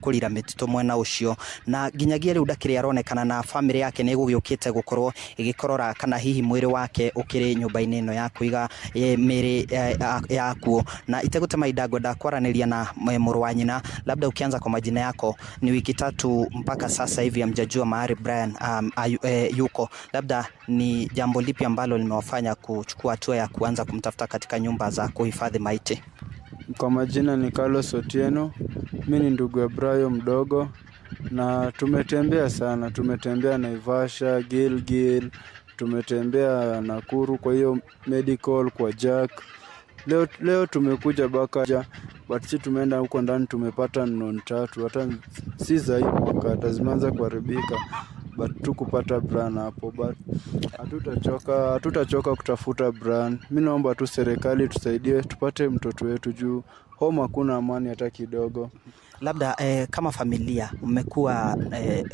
kurira mitito mwena ucio na ginyagia riu ndakiri aronekana na family yake ni gugiukite gukorwo igikorora kana hihi mwiri wake ukiri nyumba-ini ino ya kuiga miri yakuo na itegutema idago da kwaraniria na muru wa nyina. Labda ukianza kwa majina yako, ni wiki 3 mpaka sasa hivi amjajua mahali Brian yuko, labda ni jambo lipi ambalo limewafanya kuchukua hatua ya kuanza kumtafuta katika nyumba za kuhifadhi maiti? Kwa majina ni Carlos Otieno, mimi ni ndugu ya Brian mdogo na tumetembea sana, tumetembea Naivasha, Gilgil, tumetembea Nakuru kwa hiyo medical kwa Jack. Leo tumekuja Bakaja, but si tumeenda huko ndani tumepata non 3 hata si zaidi mwaka zimeanza kuharibika, but tukupata Brian hapo, but hatutachoka kutafuta Brian. Mimi naomba tu serikali tusaidie tupate mtoto wetu juu homa hakuna amani hata kidogo. Labda kama familia mmekuwa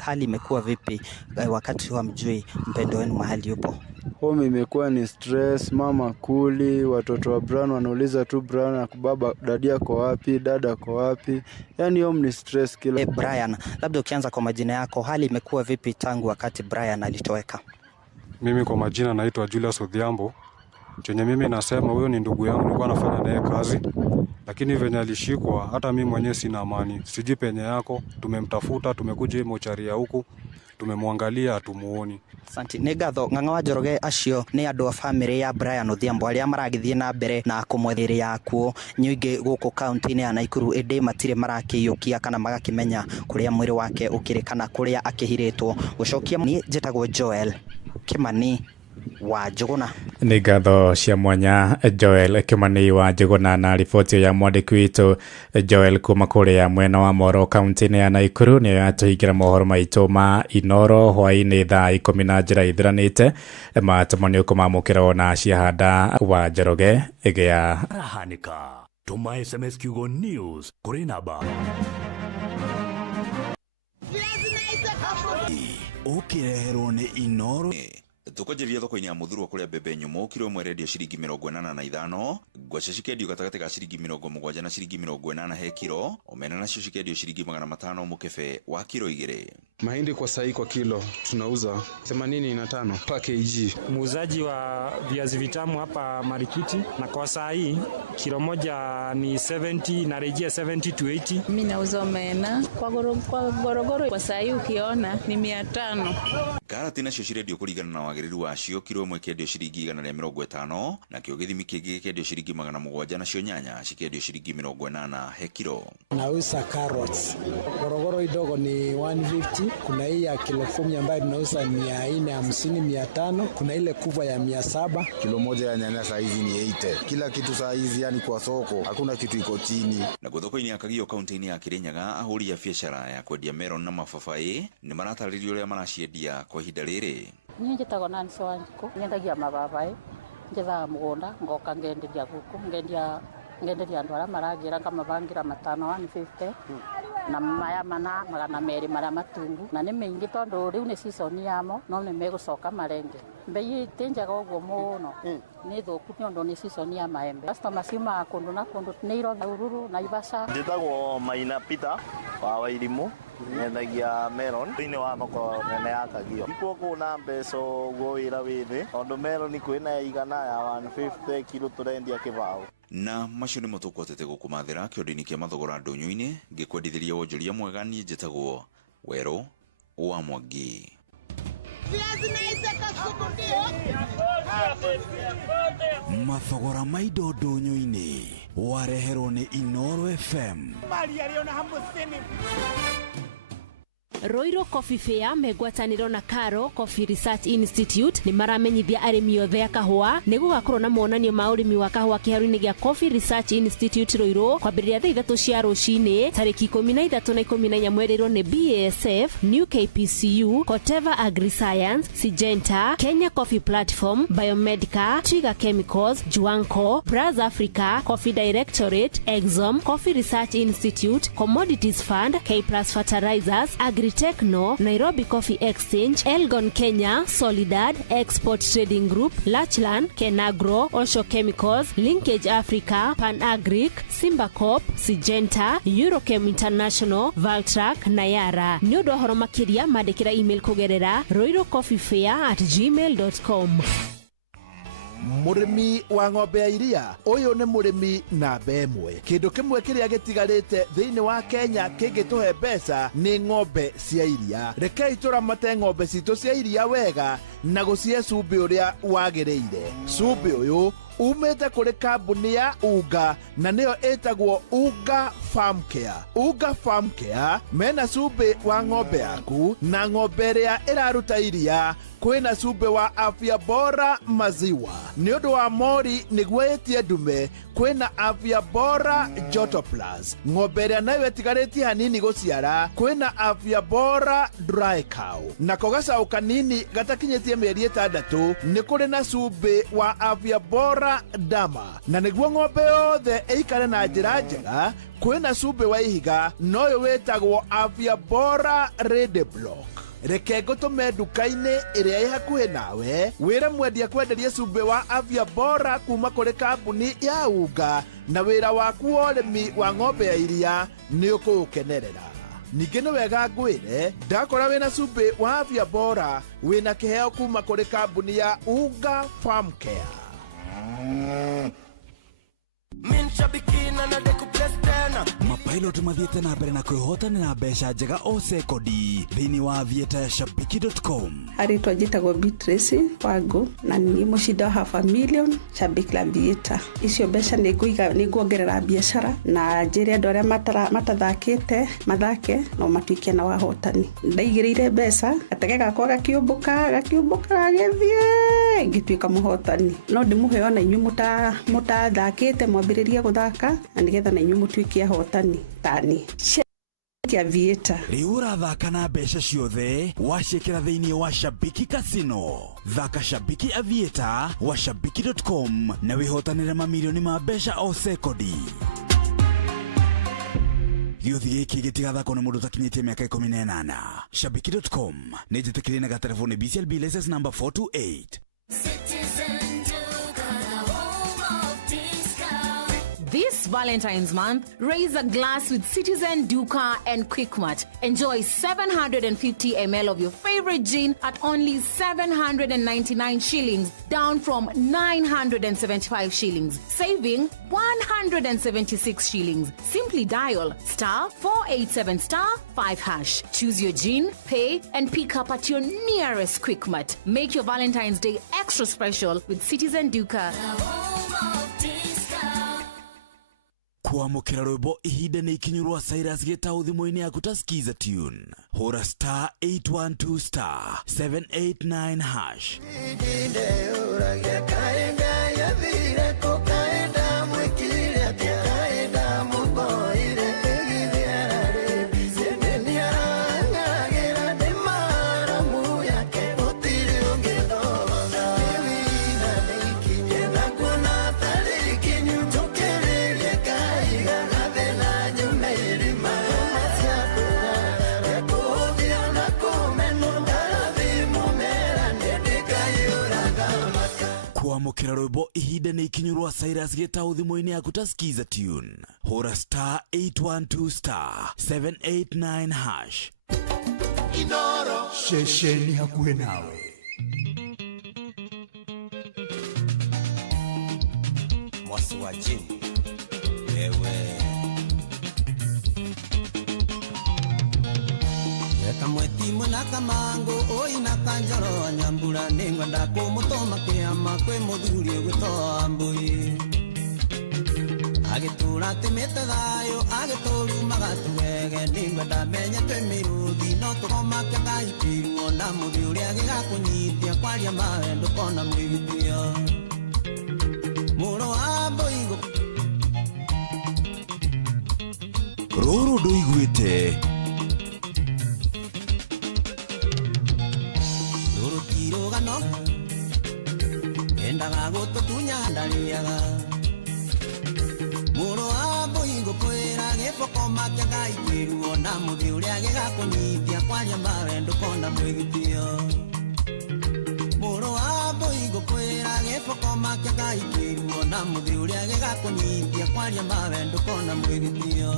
hali imekuwa vipi wakati wa mjui mpendo wenu mahali yupo? Home imekuwa ni stress, mama kuli, watoto wa Brian wanauliza tu Brian baba dadi yako wapi, dada yako wapi. Yaani home ni stress kila. Brian, labda ukianza kwa majina yako, hali imekuwa vipi tangu wakati Brian alitoweka? Mimi kwa majina naitwa Julius Odhiambo. Chenye mimi nasema huyo ni ndugu yangu, nilikuwa nafanya naye kazi. Lakini venye alishikwa hata mimi mwenyewe sina amani. Siji penye yako, tumemtafuta, tumekuja mochari ya huku, tumemwangalia atumuoni. Asante. Negatho Ng'ang'a wa Njoroge acio ni andu a family ya Brian Odhiambo aria maragithie na mbere na kumwetheria yakuo nyingi guku county-ini ya Nakuru, indi matire marakiyukia kana magakimenya kuria mwiri wake ukiri kana kuria akihiritwo. Gucokia ni njitagwo Joel Kimani wa Njuguna. Ni ngatho cia mwanya Joel Kimani wa Njuguna na riboti ya mwandiki witu Joel kuma kuria mwena wa Moro county-ini ya Nakuru ni atuhingira mohoro maitu ma Inoro hwaini thaa 10 na njira ithiranite matumani kumamukira na ciahanda wa Njoroge igia Hanika. Tuma SMS Kiugo News kuri namba ukireherwo ni Inoro. Tukojeria thoko-ini ya muthurwa kuria mbembe nyumu kilo imwe rendio ciringi 85, ngwaci cikendio gatagati ka ciringi 70 na ciringi 80 he kilo, omena nacio cikendio ciringi 500 mukebe wa kilo 2. Mahindi kwa sahi kwa kilo tunauza 85 per kg. Muuzaji wa viazi vitamu hapa Marikiti, na kwa sahi kilo moja ni 70 na rejea 70 to 80. Mimi nauza omena kwa gorogoro kwa sahi ukiona ni 500. Karati nacio cirendio kuringana na wagiriru wacio, kilo imwe kendio ciringi 150 na kio githimi kingi kendio ciringi 700, nacio nyanya cikendio ciringi 80 he kilo. Nauza carrots gorogoro idogo ni 150, kuna hii ya kilo 10 ambayo tunauza 450 500, kuna ile kubwa ya 700. Kilo moja ya nyanya saa hizi ni 80. Kila kitu saa hizi yani kwa soko hakuna kitu iko chini. Na thoko-ini ya Kagio county-ini ya Kirinyaga, ahuri ya biashara ya kwendia melon na mababai ni marataririo uria maraciendia kwa ihinda riri. Ni njitagwo Nancy Wanjiko, nyendagia mababai, njithaga mugunda ngoka ngenderia guku, ngenderia andu aria maragira ngamabangira 150 na maya mana 200 maria matungu, na ni maingi tondu riu ni season yamo, no ni megucoka marenge. Mbei tinjaga uguo muno ni thuku tondu ni season ya maembe. Customer ciuma kundu na kundu ni iro Ururu na Naivasha. Njitagwo Maina Peter wa Wairimu, nyendagia melon thini wa thoko nene ya Kagio. Ikuo kuna mbeca guo wira withi tondu melon kwina igana ya 150 kilo turendia kibao. Na macio ni mutukwatete gukumathira kiondu-ini kia mathogora ndonyo-ini, ngikwendithiria wonjoria mwega. Ni njitagwo Wero wa Mwangi. Mathogora maido ndonyo-ini wareherwo ni Inoro FM. Roiro Coffee Fair megwataniro na Karo Coffee Research Institute ni maramenyithia arimi othe a kahua ni gugakorwo na monanio ma urimi wa kahua kiharu-ini gia Coffee Research Institute Roiro kwambiriria thaa 3 cia rucini tariki 13 na 14 mweriro ni BASF, New KPCU, Koteva Agri Science, Syngenta, Kenya Coffee Platform, Biomedica, Twiga Chemicals, Juanco, Braz Africa, Coffee Directorate, Exom, Coffee Research Institute, Commodities Fund, K Plus Fertilizers, Agri Techno, Nairobi Coffee Exchange, Elgon Kenya, Solidad, Export Trading Group, Lachlan, Kenagro, Osho Chemicals, Linkage Africa, Pan Agric, Simba Corp, Syngenta, Eurochem International, Valtrac, Nayara. Nyodo horo makiria madekira email kugerera roirocoffeefair@gmail.com. Murimi wa ng'ombe ya iria uyu ni murimi namba ĩmwe. Kindu kimwe kiria gitigarite thiini wa Kenya kingituhe mbeca ni ng'ombe cia iria. Rekei turamate ng'ombe citu cia iria wega na gucie cumbi uria wagiriire. Cumbi uyu umete kuri kambuni ya Unga na niyo etagwo Unga Farm Care. Unga Farm Care mena cumbi wa ng'ombe yaku na ng'ombe ĩrĩa ĩraruta iria kwina cumbi wa Afya Bora maziwa. Ni undu wa mori niguo etie ndume kwina Afya Bora Joto Plus. Ng'ombe ĩrĩa nayo ĩtigarĩtie hanini gũciara kwina Afya Bora Dry Cow. Nako gacaũ kanini gatakinyĩtie mĩeri 6 nĩ kũrĩ na cumbi wa Afya Bora Dama. Na niguo ng'ombe yothe ĩikare na njĩra njega kwina cumbi wa ihiga noyo wĩtagwo Afya Bora Red Block. Reke ngũtũme nduka-inĩ ĩrĩa ĩ hakuhĩ nawe wĩre mwendia kwenderia cumbi wa Afya Bora kuma kũrĩ kambuni ya Unga na wĩra waku wa ũrĩmi wa ng'ombe ya iria nĩ ũkũũkenerera. Ningĩ nĩ wega ngwĩre ndakora wĩna cumbi wa Afya Bora wĩna kĩheo kuma kũrĩ kambuni ya Unga Farm Care. Mapilot mathiete na mbere na kwĩhotanĩra mbeca njega o sekodi thĩinĩ wa avieta ya shabiki.com. Aritwa njĩtagwo Beatrice Wangu na nĩ mũcinda wa $500,000 Shabiki la Avieta. Icio mbeca nĩ nguongerera biacara na njĩre andũ arĩa matathakĩte mathake no matuĩke na wahotani. Ndaigĩrĩire mbeca gatege gakwa gakiũmbũka gagĩthiĩ ngĩtuĩka mũhotani. No ndĩmũhe ona inyuĩ mũtathakĩte mwambĩrĩrie gũthaka na nĩgetha na inyuĩ mũtuĩke ahotani tani. Avieta. Rĩu ũrathaka na mbeca ciothe waciĩkĩra thĩinĩ wa Shabiki Casino. Thaka Shabiki Avieta wa shabiki.com na wĩhotanĩre mamirioni ma mbeca o sekodi. Gĩuthi gĩkĩ gĩtigathakwo nĩ mũndũ ũtakinyĩtie mĩaka 18. Shabiki.com nĩ njĩtĩkĩrie na gatelefoni BCLB license number 428. This Valentine's month, raise a glass with Citizen Duca and Quickmart. Enjoy 750 ml of your favorite gin at only 799 shillings, down from 975 shillings, saving 176 shillings. Simply dial *487*5#. Choose your gin, pay, and pick up at your nearest Quickmart. Make your Valentine's Day extra special with Citizen Duca. Kwamũkĩra rwĩmbo ihinda nĩ ikinyu rwa Cyrus gĩtaũ thimũ-inĩ yaku ta skiza tune. Hũra *812*789#. Kwamũkĩra rwĩmbo ihinda nĩ ikinyu rwa Cyrus gĩtaũ thimũ-inĩ yaku ta skiza tune. Hũra *812*789#. Inoro shesheni hakuhĩ nawe. Mwasi wa jini wewe kamwetimu na kamango oina kanjaro nyambura ningwa ndakumutoma kiama kwe muthuri gwitambui agitura timete thayo agiturumaga tuwege ningwa ndamenya twemiruthi no tugomake gaikirwo na muthuri agigakunyitia kwaria mawendo kona mwigithio muro wa boigo rũrũ ndũiguĩte rũrũtirũgano endaga gũtũtunya ndariaga mũrũ wa boigo kwĩra gĩboko makĩaga ikĩruo na mũthĩ ũrĩa gĩgakũnyithia kwaria mawe ndũkona mwĩgitio mũrũ wa mbũi ngũkwĩra gĩboko makĩaga ikĩruo na mũthĩ ũrĩa gĩgakũnyithia kwaria mawe ndũkona mwĩgitio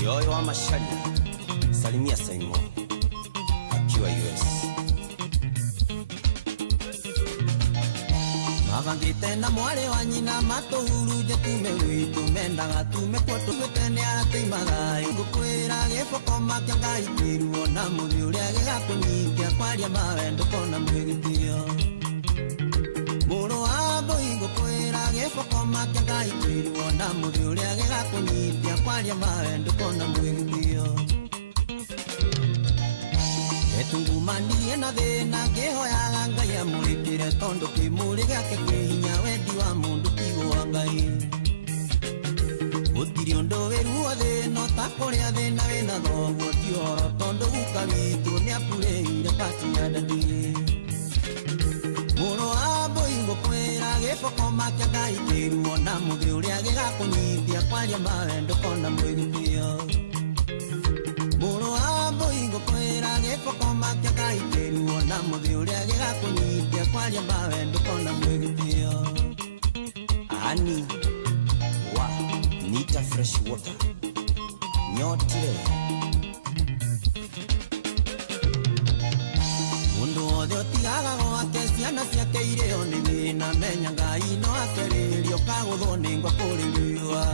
Joy wa Mashari Salimia Simon akiwa US Magangite na mwale wa nyina matuhuruje tume witu mendaga tume kwotu wetene aratimaga ngukwira gĩboko makĩaga ikĩruo na mũthĩ ũrĩa gĩgakũnyithia kwaria mawe ndũkona mwĩgitio mũrũ wa mbũi ngũkwĩra gĩboko makĩaga ikĩruo na mũthĩ ũrĩa gĩgakũnyithia kwaria mawe ndũkona mwĩgitio Etungumanie na thĩna ngĩhoyaga Ngai amũrĩkĩre tondũ kĩmũrĩ gĩake kĩhinya wendi wa mũndũ tigwa Ngai gũtirĩ ũndũ wĩruo thĩno ta kũrĩa thĩna wĩna thoguo ti ũhoro tondũ guka witũ nĩakurĩire pati ya ndani mũrũ wa mbũi ngũkwĩra gĩboko makĩaga ikĩruo na mũthĩ ũrĩa gĩgakũnyithia kwaria mawe ndũkona mwĩgitio mũrũ wa mbũi ngũkwĩra gĩboko makĩaga ikĩruo na mũthĩ ũrĩa gĩgakũnyithia kwaria mawe ndũkona mwĩgitio ani wa nita fresh water nyotire mũndũ wothe ũtigaga gwake ciana ciake irĩo nĩ thĩna menya Ngai no akerĩrio kagũthwo nĩ ngwa kũrĩrĩrwa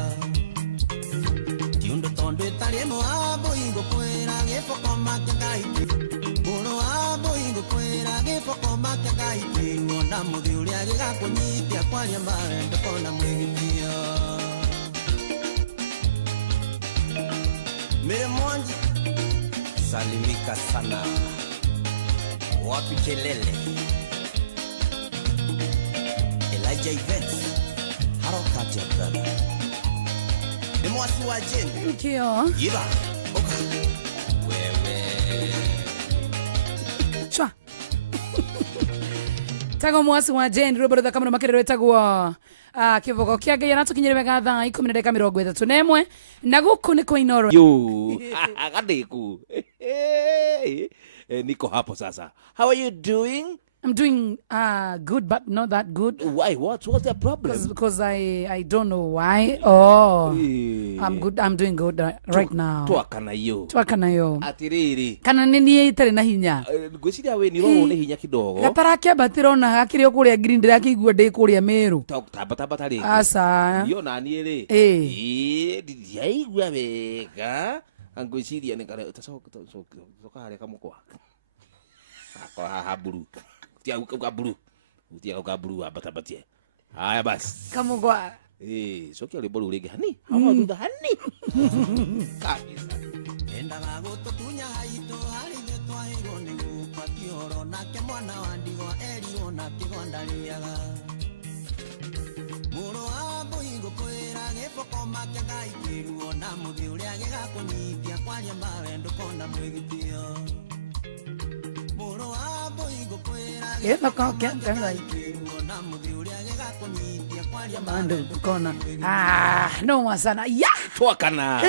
ti ũndũ tondũ ĩtarĩ wa mbũi ngũkwĩra gĩboko makĩaga ikĩruo mũrũ wa mbũi ngũkwĩra gĩboko makĩaga ikĩruo na mũthĩ ũrĩa gĩgakũnyithia kwaria mawe ndũkona mwĩgitio Mere Mwangi salimika sana wapi kelele Elijah Events harakati ya brother ni mwasi wa jembe Nkio Iba oka wewe Chwa Tago mwasi wa jembe Roberto kamano makere wetagwo kivoko kiage yana tukinyere gathaa 10:31 na guku niko Inoro yo agadeku niko hapo sasa. How are you doing? I'm doing good but not that good. Why? What's the problem? Because I don't know why. Oh. I'm good. I'm doing good right now. Twakana yo. Atiriri. Kana nini itare na hinya. Gwiciria we ni roho ne hinya kidogo. Gatarakia batirona hakiri okuria green ndakigua ndi kuria Meru. Tabata rigi. Asa. Yo nani ri. Ndiaigua wega. Angwiciria ni kare utasoka hare kamukwa. Kwa haburu. Tia ukaburu. Utia ukaburu abatabatie. Haya basi. Kamugwa. Soki alibolu rege hani. Hawa duda hani. Kabisa. Enda gago tunya haito hali geto ahiro ni gupatioro na ke mwana wandigo eri ona kigondariaga. Muro abo ingo kwera gĩboko makĩaga ikĩruo na mũthĩ ũrĩa gĩgakũnyithia kwaria mawe ndũkona mwĩgitio. Muro abo ingo kwera gĩboko kĩaga ikĩruo na mũthĩ ũrĩa gĩgakũnyithia kwaria mawe ndũkona. No wasana ya twakana.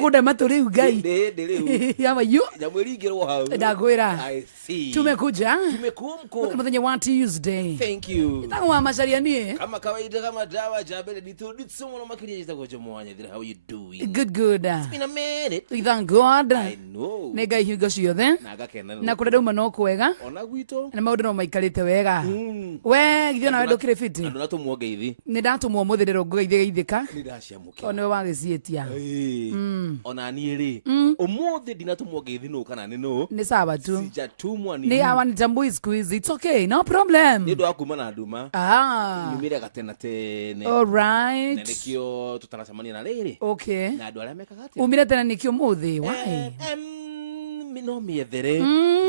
Kuda maturi ugai. Ndiriu. Yama yo. Nyamwĩringĩrwo hau. Ndagwĩra. I see. Tumekuja. Tumekumko. Muthenya wa Tuesday. Thank you. Tangu wa macharia nie. Kama kawaida kama dawa jabele ditsomo no makiria jitagoje mwanya. How you doing? Good. It's been a minute. We thank God. I know. Nega higo ciothe. Na kureda uma no kwega. Ona gwito. Na maundu no maikarite wega. We githio nawe ndukire fiti. Andu natumwo ngeithi. Ni ndatumwo muthiriro ngugeithia Ni ndaciamukira. One wagicietia. Ona nieri. Umuthi ndinatumwo ngeithi no kana ni no. Ni sawa tu. Sijatumwa ni. Ni awanitambui siku hizi. It's okay. No problem. Ni ndo akuma na nduma. Nyumire gatena tene. All right. Na nikio tutanacemania na riri. Okay. Na andu aria mekaga atia. Umire tena nikio muthi. Why? No miethere.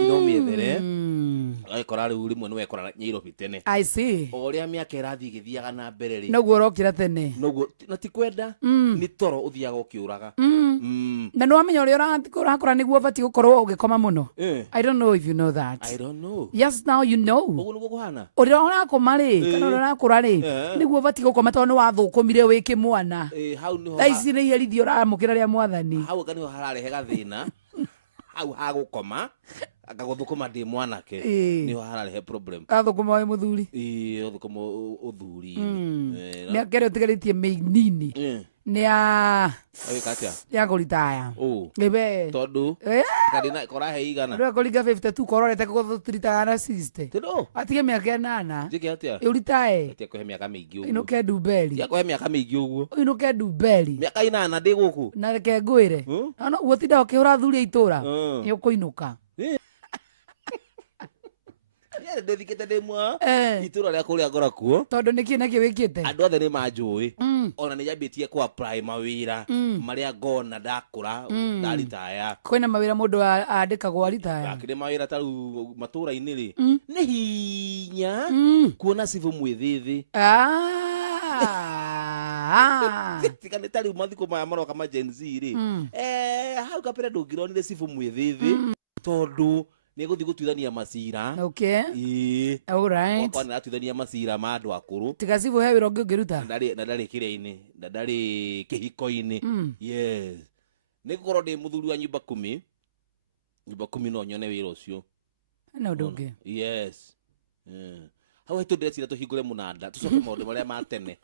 No miethere. Aikora riu rimwe ni wekora Nyairobi tene. I see. Oria miaka irathi githiaga na mbere ri. Noguo rokira tene. Noguo na ti kwenda ni toro uthiaga ukiuraga. Na no amenya uria urakora niguo bati gukorwo ugikoma muno. I don't know if you know that. I don't know. Yes, now you know. Uguo niguo kuhana. Uria urakoma ri kana uria urakura ri niguo bati gukoma tondu ni wathukumire wi kimwana. Hau niho. Thaisi ni herithio uramukira ria mwathani. Hau kaniho hararehe gathina. Hau hagukoma akaguthukuma ndi mwanake niho hararehe problem. Gathukuma we muthuri. Uthukuma uthuri. Ni akere utigaritie meinini. Ni a Katia. Ya kuritaya. Ibe. Tondu. Kadina korahe igana. Ndio koliga 52 kororete kuthutritaya na 60. Tindo. Atige miaka 8. Jike atia. Uritae. Atia kuhe miaka mingi uguo. Inuke ndubeli. Ya kuhe miaka mingi uguo. Inuke ndubeli. Miaka 8 ndi guku. Na reke ngwire. No gutinda ukihura thuri itura. Ni ukuinuka. Ndethikite ndimwa itura ria kuria ngora kuo tondu niki naki wikite andu othe ni manjui ona ni jambitie ku apply mawira maria ngona ndakura ndaritaya kwina mawira mundu andikagwo aritaya akire mawira taru matura-ini ri ni hinya kuona sivu mwithithi tika ni tari mathiko maya maroka ma Gen Z ri hau kapere ndungironire sivu mwithithi tondu ni guthi gutuithania macira. Okay. All right. Kwa na tuithania macira ma andu akuru. Tigasivu he wiro ngiruta. Ndari kire-ini, ndari kihiko-ini. Yes. Ni gukoro ndi muthuri wa nyumba 10. Nyumba 10 no nyone wira ucio. No ndungi. Yes. Hau hitu ndecira tuhingure munanda, tucoke maundu maria ma tene.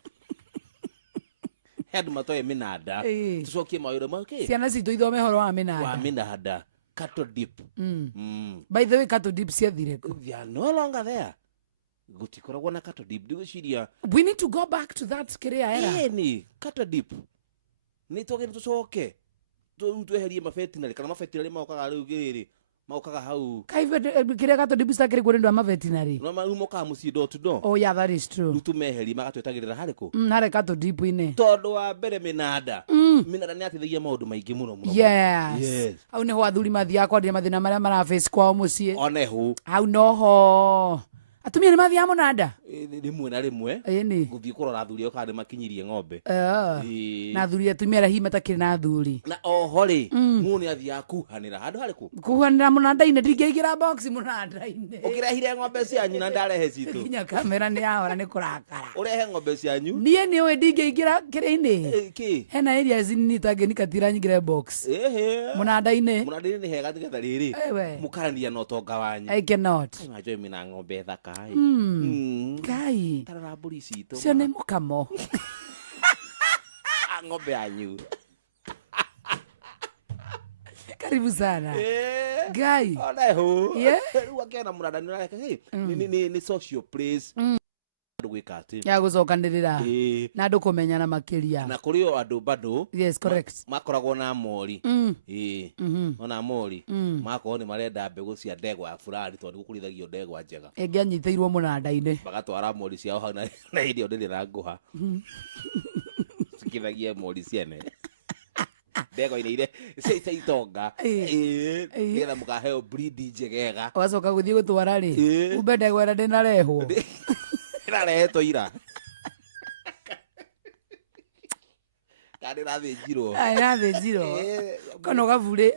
Head matoe minanda. Tucokie mawira ma okay. Ciana citu ithome horo wa minanda. Wa minanda. Cattle dip. By the way, cattle dip ciathire ku. They are no longer there. Gutikoragwo na cattle dip. Ndigwiciria. We need to go back to that career era. Ni cattle dip. Ni togere tucoke. Tweherie mafetinary kana mafetinary maukaga riu giri. Maukaga hau. Kaive kire cattle dip stakire kuri ndu ama veterinary. No maukaga muci door to door. Oh yeah, that is true. Tumeherie magatwetagirira hariku. Hare cattle dip ine. Tondu wa mbere minada. Minada ni atithagia maundu maingi muno muno. Yes. Au ne ho athuri mathia kwa ndire mathina maria mara face kwao mucie. Onehu. Au noho. Atumia ni mathia munanda. Rimwe na rimwe. Ni. Guthii kurora athuri o kandi makinyirie ng'ombe. Na athuri atumia rahi matakiri na athuri. Na oho ri muni athia kuhanira handu hariku. Kuhanira munanda-ine ndingeigira box munanda-ine. Ukirehire ng'ombe cianyu na ndarehe citu. Kinya kamera ni ahora ni kurakara. Urehe ng'ombe cianyu. Nie ni we ndingeigira kire-ini. Ki. Hena area zini tageni katira nyigire box. Munanda-ine. Munanda-ine ni hega tigetha riri. Mukarania no tonga wanyu. I cannot. Majo mina ng'ombe thaka hai. Kai. Tarara mburi citu. Cio ni mukamo. Ng'ombe yanyu. Karibu sana. Gai. Onehu. Riu akiona munanda ni urareka ni social place. Gwikati ya gucokanirira na andu kumenyana makiria na kuri o andu bado. Yes, correct. Makoragwo na mori ona mori makorwo ni marenda mbegu cia ndegwa ya fulani tondu gukurithagio ndegwa njega engianyiteirwo munanda-ine bagatwara mori ciao hau na irio ndiri nguha cikithagia mori ciene ndegwa-ine ire cia itonga ngira mukaheo breed njegega wacoka guthii gutwara ri umbe ndegwa ira ndinarehwo irarehetwo ira kandi rathinjirwo kana gavure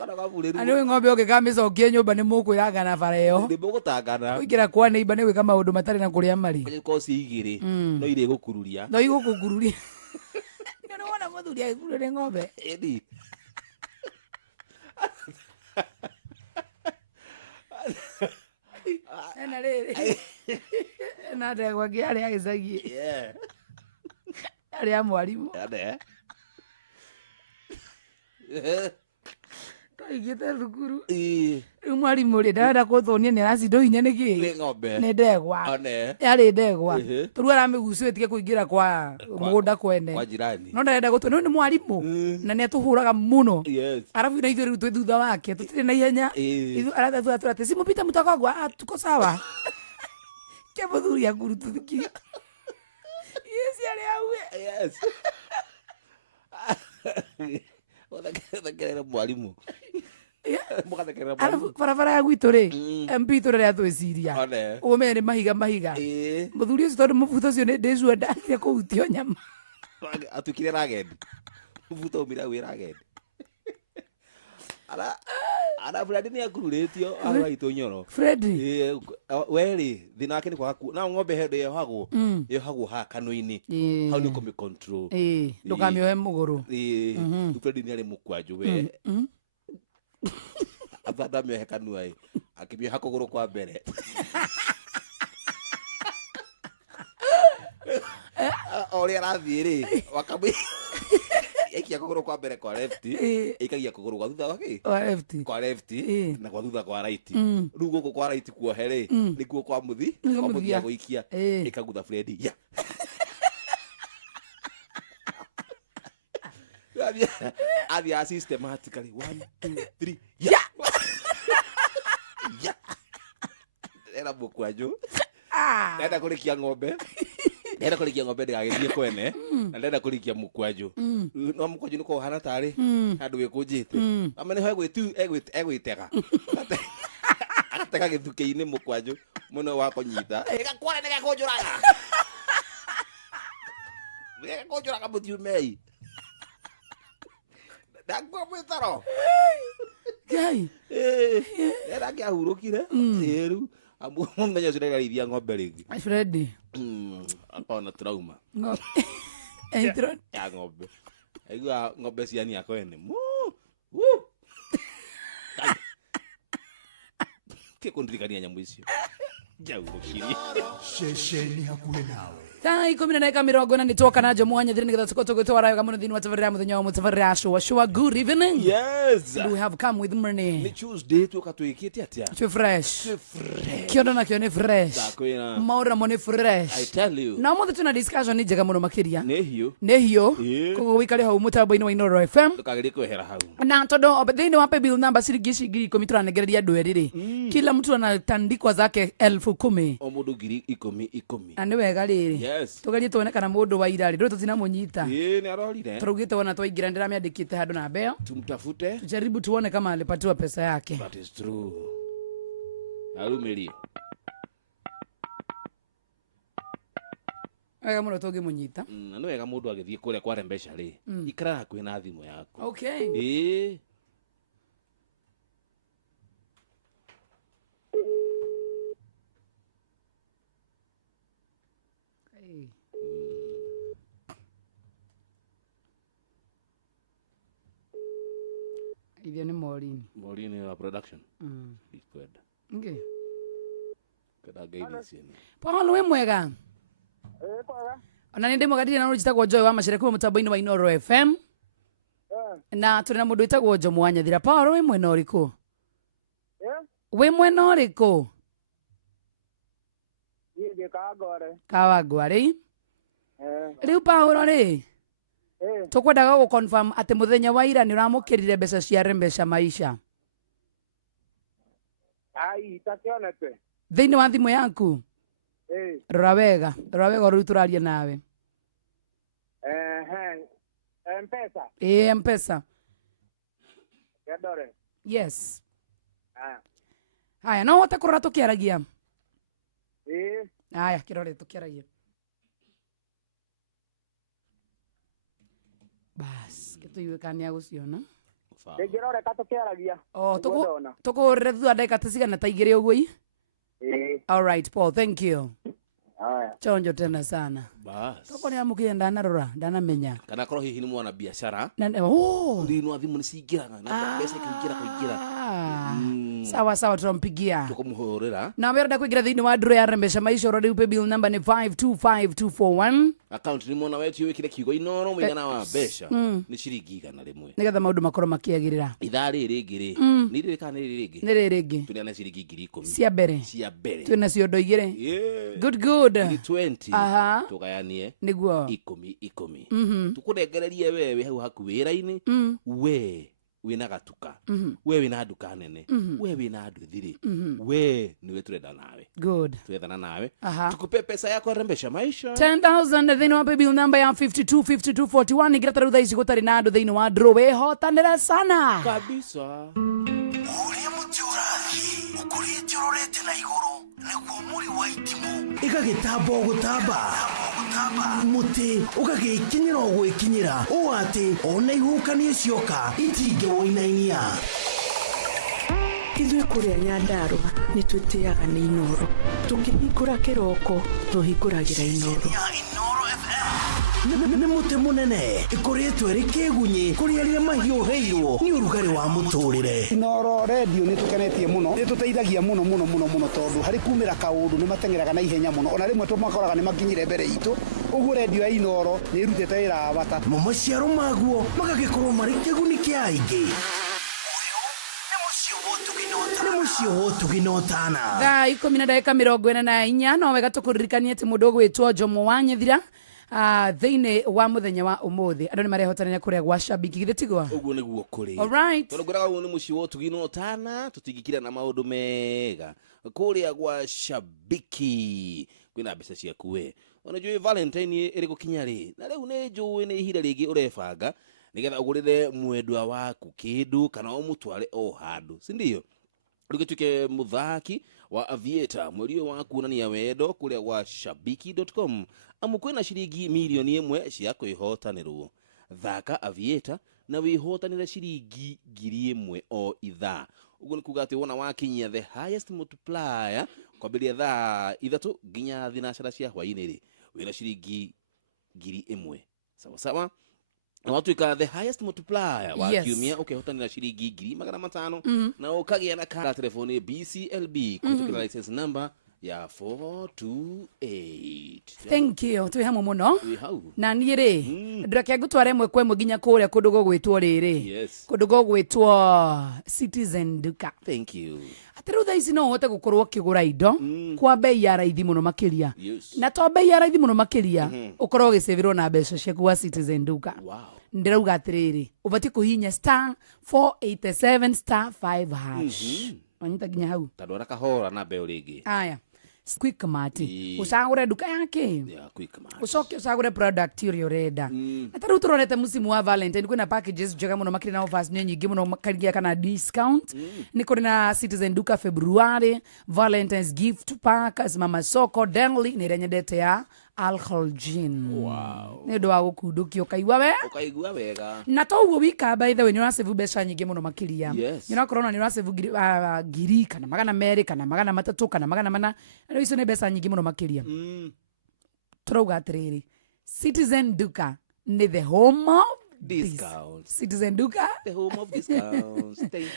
ani we ng'ombe ukikamicokia nyumba ni mukwiraga na bara iyo ni mugutangana uikira kwa neiba ni gwika maundu matari na kuria mari ko ci igiri no ire gukururia no igukugururia ni wona muthuri agikururia ng'ombe edi ena riri ena ndegwa ngiari agicagi ari a mwarimu twaigite thukuru riu mwarimu ri ndarenda kuthonia ni aracindo hinya niki ni ndegwa yari ndegwa turu aramigucitie kuingira kwa mugunda kwene no ndarenda gutwe ni mwarimu na ni atuhuraga muno arabu na ithuĩ riu twi thutha wake tutire na ihenya arathathu ati simupita mutokogwa tuko sawa ke muthuri akuru tuthiki yes yari awe Othekere mwarimu mugathekera Alafu barabara ya gwitå rä MP tå rä atwiciria å mere mahiga må thuri å cio tondå må butho å cio nä ndä cua ndagire kå hutio nyama atuikire ragendi mubuto umira wä ragendi ana Fred nä akururätio aitå nyoro Fredi werä thä na wake nä kwaga na ng'ombe hendo yohagwo ha kanå-inä hau nä å kå mä control ndå kamä ohe må gå rå Fredi nä arä må kwanjå we athanda mä ohe kanua akä mä oha kå gå rå kwa mbere o rä arathiä rä wakamä ikia kå gå rå kwa mbere kwa left ikagia kå gå rå kwa left na kwa thutha kwa right rä u gå kå kwa right kuohe rä nä kuo kwa må thi gå ikia ikagutha Fredi athia systematically 1 2 3 era må kwanjå ndenda kå rä kia ng'ombe ndenda kå rä kia ng'ombe ndägagäthiä kwene na ndenda kå rä kia må kwanjå no må kwanjå nä ko hana tarä handå gä kå njä te amene ho egwä tega agatega gä thukä-inä må kwanjå må no wa kå nyita gakwane nä gakå njå raga gakå njå raga må thiumei ndakua mwä taro ngai era ngä ahurå kire ä rä u mũthenya ũcio ndarĩithia ng'ombe rĩngĩ Fredi akona trauma ya ng'ombe aigua ng'ombe ciani akwene kĩkũndirikania nyamũ icio njaurũkirie ceceni hakuhĩ nawe thaa 10:40 nĩ twoka na njo mwanya thĩinĩ nĩgetha tũkorwo tũgĩtwara wega mũno thĩinĩ wa tabarĩra ya mũthenya wa mũtabarĩra ya Shua. Good evening. Yes. We have come with money. Nĩ Tuesday twoka twĩkĩte atĩa? Twĩ fresh. Kĩondo nakĩo nĩ fresh. Maũndũ mo nĩ fresh. I tell you. Na mũthĩ tũna discussion njega mũno makĩria. Nĩ hiũ. Koguo wĩikare hau mũtambo-inĩ wa Inoro FM. Ndũkagerie kwehera hau. Na tondũ thĩinĩ wa paybill number ciringi 10,000 tũranengereria andũ erĩ kila mtu anatandikwa zake 10,000 o mũndũ 10,000 na nĩ wega rĩrĩ. Yes. Tugerie tuone kana mũndũ wa ira rĩ ndũ tutinamũnyita nĩ arorire tũrugĩte wona twaingĩra ndĩramĩandĩkĩte handũ na mbeo tumtafute tujaribu tuone kama alipatiwa pesa yake. That is true. Arumerie wega mũno tũngĩmũnyita na nĩ wega mũndũ agĩthiĩ kũrĩa kware mbeca rĩ ikara hakuhĩ na thimũ yaku. Okay. Ithio nĩ Morini wa production ikwenda okay kada guidance ni Paulo we mwega kwega ona nĩ ndĩmũgatire na ũjitagwo Joy wa Macere kuma mũtambo-inĩ wa Inoro FM na tũrĩ na mũndũ wĩtagwo Jo Mwanyathira. Paulo we mwena ũrĩkũ we mwena ũrĩkũ yeye Kawangware rĩu Paulo rĩ tukwendaga gå confirm atĩ mũthenya wa ira nĩ ũramũkĩrire mbeca cia Rembesha Maisha itakĩonete thĩinĩ wa thimũ yaku rora wega rĩu tũraria nawe M-Pesa M-Pesa Kedore yes haya no hote kũrora tũkĩaragia haya kĩrore tũkĩaragia bas gĩtũiwĩkania gũciona ndĩngĩroreka tũkĩaragia tũkũhũrĩre thutha ndagĩka ta cigana ta igĩrĩ ũguo all right Paul, thank you. Chonjo tena sana toko nĩ amũkĩre ndanamenya kana korwo hihi nĩ mwana biashara thĩinĩ wa thimũ nĩ cingĩraga na mbeca ikĩingĩra sawa turampigia tũkũmũhũrĩra na wenda kũingĩra thĩinĩ wa draw ya Rembesha Maisha ũrĩa pay bill number nĩ 525241 account nĩ mwona wetio wĩkĩre kiugo Inoro mũigana wa mbeca nĩ ciringi 100 nĩgetha maũndũ makorwo makĩagĩrĩra ithaa rĩrĩ rĩngĩ rĩ nĩ rĩrĩkana nĩ rĩrĩ rĩngĩ tũrĩ na ciringi 10,000 cia mbere twĩna ciondo igĩrĩ good 20 tũgayanie nĩguo 10 tũkũnengererie wewe hau haku wĩra-inĩ we wĩna gatuka we wĩna nduka nene we wĩna andũ thiri we niwe tũrenda nawe twethana nawe tukupe pesa yako Rembesha Maisha 10,000 thĩinĩ wa pay bill number ya 525241 ingĩra tarau thaa ici gũtarĩ na andũ thĩinĩ wa draw wĩhotanĩre sana kabisa. na iguru niguo muri wa itimu igagitambo gutamba muti ugagikinyira ogwikinyira o ati ona ihukanie cioka itinge woinainia ithuĩ kũrĩa Nyandarua nĩ twĩtĩaga nĩ Inoro tũkĩhingũra kĩroko tũhingũragĩra Inoro nĩ mũtĩ mũnene ĩkoretwo ĩrĩ kĩgunyi kũrĩ arĩa mahiũhĩirwo nĩ ũrugarĩ wa mũtũrĩre. Inoro radio nĩ tũkenetie mũno, nĩ tũteithagia mũno tondũ harĩ kumĩra kaũndũ nĩ matengeraga na ihenya mũno, ona rĩmwe tũmakoraga nĩ makinyire mbere itũ. Ũguo radio ya Inoro nĩ ĩrutĩte wĩra wa bata. Maciaro maguo magagĩkorwo marĩ kĩguni kĩa aingĩ. Thaa 10:44 no wega tũkũririkanie atĩ mũndũ ũgwĩtwo Jomo wa Nyethira thĩinĩ wa mũthenya wa ũmũthĩ andũ nĩ marehotanĩria kũrĩa gwa Shabiki githĩ tigwa ũguo nĩguo kũrĩ alright tondũ ngũraga ũyũ nĩ mũciĩ wa ũtugino tana tũtingĩkira na maũndũ mega kũrĩa gwa Shabiki kwĩna mbeca ciaku we ona njũĩ Valentine ĩrĩ gũkinya rĩ na rĩu nĩ njũĩ nĩ ihinda rĩngĩ ũrebanga nĩgetha ũgũrĩre mwendwa waku kĩndũ kana ũmũtware o handũ si ndio Rugituke muthaki wa Aviator mweri wa kuonania wendo kũrĩa gwa shabiki.com amukwena ciringi milioni 1 cia kwĩhotanĩrwo thaka Aviator na wĩhotanĩre ciringi 1,000 o ithaa ũguo nĩ kuga atĩ wona wakinyia the highest multiplier kwambĩrĩria thaa 3 nginya thinacara cia hwainĩ rĩ wĩna ciringi 1,000 sawa sawa na watuika the highest multiplier wa kiumia ukihotanira ciringi 500 na ukagia na kara telefoni BCLB kutukira license number ya 428. Thank you. Twi hamwe muno. Na niĩ rĩ ndĩreke ngũtware mwe kwa mwe nginya kũrĩa kũndũ gũgwĩtwo rĩrĩ. Kũndũ gũgwĩtwo Citizen Duka. Thank you. Atĩrũ thaa ici no ũhote gũkorwo ũkĩgũra indo kwa bei ya raithi mũno makĩria. Na to bei ya raithi mũno makĩria ũkorwo ũgĩcĩvirwo na mbeca ciaku wa Citizen Duka. Wow. Ndirauga atĩrĩrĩ ũbatiĩ kũhihinya *487*5#. Wanyita nginya hau. Tandora kahora na mbeo rĩngĩ. Aya. Quickmart ucagure duka yake ucoke ucagure product ĩrĩa ũrenda na tarĩu tũronete musimu wa Valentine kwĩna packages njega mũno makĩrĩ na offers nyingĩ mũno makĩria kana discount nĩ kũrĩ na Citizen Duka February Valentine's gift pack Mama Soko Denli nĩ ĩrĩa nyendete ya alcohol gin nĩ ũndũ wa gũkundũkia ũkaigua wega na to ũguo wika by the way nĩ ũrasave mbeca nyingĩ mũno makĩria nĩ ũrakorwo nĩ ũrasave ngiri kana 200 kana 300 kana 400 na icio nĩ mbeca nyingĩ mũno makĩria turauga atĩrĩrĩ Citizen Duka nĩ the home of discounts. Citizen Duka the home of discounts. Thank you.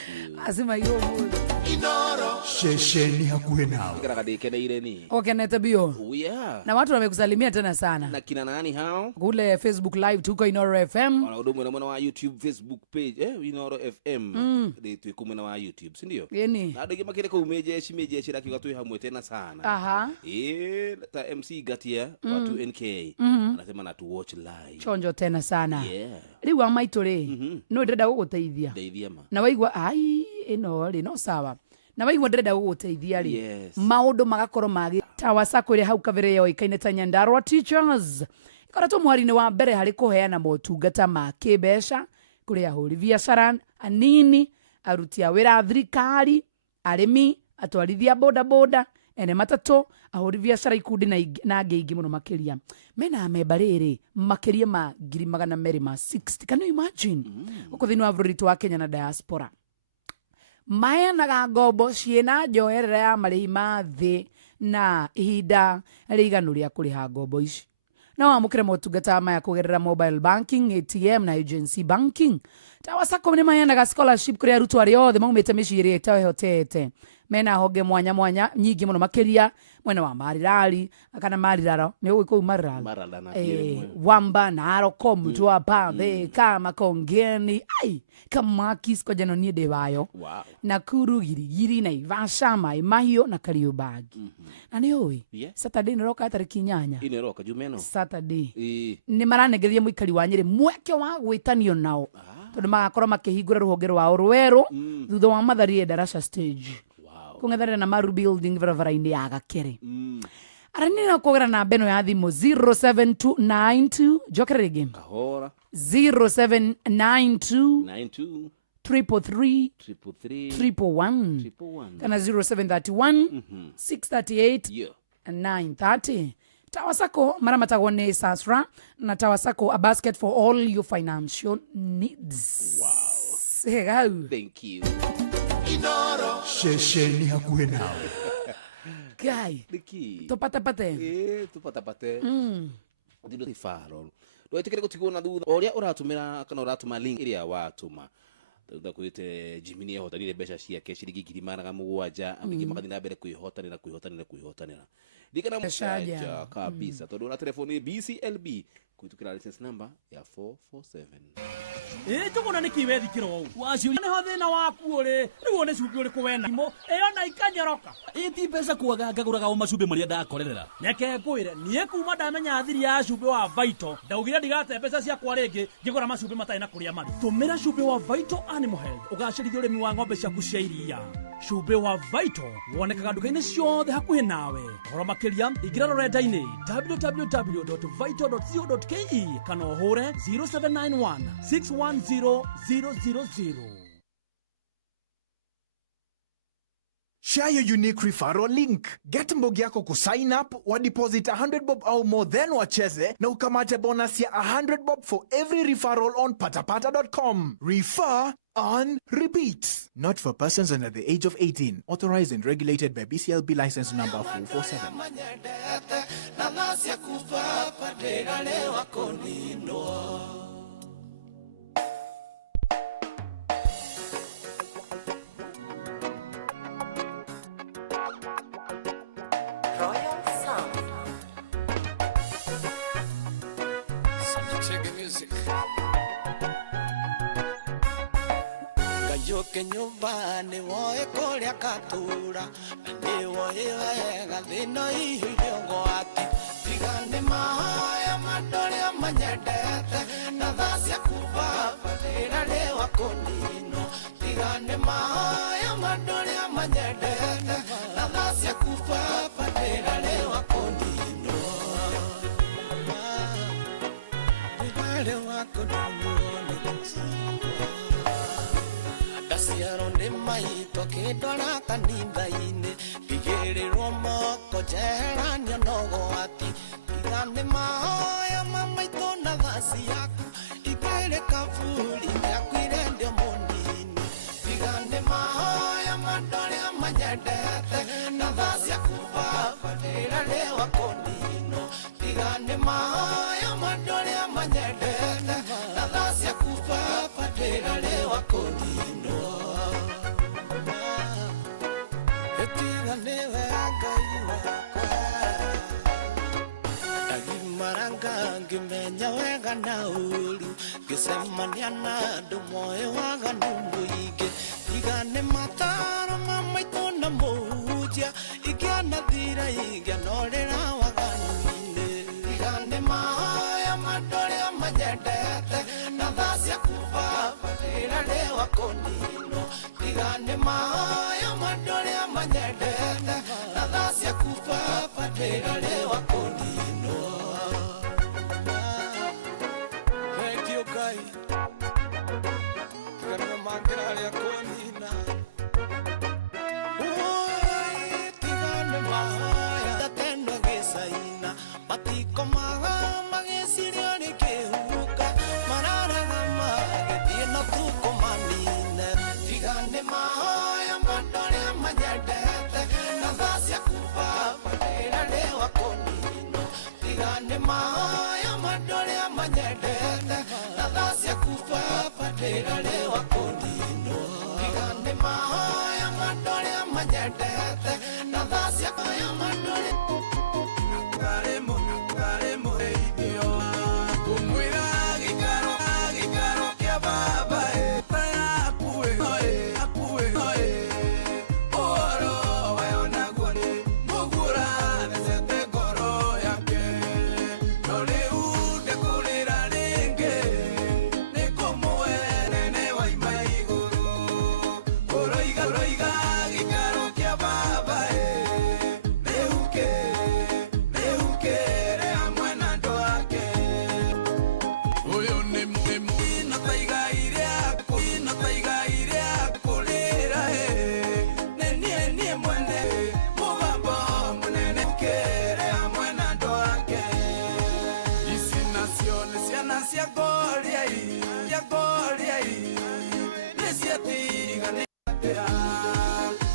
Asema hiyo Inoro shesheni hakuhe nawe ikaragadikeneire ni okenete bio na watu wamekusalimia tena sana na kina nani hao kule Facebook live tuko Inoro FM wana udumu na mwana wa YouTube Facebook page Inoro FM ndio tukumwe na wa YouTube si ndio yeni na ndege makire ko umeje rakiga tu hamwe tena sana ta MC Gatia watu NK anasema na tu watch live chonjo tena sana riu amaitu ri no ndenda gũgũteithia na waigua ai ino ri no sawa na waigua ndenda gũgũteithia ri maũndũ magakorwo magi tawa sako ri hau kavere yo ikaine ta Nyandarua Teachers ikoretwo mwari-inĩ wa mbere harĩ kũheana motungata ma kĩmbeca kũrĩ ahũri biacara anini aruti a wĩra thirikari arĩmi atwarithia boda ene matatũ ahũri biacara ikundi na angĩ ingĩ mũno makĩria mena memba rĩrĩ makĩria ma 260 can you imagine uko thĩinĩ wa bũrũri wa Kenya na diaspora maheanaga ngombo ciĩna njoherera ya marĩhi ma thĩ na ihinda rĩiganu rĩa kũrĩha ngombo ici no amũkĩre motungata maya kũgerera mobile banking ATM na agency banking tawa sako nĩ maheanaga scholarship kũrĩ arutwo arĩa othe maumĩte mĩciĩ ĩrĩa ĩtehotete mena honge mwanya nyingĩ mũno makĩria mwena wa Marirari kana Mariraro nĩ ũgĩkũu Marirari Wamba Naroko Mutwa Bathe kama Kongeni ai Kamakis kwa jano niĩ ndĩ wayo Nakuru Girigiri na Ivasha Mai Mahiũ na Kariobagi na nĩ ũĩ Saturday nĩ roka tarĩki 8 ine roka jumeno Saturday nĩ maranengeria mũikari wa Nyĩrĩ mweke wa gwĩtanio nao tondũ magakorwo makĩhingũra rũhonge rwao rwerũ thutha wa Mathari Darasha stage kũng'ethanĩra na Maru building barabara-inĩ ya Gakere arani na kũgera na beno ya thimũ 07292 jokera rĩngĩ kahora 0792 333 111 kana 0731 638 930. Tawasako maramatagwo ne Sasra na Tawasako, a basket for all your financial needs. Wow. Thank you. Inoro shesheni hakuhe nawe. Guy. Tupate. Tupate. Ndino referral. Ndo itikire gutigona thutha oria uratumira kana uratuma link iria watuma. Thutha kwite Jimmy hotanire besha ciake ciringi 7,000 amingi makathi na mbere kuihotanira. Dikana mshaja kabisa. Tondu na telefoni BCLB kuitukira license number ya 447. Tugona ni kiwe thikiro wacio ni ho thina waku uri riu ne cubi uri kuwena imo na ikanyoroka ti pesa kuaga ngaguraga o macumbi maria ndakorerera nyake kwire nie kuma ndamenya thiri ya cumbi wa Vital ndaugire ndigate pesa cia kwa ringi ngigura macumbi matai na kuria mari tumira cumbi wa Vital Animal Health ugacirithia urimi wa ng'ombe ciaku cia iria. Cumbi wa Vital wonekaga nduka-ini ciothe hakuhi nawe. Horo makiria ingira rorenda-ini www.vital.co.ke kana uhure 0791 610 000. Share your unique referral link. Get mbogi yako ku sign up, wa deposit 100 bob au more than wacheze na ukamate bonus ya 100 bob for every referral on patapata.com. Refer on repeat. Not for persons under the age of 18. Authorized and regulated by BCLB license number 447. Yoke nyumbani woe kuria katura ndi woe wega thino ihio gwati tigane mahaya madoria manyendete na thacia kubaba ndira lewa kunino tigane mahaya madoria manyendete na thacia kubaba ndira lewa kunino ndira lewa kunino Ciaro ni maito kidora kanitha-ini kigirirwo moko jeheranio nogwati tigane mahoya mamaito na thasi yaku igere kaburi yakwire ndio munini tigane mahoya madoria manyendete na thasi yaku baba ndira lewa kunino tigane mahoya madoria manyendete na thasi yaku baba ndira lewa kunino ngimenya wega na uru gisemania na andu moe waga numuige igane mataro mamaito na muhunjia igiana thira igianorera waganine igane mahaya madoria manyendete na thacia kubaba ndira lewa kunino igane mahaya madoria manyendete na thacia kubaba ndira lewa kunino Roiga, gikaro kia baba, neuke. atia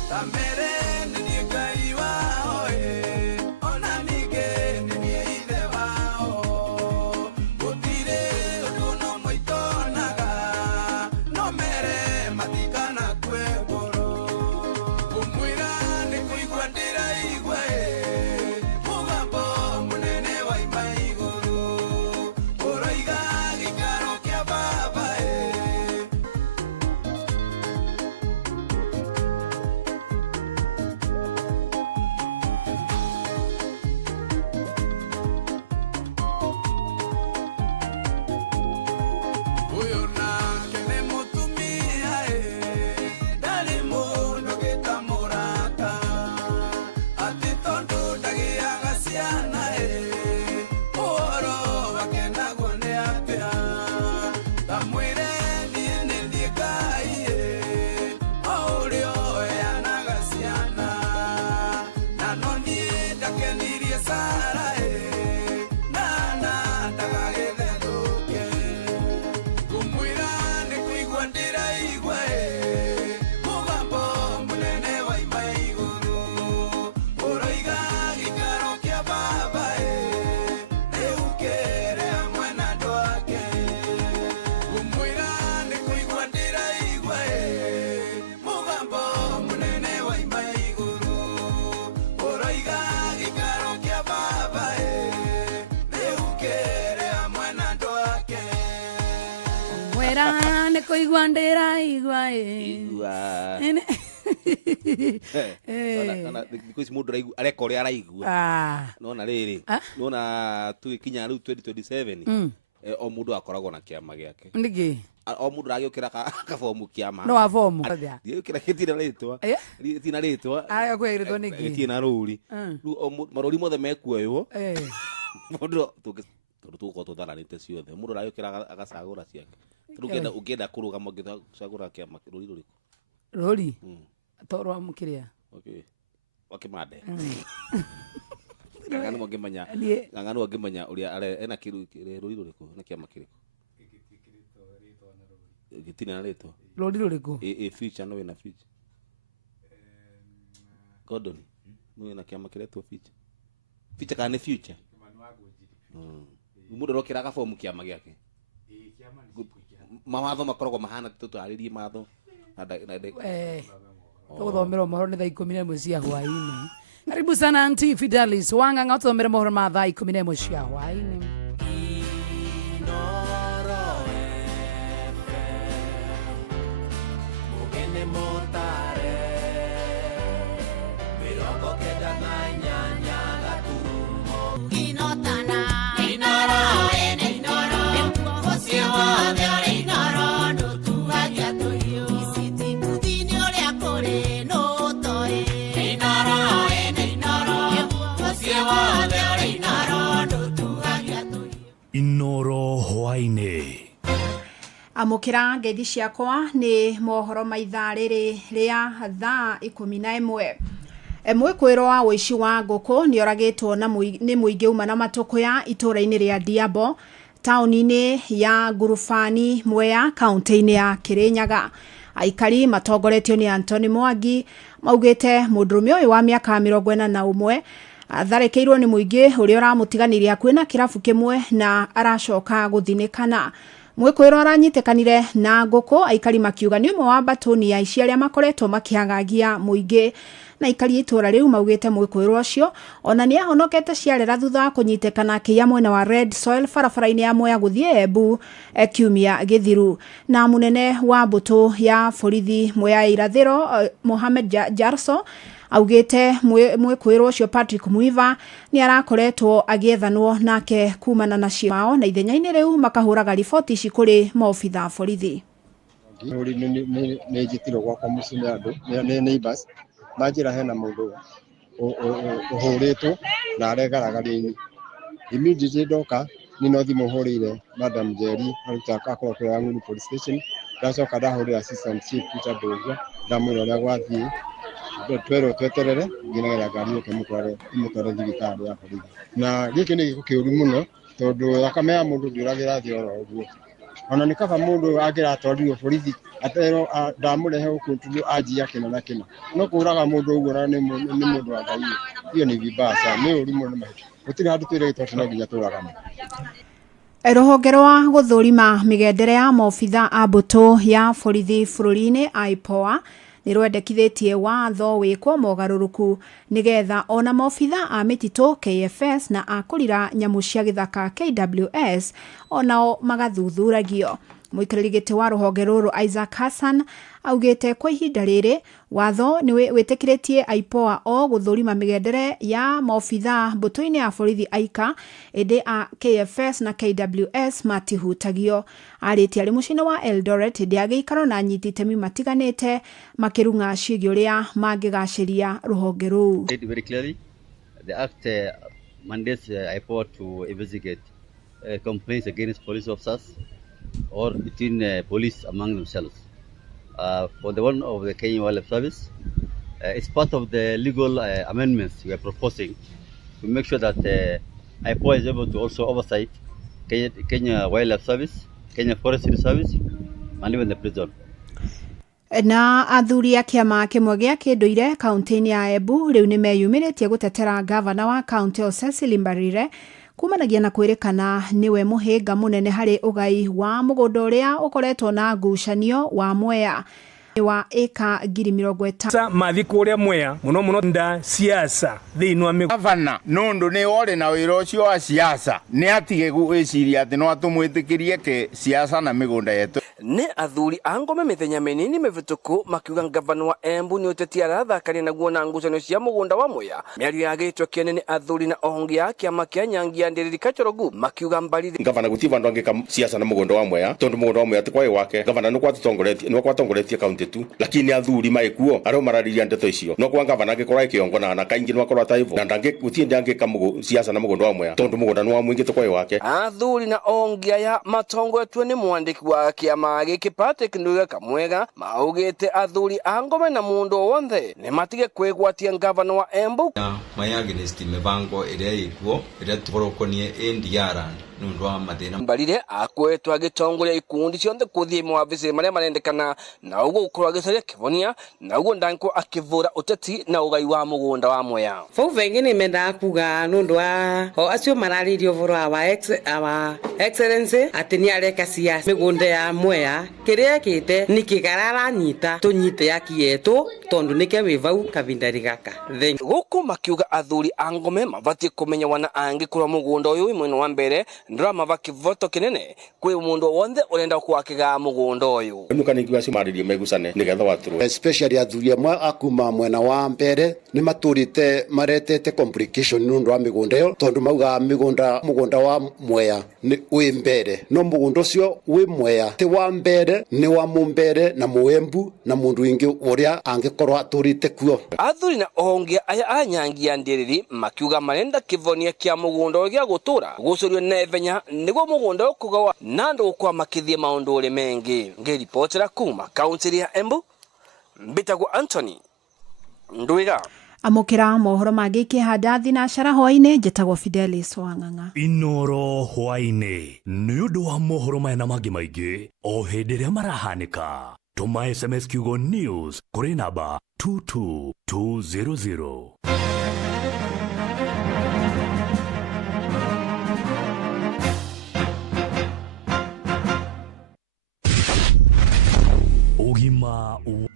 tamere ni ngai wao ona nige ni ithe wao gutire undu no moitonaga no mere matikana kwe goro umwira ni kuigwa ndiraigwa mugambo munene wa imaiguru uroiga gikaro kia baba uyu nake ni mutumia ndari mundu gitamurata ati tondu ndagiaga ciana uhoro wake naguo ni atia tamwire nie ni ndie Ngai o uria oheanaga ciana na no nie ndakenirie Sara na ndagagithethuke kumwira ni kuigwa ndiraigwa mugambo munene wa imaiguru uroiga gikaro kia baba niukere hamwe na andu ake kumwira ni kuigwa ndiraigwa mugambo munene wa imaiguru uroiga gikaro kia baba niukere hamwe na andu ake Mwera nä kå igua ndä raigua thikå ici må ndå areka å rä a araigua nona rä rä nona tå gä kinya rä u 2027 o må ndå akoragwo na kä ama gä ake nä o må ndå ragä å kä ra kabomu kä ama no abomu gä kä ra gä tina rä twa tina rä twa gä tirä na rå ri marå ri mothe mekuoywo må ndå tondå tå gå tå tharanä te ciothe må ndå ragä å kä ra agacagå ra ciake rä u å ngä enda kå rå gama å ngä cagå ra kä ama rå ri rå rä kå rå ri torwa må kä rä a wakä mande ng'ang'anu angä menya å rä a ena kä rå ri rå rä kå na kä ama kä rä kå gä tina rä twa rå ri rå rä kå future no wä na future Gordon no wä na kä ama kä retwo future kana nä future må ndå rokä raga bomu kä ama gä ake mawatho makoragwo mahana tå twarä rie matho gå thomera mohoro nä thaa 11 cia hwainä karibu sana Auntie Fidelis wang'ang'a tuthomere mohoro ma thaa 11 cia hwainä Inoro hwainä amukira ngeithi ciakwa ni mohoro maitha riri ria thaa 11 mwĩkwĩro wa ũici wa ngũkũ nĩ oragĩtwo nĩ mũingĩ uma na matũkũya itũra-inĩ rĩa Diabo taũni-inĩ ya Ngurubani Mwea kaunti-inĩ ya Kirinyaga. Aikari matongoretio nĩ Anthony Mwangi maugĩte mũndũrũme ũyũ wa mĩaka 41 atharĩkĩirwo nĩ mũingĩ ũrĩa ũramũtiganirie hakuhĩ na kĩrabu kĩmwe na aracoka gũthinĩkana. Mwĩkwĩro aranyitĩkanire na ngũkũ, aikari makiuga nĩ ũmwe wa mbatũni ya ici arĩa makoretwo makĩhagagia mũingĩ. Na ikari itũra rĩu maugĩte mwĩkwĩro ũcio ona nĩ ahonokete ciarera thutha wa kũnyitĩkana kĩya mwena wa Red Soil barabara-inĩ ya Mwea gũthiĩ Embu kiumia gĩthiru. Na mũnene wa mbũtũ ya borithi Mwea irathĩro Mohamed Jarso augĩte mwĩkwĩro ũcio Patrick Muiva nĩ arakoretwo agĩethanwo nake kumana na ciao na ithenya-inĩ rĩu makahũraga riboti ici kũrĩ maobitha borithi. Nĩ njitirwo gwakwa mũciĩ nĩ andũ nĩ neighbors manjĩra hena mũndũ ũhũrĩtwo na aregaragaria-inĩ. Immediately ndoka nĩ no thimũ hũrĩire Madam Njeri arutaga akorwo kũrĩa Ng'uni police station, ndacoka ndahũrĩra assistant chief Peter Ndũngwa ndamwĩra ũrĩa gwathiĩ, twerwo tweterere nginya ngari yũke ĩmũtware thibitarĩ ya borithi. Na gĩkĩ nĩ gĩko kĩũru mũno tondũ thakame ya mũndũ ndĩũragĩra thĩ oro ũguo. ona nĩ kaba mũndũ angĩratwarirwo borithi atero ndamurehe huku tu ajia kina na kina no kuraga mũndũ ũguo na nĩ mũndũ wa Ngai hiyo ni vibaya sana nĩ ũrimũ nĩ mahĩtia gũtirĩ handũ twĩre gĩtwatĩ nginya tũragana. Rũhonge rwa gũthũrima mĩgendere ya maobitha a mbũtũ ya borithi bũrũri-inĩ IPOA nĩ rwendekithĩtie watho wĩkwo mogarũrũku nĩgetha ona maobitha a mĩtitũ KFS na a kũrira nyamũ cia gĩthaka KWS onao magathuthuragio. Mũikarĩri gĩtĩ wa rũhonge rũrũ Isaac Hassan augĩte kwa ihinda rĩrĩ watho nĩ wĩtĩkĩrĩtie IPOA o gũthũrima mĩgendere ya maobitha mbũtũ-inĩ ya borithi aika ĩndĩ a KFS na KWS matihutagio. Arĩtie arĩ mũciĩ-inĩ wa Eldoret hĩndĩ ya gĩikaro na anyiti itemi matiganĩte makĩrung'a ciĩgiĩ ũrĩa mangĩgacĩria rũhonge rũu. Very clearly, the act mandates IPOA to investigate complaints against police officers or between police among themselves. For the one of the Kenya Wildlife Service, it's part of the legal amendments we are proposing to make sure that IPOA is able to also oversight Kenya Wildlife Service, Kenya Forestry Service, and even the prison. Na athuri a kĩama kĩmwe gĩa kĩndũire kaunti-inĩ ya Embu rĩu nĩ meyumĩrĩtie gũtetera gavana wa kaunti ĩyo Cecily Mbarire kumanagia na kwĩrĩkana niwe mũhĩnga mũnene harĩ ũgai wa mũgũnda ũrĩa ũkoretwo na ngucanio wa Mwea wa eka 50,000 mathi kũrĩa Mwea mũno nda siasa thĩinĩ wa gavana nũndũ nĩ ore na wĩra ũcio wa siasa nĩ atige gwĩciria atĩ no atũmwĩtĩkĩrie ke siasa na mĩgũnda yetu. Nĩ athuri a ngome mĩthenya mĩnini mĩvĩtũku makiuga gavana wa Embu nĩ ũteti arathakania naguo na ngucanio cia mũgũnda wa Mwea. Mĩario ya gĩtwo kĩene nĩ athuri na ohonge ya kĩama kĩa Nyangi ya Ndĩrĩri Kachorogu makiuga Mbarire gavana gũtirĩ vandũ angĩka siasa na mũgũnda wa Mwea tondũ mũgũnda wa Mwea ti kwĩ wake. Gavana nĩ kwatongoretie kaunti tu lakini athuri maikuo arĩa marariria ndeto icio no kwa gavana angĩkorwo akĩongona na kaingĩ no akorwo ta hivyo na gũtirĩ angĩka siasa na mũgũnda wa Mwea tondũ mũgũnda nĩ wa mũingĩ ti kwĩ wake. Athuri na ohonge ya matongoretio nĩ mwandĩki wa kĩama gĩkĩ Patrick Nduga Kamwega maugĩte athuri a ngome na mũndũ wothe nĩ matige kwĩgwatia gavana wa Embu my against mĩbango ĩrĩa ĩkuo ĩrĩa tũrokonie NDR nundu wa mathina. Mbarire akwetwo agĩtongoria ikundi ciothe kũthiĩ mawabici marĩa marendekana na ũguo gũkorwo agĩcaria kĩvonia na ũguo ndangĩkorwo akĩvũra ũteti na ũgai wa mũgũnda wa Mwea. Vau vengi nĩ mendaga kuga nundu wa o acio mararirie ũvoro wa excellency atĩ nĩ areka siasa mĩgũnda ya Mwea kĩrĩa kĩte nĩ kĩgarara nyita tũnyite yaki yetu tondu nĩke wĩ vau kavindari gaka. Gũkũ makiuga athuri a ngome mabatiĩ kũmenya wana angĩkorwo mũgũnda ũyũ mwena wa mbere ndrama vakivoto kinene kwe mundu wonde urenda kwakiga mugundo uyu nuka ningiwa cimaririe megusane nigetha waturu especially athuri amwe akuma mwena wa mbere ni maturite maretete complication nundu wa migunda yo tondu mauga mugunda wa Mwea ni wi mbere no mugunda ucio wi Mwea ti wa mbere ni wa mumbere na Muembu na mundu ingi uria angikorwa aturite kuo. Athuri na ohonge aya a Nyangi ya Ndĩrĩri makiuga marenda kivonia kia mugundo gĩa gutura gucurio nevenya niguo mugundo ukugawa na ndu kwa makithie maundu uri mengi. Ngiripotera kuma kaunti ya Embu Mbitagwo Anthony Ndwiga. Amukira mohoro mangĩ ikĩhanda thinacara hwainĩ njĩtagwo Fidelis Wang'ang'a. Inoro hwainĩ nĩ ũndũ wa mohoro maya na mangĩ maingĩ o hĩndĩ ĩrĩa marahanĩka. Tuma SMS kiugo news kũrĩ namba 22200.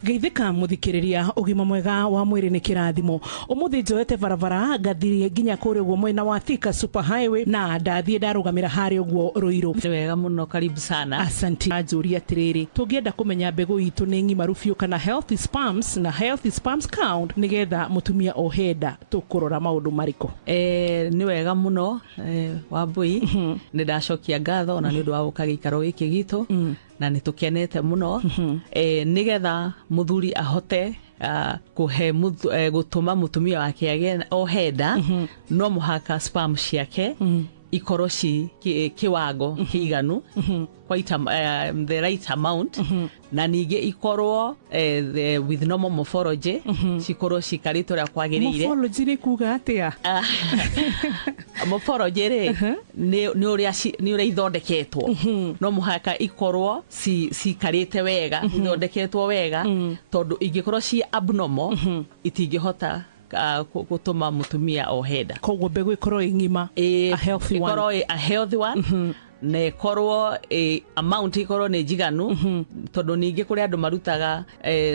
Geithika muthikiriria ugima mwega wa mwiri ni kirathimo umuthi njoete barabara ngathirie nginya kuri uguo mwena wa Thika Super Highway na ndathie ndarugamira hari uguo Ruiru wega muno karibu sana asanti ajuri atiriri tungienda kumenya mbegu itu ni ngimaru biu kana healthy sperms na healthy sperms count nigetha mutumia ohenda tukurora maundu mariko ni wega muno Wambui ni ndacokia ngatho na ni undu wa gukagikaro giki gitu na nitukenete muno nigetha muthuri ahote kuhe gutuma mutumia wake agene ohenda no muhaka sperm ciake ikoroshi kiwango kiiganu kwa the right amount na nige ikorwo with normal morphology cikorwo cikarĩtwo ũrĩa kwagĩrĩire. Morphology nĩ kuga atĩa? Morphology rĩ nĩ ũrĩa ithondeketwo, no mũhaka ikorwo cikarĩte wega, ithondeketwo wega, tondũ ingĩkorwo ci abnormal itingĩhota gũtũma mũtumia ohenda. Koguo mbegũ ikorwo ng'ima, a healthy one. Ikorwo a healthy one. Na ikorwo amount ikorwo nĩ njiganu, tondũ ningĩ kũrĩ andũ marutaga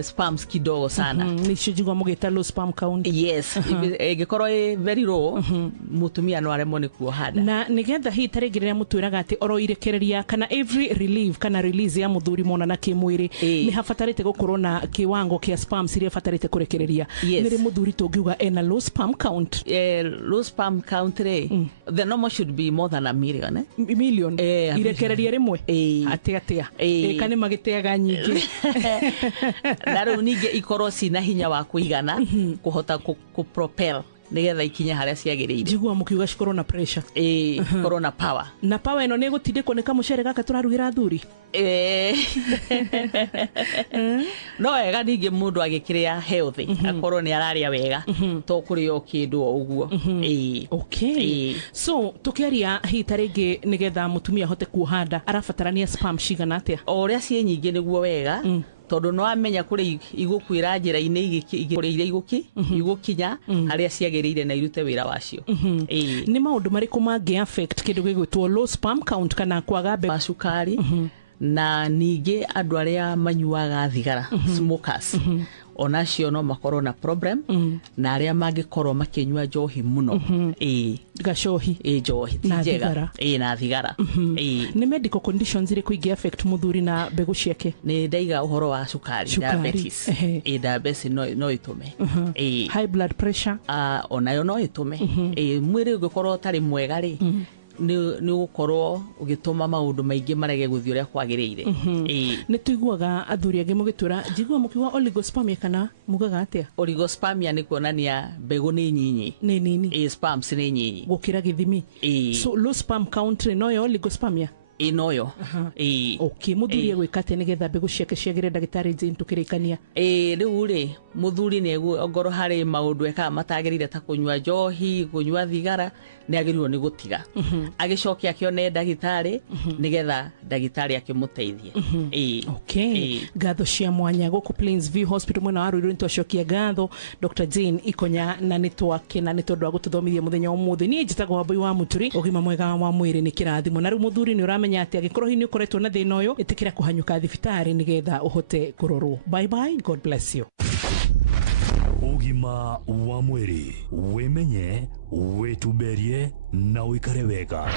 sperms kidogo sana. Nĩcio njigua mũgĩta low sperm count. Yes, ingĩkorwo very low, mũtumia no aremwo nĩ kuoha nda. Na nĩgetha hihi ta rĩngĩ rĩrĩa mũtwĩraga atĩ oro irekereria kana every relief kana release ya mũthuri monana kĩmwĩrĩ nĩ habatarĩte gũkorwo na kiwango kia sperms iria batarĩte kũrekereria. Nĩrĩ mũthuri tũngiuga ena low sperm count? Low sperm count rĩ, the normal should be more than a million. Million. Irekereria rimwe atia kana magiteaga nyingĩ na rĩu ningĩ ikorwo cina hinya wa kuigana kuhota ku propel nigetha ikinya haria ciagĩrĩire. Njigua mũkiuga cikorwo na pressure, ikorwo na power. Na power ĩno nĩ gũtindĩkwo nĩ kamũcere gaka tũrarugira thuri. No wega ningĩ mũndũ agĩkĩrĩa healthy akorwo nĩ ararĩa wega, to kũrĩa kĩndũ ũguo. Okay. So tukiaria hihi ta rĩngĩ nigetha mũtumia ahote kuohanda arabatarania sperm cigana atĩa? O ũrĩa ciĩ nyingĩ nĩguo wega, tondũ no amenya kũrĩ igũkwĩra njĩra-inĩ kũrĩ igũkinya harĩa ciagĩrĩire na irute wĩra wacio. Nĩ maũndũ marĩkũ mangĩ affect kĩndũ gĩgwĩtwo low sperm count kana kwaga mbegũ? Cukari na ningĩ andũ arĩa manyuaga thigara, smokers, onacio no makorwo na problem, na arĩa mangĩkorwo makĩnyua njohi mũno. Gacohi njohi ti njega na thigara. Nĩ medical conditions irĩkũ ingĩ affect mũthuri na mbegũ ciake? Nĩ ndaiga ũhoro wa cukari, diabetes. Diabetes no itume. High blood pressure onayo no itume. Mwĩrĩ ũngĩkorwo ũtarĩ mwega rĩ, nĩ gũkorwo ũgĩtũma maũndũ maingĩ marege gũthiĩ ũrĩa kwagĩrĩire. Nĩ tuiguaga athuri angĩ mũgĩtwĩra, njigua mũkiuga oligospermia kana mugaga atĩa? Oligospermia nĩ kuonania mbegũ nĩ nyinyi. Nĩ nini. Sperms nĩ nyinyi. Gũkĩra gĩthimi. So low sperm count no yo oligospermia? Inoyo. Okay, mũthuri egwĩka atĩa nĩgetha mbegũ ciake ciagĩrĩre? Ndagĩtarĩ Jane tũkĩrĩkania. Rĩu rĩ mũthuri nĩ ngoro harĩ maũndũ ekaga matagĩrĩire ta kũnyua njohi, kũnyua thigara, nĩ agĩrĩirwo nĩ gũtiga. Agĩcokia akĩone ndagĩtarĩ nĩgetha ndagĩtarĩ akĩmũteithie. Okay. Ngatho cia mwanya gũkũ Plainsview Hospital mwena wa Ruiru, nĩtwacokia ngatho Dr. Jane Ikonya, na nĩtwakena nĩ tondũ wa gũtũthomithia mũthenya ũmũthĩ. Niĩ njĩtagwo Wambui wa Mũturi. Ũgima mwega wa mwĩrĩ nĩ kĩrathimo, na rĩu mũthuri nĩ ũramenya atĩ angĩkorwo hihi nĩ ũkoretwo na thĩna ũyũ, ĩtĩkĩra kũhanyũka thibitarĩ nĩgetha ũhote kũrorwo. Bye bye, God bless you. Ũgima wa mwĩrĩ, wĩmenye, wĩtumberie na ũikare wega.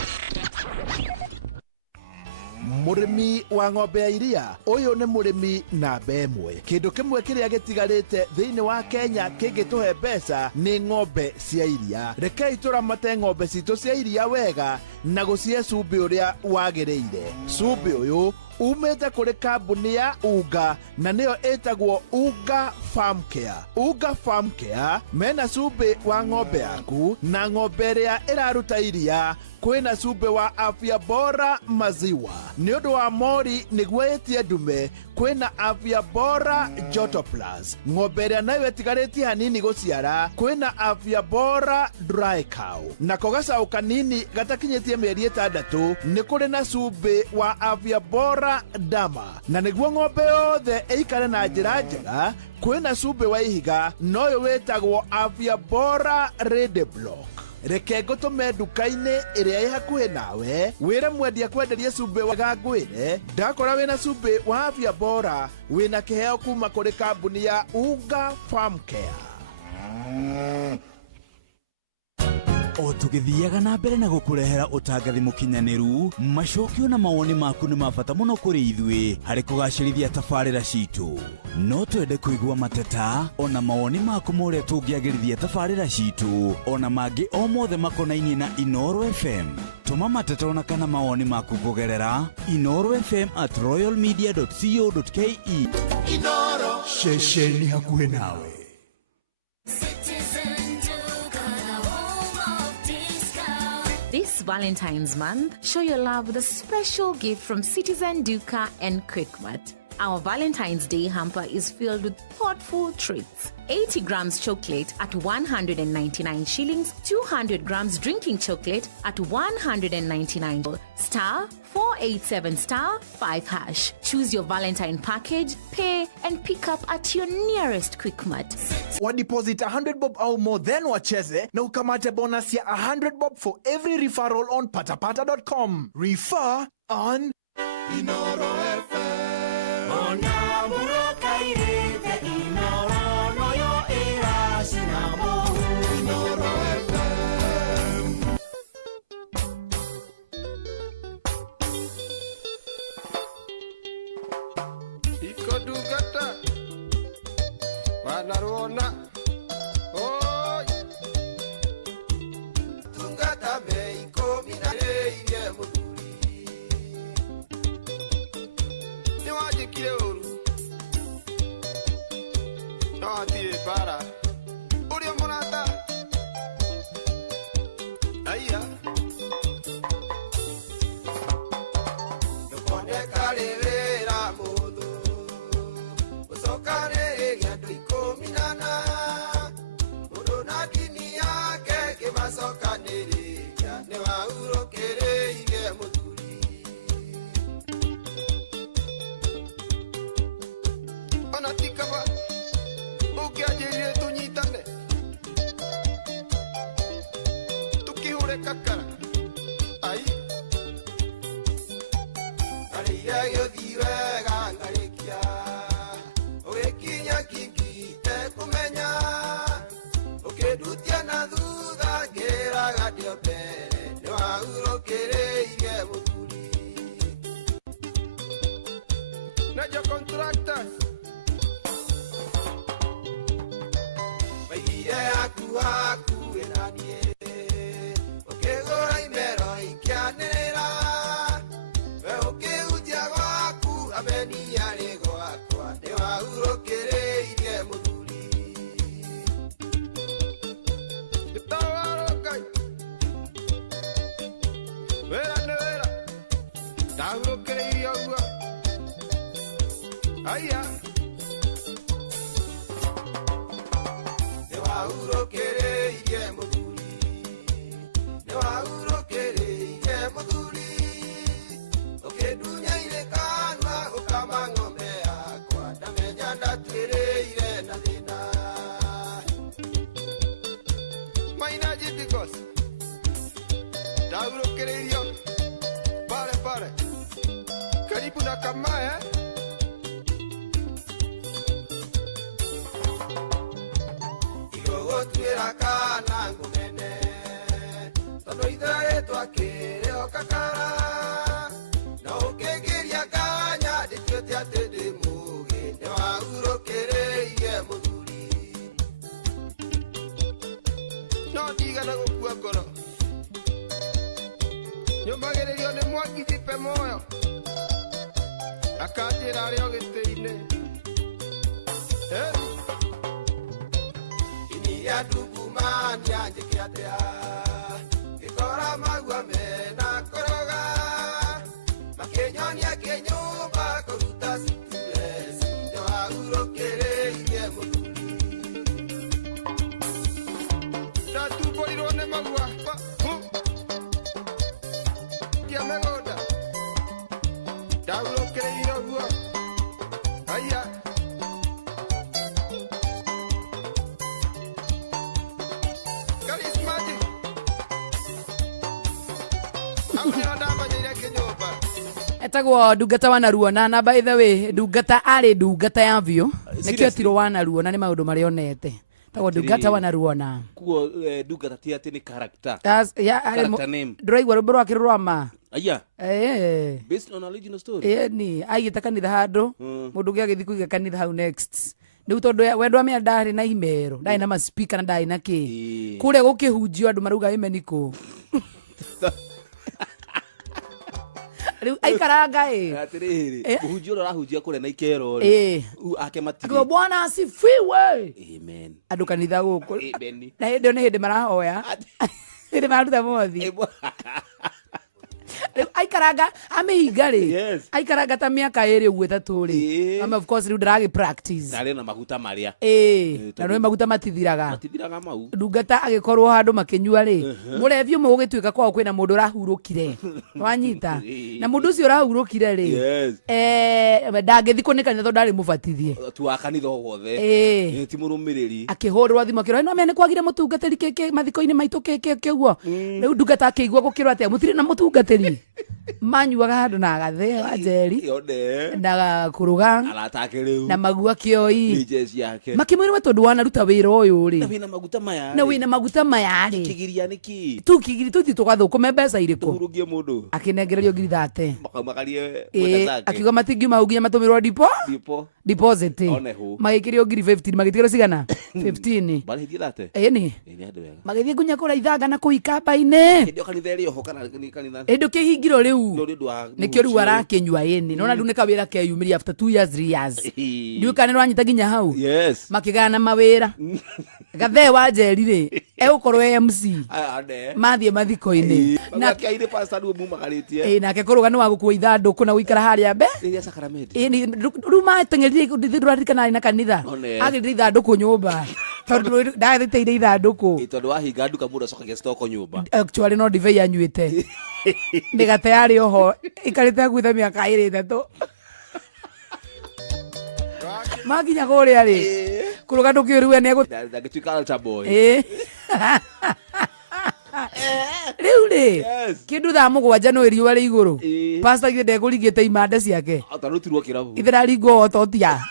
Mũrĩmi wa ng'ombe ya iria, ũyũ nĩ mũrĩmi namba ĩmwe. Kĩndũ kĩmwe kĩrĩa gĩtigarĩte thĩinĩ wa Kenya kĩngĩtũhe mbeca nĩ ng'ombe cia iria. Rekei tũramate ng'ombe citũ cia iria wega na gũcihe cumbĩ ũrĩa wagĩrĩire. Cumbĩ ũyũ umĩte kũrĩ kambuni ya Unga na nĩyo ĩtagwo Unga Farm Care. Unga Farm Care mena cumbĩ wa ng'ombe yaku na ng'ombe ĩrĩa ĩraruta iria kwĩna cumbĩ wa Afya Bora Maziwa. Nĩ ũndũ wa mori nĩguo ĩtie ndume kwĩna Afya Bora Joto Plus. Ng'ombe ĩrĩa nayo ĩtigarĩtie hanini gũciara kwĩna Afya Bora Dry Cow. Nako gacaũ kanini gatakinyĩtie mĩeri 6 nĩ kũrĩ na cumbĩ wa Afya Bora Dama. Na nĩguo ng'ombe yothe ĩikare na njĩra njega kwĩna cumbĩ wa ihiga noyo wĩtagwo Afya Bora Red Block. Reke ngũtũme nduka-inĩ ĩrĩa ĩ hakuhĩ nawe wĩre mwendia kwenderia cumbĩ wa gangwĩre. Ndakora wĩna cumbĩ wa Afya Bora wĩna kĩheo kuma kũrĩ kambuni ya Unga Farm Care. O tũgĩthiaga na mbere na gũkũrehera ũtangathi mũkinyanĩru, macokio na mawoni maku nĩ mabata mũno kũrĩ ithuĩ harĩ kũgacĩrithia tabarĩra citũ. No twende kũigua mateta ona mawoni maku ũrĩa tũngĩagĩrithia tabarĩra citũ, ona mangĩ o mothe makonainie na Inooro FM. Tũma mateta ona kana mawoni maku kũgerera inoorofm@royalmedia.co.ke. Inooro, ceceni hakuhĩ nawe. This Valentine's Month, show your love with a special gift from Citizen Duca and Quickmart. Our Valentine's Day hamper is filled with thoughtful treats. 80 grams chocolate at 199 shillings, 200 grams drinking chocolate at 199. Star 487 star 5 hash. Choose your Valentine package, pay, and pick up at your nearest Quickmart. Wadeposit 100 bob au more then wacheze na ukamate bonus ya 100 bob for every referral on patapata.com. Refer on Inoro FM. Narona, oi, tungata bei komina ye muduri, ni waje kile oru, ati para, uri monata, aya, nopone kalevera mudu, usokane minana mudona dini yake kimasoka nilikia ne waurokere ige muduri onatika ba ukiajerie tunyitane tukihure kakara ai ariya yo diwe gangarikia oekinya kiki kumenya ukedutia na duda gera gadio pere ne waurokere ige muduri najo contractors maiye aku enanie okegora imero ikianera we okeuja waku ameni yale gwakwa ne waurokere ige muduri aya ne waurokere ige muduri ne waurokere ige muduri okedunya ile kanwa ukama ngombe yakwa ndamenya ndatere ile na thina maina jitikos waurokere iyo pare karibu na kama tuera kana ngumene tono idare twakere okakara na ukegeria kanya dityote atende muge ne waurokere iye muduri no diga na gukua ngoro nyombagererio ne mwaki jipe moyo akatira ario giteine ya dugumani anje kiatea ikora magwa mena koroga makenyoni ya kenyumba koruta situresi yo agurokere ige muduri tatu bolirone magwa kia megoda daurokere iyo gua aya etagwo ndungata wa Naruona na by the way ndungata ari ndungata ya biũ nikio tiro wa Naruona ni maundu marionete etagwo ndungata wa Naruona kuo ndungata ti ati ni character name ndiraigua rwimbo rwake rwama aya based on original story ni aigĩte kanitha handũ mũndũ ũngĩ agĩthiĩ kũiga kanitha hau next rĩu tondũ wendwa mĩa ndarĩ na imero ndarĩ na maspika na ndarĩ na kĩ kũrĩa gũkĩhunjio andũ maruga amen kũ riu aikaranga atiriri uhunjio urahunjia kure na ikero ri ake matiri kwa Bwana asifiwe amen andu kanitha guku na hindi ni hindi marahoya Ĩrĩ maruta mothi. Aikaranga amehinga rĩ. Aikaranga ta mĩaka 2 ũguo 3 rĩ. Of course rĩu ndaragi practice. Ndarĩ na maguta marĩa. Na no maguta matithiraga. Matithiraga mau. Ndungata agĩkorwo handũ makĩnyua rĩ. Mũrebi ũmwe ũgĩtuĩka kwao kwĩna mũndũ ũrahurũkire. Wanyita. Na mũndũ ũcio ũrahurũkire rĩ. Ndangĩthi kũnĩkanĩra tondũ ndarĩ mũbatithie. Tu wa kanitha wothe. Ti mũrũmĩrĩri. Akĩhũrĩrwo thimũ akĩrwo no mene kwagire mũtungatĩri mathiko-inĩ maitũ kĩguo. Rĩu ndungata akĩigua gũkĩrwo atĩa mũtirĩ na mũtungatĩri. Manyuaga handũ na agathe wa njeri na kũruga na magua kĩoi makĩmwĩra tondũ wanaruta wĩra ũyũ rĩ na wĩna maguta maya rĩ kĩgiria nĩkĩ tukigiri tuthi tũgathũkũme mbeca irĩkũ tũhurungie mũndũ akĩnengererio ngiri 30 makamakarie mwenda zake akiuga matingiuma uginya matũmĩrwo deposit magĩkĩrio ngiri 15 magĩtigĩrwo cigana 15 barĩthie 30 ĩni magĩthiĩ ngunya kũra ithanga na kũika mba-inĩ hĩndĩ kanitha ĩrĩ oho kana kanitha hĩndĩ kĩhingiro rĩu nĩkĩo rĩu arakĩnyua ĩni nona rĩu nĩ kawĩra keyumĩria after 2 years 3 years ndiũĩ kana nĩ wanyita nginya hau makĩgana mawĩra gathe wa njeri rĩ egũkorwo MC mathiĩ mathiko-inĩ nake kũrũga nĩ wa gũkua ithandũkũ na gũikara harĩa mbe rĩu mateng'erire ndĩrarikana na kanitha agĩrire ithandũkũ nyũmba tondũ ndathĩteire ithandũkũ tondũ wahinga nduka mũndũ acokagia stock nyũmba actually no divei anyuĩte mĩgate yarĩ oho ikarĩte hakuhĩ mĩaka 3 makinya kũrĩa rĩ kũrũga ndũkĩũrua ndagĩtuĩka altar boy rĩu rĩ kĩndũ thaa 7 no riũa rĩ igũrũ pastor githĩ ndekũringĩte imande ciake atarutirwo kĩrabu ithe raringwo ototia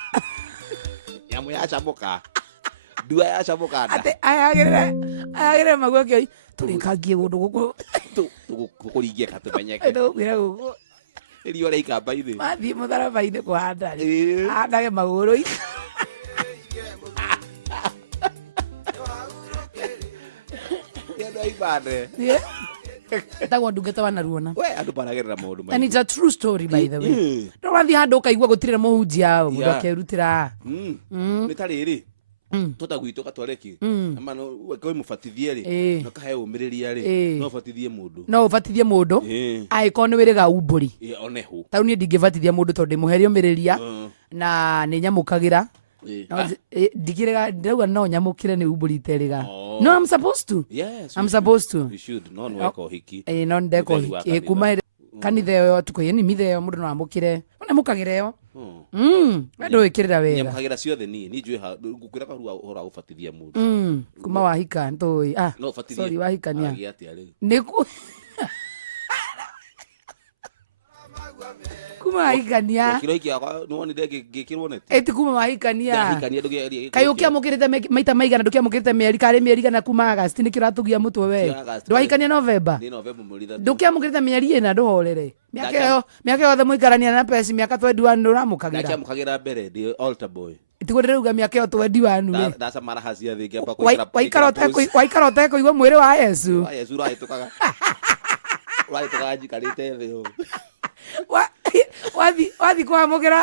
nyamũ yacamũka ndua yacamũka nda atĩ ayagĩrĩre magua kĩoi tũrĩkangie gũndũ gũkũ tũkũringie katũmenyeke tũkwĩra gũkũ riũa rĩa ikamba-inĩ mathiĩ mũtharaba-inĩ kũhanda rĩ handage magũrũ etagwo ndungata wanaruona andũ maragerera maũndũ maingĩ and it's a true story by the way ndũrathiĩ handũ ũkaigua gũtirĩ na mũhunjia mũndũ akerutĩra nĩ ta rĩrĩ tũtagwitũ gatwareki kwĩ mũbatithie rĩ no kahe ũmĩrĩria rĩ no ũbatithie mũndũ angĩkorwo nĩ wĩrĩga umbũri tarĩu niĩ ndingĩbatithia mũndũ tondũ ndĩmũheire ũmĩrĩria na nĩ nyamũkagĩra ndirauga no nyamũkĩre nĩ umbũri iterĩga no I'm supposed to no ndeka ũhiki kuma kanitha ĩyo tukũyeni mitha ĩyo mũndũ no amũkĩre nyamũkagĩra ĩyo ndũ ĩkĩrĩra wega nyamũkagĩra ciothe niĩ njũĩ ngũkwĩra kahuru ũhoro wa gũbatithia mũndũ kuma wahika ntũĩ sorry wahikania nĩku kuma wahikania eti kuma wahikania kaĩ ũkĩamũkĩrĩte maita maigana ndũkĩamũkĩrĩte mĩeri karĩ mĩeri igana kuma August nĩkĩo ũratũgia mũtwe we ndwahikania November ndũkĩamũkĩrĩte mĩeri ĩna ndũhorere mĩaka yothe mũikarania na pesi mĩaka 21 ũramũkagĩra ndakiamũkagĩra mbere ndi altar boy tiguo ndĩrauga mĩaka ĩyo 21 ndacamara hacia thĩ ngĩamba waikara ũtekũigua mwĩrĩ wa Yesu ũrahĩtũkaga njikarĩte thĩ wathi kwamũkĩra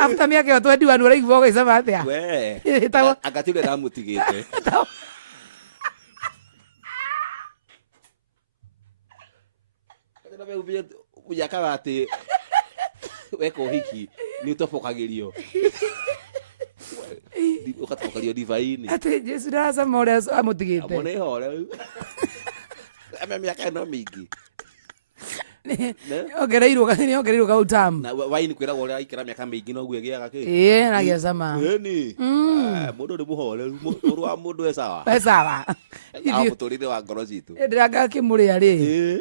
after mĩaka ĩyo 21 ũraigua ũgĩcama atĩa angatĩũrĩa ndamũtigĩte ũjakaga atĩ weka ũhiki nĩ ũtobokagĩrio ũgatobokagĩrio divainĩ atĩ Jesu ndaracama ũrĩa amũtigĩte amone hore mĩaka ĩno mĩingĩ ongereirwo kau tamu na waini kwĩragwo ũrĩa aikara mĩaka mĩingĩ noguo ĩgĩaga nagĩa cama mũndũ nĩ mũhoreru mũrũ wa mũndũ esawa mũtũrĩre wa ngoro citũ ndĩranga kĩmũrĩa rĩ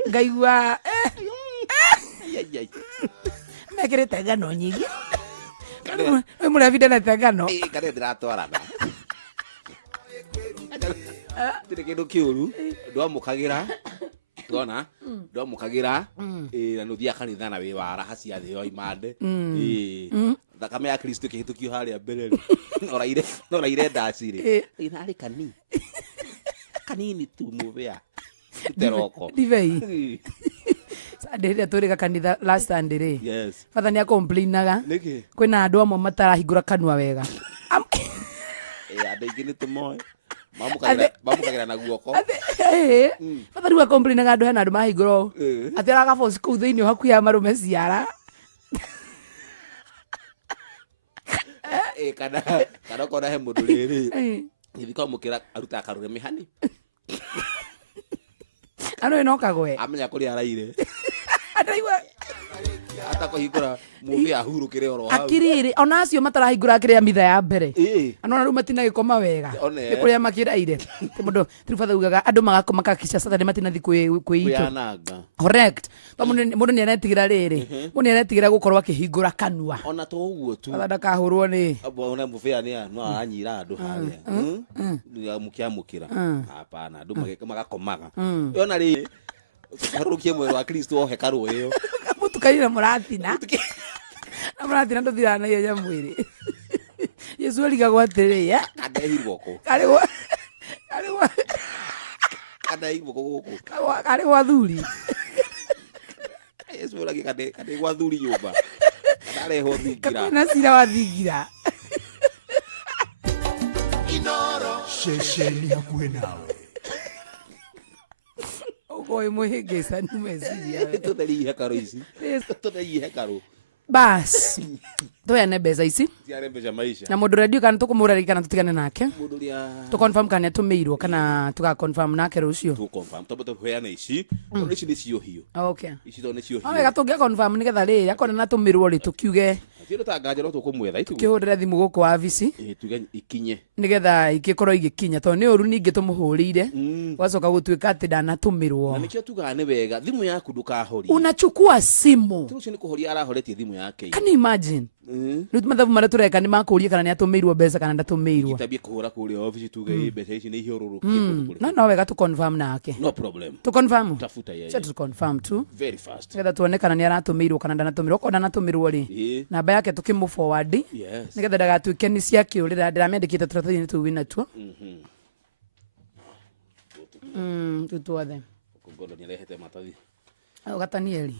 ngaigua mekĩrĩte ngano nyingĩ wĩ mũrĩa ndenete ngano ngano ndĩratwarana tĩrĩ kĩndũ kĩũru ndwamũkagĩra tuona ndwamũkagĩra na nũthiaga kanitha na wĩ wara hacia thĩ yo imande thakame ya Kristo ĩkĩhĩtũkio harĩa mbere noraire ndaci rĩ inarĩ kanini tu mũbĩa teroko divei ndĩrĩa tũrĩga kanitha last Sunday rĩ father nĩ acomplainaga kwĩna andũ amwe matarahingũra kanua wega andũ aingĩ nĩ tũmoĩ Mamukagĩra na guoko. Fatha rĩu complain ga andũ hena andũ mahingũrwo. Atĩ araga force kũu thĩinĩ hakuhĩ ya marũme ciara. Kana kona he mũndũ rĩrĩ. Gĩthi kwamũkĩra aruta akarũre mĩhani. Ano ĩno kagwe. Amenya kũrĩa araire. Ataigua. Atakũhingũra mũbia ahurũkĩre oro hau. Akirĩrĩ ona acio matarahingũra kĩrĩa mitha ya mbere. Anona rĩu matinagĩkoma wega. Nĩ kũrĩa makĩraire. Mũndũ Trifatha ugaga andũ magakoma kakisha Saturday matinathi kwĩitũ. Correct. Mũndũ nĩ aretigĩra rĩrĩ. Mũndũ nĩ aretigĩra gũkorwo akĩhingũra kanua. Ona to ũguo tu. Fatha ndakahũrwo nĩ. Ona mũbia nĩ no anyira andũ harĩa. Mũkĩamũkĩra. Hapana andũ magakomaga. Yona rĩrĩ. Harukie mwero wa Kristo o hekaru ĩyo. Mutukaira murathina. Na murathina ndothira na yeye mwiri. Yesu aliga atĩrĩ ya. Kadehirwo ko. Kadehirwo ko. Kare wa thuri. Yesu alagi kade wa thuri nyumba. Kare ho thingira. Na sira wa thingira. Inoro shesheni hakuhĩ nawe. Ogoe muhegesa numesiria. Tutari hekaru ici. Tutari hekaru. Bas. Toyane mbeca ici. Tiare mbeca maisha. Na mũndũ radio kana tũkũmũrari kana tũtigane nake. Mũndũ ria. Tu confirm kana tũmĩirwo kana tuga confirm nake rũcio. Tu confirm. Tũbota kũheana ici. Tondũ ici nĩ cio hiũ. Okay. Ici to nĩ cio hiũ. Wega tũngĩa confirm nĩgetha rĩrĩ akona na tũmĩrwo rĩ tũkiuge. Kĩndũ ta nganja no tũkũmwetha itu. Kĩhũrĩre thimũ gũkũ wabici. Tuge ikinye. Nĩgetha igĩkorwo igĩkinya tondũ nĩ ũru ningĩ tũmũhũrĩire. Wacoka gũtuĩka atĩ ndanatũmĩrwo. Na nĩkĩo tugaga nĩ wega thimũ yaku ndũkahorie. Unachukua simu. Tucio nĩ kũhoria arahoretie thimũ yake. Can you imagine? Rĩu mathabu marĩa tũreka nĩ makũria kana nĩ atũmĩirwo mbeca kana ndatũmĩirwo. Gĩtabia kũhũra kũrĩa ofici tuge mbeca ici nĩ ihiũrũrũkie. No wega tu confirm nake. No problem. Tu confirm. Tafuta yeye. Check to confirm tu. Very fast. Nĩgetha tuone kana nĩ aratũmĩirwo kana ndanatũmĩirwo. Okorwo ndanatũmĩirwo rĩ. Namba yake tũkĩmũ forward. Yes. Nĩgetha ndagatuĩke nĩ ciakĩũrĩra ndĩramĩandĩkĩte tũratathi-inĩ tũu wĩna tuo. Tutuothe. Ngondo nĩ arehete matathi. Gatanieli.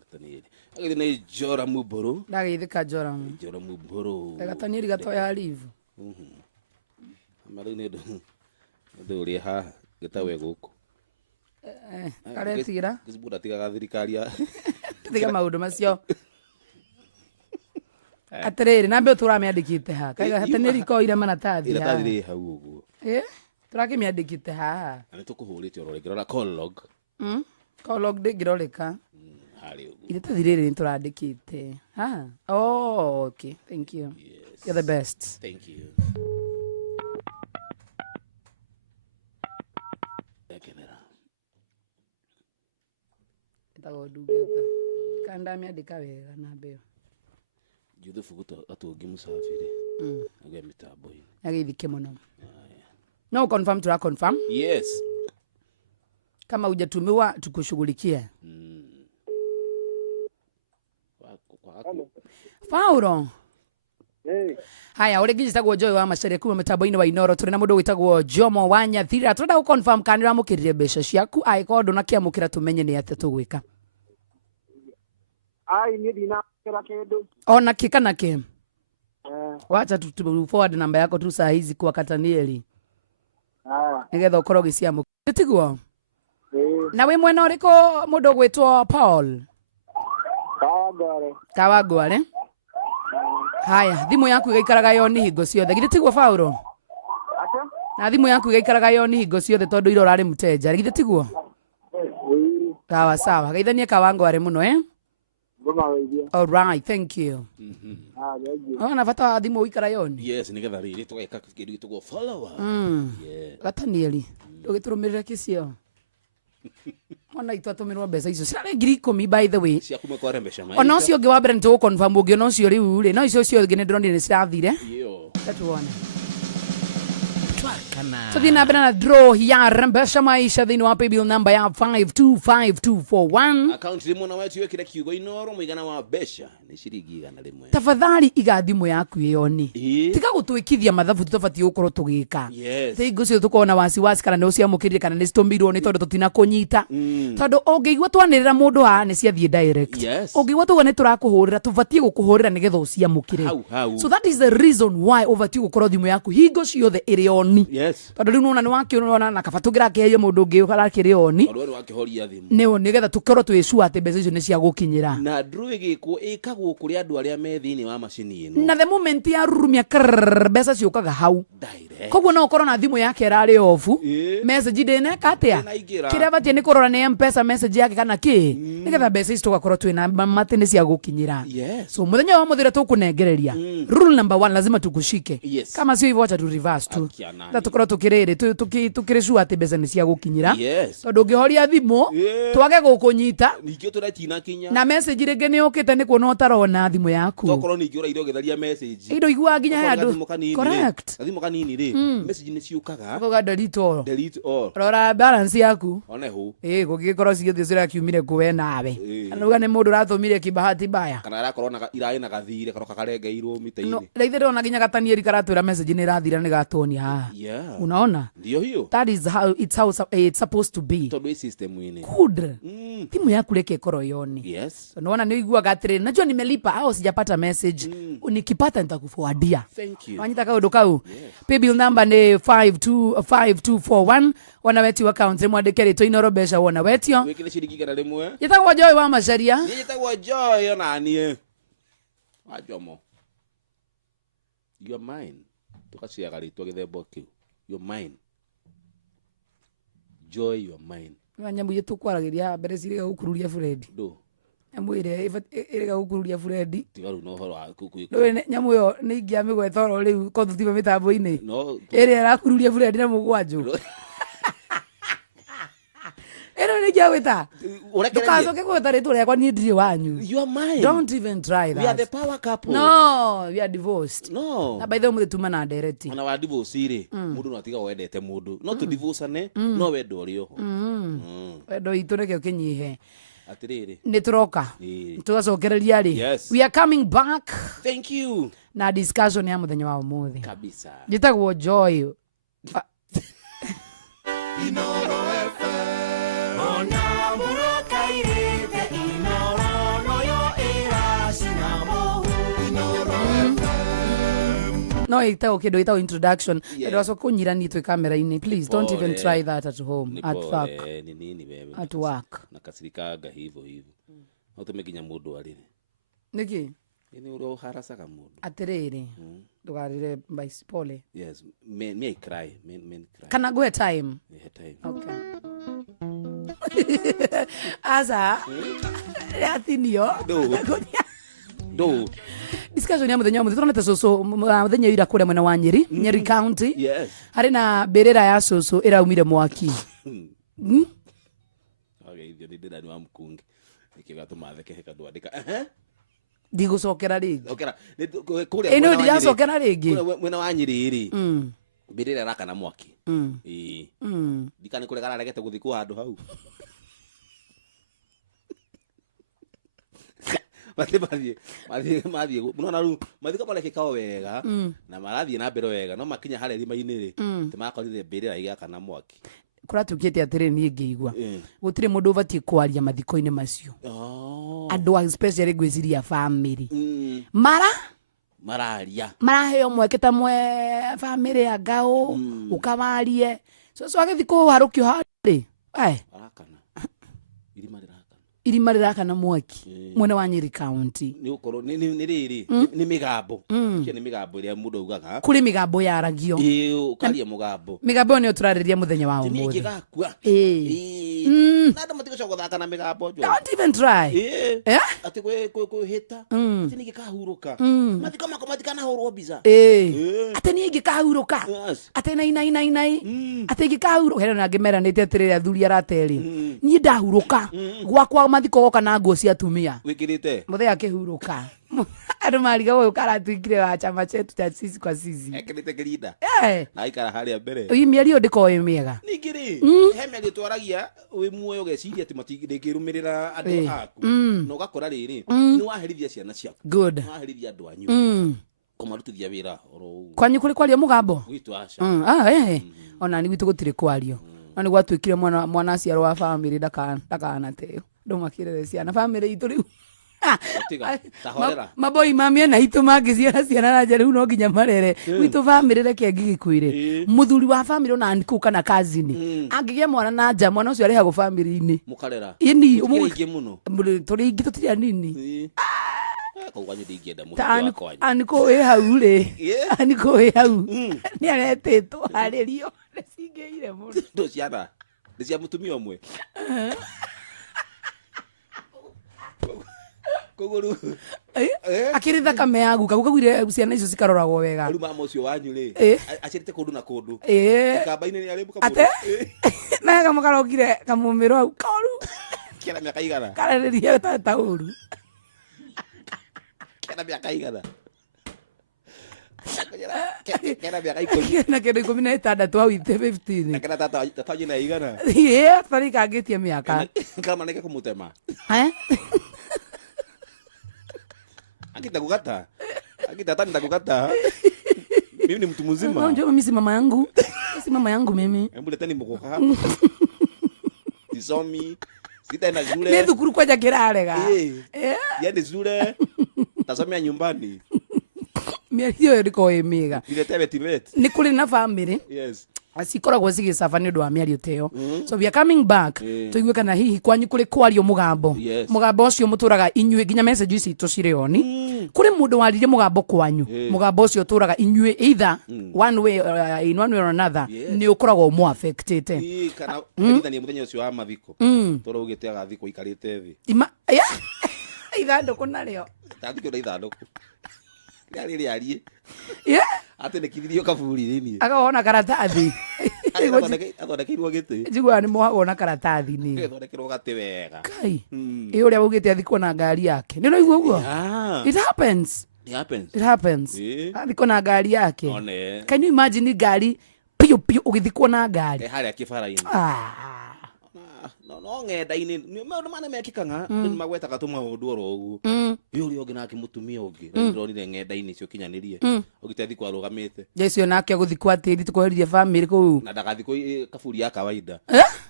Gatanieli. Agĩthiĩ nĩ Jora Mumburu. Ndagĩithĩka Jora. Jora Mumburu. Gatanieli gatoya live. Marĩ nĩ ndũ ũrĩa haha gĩtawe gũkũ. Karetigĩra. Gĩcibuda tigaga thirikari ya. Tiga maũndũ macio. Atĩrĩrĩ na mbe tũramĩandĩkĩte ha. Kaiga Gatanieli koire maratathi. Iratathi rĩ hau ũguo. Tũrakĩmĩandĩkĩte haha. Na nĩ tũkũhũrĩte oro rĩngĩ rora call log. Call log ndĩngĩroreka. Harĩ ũguo. Iratathi rĩrĩ nĩ tũrandĩkĩte. Oh, okay. Thank you. Yes. You're the best. Thank you. Ĩtagwo ndungata. Kanda mĩandĩka wega na mbeo. Juthufu atũngi mũsafiri. Agĩa mĩtambo-inĩ. Agĩithike mũno. No confirm tura confirm? Yes. Kama hujatumiwa tukushughulikia. Paulo. Haya uri gĩtagwo Joy wa Macharia kuma mĩtambo-inĩ wa Inoro tũrĩ na mũndũ wĩtagwo Jomo wa Nyathira tũrenda gũ confirm kana nĩwamũkĩrire mbeca ciaku angĩkorwo ndũnakĩamũkĩra tũmenye nĩ atĩa tũgwĩka. Ai niĩ ndinakĩra kĩndũ. Ona kĩ kana kĩ? Wacha tu forward namba yako tu saa hizi kwa Gatanieli. Nĩgetha ũkorwo ũgĩciamũkĩra. Tiguo? Na wĩ mwena ũrĩkũ mũndũ gwĩtwo Paul? Kawangware. Haya, thimũ yaku igaikaraga yo nĩ hingo ciothe. Githĩ tiguo Paulo? Na thimũ yaku igaikaraga yo nĩ hingo ciothe tondũ ira ũrarĩ mũteja. Githĩ tiguo? Sawa sawa. Geithanie Kawangware mũno All right, thank you. Ona bata thimũ ũikara yo nĩ. Yes, nĩgetha rĩrĩ tũgeka kĩndũ gĩtagwo follower. Gatanieli, ndũgĩtũrũmĩrĩre kĩcio. Ona itu atũmĩrwo mbeca icio cirarĩ 10,000 by the way. Ciakume kwa mbeca mai. Ona ũcio ũngĩ wa mbere nĩtũgũ confirm ũngĩ ona ũcio rĩu rĩ no icio ũngĩ nĩ ndĩronire nĩ cirathire. Tatuona. Tũthiĩ na mbere na draw ya mbeca maisha thĩinĩ wa paybill number ya 525241. Account rĩmwe na wetu wekire kiugo Inoro mũigana wa mbeca ni ciringi igana rimwe tafadhali iga thimu yaku iyo ni tika gutwikithia mathabu tutabatie gukorwo tugika thingo cio tukona wasiwasi kana ni uciamukirire kana ni stombirwo ni tondu tutina kunyita tondu ungiigwa twanirira mundu ha ni ciathie direct ungiigwa tuga ni turakuhurira tubatie gukuhurira nigetha uciamukire so that is the reason why ubatie gukorwo thimu yaku hingo ciothe iri oni tondu riu nona ni wakiona na kabatungira keyo mundu ungi ukarakiri oni tondu ni wakihoria thimu nigetha tukorwo twisua ati mbeca icio ni cia gukinyira na ndru igikwo ikagwo kuri andu aria me thiini wa macini ino na the moment ya rurumia mbeca ciukaga hau koguo no ukorwo na thimu yake rari ofu message ndene katia kiria batie ni kurora ni mpesa message yake kana ki nigetha mbeca ici tugakorwo twina mate ni cia gukinyira so muthenya wa muthira tukunengereria rule number 1 lazima tukushike kama sio hivyo acha tu reverse tu na tukorwo tukiriri tukirisua ati mbeca ni cia gukinyira tondu ngihoria thimu twage gukunyita nikio turatina kinya na message ringi ni ukite ni kuona utarona thimu yaku tokorwo ningi uraire ugetharia message indo igua ginya handu correct thimu kanini ri message ni ciukaga uga delete all rora balance yaku one hu gugikorwo cigithio cira kiumire kuwe nawe anuga ni mundu rathumire kibahati baya kana arakorwo na irai na gathire kana karengeirwo mitaini no raithero na ginya gatanieri karatwira message ni rathira ni gatonia unaona ndio hiyo that is how it's supposed to be tondu i system ine good timu yaku reke koro yoni unaona ni igua gatire najua nimelipa au sijapata message nikipata nitakuforwardia thank you wanyita kaudo kau paybill number ni 5241 wana weti account mwandike rito inoro besha wona wetio wikire ciringi igana rimwe yitagwo Joy wa Macharia yitagwo Joy ona nie wajomo you are mine tukaciaga ritwa githembo kiu you are mine Joy you are mine nyambu yetu kwaragiria mbere ciriga gukururia Fred ndo nyambu iriga gukururia Fred tigaru no horo akuku nyambu yo ni ingia migwethoro riu ko tutima mitambo ine iri arakururia Fred na mugwanju ero ni gawita ukazoke kweta ritu yakwa ni ndiri wanyu you are mine don't even try that we are the power couple no we are divorced no na by the way mutuma na direct ona wa divorce ri mundu no atiga wendete mundu no tu divorce ne no wendo ri oho wendo itureke ukinyihe atiriri ni turoka tugacokereria ri we are coming back thank you na discussion ya muthenya wa umuthi kabisa gitagwo Joy Inoro FM ona murokairite inoro noyo irashina mohu Inoro FM no itao kido itao introduction ndio kunyirani tu kamera ini please don't even try that at home at work ni nini bebe at work nakasirikaga hivyo no tumekinya mundu arire niki ni uro harasaka mundu atiriri ndugarire mbaisi pole yes me I cry men cry kana go time okay asa yatinio do discussion ya muthenya muthenya turonete soso muthenya ira kure mwena wa Nyeri Nyeri County hari na berera ya soso iraumire mwaki okay ithio ni ndani wa mkungi ikigato matheke heka ndwandika ndigocokera ringi okera kuria ino ndigacokera ringi mwena wa Nyeri ri berera raka na mwaki dikane kure gara regete guthi ku handu hau mathie munona ru mathika pale kikao wega na marathie na mbere wega no makinya hare rima-ini ri timakorire mbirira igaka na mwaki kuratukite atire ni ngeigwa gutire mundu ubatie kwaria mathiko-ini macio andu especially gwiciria family maraheo mweke ta mwe family ya ngao ukamarie so agithiko harukio hari irima rirakana mwaki mwena wa Nyeri County ni ukoro ni riri ni migambo ni migambo iria mundu ugaga kuri migambo ya ragio ukaria mugambo migambo ni uturariria muthenya wa umuthi ngigakua nada matiko cyo guthaka na migambo jo don't even try ati kwe hita ati ni gikahuruka matiko mako matikana horo biza ati ni gikahuruka ati nai ati gikahuruka hero na ngimera nite atirira thuri arateri ni ndahuruka gwakwa mathiko goka na nguo cia tumia wikirite muthee akihuruka andu mariga uyu karatuikire wa chama chetu cha sisi kwa sisi ekirite kirinda na ikara haria mbere uyu mieri ndiko miega ningiri he mieri twaragia wi muoyo geciria ati matingirũmirĩra andu aku no gakora riri ni waherithia ciana ciaku good waherithia andu anyu kumarutithia wira oro kwanyu kuri kwaria mugambo witu aca ona ni witu gutire kwario na ni gwatuikire mwana aciarwo wa family ndakana teo ndumakirire ciana family itu riu maboi mamie na itu mangiciara ciana na njeri no nginya marere witu family reke ngigikuire muthuri wa family ona andiku kana kazini angigia mwana na nja mwana ucio arehagwo family-ini mukarera ini ingi muno turi ingi tutiri nini kwanyu ndingienda muthuri wa kwanyu aniko hau ri aniko hau ni aretitwo haririo singeire muno ndo ciana ni cia mutumia umwe kuguru akiri thakame yagu kagugire ciana icio cikaroragwo wega ari mama ucio wanyu ri acirite kundu na kundu kamba-ini ni ari mukamu ate na kamukarogire kamumiro au karu kera miaka igana karariria tauru kera miaka igana kera miaka na kendo 16 au 15 na kera tata nyina igana tari kangitie miaka kama neke kumutema Akita tata nitakukata. Mimi ni mtu mzima. Unajua mimi si mama yangu. Si mama yangu mimi. Hebu leteni mkoka hapa. Sisomi. Sitaenda shule. Mimi thukuru kwaja kirarega. Yaani shule. Tasomea nyumbani. Mimi hiyo ndiko miega. Ile tibet. Ni kuri na family. Yes. Asikoragwo cigicafa ni undu wa miario teo so we are coming back tuigue kana hihi kwanyu kuri kwario mugambo mugambo ucio muturaga inyue ginya message ici tucirioni kuri mundu waririe mugambo kwanyu mugambo ucio turaga inyue either one way or another ni ukoragwo mu affected kana ni muthenya ucio wa mathiko turugite agathiko ikarite thi ithanduku nario tathiko na ithanduku yari arie ate nekithirio kaburi thini agawona karatathi athondekirwo giti njigua ni mwona karatathi ni athondekirwo gati wega kai uria ugite athikwo na ngari yake ni no igwo guo it happens athikwo na ngari yake can you imagine ngari piu ugithikwo na ngari haria kibara-ini no ngenda-ini ni maundu mane mekikanga ni magwetaga tumaundu oro uguo yuri ongi nake mutumia ungi ndonire ngenda-ini cio kinyanirie ugitethi kwa rugamite jesu nake guthikwa atiri tukoheririe family ku na ndagathikwo kaburi ya kawaida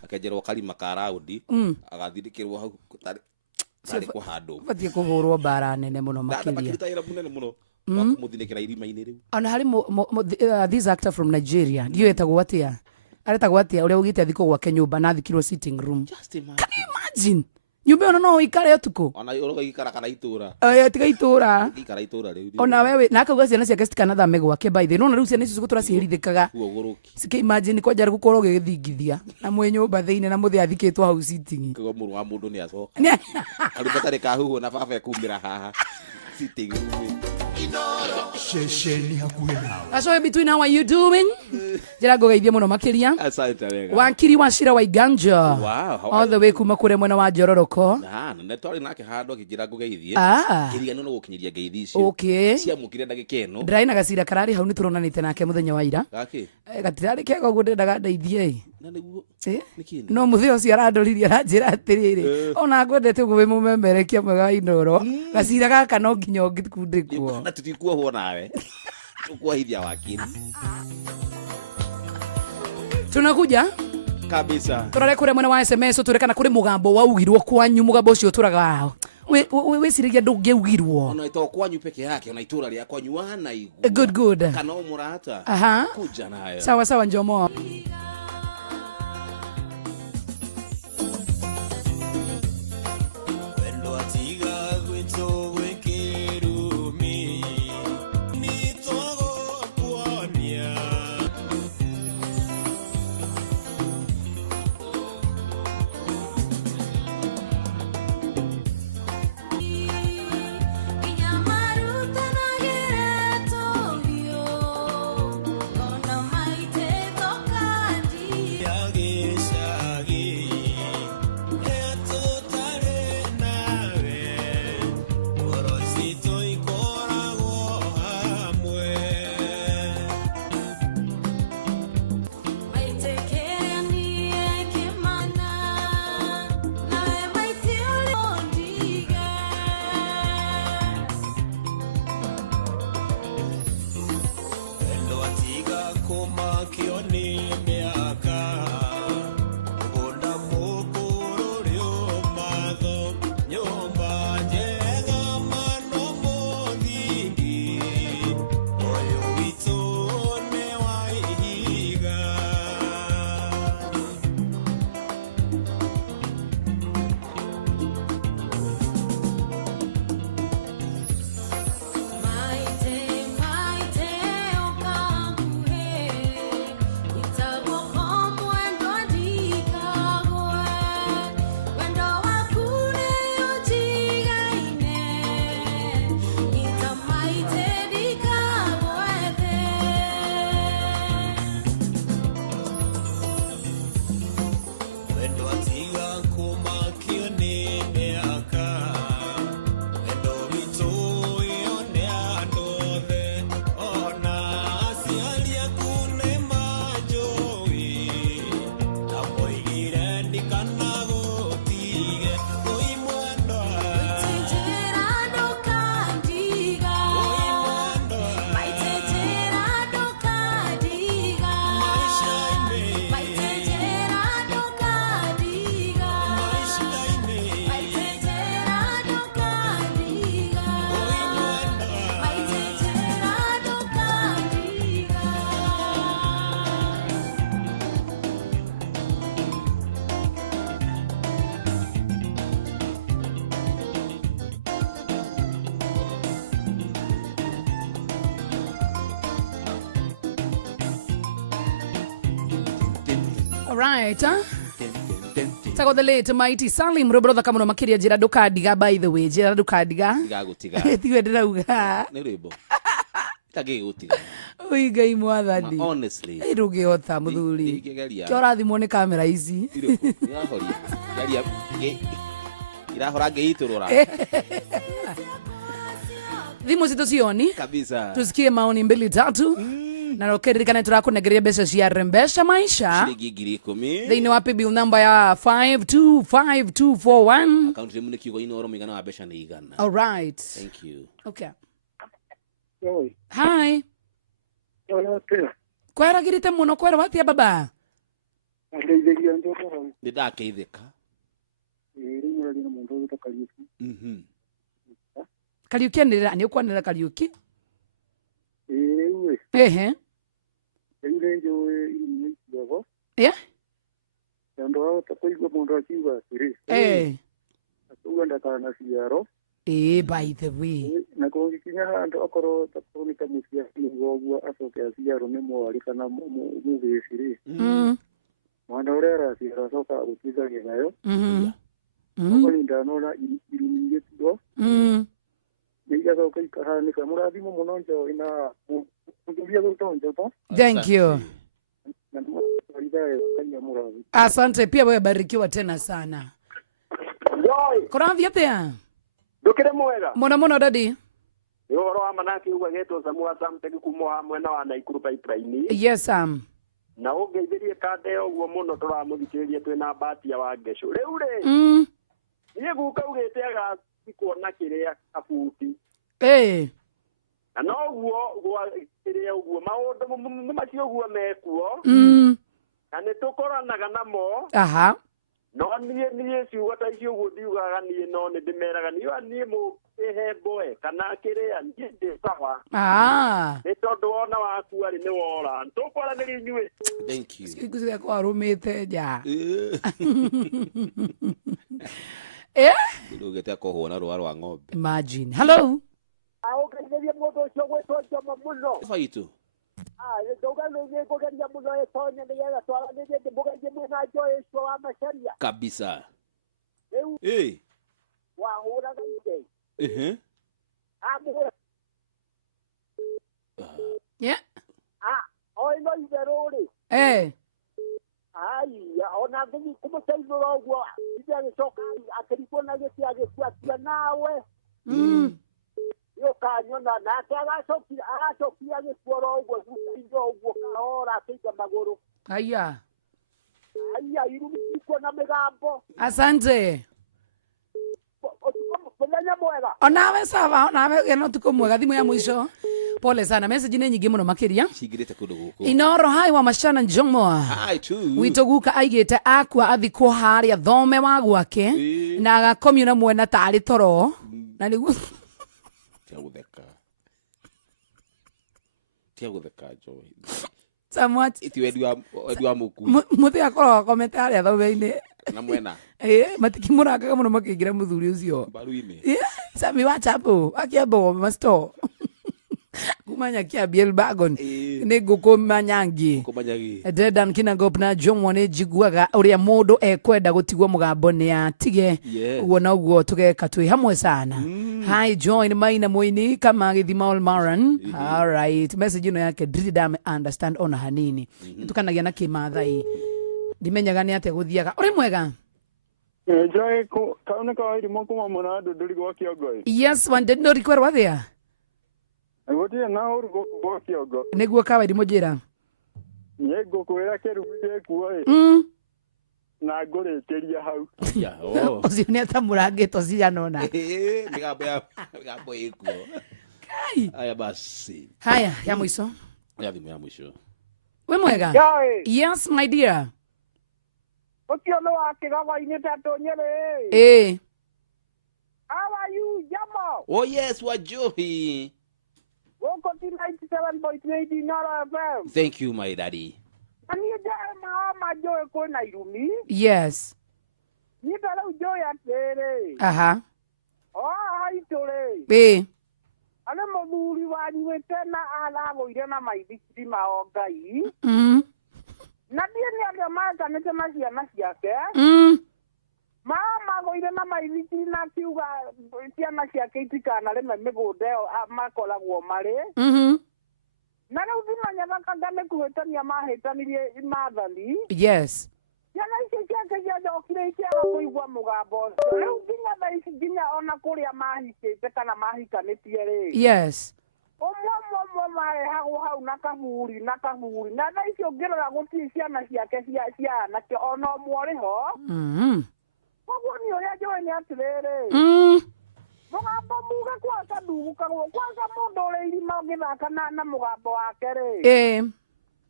akenjerwo kalima ka raundi agathindikirwo hau tari kuhandu batie kuhurwo bara nene muno makiria makiritaira munene muno wakumuthinikira irima-ini riu ona hari this actor from Nigeria ndio etagwo atia aretagwo atia uria ugite athiko gwake nyumba na athikirwo sitting room can you imagine nyumba ona no ikare utuko ona uroga ikara kana itura tiga itura ikara itura riu ona wewe na akauga ciana ciake citikana thame gwake by the no riu ciana icio gutura cihirithikaga sike imagine kwa jari gukorwo githingithia na mwe nyumba theine na muthi athikitwo hau sitting ko muru wa mundu ni acoka aruta tare kahuho na baba ekumira haha sitting room shesheni hakuhe nawe aso between how are you doing jira gogeithia muno makiria asante wega wakiri wa Shira wa Iganja wow all the way kuma kure mwena wa Jororoko na twari nake hando kijira gogeithie kiria no gukinyiria ngeithi icio okay cia mukire ndagikeno ndrai na gacira karari hau ni turonanite nake muthenya wa ira gaki gatirari kega uguo ndendaga ndeithie na niguo nikini no muthio cio arandoririe aranjira atiriri ona ngwendete guwe mumemerekia mwega wa inoro gacira gaka no nginya ngikundikwo na tutikuohwo nawe tukuahithia wakiri tunakuja kabisa turare kure mwena wa SMS turekana kuri mugambo waugirwo kwanyu mugambo ucio turaga wao we sirigia ndungiugirwo ona ito kwanyu peke yake ona itura ria kwanyu wana igwa good kana umurata kuja nayo sawa njomo All right, Tago the late mighty Salim brother kama no makiria jira ndukadiga by the way jira ndukadiga Gagutiga tiwe ndirauga ni rwimbo tagigutiga Ngai mwathani honestly irugihota muthuri kio rathimwo ni kamera ici irahori garia irahora ngeiturura thimu citu cioni kabisa tusikie maoni mbili tatu na rokeririkane turakunegeria mbeca cia rembesha maisha shilingi 10,000 thini wa paybill number ya 525241 account name ni kiugo inoro migana wa mbeca ni igana. All right, thank you. Okay. Hi. Kweragirite muno kwera watia baba Ndeithĩria njokoro. Nĩndakeithĩka. Rĩu mũrĩ na mũndũ wĩtwa Kariuki. Kariuki nĩ ũkwanĩra Kariuki? Rĩu ehe. Rĩu njũĩ irio ciago. Ndio wao takuigua mũndũ akiuga atĩrĩ. Akuga ndakana ciaro. By the way. Na kũngikinya handũ akorwo takunika mũcia ũguo acoke aciaro nĩ mwari kana mũgĩci rĩ. Mwana ũrĩa araciara acoka gũtithagia nayo. Ni ndanona irio tuo. Igacoka ikahanĩka mũrathimo mũno njoĩ na mũtumia gũtonja po. Thank you. Asante pia wewe, barikiwa tena sana. Korathi atia? Ndukire mwega. Muno dadi. Yoro wa manaki uga geto samua samtegi kumoha mwena wa Naikuru pipeline. Yes Sam. Na ungeithirie kande uguo muno turamuthikiririe twina batia wa ngesho. Riu ri. Niĩ guka ugite aga ikuona kiria abuti. Na no guo gwa kiria uguo maundu macio guo mekuo. Na nĩ tũkoranaga namo. No niĩ ciugo ta icio ũguo ndiugaga niĩ no nĩ ndĩmeraga niĩ mũhemboe kana kĩrĩa niĩ ndĩ sawa. Nĩ tondũ wona waku arĩ nĩ wora tũkwaranĩria inyuĩ. Thank you. Sikuziga kwa arumĩte nja. Ndugĩte kũhũna rũa rwa ng'ombe. Imagine. Hello. Aũgeithĩrie mũndũ ũcio gwĩtwo Joma mũno. Faitu. Ndauga nĩ ngũgeria mũno ĩtonya nĩgetha twaranĩrie ndĩmũgeithie mwena Joy ũcio wa Macharia. Kabisa. Rĩu wahũraga inde. Oi no itherũ rĩ. Aya ona ngĩthiĩ kũmũteithũra ũguo ithe agĩcoka akĩrigwo na gĩtĩ agĩbuatia nawe. Yokanyona nake agacokia agĩkuora ũguo gũtaindo ũguo kahora akĩiga magũrũ. Aya irumikwo na mĩgambo. Asante. Mũthenya mwega. Onawe sawa, onawe gena ũtukũ mwega. Thimũ ya mũico. Pole sana, message nĩ nyingĩ mũno makĩria. Cingirĩte kũndũ gũkũ. Inoro hai wa Mashana Njomo. Hi too. Witũ guka aigĩte akua athikwo harĩa thome wa gwake na agakomio na mwena tarĩ toro. Na nĩguo Tiagũtheka Joy. Somewhat. Iti wa mũku. Mũthĩ akorwo akomete harĩa thome-inĩ. Na mwena. Matikimũrangaga mũno makĩingĩra mũthuri ũcio. Mbaru-inĩ. Sami wa chapo akiambo masto. Kumanya kia Bielbagon nĩ ngũkũ manyangi. Dedan Kinangop na Jomo nĩ njiguaga ũrĩa mũndũ ekwenda gũtigwo mũgambo nĩ atige. Ũguo na ũguo tũgeka twĩ hamwe sana. Hi join Maina Mũini kama gĩthima Olmaran. All right, message ĩno yake ndidam understand ona hanini. Tukanagia na kĩmathai. Ndimenyaga nĩ atĩa gũthiaga. Ũrĩ mwega? Joy kauna kawaidi moko mwana ndũrĩ gwa Kĩongoi. Yes, one no record wa there. Agũtirĩ na ũru gwa Kĩongo. Nĩguo kawaidi mũnjĩra. Nĩ ngũkwĩra kĩrumi gĩkuo na ngũrĩkĩria hau. Ũcio nĩ atamũrangĩtwo cianona. Migambo ĩkuo. Haya basi. Haya, ya mũico. Thimũ ya mũico. We mwega? Yes my dear. Ũcio nĩ wa kĩgava-inĩ tatũ Nyĩrĩ. How are you, Jamo? Oh yes, Wajohi. Welcome to 97.8 Inara FM. Thank you, my daddy. Niĩ ma Joy kwĩna irumi. Yes. Niĩ tarĩu Joy atĩrĩ. Haitũ rĩ. Arĩ mũthuri wanyuĩte na aragũire na maithikiri mao Ngai. Na ndiye ndio maana amesema ciana ciake. Mama goire na maithiti na kiuga ciana ciake itikana rĩmwe mĩgũnda ĩyo makoragwo marĩ. Na rĩu thimanya Kagame kũhĩtania mahĩtanirie maathani. Yes. Ciana icio ciake ciacokire iciaga kũigua mũgambo ũcio. Rĩu nginya thaa ici nginya ona kũrĩa mahikĩte kana mahikanĩtie rĩ. Yes. Ũmwe marehagwo hau na kaburi. Na thaa icio ũngĩrora gũtirĩ ciana ciake cianake ona ũmwe ũrĩ ho. Koguo nĩ ũrĩa njũĩ nĩ atĩrĩrĩ. Mũgambo muge kwanza ndugukagwo kwanza mũndũ ũrĩ irima ũngĩthaka na mũgambo wake rĩ.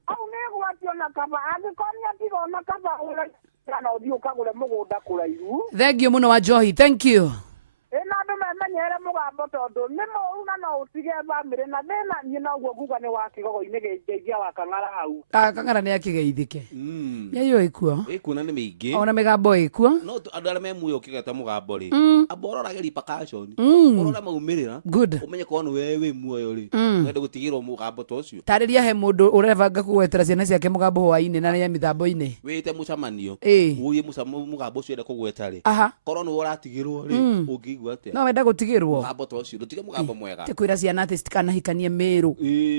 Au nĩ gwatio na kaba angĩkorwo nĩ atigona kaba ũrĩa kana ũthiĩ ũkagũre mũgũnda kũraihu. Thank you mũno wa Njohi, thank you. Na andũ memenyere mũgambo tondũ nĩ mũru na no ũtige bamĩrĩ na thĩna niĩ noguo nguga nĩ wa kĩgogo-inĩ gĩkĩngia wa Kang'ara hau. Kang'ara nĩ akĩgeithĩke. Yaiyo ĩkuo. Ĩkuo na nĩ mĩingĩ. Ona mĩgambo ĩkuo. No andũ arĩa me muoyo ũkĩgeta mũgambo rĩ. Amba ũrorage repercussion. Ũrora maumĩrĩra. Ũmenye korwo nĩ we wĩ muoyo rĩ. Wende gũtigĩrwo mũgambo ta ũcio. Tarĩria he mũndũ ũrebanga kũgwetera ciana ciake mũgambo hwainĩ na nĩ mĩthambo-inĩ. Wĩte mũcamanio. Ũrie mũgambo ũcio wende kũgweta rĩ. Korwo nĩ ũratigĩrwo rĩ. Ũngĩigua atĩa? No wenda gũtigĩrwo. Mũgambo ta ũcio ndũtige mũgambo mwega. Kwĩra ciana atĩ citikanahikanie Mĩrũ.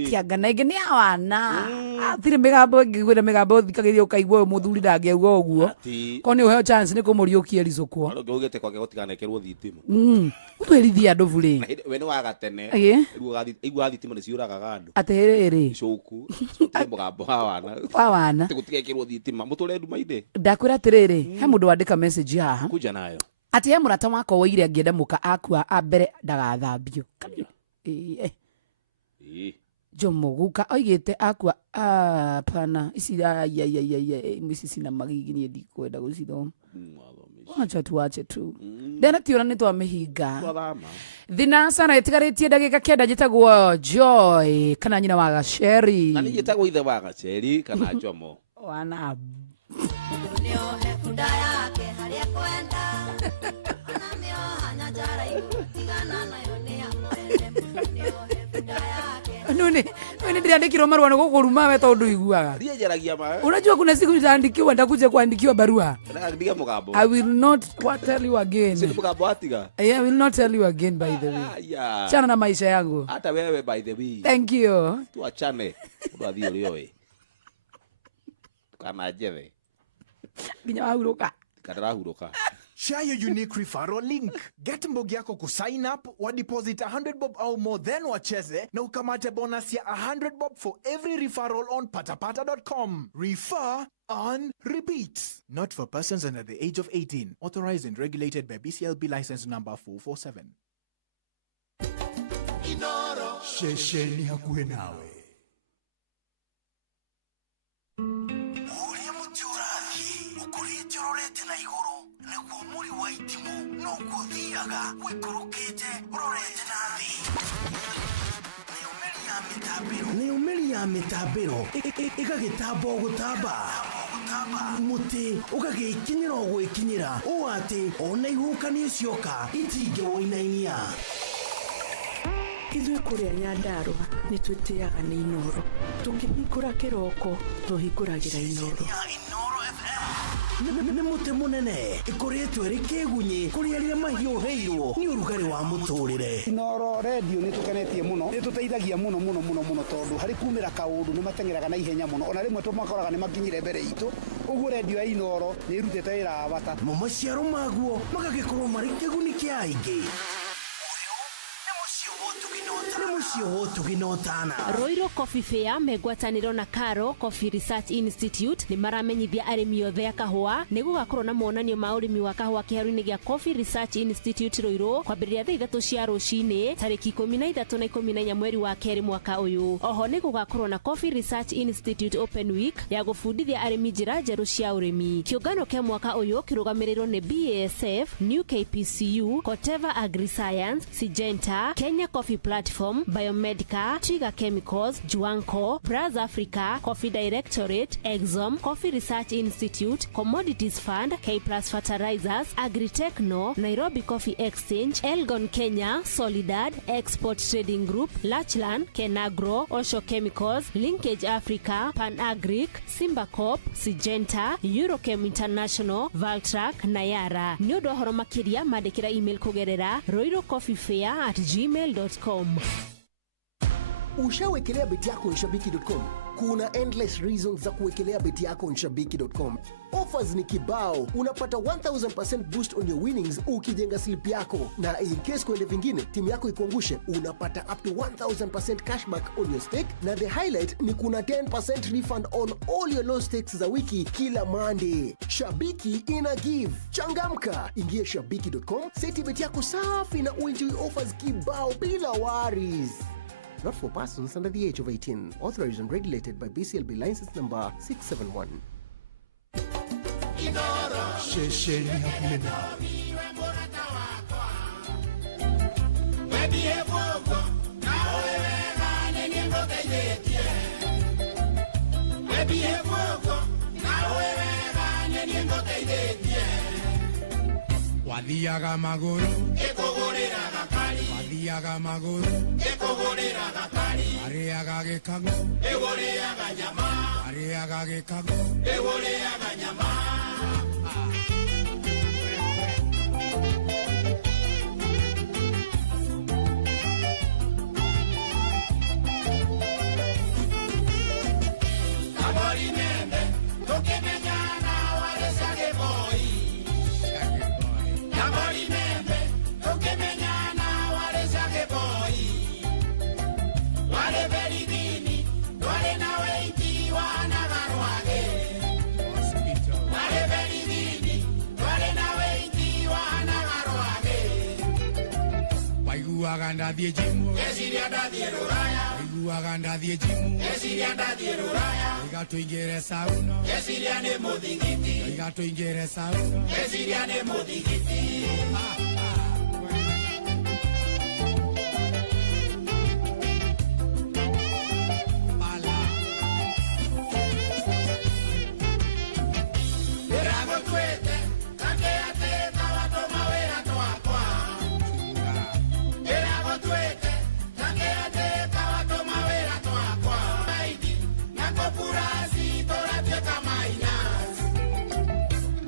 Kĩanga ingĩ nĩ awana. Atirĩ mĩgambo ĩngĩgwĩra mĩgambo thikagĩria ũkaigua mũthuri ndangĩauga ũguo. Korwo nĩ ũheo chance nĩ kũmũriũkia ricũkwo. Ũgĩte kwake gũtikanekĩrwo thitima. Ũtwerithia andũ burĩ. We nĩ waga tene. Rĩu igua thitima nĩ ciũragaga andũ. Atĩrĩrĩ. Icũku. Tũtige mũgambo wa wana. Wa wana. Tũtigekĩrwo thitima. Mũtũre nduma-inĩ. Ndakwĩra atĩrĩrĩ, he mũndũ wandĩka message haha. Kuja nayo. Ati he mũrata wakwa woire angĩenda mũka akua ambere ndagathambio. Jomo guka oigĩte akua pana ici ici cina magigi niĩ ndikwenda gũcithoma. Wacha tu. Ndena tiona nĩ twamĩhinga. Thina sana ĩtigarĩtie ndagĩka 9 njĩtagwo Joy kana nyina wa Gaceri. Na niĩ njĩtagwo ithe wa Gaceri kana Jomo. Wana Nune ndiandikirwo marua nĩ gũkũruma we tondũ iguaga. Ndienjeragia ma. Unajua kuna siku nitaandikiwa ndakuja kuandikiwa barua. Ndaandikia mugambo. I will not tell you again. Si mugambo atiga. I will not tell you again by the way. Chana na maisha yangu. Hata wewe by the way. Thank you. Tuachane. Unathio rioe. Kana jeve. Binya wahuruka. Kadara huruka. Share your unique referral link. Get mbogi yako ku sign up, wa deposit 100 bob au more than wacheze na ukamate bonus ya 100 bob for every referral on patapata.com. Refer on repeat. Not for persons under the age of 18. Authorized and regulated by BCLB license number 447. Inoro. Shesheni hakuhe nawe. Na iguru niguo muri wa itimu no guthiaga wikurukite urorete nathi ni umeri ya mitambiro igagitambo gutamba muti ugagikinyira gwikinyira o ati ona ihukani cioka itinge woinainia ithuĩ kũrĩa Nyandarua nĩ twĩtĩaga nĩ Inoro tũkĩhingũra kĩroko tũhingũragĩra Inoro nĩ mũtĩ mũnene ĩkoretwo ĩrĩ kĩgunyi kũrĩ arĩa mahiũhĩirwo nĩ ũrugarĩ wa mũtũrĩre. Inoro radio nĩ tũkenetie mũno, nĩ tũteithagia mũno tondũ harĩ kumĩra kaũndũ nĩ mateng'eraga na ihenya mũno, ona rĩmwe tũmakoraga nĩ makinyire mbere itũ. Ũguo radio ya Inoro nĩ ĩrutĩte wĩra wa bata. Maciaro maguo magagĩkorwo marĩ kĩguni kĩa aingĩ. Roiro Coffee Fair megwatanĩro na Karo Coffee Research Institute nĩ maramenyithia arĩmi othe a kahũa nĩ gũgakorwo na monanio ma ũrĩmi wa kahũa kĩhaaro-inĩ gĩa Coffee Research Institute Roiro kwambĩrĩria thaa 3 cia rũcinĩ tarĩki 13 na 14 mweri wa kerĩ mwaka ũyũ. Oho nĩ gũgakorwo na Coffee Research Institute Open Week ya gũbundithia arĩmi njĩra njerũ cia ũrĩmi. Kĩũngano kĩa mwaka ũyũ kĩrũgamĩrĩrwo nĩ BASF, New KPCU, Koteva Agri Science, Syngenta, Kenya Coffee Platform, Biomedica, Twiga Chemicals, Juanco, Braz Africa, Coffee Directorate, Exom, Coffee Research Institute, Commodities Fund, K-Plus Fertilizers, Agritechno, Nairobi Coffee Exchange, Elgon Kenya, Solidad, Export Trading Group, Lachlan, Kenagro, Osho Chemicals, Linkage Africa, Pan-Agric, Simba Corp, Syngenta, Eurochem International, Valtrac, Nayara. Nyodo horomakiria madekira email kugerera roirocoffeefair@gmail.com. Ushawekelea beti yako nshabiki.com? Kuna endless reasons za kuwekelea beti yako nshabiki.com. Offers ni kibao. Unapata 1000% boost on your winnings ukijenga slip yako. Na in case kwende vingine, timu yako ikuangushe, unapata up to 1000% cashback on your stake. Na the highlight ni kuna 10% refund on all your low stakes za wiki kila Monday. Shabiki ina give. Changamka. Ingia shabiki.com, seti beti yako safi na uenjoy offers kibao bila worries. Not for persons under the age of 18. Authorized and regulated by BCLB license number 671. Shesheni hakuna Wathiaga maguru ekogorera gakari wathiaga maguru ekogorera gakari ariaga gikago egoreaga nyama ariaga gikago egoreaga nyama Abori nembe tokemenyana walesage boy Abori nembe tokemenyana walesage boy Wale beridini wale na weiti wana garwage Wale beridini wale na weiti wana garwage Waiguaga ndathie jimu Esiria ndathie ruraya Waiguaga ndathie jimu Esiria ndathie ruraya Igatuingire sauna Esiria ni muthigiti Igatuingire sauna Esiria ni muthigiti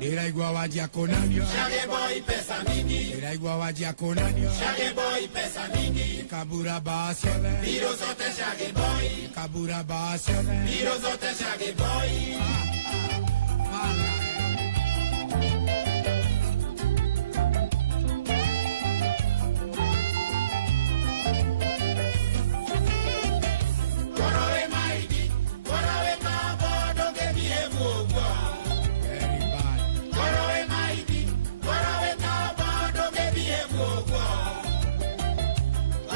Iraigua wajia konanyo Shage boy pesa mingi Iraigua wajia konanyo Shage boy pesa mingi Kabura basiole Biro zote shage boy Kabura basiole Biro zote shage boy Korowe maidi Korowe mabodo kebie vuogwa Korowe maidi, korowe kabado kebie vuogwa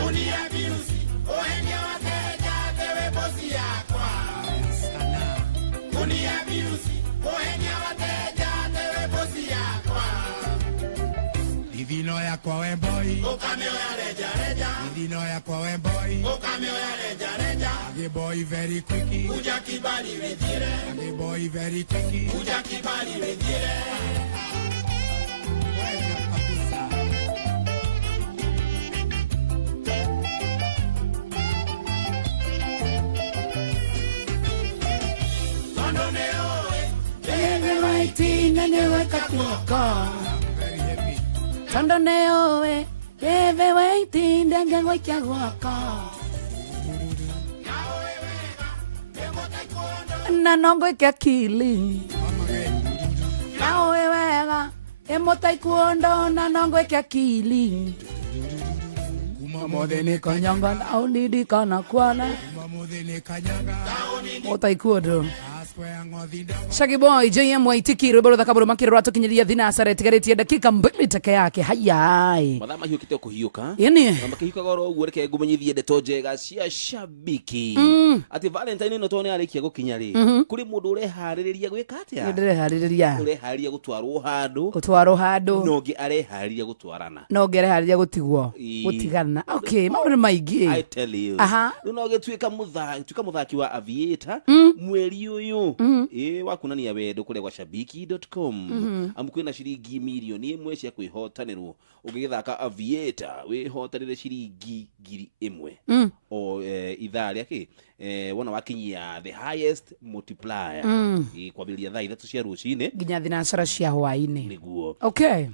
Unia virusi, ohenye wateja tewe bosi yakwa Unia virusi, ohenye wateja tewe bosi yakwa Divino ya kwa wemboi Ukameo ya reja reja Divino ya kwa wemboi Ukameo ya reja reja Age boy very quicky Uja kibali wejire Age boy very quicky Uja kibali wejire Tondo neoe, eve waiti ndenge ngoikia gwaka na nongo ikia kili naoe wega emotaikuondo na nongo ikia kili Mothe ni kanyanga na unidi kana kwana Motaikuondo Shaggy Boy JM Waitiki rwimbo ruthaka buru makire rwatukinyiria thinasara tigaritie dakika 2 teke yake hayai mathama hiukite kuhiuka yani makihiuka goro uguo reke ngumenyithie ndeto njega cia shabiki ati Valentine no tone arikia gukinya ri kuri mundu urehaririria gwika atia urehaririria gutwarwo handu nongi arehaririria gutwarana nongi arehaririria gutigwo gutigana okay maundu maingi I tell you no gituika muthaki wa Aviator mweri uyu wakunania wendo kule kwa shabiki.com amukwina shiringi milioni 1 cia kwihotanirwo ugithaka Aviator wihotanire shiringi 1,000 o ithaa riake wona wakinyia the highest multiplier kwabilia thaa 3 cia rucine ginya thinasara cia hwaini niguo okay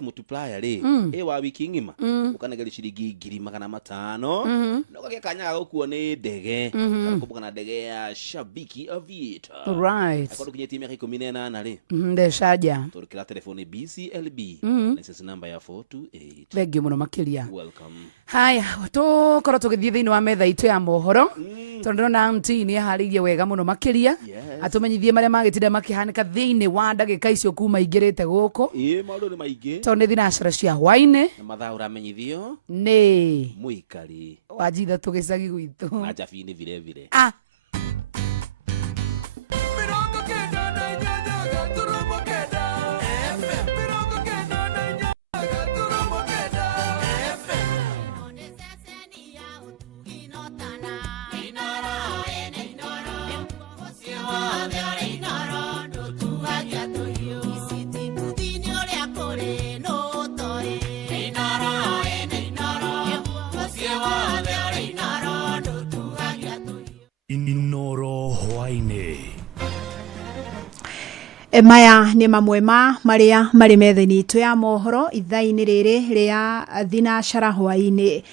multiplier wa wiki ngima ukanegera shiringi 500 no kage kanya gukuo ni ndege kumbuka na ndege ya Shabiki Aviator right akodo kinyeti miaka 18 ri ndeshaja turikira telefoni BCLB license number ya 428 thengio muno makiria welcome haya tukoro tugithie thiini wa metha itu ya mohoro tondu na aunti ni haririe wega muno makiria atumenyithie maria magitinda makihanika thiini wa ndagika icio kuma ingirite guku maundu ni maingi tondu thinasara cia hwaini na mathaa uramenyithio ni muikari wajitha tugicagi gwitu na jafini vile vile Maya ni mamwe maria mari metheni itu ya mohoro ithaini riri ria thinashara hwaini.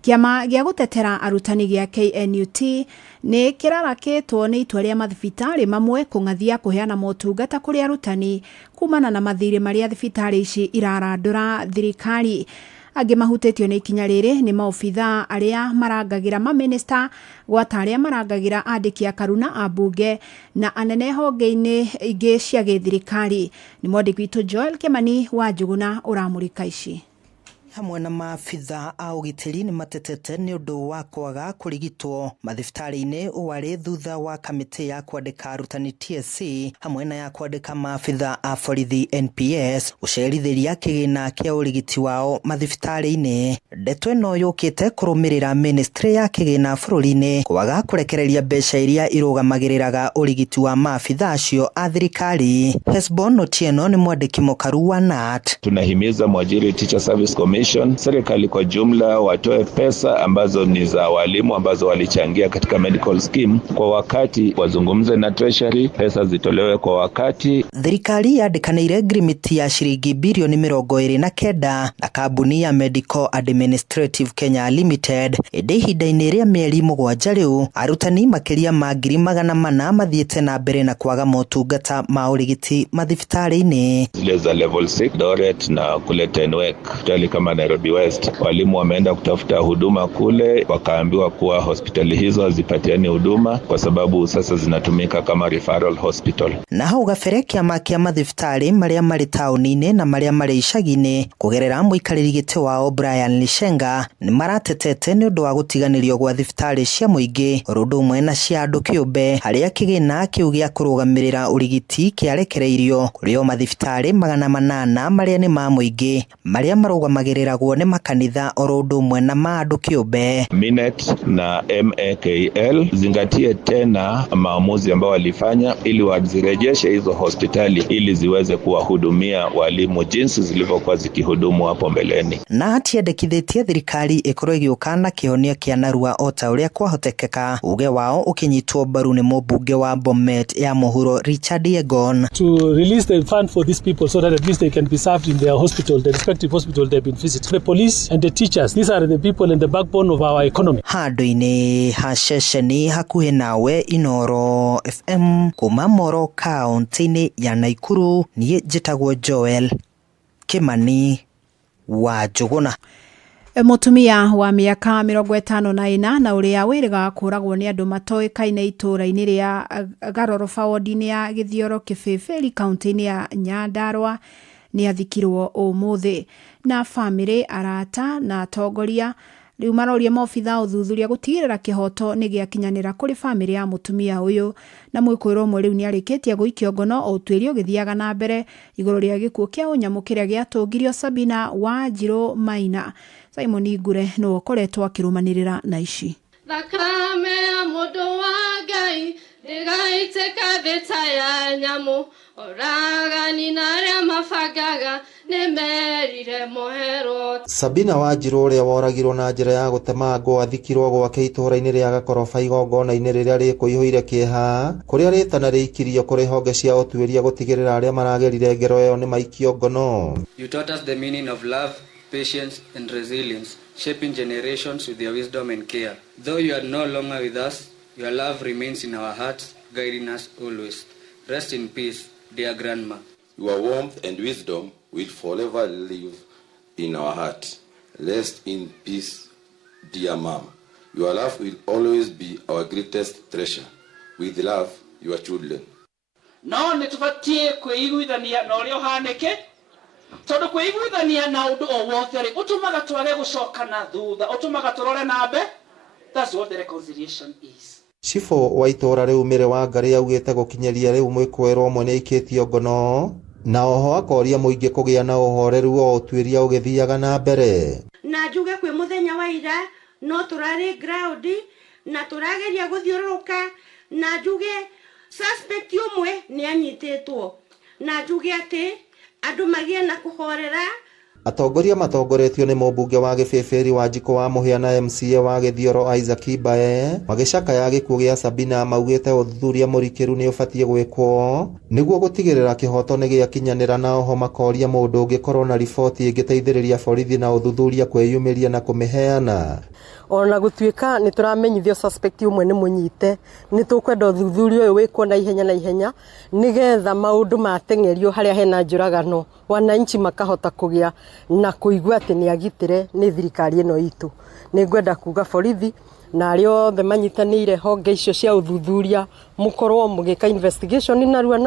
Kiama gia gutetera arutani gia KNUT ni kirarakitwo ni itua ria mathibitari mamwe kungathia kuheana motungata kuri arutani kumana na mathiri maria thibitari ici irarandura thirikari. Angi mahutetio ni ikinya riri ni maofitha aria marangagira maminista gwata aria marangagira andiki a karuna abunge na anene honge-ini ingi cia githirikari. Ni mwandiki witu Joel Kimani wa Njuguna uramurika ici. Hamwe na maafitha a ugitiri ni matetete ni undu wa kwaga kurigitwo mathibitari-ini wari thutha wa kamiti ya kwandika arutani TSC hamwe na ya kwandika maafitha a borithi NPS ucerithiria kigina kia urigiti wao mathibitari-ini. Ndeto ino yukite kurumirira ministry ya kigina bururi-ini kwaga kurekereria mbeca iria irugamagiriraga urigiti wa maafitha acio a thirikari. Hesbon Otieno ni mwandiki mukaru wa NAT. Tunahimiza mwajiri Teacher Service Commission serikali kwa jumla watoe pesa ambazo ni za walimu ambazo walichangia katika medical scheme kwa wakati, wazungumze na treasury pesa zitolewe kwa wakati. Thirikari yandikaniire agreement ya shiringi bilioni 29 na kambuni ya Medical Administrative Kenya Limited ihinda-ini ria mieri 7 riu arutani makiria ma 400 mathiete na mbere na kwaga motungata ma urigiti mathibitari-ini. Zile za level 6 Doret na kule Tenwek tali kama Nairobi West, walimu wameenda kutafuta huduma kule, wakaambiwa kuwa hospitali hizo hazipatiani huduma kwa sababu sasa zinatumika kama referral hospital. Na hau gabere kiama kia mathibitari maria mari tauni-ini na maria mari icagi-ini kugerera muikariri giti wao Brian Lishenga ni maratetete ni undu wa gutiganirio gwa thibitari cia muingi rundu umwe na cia andu kiumbe haria kigina kiu gia kurugamirira urigiti kiarekereirio kurio mathibitari 800 maria ni ma muingi maria marugamagirira ni makanitha orundu umwe na maandu kiumbe. Minet na MAKL zingatie tena maamuzi ambao walifanya ili wazirejeshe hizo hospitali ili ziweze kuwahudumia walimu jinsi zilivyokuwa zikihudumu hapo mbeleni. Na atiendekithitie thirikari ikorwo igiukana kihonio kia narua ota uria kwahotekeka, uge wao ukinyitwo mbaru ni mubunge wa Bomet ya Muhuro Richard Yegon. To release the fund for these people so that at least they can be served in their hospital, the respective hospital they've been visited. The police and the teachers, these are the people and the backbone of our economy. Handu-ini hashesheni hakuhi nawe Inoro FM kuma Moro kaunti-ini ya Naikuru. Niĩ njĩtagwo Joel Kimani wa Njuguna. Mutumia wa miaka 54 na uria wiriga kuragwo ni andu matoikaine itũra-inĩ ria Garorofa ward-inĩ ya Githioro Kibĩbĩri kaunti-inĩ ya Nyandarua ni athikirwo umuthi na family, arata na atongoria riu maroria maobitha uthuthuria gutigirira kihoto ni giakinyanira kuri family ya mutumia uyu na mwikũĩrwo mwe riu ni arikitie guikio ngono o utwirio githiaga na mbere iguru ria gikuo kia unyamu kiria giatungirio Sabina Wanjiru Maina. Simon Igure no koretwo akirumanirira na ici. Thakame ya mundu wa Ngai ndigaitĩka thĩta ya nyamu oragani na arĩa mabangaga nĩmerire mũhero. Sabina Wanjiru ũrĩa woragirwo na njĩra ya gũtemangwo athikirwo gwake itũra-inĩ rĩa Gakorofa igongona-inĩ rĩrĩa rĩkũihũire kĩeha kũrĩa rĩtana rĩikirio kũrĩ honge cia ũtuĩria gũtigĩrĩra arĩa maragerire ngero ĩyo nĩ maikio ngono. You taught us the meaning of love, patience and resilience, shaping generations with your wisdom and care. Though you are no longer with us, your love remains in our hearts, guiding us always. Rest in peace, dear grandma. Your warmth and wisdom will forever live in our heart. Rest in peace, dear mom. Your love will always be our greatest treasure. With love, your children. No nitubatie kwĩiguithania na ũrĩa ũhanĩke tondu kwĩiguithania na ũndũ o wothe rĩ ũtũmaga twage gũcoka na thutha ũtũmaga tũrore na mbe. That's what the reconciliation is. Cifo wa itũra rĩu Mĩrĩ wa Ngarĩ augĩte gũkinyeria rĩu mwĩkũĩrwo ũmwe nĩ aikĩtio ngono na oho akoria mũingĩ kũgĩa na ũhoreru o ũtuĩria ũgĩthiaga na mbere. Na njuge kwĩ mũthenya wa ira no tũrarĩ ground na tũrageria gũthiũrũrũka na njuge suspect ũmwe nĩ anyitĩtwo na njuge atĩ andũ magĩe na kũhorera. Atongoria matongoretio nĩ mũmbunge wa Gĩbĩbĩri Wanjikũ wa Mũhĩa na MCA wa Gĩthioro Isaac Ibae magĩcakaya gĩkuũ gĩa Sabina maugĩte ũthuthuria mũrikĩru nĩ ũbatiĩ gwĩkwo nĩguo gũtigĩrĩra kĩhoto nĩ gĩakinyanĩra na oho makoria mũndũ ũngĩkorwo na riboti ĩngĩteithĩrĩria borithi na ũthuthuria kwĩyumĩria na kũmĩheana. Ona gũtuĩka nĩ tũramenyithio suspect ũmwe nĩ mũnyite nĩ tũkwenda ũthuthuria ũyũ wĩkwo na ihenya nĩgetha maũndũ mateng'erio harĩa hena njũragano wananchi makahota kũgĩa na kũigua atĩ nĩ agitĩre nĩ thirikari ĩno itũ. Nĩ ngwenda kuga borithi na arĩa othe manyitanĩire honge icio cia ũthuthuria mũkorwo mũgĩka investigation narua.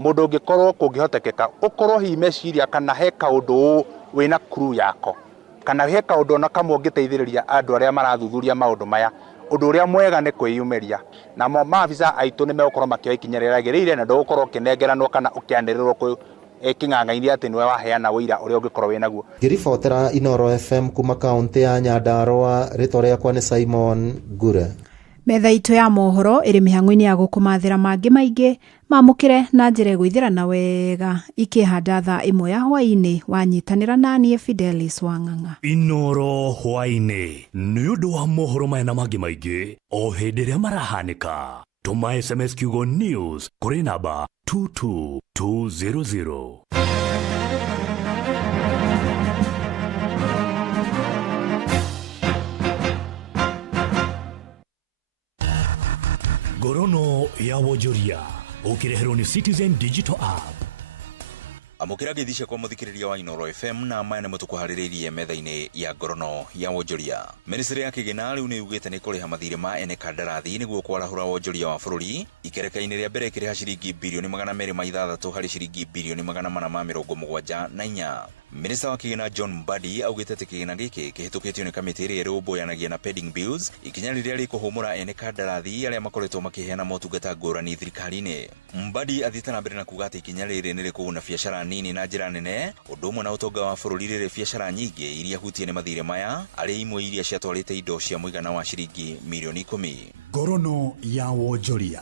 Mũndũ ũngĩkorwo kũngĩhotekeka ũkorwo hihi meciria kana he kaũndũ wĩna crew yako kana he kaũndũ ona kamwe ũngĩteithĩrĩria andũ arĩa marathuthuria maũndũ maya. Ũndũ ũrĩa mwega nĩ kwĩyumĩria na maabitha aitũ nĩ megũkorwo makĩoya ikinya rĩrĩa rĩagĩrĩire na ndũgũkorwo ũkĩnengeranwo kana ũkĩanĩrĩrwo kĩng'ang'a-inĩ atĩ nĩwe waheana ũira ũrĩa ũngĩkorwo wĩnaguo. Ngĩribotera Inooro FM kuma kaunti ya Nyandarua, rĩtwa rĩakwa nĩ Simon Ngure. Metha itũ ya mohoro ĩrĩ mĩhang'o-inĩ ya gũkũmathĩra mangĩ maingĩ mamũkĩre na njĩra gwĩthĩrana wega ikĩhanda thaa 1 ya hwaĩ-inĩ wanyitanĩra naniĩ Fidelis Wang'ang'a. Inooro hwaĩ-inĩ nĩ ũndũ wa mohoro maya na mangĩ maingĩ o hĩndĩ ĩrĩa marahanĩka. Tũma SMS kiugo news kũrĩ namba 22200. Ngorono ya wonjoria ũkĩreherwo nĩ Citizen Digital App. Amukira gĩthicia kwa mũthikĩrĩria wa Inooro FM na maya nĩ mũtũkũharĩrĩirie metha-inĩ ya ngorono ya wonjoria. Ministry ya kĩgĩna rĩu nĩ yugĩte nĩ kũrĩha mathirĩ ma ene kandarathi nĩguo kwarahũra wonjoria wa bũrũri ikereka-inĩ rĩa mbere kĩrĩha ciringi birioni 260 harĩ ciringi birioni 474. Minister wa kĩgĩna John Mbadi augĩte atĩ kĩgĩna gĩkĩ kĩhĩtũkĩtio nĩ kamĩtĩ ĩrĩa ĩrũmbũyanagia na pending bills ikinya rĩrĩa rĩkũhũmũra ene kandarathi arĩa makoretwo makĩheana motungata ngũrani thirikari-inĩ. Mbadi athiĩte na mbere na kuga atĩ ikinya rĩrĩ nĩ rĩkũguna biacara nini na njĩra nene ũndũ ũmwe na ũtonga wa bũrũri rĩrĩ biacara nyingĩ iria hutie nĩ mathirĩ maya arĩ imwe iria ciatwarĩte indo cia mũigana wa ciringi mirioni 10. Ngorono ya wonjoria.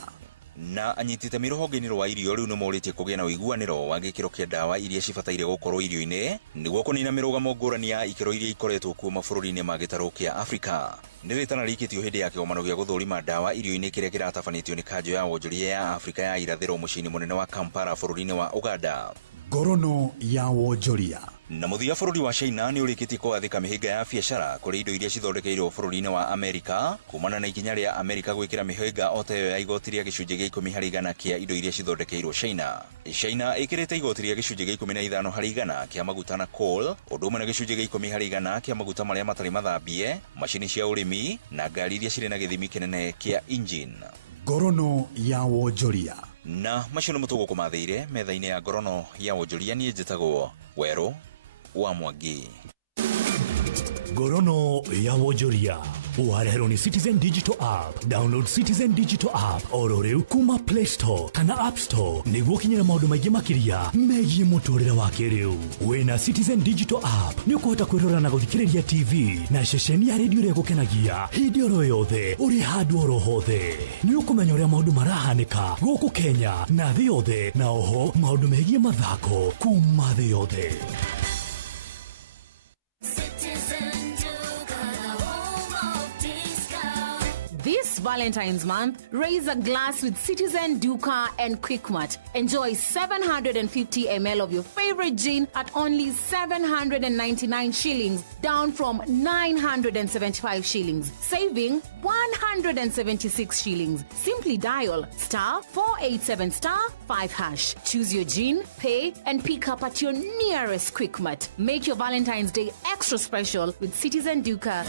Na anyitite rũhonge-inĩ rwa irio rĩu nĩ morĩtie kũgĩa na ũiguanĩro wa gĩkĩro kĩa ndawa iria cibataire gũkorwo irio-inĩ nĩguo kũnina mĩrũgamo ngũrani ya ikĩro iria ikoretwo kuo mabũrũri-inĩ ma gĩtarũ kĩa Afrika. Nĩ rĩtana rĩikĩtio hĩndĩ ya kĩgomano gĩa gũthũrima ndawa irio-inĩ kĩrĩa kĩratabanĩtio nĩ kanjũ ya wonjoria ya Afrika ya irathĩro mũciĩ-inĩ mũnene wa Kampala bũrũri-inĩ wa Uganda. Ngorono ya wonjoria. Na muthia bururi wa China ni urikitie kwathika mihinga ya biashara kuri indo iria cithondekeirwo bururi-ini wa Amerika kumana na ikinya ria Amerika gwikira mihinga oteyo ya igoti ria gicunjĩ gĩa 10% kia indo iria cithondekeirwo China. China ikirite igoti ria gicunjĩ gĩa 15% kia maguta na coal, undu umwe na gicunjĩ gĩa 10% kia maguta maria matari mathambie, macini cia urimi na ngari iria cirĩ na gĩthimi kinene kia engine. Ngorono ya wonjoria. Na macio nĩ mũtũgũkũmathĩire metha-inĩ ya ngorono ya wonjoria. Niĩ njĩtagwo Werũ wa Mwangi. Ngorono ya wonjoria wareherwo ni Citizen Digital App. Download Citizen Digital App oro rĩu kuma Play Store kana App Store nĩguo kinyĩra maũndũ maingĩ makĩria megiĩ mũtũrĩre wa kĩrĩu. Wĩna Citizen Digital App nĩ ũkũhota kwĩrora na gũthikĩrĩria TV na ceceni ya redio ĩrĩa gũkenagia hĩndĩ oro yothe ũrĩ handũ oro hothe. Nĩ ũkũmenya ũrĩa maũndũ marahanĩka gũkũ Kenya na thĩ yothe, na oho maũndũ megiĩ mathako kuma thĩ yothe. This Valentine's month, raise a glass with Citizen Duca and Quickmart. Enjoy 750 ml of your favorite gin at only 799 shillings, down from 975 shillings, saving 176 shillings. Simply dial *487*5#. Choose your gin, pay, and pick up at your nearest Quickmart. Make your Valentine's Day extra special with Citizen Duca.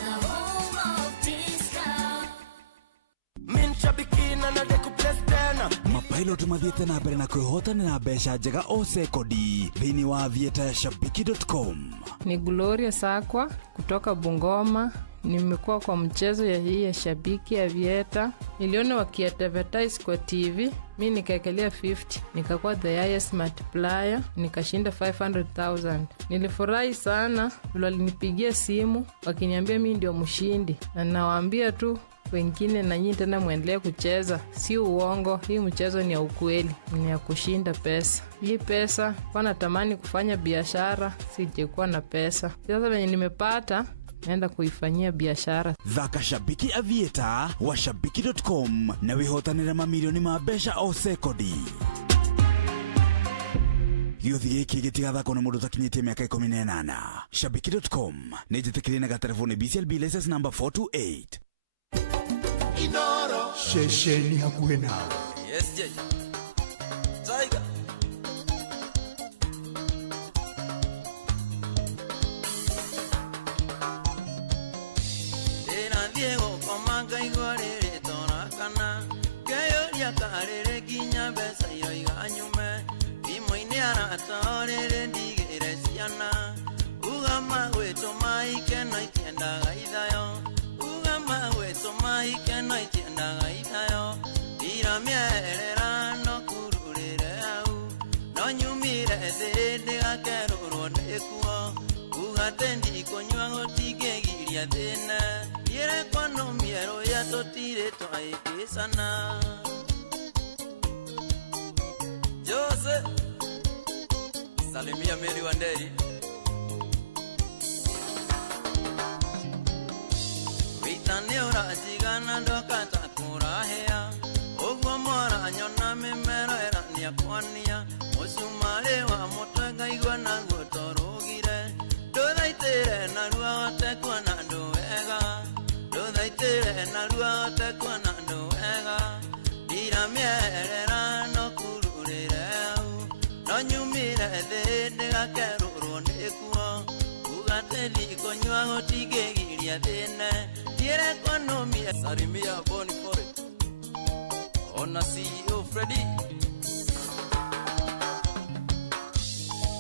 Mapilot mathiete na mbere na kwĩhotanĩra mbeca njega o sekodi thĩinĩ wa avieta shabiki.com. Ni Gloria Sakwa kutoka Bungoma. Nimekuwa kwa mchezo ya hii ya Shabiki Avieta. Niliona wakiadvertise kwa TV, mimi nikaekelea 50, nikakuwa the highest multiplier, nikashinda 500,000. Nilifurahi sana, walinipigia simu wakiniambia mimi ndio mshindi, na nawaambia tu wengine na nyinyi tena muendelee kucheza. Si uongo, hii mchezo ni ya ukweli, ni ya kushinda pesa. Hii pesa kwa natamani kufanya biashara, sijekuwa na pesa. Sasa venye nimepata naenda kuifanyia biashara. Thaka Shabiki Avieta wa shabiki.com na wihotanĩre mamilioni ma mbeca o sekodi. Gĩuthi gĩkĩ gĩtigathakwo nĩ mũndũ ũtakinyĩtie mĩaka 18. Shabiki.com nĩ njĩtĩkĩrie na gatelefoni BCLB license number 428. Inoro Shesheni hakuhĩ nawe. Yes, Jay. Tiger. Diego komanga igorere torakana keyoria karere ginya besa yoiga nyume imoine aratorere ndigere ciana ugama gweto maike no itienda gaithayo ugama gweto maike no itienda gaithayo ira mierera no kururire au no nyumire thende gakerurwo ndikuo ugatendi konywa gotigegiria thina yere kono miero ya totire twaikisana Jose Salimia Meli Wanderi Vitane urajigana ndoka takurahea Ogwo mora nyona mimero erania kwania Musumale wa motwenga igwa na gotorugire Ndothaitire na ruo tekwa na nduwega Ndothaitire na ruo tekwa na nduwega Ira mierera no kururire au No nyumire thinde gakerurwo ndikuo Ugateli konywa gotigegiria thine Tiere konomia Salimia Bonifore Ona CEO Freddy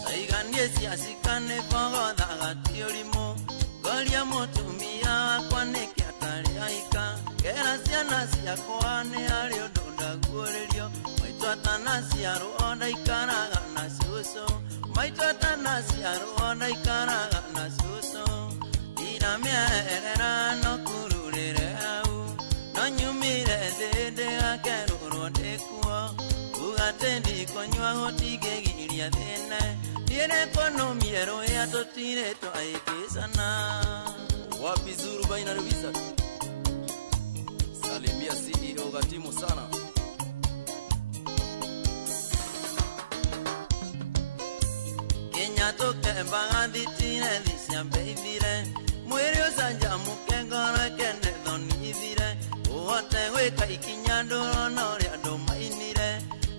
Taiganie siasikane fogo dhagati olimo Golia motumia kwa neke atari aika Kera siana siya koane alio donda guorerio Maitwa tanasi ya ruonda ikaraga na suso Maitwa tanasi ya ruonda ikaraga na suso Ina mierera no kururire au No nyumire zede akeruro ndekuo Ugatendi konywa gotigegiria thine Tiene kono miero ya totire twaikisana Wapi Zuru Baina Revisa Salimia CEO Gatimu sana nyatoke bagandi tine disya babyre mwere osanja mukengora kene donidire ote we kaikinyando nore adomainire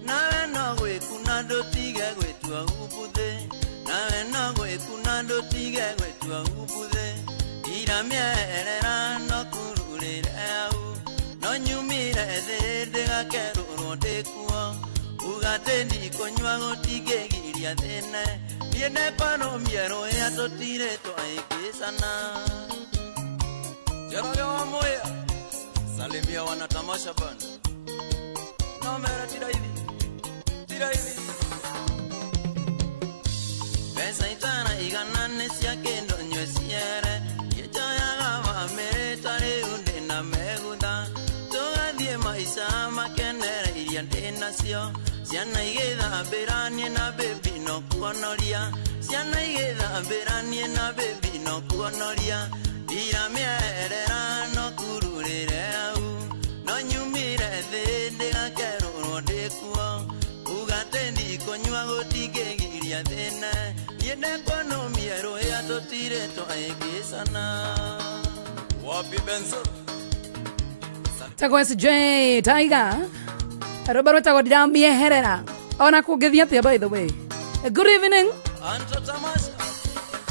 nawe no we kunando tige gwetua ubuthe nawe no we kunando tige gwetua ubuthe ira mierera no kururire au no nyumire de gakero ndekuo ugatendi konywa gotige giria thene niene pano miero ya totire to aikisana jero moya salimia wana tamasha bana no mera tira hivi pesa itana iganane sia kendo nywesiere yejaya gava mere tare unde na meguda togadie maisa makenere iria ndinasio ciana igetha mbiranie na baby no kuonoria ciana igetha mbiranie na baby no kuonoria ira mierera no kururire au no nyumire thinde gakerwo ndikuo ugatendi konywa gotige giria thene yende kono miero ya totire to aigisana wapi benzo Tako SJ Tiger Robert tako Dambie Herrera ona kugethia tia by the way. Good evening. Anto tamasha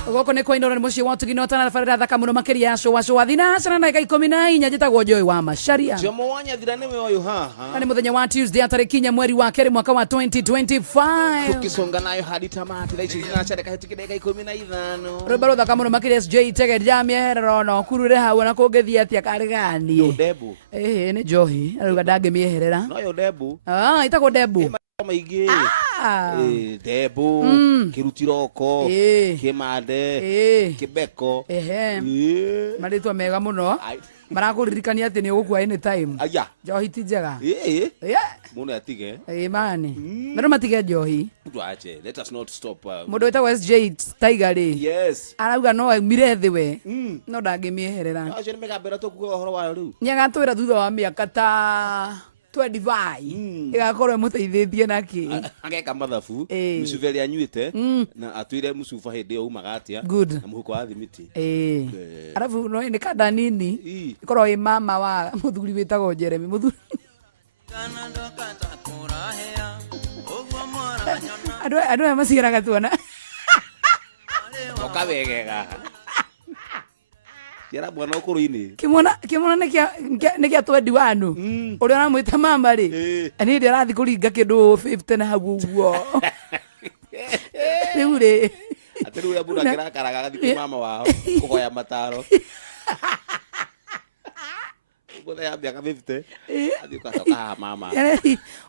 Goko ne koino muci watu ginota na farira thaka muno makiria so thina sana na 14 njitagwo Joy wa Macharia. Jomo wanya thirane we oyo haha. Ni muthenya wa Tuesday atarikinya mweri wa keri mwaka wa 2025. Tukisonga nayo hadi tamati na ichi zinachare kahitiki dakika 15. Robaro thaka muno makiria SJ Tege Jamie Herrera no kurure hawo na kugethia atia karigani. Yo debu. Ni Joy aruga dage mieherera. No yo debu. Itako debu. Maigi debu kirutiroko kimande kibeko maritwa mega muno marakuririkania ati ni ugukua any time Njohi ti njega muno atige mani no matige njohi tuache let us not stop mundu wetagwo SJ Tiger yes arauga no aumire thi we no ndangimieherera acio ni megambira tukuga horo wa riu nyagatwira thutha wa miaka ta 25 igakorwo muteithĩtie naki ageka mathabu mucuveri anyuite na atwire mucuba hindi yo umaga atia na muhuko wa thimiti arabu no ni kada nini ikorwo i mama wa muthuri witagwo Jeremy muthuri adu masigaraga tuona okabegega Kira bwana ukuru-ini. Kimona nikia 21 uri uramwita mama ri ani ndi arathi kuringa kindu 50 na hau uguo riu ri atiru ya buna kira karaga gathi mama wao kuhoya mataro Gothe ya miaka 50 athi ukatoka mama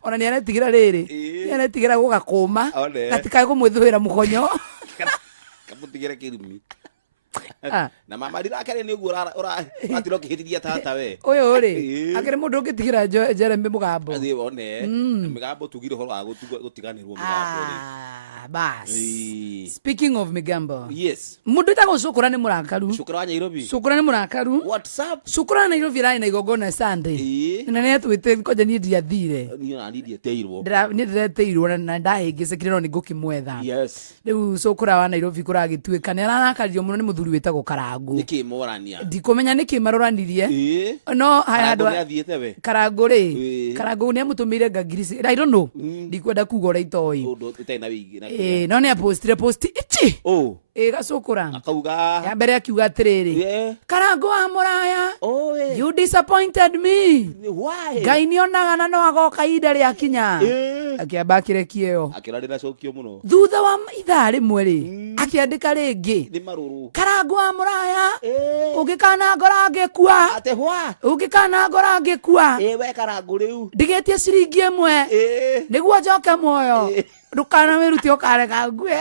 ona ni aretigira riri ni aretigira gugakuma gatikae kumwithuira mukonyo kamutigire kirumi na mama rirake ni ugu uratiro kihitiria tata we uyu ri akire mundu ngitigira Jeremy mugambo athi one migambo tugire horo wa gutiganirwo mugambo ri bas speaking of migambo yes mundu itago Cukura ni murakaru Cukura wa Nairobi Cukura ni murakaru WhatsApp Cukura na Nairobi rai na igongona Sunday na ne twite koje ni ndiathire ni na ndi eteirwo ni ndireteirwo na ndahingicikire no ni ngukimwetha yes riu Cukura wa Nairobi kuragituika ne arakaririo muno ni muthuri witagwo Karangu niki morania ndikumenya niki maroranirie no haya andu Karangu ri Karangu ni amutumire ngagirisi I don't know ndikwenda kuga ora itoi utena wingi no ni apostire post ichi Gacukura akauga ya mbere akiuga atiriri Karangu wa muraya you disappointed me why Ngai nionaga na no agoka ida ria kinya akiamba kirekio akirarira cokio muno thutha wa ithaa rimwe ri akiandika ringi ni maruru Karangu wa muraya ugikana ngora ngikua ate hwa ugikana ngora ngikua we Karangu riu ndigetie ciringi imwe niguo njoke muoyo ndukana wiruti ukareka ngue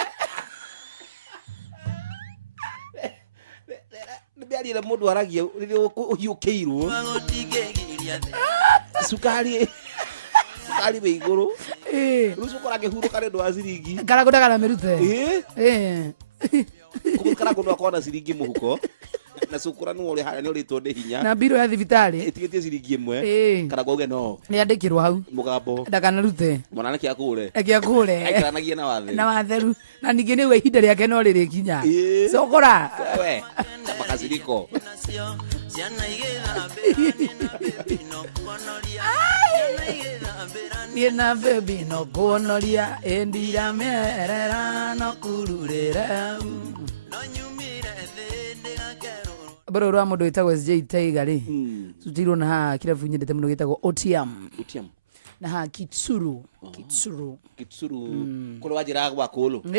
ndiarire mundu aragia uhiukiirwo sukari be iguru rucio korage huruka rindu wa ciringi Karangu ndagana mirute Karangu ndakona ciringi muhuko na cukura no uri hara ni uri tonde hinya na biro ya thibitari itigetie ciringi imwe kana goge no ni andikirwo hau mugambo ndakana rute mwana ki akure aikaranagia na watheru na ningi ni we ihinda riake no riri kinya cukura we makasiriko Niena baby no kuonoria endira merera no kururera bro rwa mundu witagwo SJ Tiger ri tutirwo na ha kirabu nyendete muno gitagwo OTM na ha Kitsuru kule wajira gwa kulu ni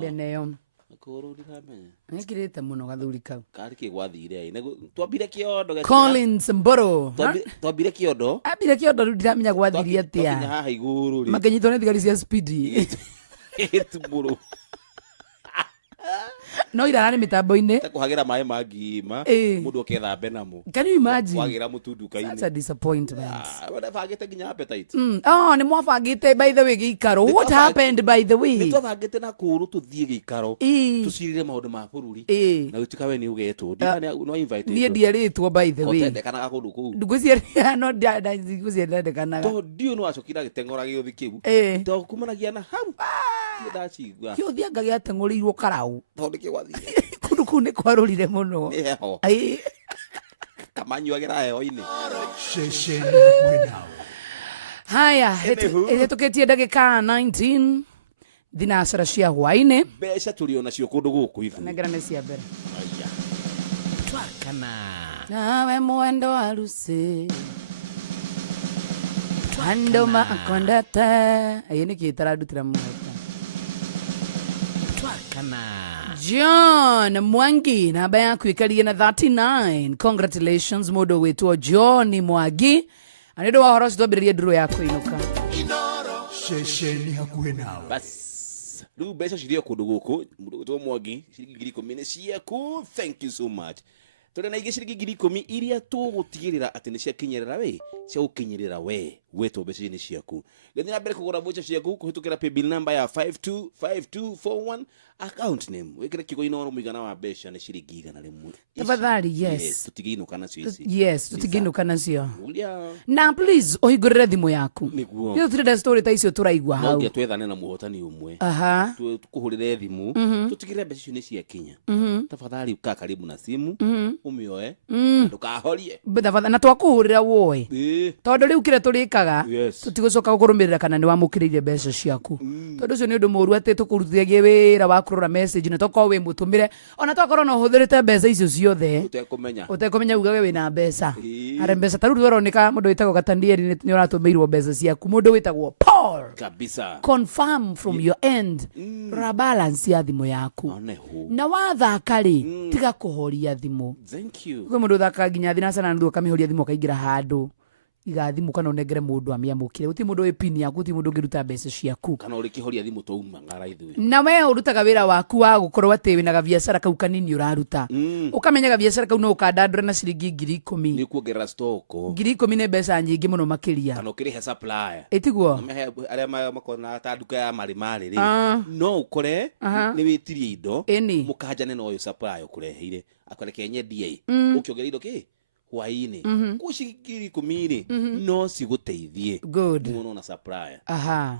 beneyo kuru ndiramenya ngirite muno gathuri kau kari kigwathire nego twambire kiondo Collins Mboro twambire kiondo ndiramenya gwathiria atia haha iguru ri makenyitwo ni thigari cia speed etuburu no irara ni mitambo-ini takuhagira mai magima mundu okethambe namo can you imagine wagira mutunduka-ini that's a disappointment wala fagite ginya appetite ni mwafagite by the way gikaro what happened by the way ni twafagite na kuru tuthie gikaro tucirire maundu ma bururi na utikawe ni ugetwo no invite ni ndiaritwo by the way otendekanaga kundu kuu ndugwiciria no ndiguciendekanaga to dio no acokira gitengora giuthi kiu to kumanagia na hau ndacigwa kio thianga giateng'ũrĩirwo karau tondu kigwathire kundu kuu ni kwarũrire muno heho kamanyuagira heho-ini haya hetũkĩtie ndagĩka 19 thinacara cia hwaĩ-inĩ mbeca tũrĩ onacio kũndũ gũkũ ithu nengerane cia mbere twakana nawe mwendo wa rusi ando makondete ĩĩ nĩkĩ ĩtarandutĩra mweka John Mwangi namba yaku ikarie na 39 congratulations mundu witwo John Mwangi anendo wa horosi twambiririe nduru yako inuka shesheni hakuhe nawe bas du beca cirio kundu guku mundu witwo Mwangi ciringi 10,000 ciaku thank you so much tore na ige ciringi 10,000 iria tugutigirira ati ni ciakinyerera we cia ukinyerera we wetwo beca-ini ciaku gani na mbere kugura voucher ciaku kuhitukira pay bill number ya 525241 account name wekere kigo ino muigana wa beca ni ciringi igana rimwe tafadhali yes tutigiinuka nacio ici yes tutigiinuka nacio na please ohingurire thimu yaku yo turenda story ta icio turaigua hau no twethane na muhotani umwe tukuhurire thimu tutigire beca icio ni cia Kenya tafadhali uka karibu na simu umioe ndukahorie tafadhali na twakuhurira woe tondu riu kire turikaga tutigucoka gukurumirira kana ni wamukiririe beca ciaku tondu ucio ni undu muru ati tukurutithagie wira wa kurora message na toko we mutumire ona twakorwo no huthirite beca icio ciothe utekumenya uga we wina beca are beca taru roroneka mundu witagwo Gatandieri ni uratumirwo beca ciaku mundu witagwo Paul kabisa confirm from your end ra balance ya thimu yaku na wathaka ri tiga kuhoria thimu thank you kwe mundu thaka ginya thina sana ndu kamihoria thimu kaingira handu igathimu kana unengere mundu amiamukire uti mundu we pin yaku uti mundu ngiruta beca ciaku kana uri kihoria thimu touma ngara ithui na we urutaga wira waku wa gukorwo ati wina ga biashara kau kanini uraruta ukamenyaga biashara kau no ukandandura na ciringi 10,000 ni kuongerera stock 10,000 ne beca nyingi muno makiria kana ukirihe supplier etiguo aria makona ta duka ya mari ri no ukore ni witirie indo mukanjane no uyu supplier ukureheire akoreke nyendie ukiongerera indo ki hwaini kushikiri kumiri no siguteithie muno na supplier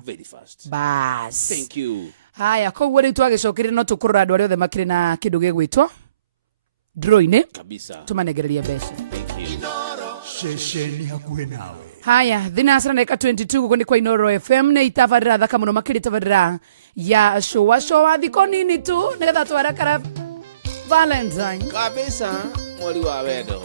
very fast bas thank you haya koguo ri twagicokirire no tukurura andu aria othe makiri na kindu gigwitwo draw-ini kabisa tumanegereria beca thank you shesheni hakuhe nawe haya thinacara na 22 guko ni kwa Inoro FM ni itavarira thaka muno makiri tavarira ya showa thiko nini tu nigetha twarakara Valentine kabisa mwali wa wendo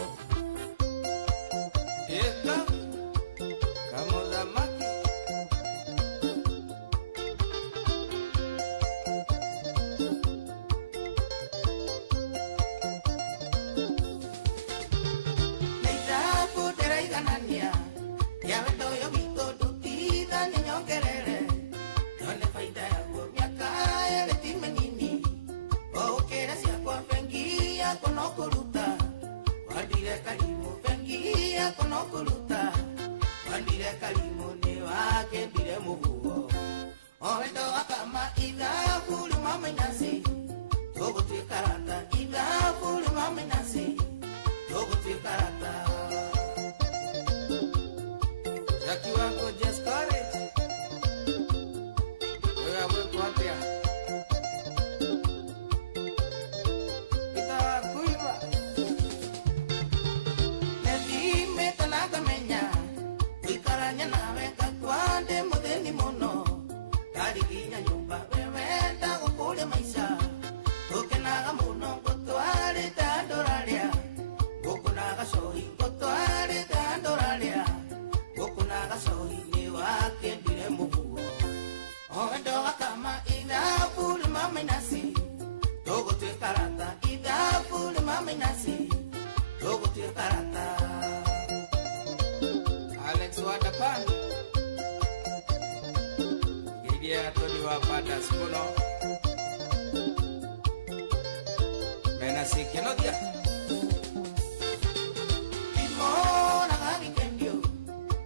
Mama thanks muno mena sikeno dia imona gari kendio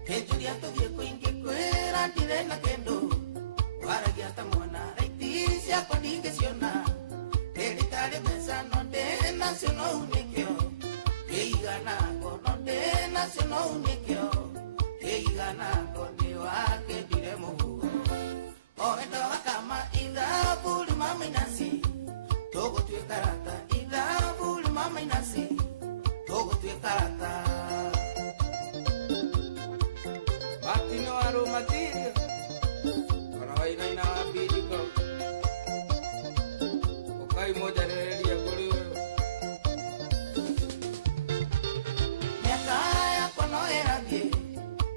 kejuria to die kuinge kwera direna kendo wara giata mona raiti ya kodinge siona editare besa no de nacional unikio keigana kono de nacional unikio keigana koni wake diremo oendo kama ida buli mama inasi togo tu karata ida buli mama inasi togo tu karata matino aro matino para ina ina bidigo okai moja relia goli yakaya kono erage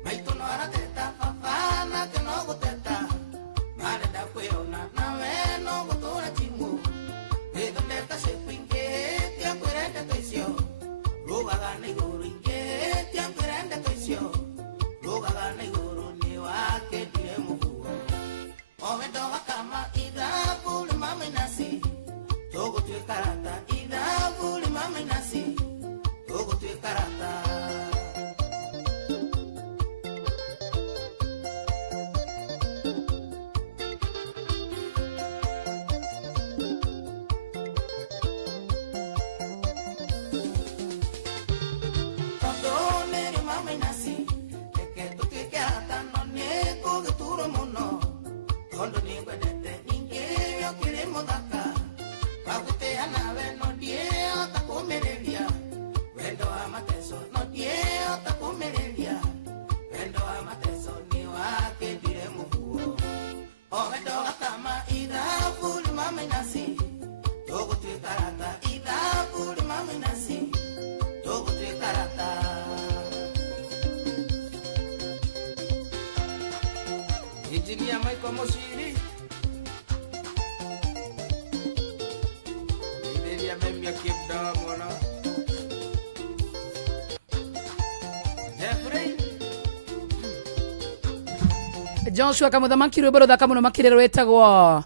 maito no arateta fafana que no goteta mare da kuona na meno gotora timu de donde está se pingue te acuerdas de eso roba gana y goro inge te acuerdas de eso roba gana y goro ni wa que diremos momento kama ida buli mama inasi togo tu karata ida buli mama inasi togo tu karata Engineer Michael Moshiri Nimeria memia kibda mwana Jeffrey Joshua kamuthamaki rwimbo ruthaka muno makiriro wetagwo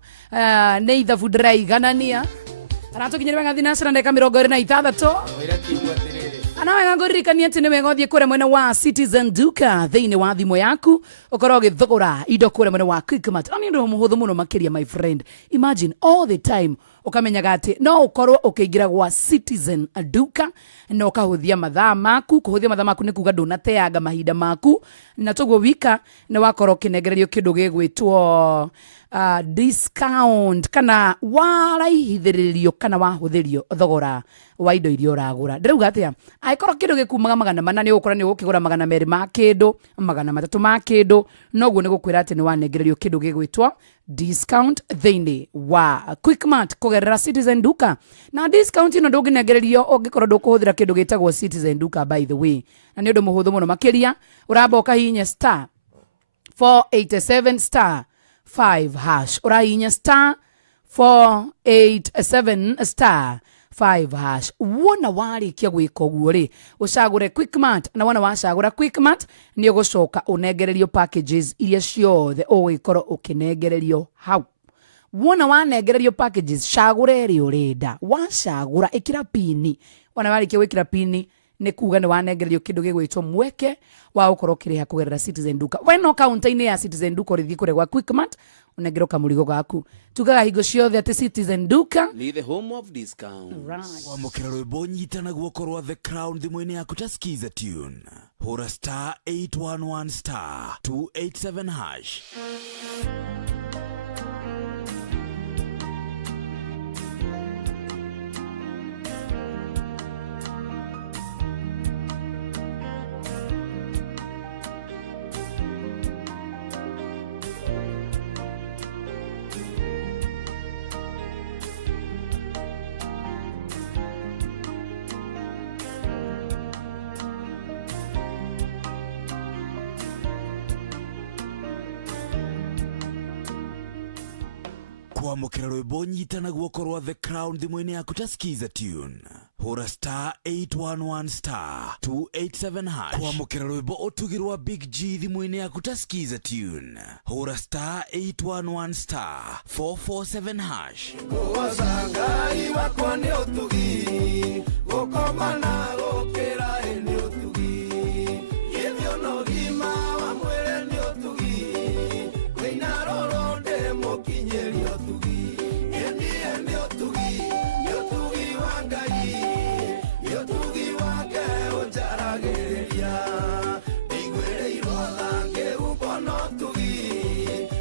nĩ ithabu ndĩraiganania aratukinyĩria wega thinacara ndeka 26 ana wega ngũririkania atĩ nĩ wega ũthiĩ kũrĩa mwena wa Citizen Duka thĩinĩ wa thimũ yaku ũkorwo ũgĩthogora indo kũrĩa mwena wa Quickmart na nĩ ũndũ mũhũthũ mũno makĩria my friend imagine all the time ũkamenyaga atĩ no ũkorwo ũkĩingĩra gwa Citizen Duka na ũkahũthia mathaa maku kũhũthia mathaa maku nĩ kuga ndũnateanga mahinda maku na toguo wika nĩ wakorwo ũkĩnengererio kĩndũ gĩgwĩtwo discount kana waraihithĩrĩrio kana wahũthĩrio thogora wa indo iria ũragũra ndĩrauga atĩa angĩkorwo kĩndũ gĩkumaga 400 nĩ ũgũkora nĩ ũgũkĩgũra 200 ma kĩndũ 300 ma kĩndũ noguo nĩ gũkwĩra atĩ nĩ wanengererio kĩndũ gĩgwĩtwo discount thĩinĩ wa Quickmart kũgerera Citizen Duka na discount ĩno ndũngĩnengererio ũngĩkorwo ndũkũhũthĩra kĩndũ gĩtagwo Citizen Duka by the way na nĩ ũndũ mũhũthũ mũno makĩria ũramba ũkahihinya star 487 star 5 hash ũrahihinya star 487 star 5 hash wona warĩkia gwĩka ũguo rĩ ũcagũre Quickmart na wona wacagũra Quickmart nĩ ũgũcoka ũnengererio packages iria ciothe ũgũgĩkorwo ũkĩnengererio hau wona wanengererio packages cagũra ĩrĩa ũrenda wacagũra ĩkĩra pini wona warĩkia gwĩkĩra pini nĩ kuga nĩ wanengererio kĩndũ gĩgwĩtwo mweke wa gũkorwo ũkĩrĩha kũgerera Citizen Duka wena kaunta-inĩ ya Citizen Duka ũrĩthiĩ kũrĩa gwa Quickmart ũnengerwo kamũrigo gaku tugaga hingo ciothe atĩ Citizen Duka ni the home of discount wamũkĩra rwĩmbo nyitana guoko rwa The Crown thimũ-inĩ yaku ta skiza tune hũra star 811 star 287 hash kwamũkĩra rwĩmbo nyitana guoko rwa The Crown thimũ-inĩ yaku ta skiza tune hura star 811 star 287 hash kwamukira rwimbo utugirwa Big G thimũ-inĩ yaku ta skiza tune. Hura star 811 star 447 hash. Kuwasangai wakwa ni utugi gukoma na gukira ni utugi hivyo no gima wa mwere ni utugi kwina roro ndemo kinyeri utugi ni utugi wangai ni utugi wake unjarageria igwere irothange ukono utugi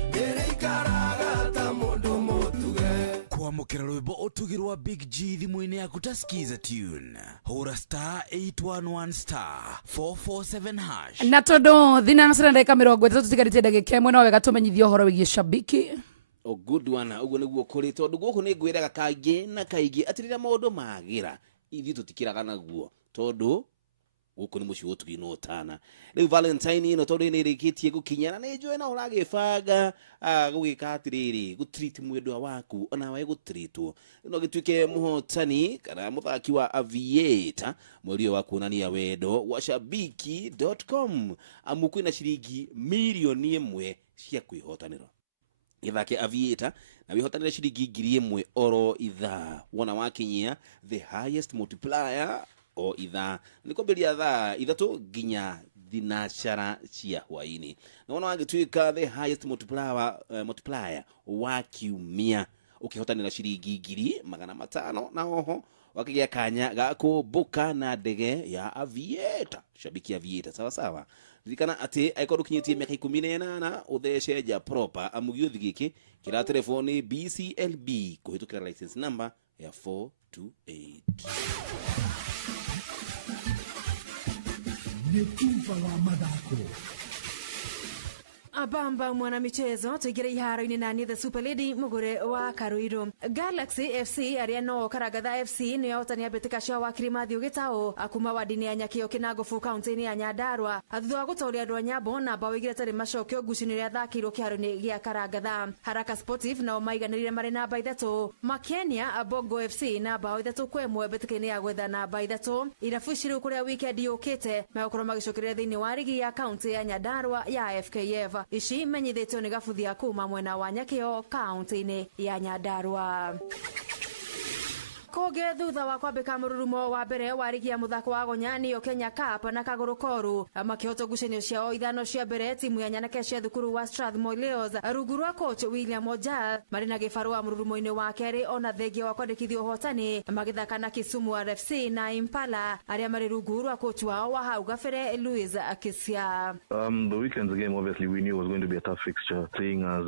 ndirikaraga ta mundu mutuge kwamukira rwimbo utugirwa Big G thimũ-inĩ yaku ta skiza tune. Hura star 811 star 447 hash. Na tondu thinacara ndagĩka 30 tutigarĩtie ndagĩka ĩmwe no wega tũmenyithie ũhoro wĩgiĩ Shabiki. O good one uguo niguo kuri tondu guku ni ngwiraga kaingĩ na kaingĩ atirira maundu magira ithi tutikiraga naguo tondu guku ni muci utugi no tana riu Valentine ino tondu ni rikitie gukinyana ni njwe na uragibanga gugika atiriri gutreat mwendwa waku ona we gutreatwo no gituike muhotani kana muthaki wa Aviator mweri wa kuonania wendo wa Shabiki.com amuku na ciringi milioni 1 cia kwihotanira githake Aviator na wihotanire ciringi 1,000 oro ithaa wona wakinyia the highest multiplier o ithaa nikwambiria thaa ithatu nginya thinacara cia hwaini na wona wagituika the highest multiplier wa kiumia ukihotanira ciringi 500 na oho wakigia kanya ga kubuka na ndege ya Aviator Shabiki Aviator sawa sawa ririkana ati aikorwo kinyitie miaka 18 uthece ja proper amugio thigiki kira telefoni BCLB kuhitukira license number ya 428 Netumva wa mathako. Abamba mwana michezo tuigire iharo-ini nani the Super Lady mugure wa Karuiro. Galaxy FC aria no Karagatha FC ni yotania betika cia wa Kirimathi ugitao akuma wadini ya Nyakio Kinagofu county-ini ya Nyandarua thutha wa gutauria andu a Nyambo na bao igire tari macokio ngucini ria thakirwo kiharo-ini gia Karagatha. Haraka Sportive nao maiganirire mari namba 3 Makenia Bongo FC na bao 3-1 betika-ini ya gwetha namba 3 irabu iciru kuria weekend yukite megukorwo magicokereria thiini wa ligi ya county ya Nyandarua ya FKF ici menyithĩtio nĩ gabuthia kuma mwena wa Nyakĩo kaunti-inĩ ya Nyandarua. Koge thutha wa kwambika mururumo wa mbere wa ligi ya muthako wa gonya niyo Kenya Cup na Kaguru Koru makihota ngucanio ciao ithano cia mbere timu ya Nyanake cia thukuru wa Strathmore Leos rungu rwa coach William Ojal mari na gibarua mururumo-ini wa keri ona thengia wa kwandikithio hotani magithaka na Kisumu RFC na Impala aria mari rungu rwa coach wao wa hau gabere Louis Akisia. The weekend's game obviously we knew was going to be a tough fixture, seeing as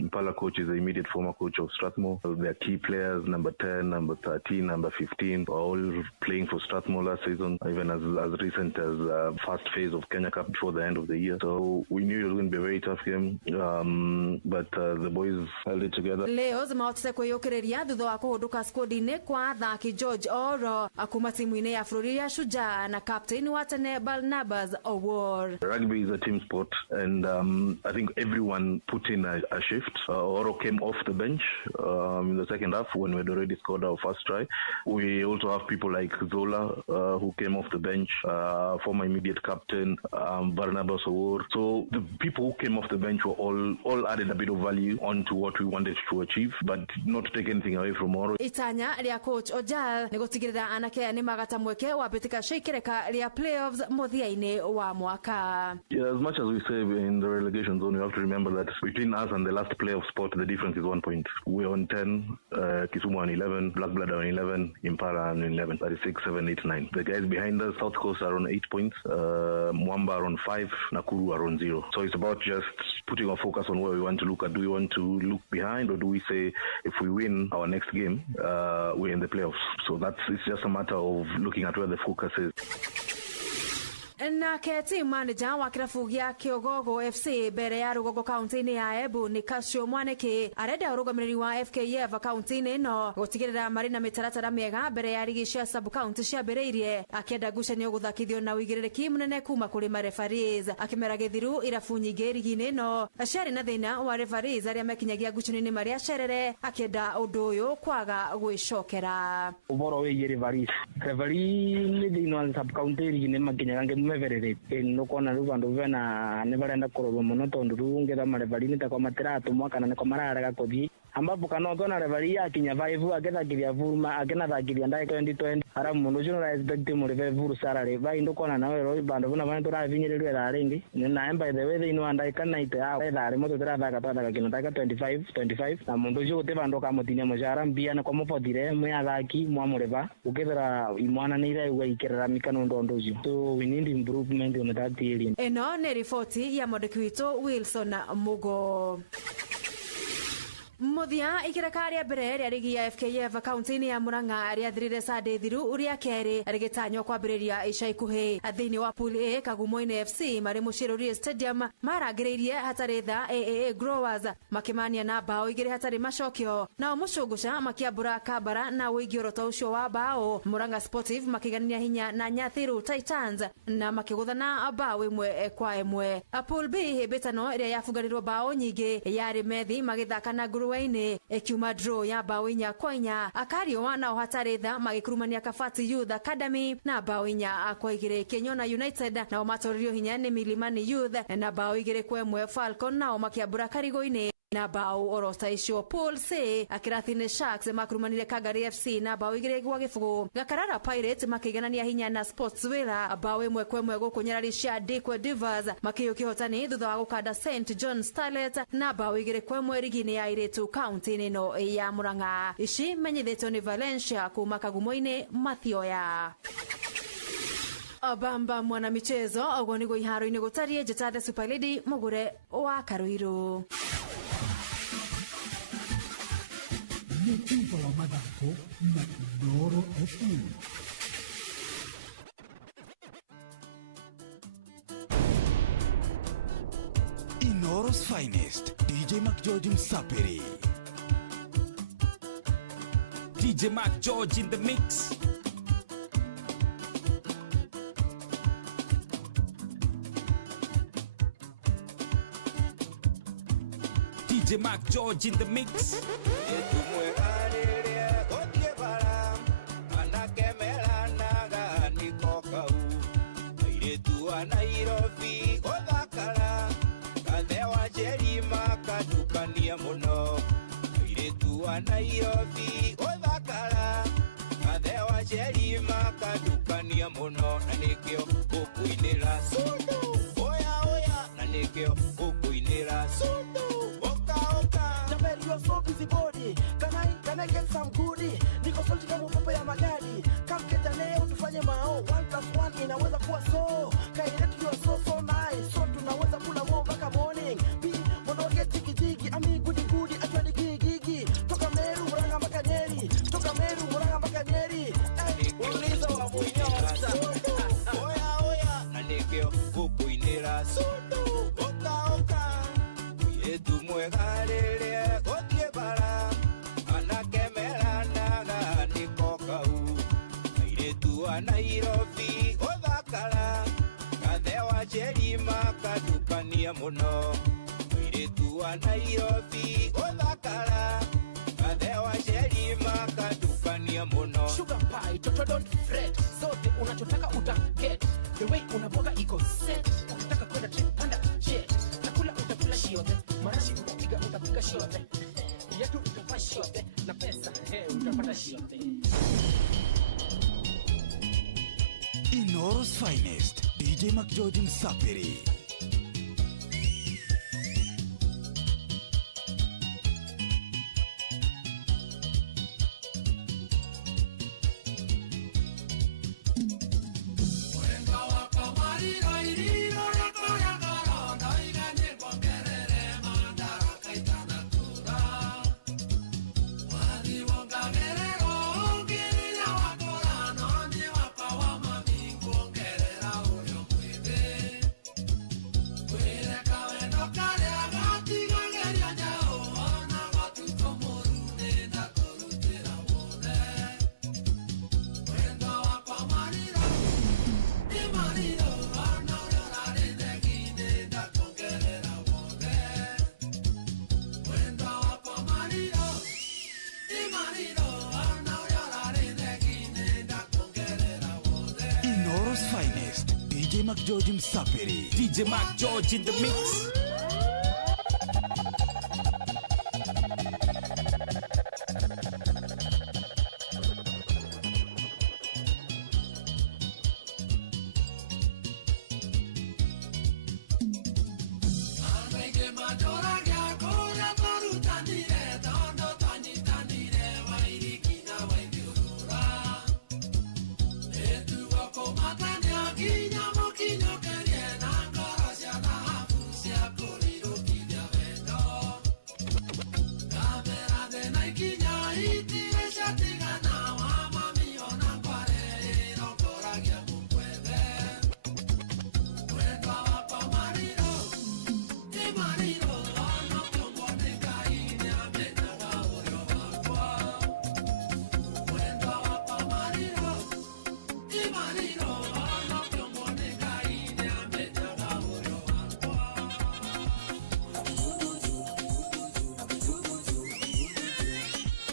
Impala coach is the immediate former coach of Strathmore. Their key players, number 10, number 13, number 15, are all playing for Strathmore last season, even as recent as first phase of Kenya Cup before the end of the year. So we knew it was going to be a very tough game, but the boys held it together. Leos mahotete kwiyukireria thutha wa kuhunduka squad-ini kwa athaki George Oro akuma timu-ini ya bũrũri ya Shujaa na captain wa tene Barnabas Owor. Rugby is a team sport, and I think everyone put in a shift. Oro came off the bench in the second half when we had already scored our first try. We also have people like Zola who came off the bench, former immediate captain Barnabas Owor. So the people who came off the bench were all added a bit of value onto what we wanted to achieve, but not to take anything away from Oro. Itanya ria coach Ojal ni gutigirira anake ni magata mweke wa betika shikireka ria playoffs muthia-ini wa mwaka. Yeah, as much as we say in the relegation zone, we have to remember that between us and the last playoff spot, the difference is 1 point. We're on 10, Kisumu on 11, Blackblood on 11, Impala on 11, 36, 7, 8, 9. The guys behind us, South Coast are on 8 points, Mwamba are on 5, Nakuru are on 0. So it's about just putting our focus on where we want to look at. Do we want to look behind, or do we say if we win our next game, we're in the playoffs? So it's just a matter of looking at where the focus is. Nake team manager wa kirabu gia Kiogogo FC mbere ya Rugogo kaunti-ini ya Embu ni Kasio Mwaniki arenda urugamiriri wa FKF kaunti-ini no gutigirira mari na mitaratara miega mbere ya ligi cia sub county cia mbere akenda ngucanio guthakithio na uigiriki munene kuma kuri marefaris akimera githiru irabu nyingi ligi-ini no acari na thina wa refaris aria mekinyagia ngucanio-ini maria cerere akenda undu uyu kwaga gwicokera uboro wi refaris ni thina wa sub county ligi-ini makinyaga meverere no kona rubandu vena ne barenda korwo muno tondu rungira marefarini ta kwa matiratu mwakana ne kwa mararaga kuthi ambapo kanotona refarii akinya 5 agethakiria vuruma akenathakiria ndagika 2020 ara mundu ucio no expect mu refarii salary vai ndo kona nawe roi bandu vuna vantu ravinyirirwe raringi na by the way thini wa ndagika 90 thari mutu tirathaka twathaga kino ndagika 25 na mundu ucio guti vandu kamutinia mushara mbia na kwa mupothire mwathaki mwamureva ukethera imwana ni ire ugaikirira mikano ndondo ucio so we need improvement on that area. Eno ni ripoti ya mwandiki witũ Wilson Mugo. Muthia ikirekari ya mbere ria ligi ya FKF kaunti-ini ya Murang'a riathirire Sunday thiru uria keri rigitanywo kwambiriria ica ikuhi thiini wa pool A Kagumo-ini FC mari Mushiruri Stadium marangiriirie hatari tha AAA Growers makimania na bao igiri hatari macokio nao Mucunguca makiambura Kabara na wigi oroto ucio wa bao Murang'a Sportive makigania hinya na Nyathiru Titans na makiguthana bao imwe kwa imwe. Pool B hibitano iria yafunganirwo bao nyingi yari methi magithaka na Waine ekiuma draw ya bao 4 kwa 4 Akario na hatari tha magikurumania Kafati Youth Academy na bao 4 kwa 2 Kenyona United na matoririo hinya ni Milimani Youth na bao 2 kwa 1 Falcon na makiambura Karigo-ini na bao orosta icio Paul C Akirathine Sharks makurumanire Kagari FC na bao 2 kwa 0 Gakarara Pirates makiganania hinya na Sportsville bao 1 kwa 1 gukunyarari cia Dikwe Divas makiyukihotani thutha wa gukanda St John Starlet na bao 2 kwa 1 ligi-ini ya Iretu kaunti-ini no ya Murang'a. Ici menyithetwo ni Valencia kuma Kagumo-ini Mathioya. Abamba mwana michezo ogwo nigo iharo-ini gutarie njata the Super Lady mugure wa Karuiru. Mutumba wa mathako na Inoro FM. Inoro's finest, DJ Mac George Msapiri. DJ Mac George in the mix. DJ Mac George in the mix. Nairobi othakara kathewa jerima kadukania muno iretu wa Nairobi othakara kathewa jerima kadukania muno na nikio gukuinira sundu oya na nikio gukuinira sundu oka Jamel, you're so busy body. Can I get some goodie? Niko salty kama upepo ya magari. Come get a leo tufanye mao 1+1 inaweza kuwa so. Kailetu you are so nice. So tunaweza kula mo mpaka morning. Be monoge tiki tiki. Ami goody atwadi gigi. Toka Meru Murang'a mpaka Nyeri. Toka Meru Murang'a mpaka Nyeri. Uliza wa munyota. Oya na nikio gukuinira sundu oka yetu mwegarere gotie bara anakemeranaga nikokau airetu wa Nairobi othakara kathewa jerima kadukania muno airetu wa Nairobi othakara kathewa jerima kadukania muno. Sugar pie, toto don't fret. Zote unachotaka utaget. The way unaboga iko set. Ukitaka kwenda trip panda jet. Nakula utakula shiote. Marashi utapiga shiote. Yetu utavaa shiote. Na pesa utapata shiote. Inoro's finest, DJ Mac George Msapiri. Inoro's finest, DJ Mac George Msapiri. DJ Mac George in the mix.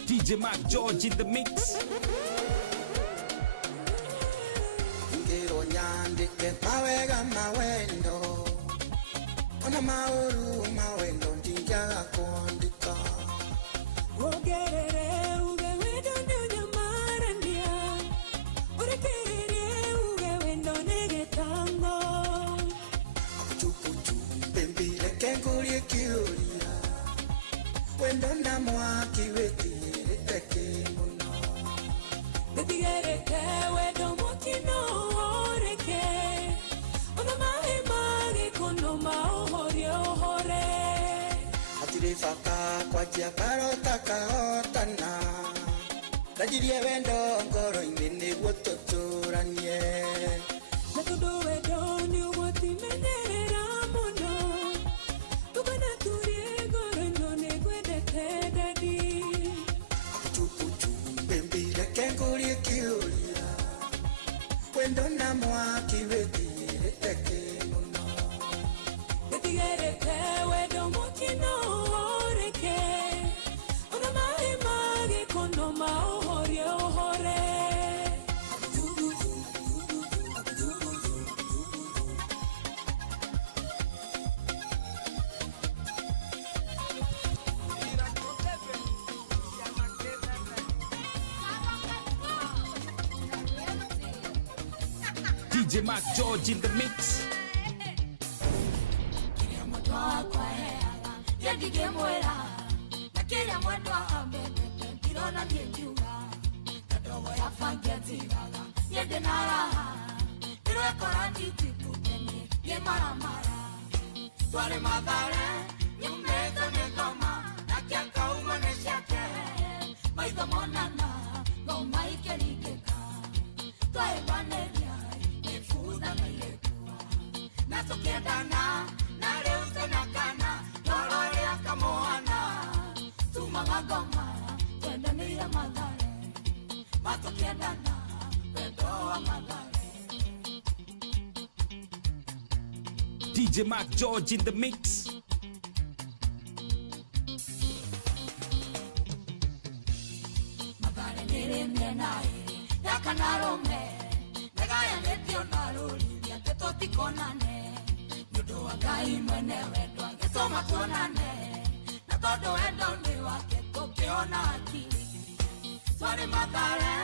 DJ Mac George in the mix. Ngiro nyandike mawega mawendo, ona mauru mawendo ndinjaga kuandika. Ogerere uge wendo nyamarandia, ogerere uge wendo negetango. Chupuchu pembile kengulie kiuria, wendo na mwaki weti. Getigere wendo mokino oreke, ona mahe mage kono maohori ohore. Atire faka kwa jia karota kahotana, rajirie wendo ngoro inene wototoranie. Natudo wendo ni woti menyerera mono, tukana turie goro none gwedete dadi. Kengulie kiuria, wendo na mwaki wetirite kimuno. Getigere wendo mokino oreke, ona mahe mage kono maohori ohore. DJ Mac George in the mix. Tukiendana na leo tena kana Lorore akamoana Tumangagoma Twende ya magare Matukiendana Pendo wa magare DJ Mac George in the mix. Magare nere mena ya kanarome Negaya netio naruri ya tetoti konane Yudo wagai mwene wedo angesoma tuonane Na todo wedo ni wake tukiona akili Swari magare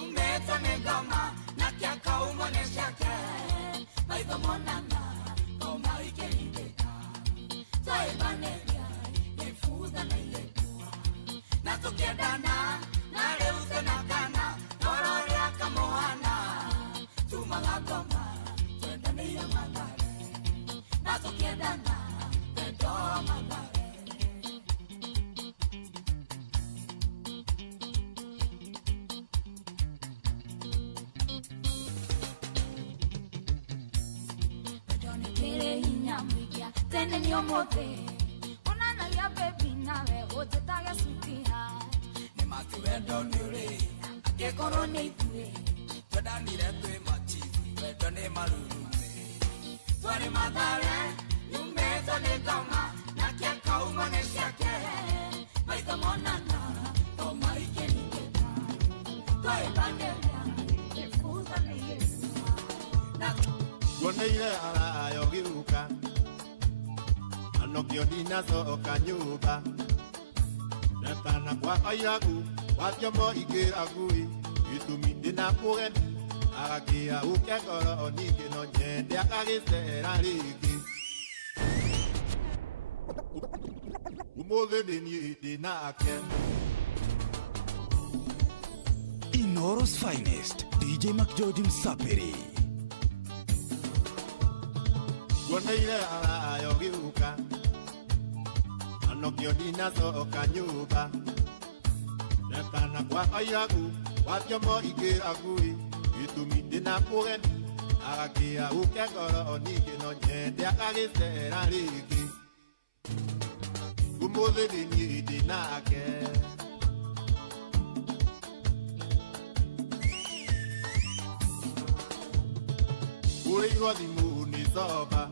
umeto negama Na kia kaumo neshake Maigo monana Koma ikelideka Swari banelia Yefuda na ilekua Na tukiendana Na leuze na kana Norore akamohana Tumangagoma Twendani ya magare Na tukiendana Pendo wa magare Pedoni kere hinya mwigia Tene ni omote Onana ya baby nawe Ote taga sutia Ni matu wedo ni ure Ake koro ni itue Tweda nire tue machizi Wedo ni marurume Twari magare Numeto ni kama Na kia kaumo ni shake Maika monana Toma ike Kuoneire arayo giuka Anokio dinasoka nyumba Netana kwa ayagu Watyomo ikiragui Itumi dinakugeni Agakia ukegoro onike no nyende akagisera rigi Umothe dini dinake Inoro's finest, DJ McGeorge Msapiri. Kuoneire arayo giuka Anokio dinasoka nyumba Netana kwa ayagu Watyomo ikiragui Itumi dinakugeni Agakia ukegoro onike no nyende akagisera rigi Umothe dini dinake Uliwa thimu ni soba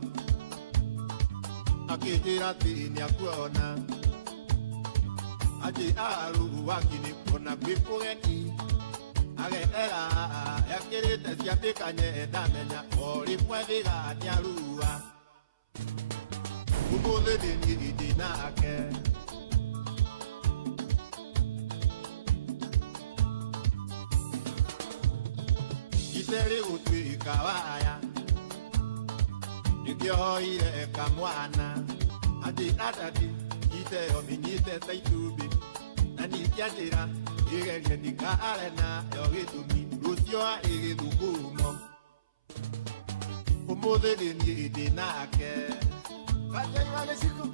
Akijira tini ya kuona Aji aru wakini kona kwipugeni Agetera yakirite siatikanye damenya Ori mwethiga ni arua Umothe dini dinake Itere utwika waya Nikioire kamwana Adi adadi Ite ominyite saitubi Na nikiajira Igerie nika arena Yogitumi Rusyoa igithukumo Umothe dini dinake Kajai wale siku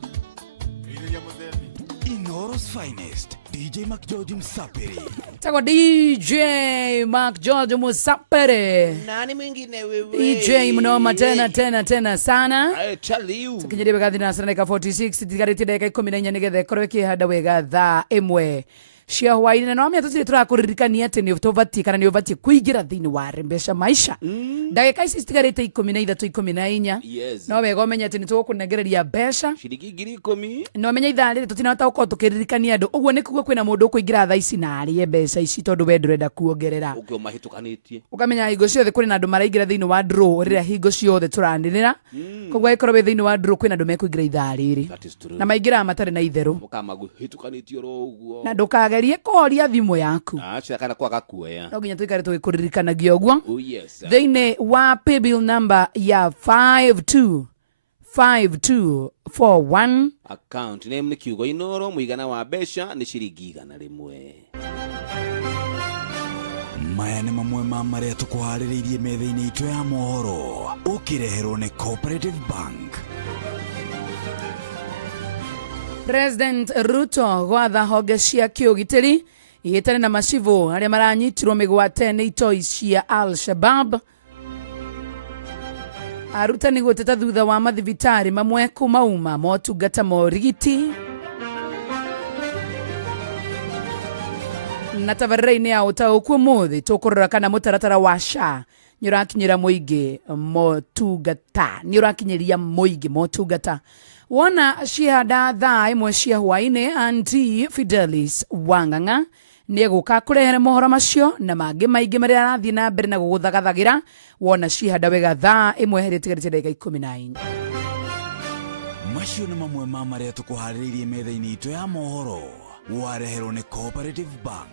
Igerie muthemi Inoro's finest, DJ McGeorge Msapiri. Tako DJ McGeorge Msapiri. Nani mwingine wewe? DJ mnoma tena sana. I tell you. Tukijaribu kadhi na sana 46 tigariti dakika 14 nigethe korwe kihanda wega thaa imwe cia hwaini no amia tutire turakuririkania ati ni tubati kana ni ubati kuigira thini wa rembesha maisha ndagika ici citigarite 13 14 no wega umenya ati ni tugukunegereria mbeca ciringi 10 no menya ithaa riri tutinahota gukorwo tukiririkania andu uguo ni kuguo kwina mundu ukuingira thaa ici na arie mbeca ici tondu we ndurenda kuongerera ukio mahitukanitie ukamenya hingo ciothe kuri na andu maraingira thini wa draw rira hingo ciothe turanirira koguo ikorwo we thini wa draw kwina andu mekuingira ithaa riri na maingira matari na itheru ukamaguhitukanitio ro uguo na ndukagerie koria thimu yaku acha kana kwaga kuoya no nginya tuikare tugikuririkanagia uguo oh yes thiini wa paybill number ya 5241 account name ni kiugo Inoro muigana wa besha ni ciringi 100 maya nĩ mamwe ma marĩa tũkũharĩrĩirie metha-inĩ itũ ya mohoro ũkĩreherwo nĩ Cooperative Bank. President Ruto gwatha honge cia kĩũgitĩri igĩtare na macivu arĩa maranyitirwo mĩgwate nĩ itoi cia Al-Shabab. Arutani gũteta thutha wa mathibitarĩ mamwe kumauma motungata ma ũrigiti. Na tabarĩra-inĩ ya ũtaũku ũmũthĩ tũkũrora kana mũtaratara wa SHA nĩũrakinyĩra mũingĩ motungata wona ciihanda thaa imwe cia hwainĩ Aunty Fidelis Wang'ang'a nĩegũka kũrehere mohoro macio na mangĩ maingĩ marĩa arathiĩ na mbere na gũgũthagathagĩra wona ciihanda wega thaa imwe heretigarĩte ndagĩka 14 macio nĩ mamwe ma marĩa tũkũharĩrĩirie metha-inĩ itũ ya mohoro wareherwo nĩ Cooperative Bank.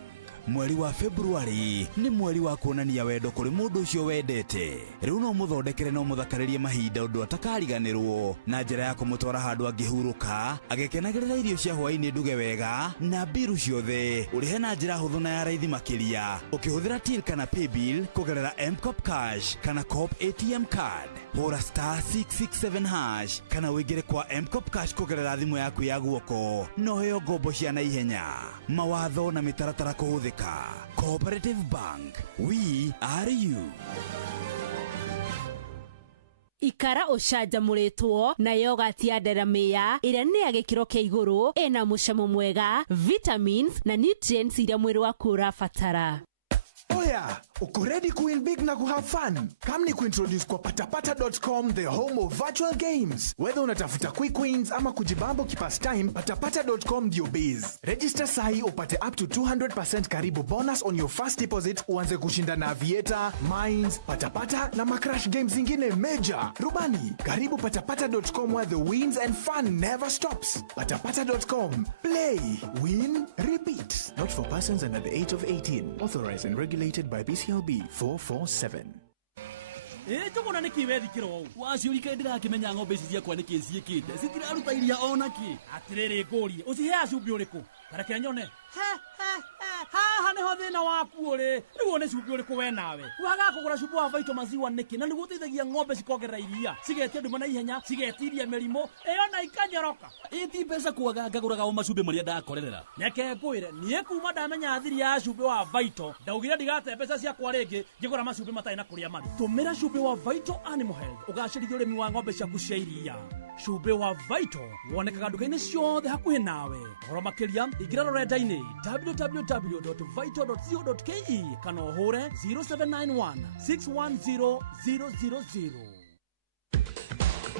Mweri wa Februari ni mweri wa kuonania wendo kuri mundu ucio wendete. Riu no muthondekere no muthakaririe mahinda undu atakariganirwo na njira ya kumutwara handu angihuruka agekenagirira irio cia hwaini nduge wega na biru ciothe urihe na njira huthu na ya raithi makiria ukihuthira till kana paybill kugerera M-Cop cash kana Coop ATM card. Hora star 667 hash kana wigire kwa M-Cop cash kugerera thimu yaku ya guoko no heo ngombo cia na ihenya. Mawatho na mitaratara kuhuthika. Cooperative Bank, we are you. Ikara ucanjamuritwo na yogati ya Delamere iria ni ya gikiro kia iguru ina mucamo mwega, vitamins na nutrients iria mwiri waku urabatara. Oya, uko ready to win big na to have fun? Come ni kuintroduce kwa patapata.com, the home of virtual games. Whether unatafuta quick wins ama kujibambo kipastime, patapata.com ndio base. Register sahi upate up to 200% karibu bonus on your first deposit, uanze kushinda na Aviator, Mines, Patapata na macrash games zingine major. Rubani, karibu patapata.com where the wins and fun never stops. Patapata.com. Play, win, repeat. Not for persons under the age of 18. Authorized and regulated by BCLB 447. Tugona niki wethikiro waciurika ndirakimenya ng'ombe ici ciakwa niki ciikite citiraruta iria onaki atiriri nguri ucihea cumbi uriku kareke nyone haha niho thina waku uri niguo ni cumbi uriku we nawe waga kugura cumbi wa Vito maziwa niki na niguo uteithagia ng'ombe cikongerera iria cigetia nduma na ihenya cigetiria mirimo iyo na ikanyoroka iti mbeca kuaga ngaguraga o macumbi maria ndakorerera neke ngwire nie kuma ndamenya thiri ya cumbi wa Vito ndaugire ndigate mbeca ciakwa ringi ngigura macumbi matai na kuria mari tumira cumbi wa Vito Animal Health ugacirithia urimi wa ng'ombe ciaku cia iria cumbi wa Vito wonekaga nduka-ini ciothe hakuhi nawe horo makiria ingira rurenda-ini www.vito.co.ke kana uhure 0791 610 000.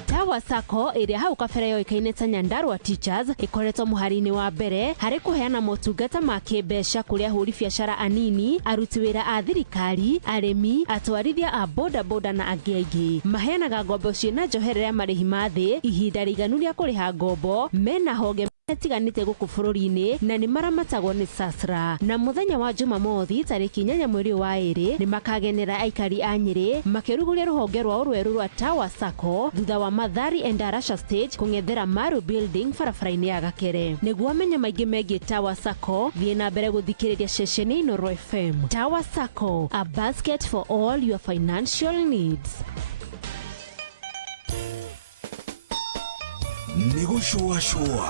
Tawa Sacco iria hau kabere yoikaine ta Nyandarua Teachers ikoretwo muhari-ini wa mbere hari kuheana motungata ma kimbeca kuri ahuri biacara anini, aruti wira a thirikari, arimi, atwarithia a boda boda na angĩ aingĩ. Maheanaga ngombo ciĩna njoherera ya marĩhi ma thĩ, ihinda rĩiganu rĩa kũrĩha ngombo, mena honge tiganite guku bururi-ini na ni maramatagwo ni Sasra. Na muthenya wa Jumamothi tariki 8 mweri wa 2 ni makagenera aikari a Nyeri makiruguria ruhonge rwa urweru rwa Tawa Sacco thutha wa Mathari and Arasha stage kungethera Maru building barabara-ini ya Gakere. Niguo menya maingi megie Tawa Sacco thie na mbere guthikiriria ceceni Nuru FM. Tawa Sacco, a basket for all your financial needs. Shua.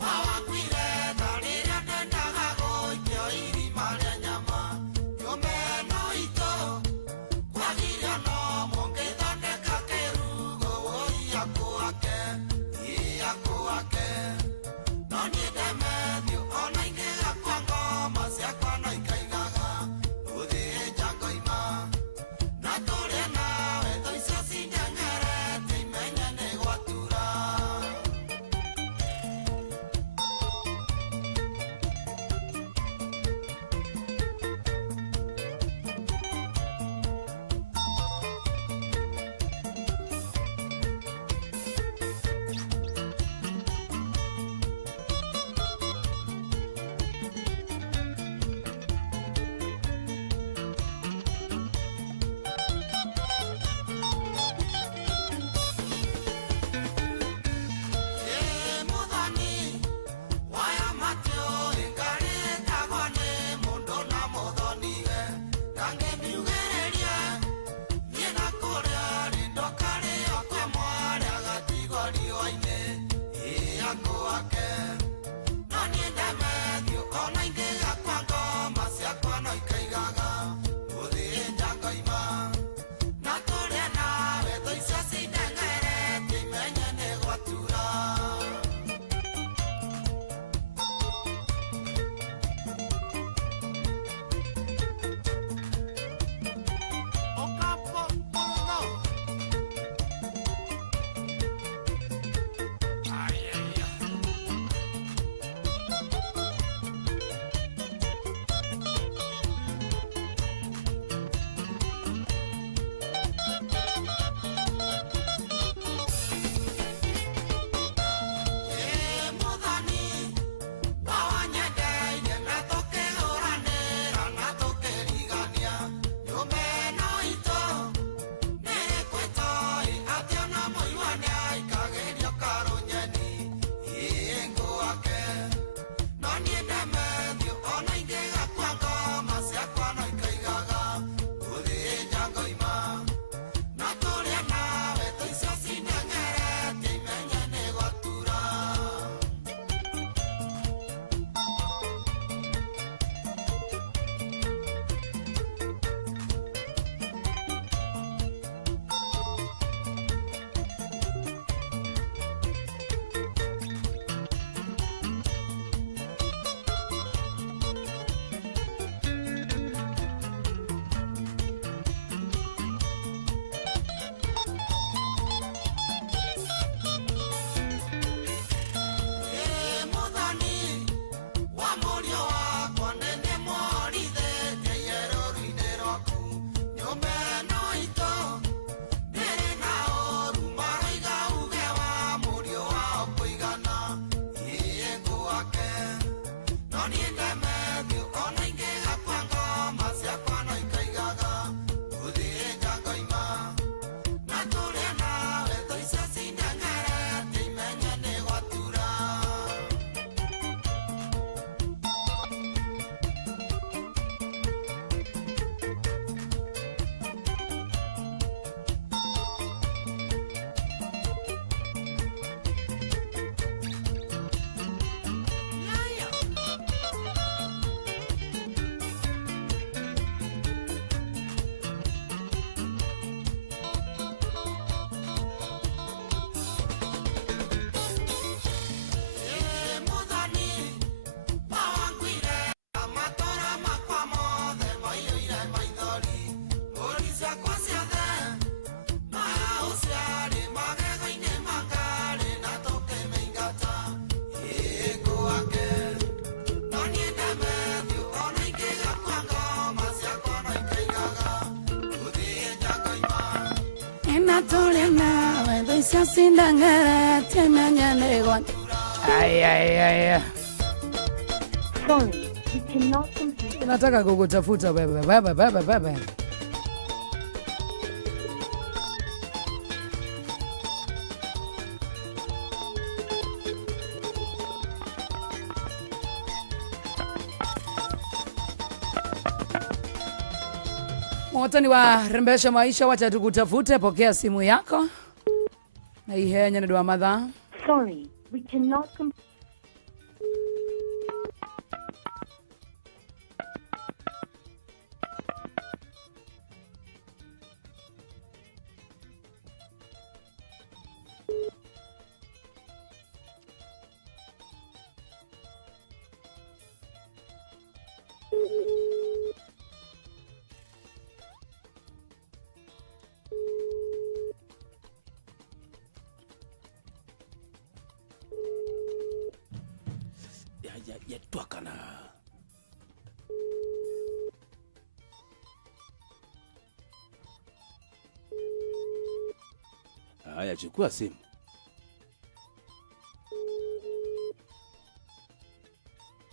Wawakwire, Doriria, Nenda, na tole nawe Doisa sindangara Tiana nyanegon Ay Sorry, we cannot complete. Nataka kukutafuta baba. Mwotani wa Rembesha Maisha, wacha tukutafute, pokea simu yako. Na ihenya ni dwa madha. Sorry, we cannot complete. Ya twakana. Haya, chukua simu.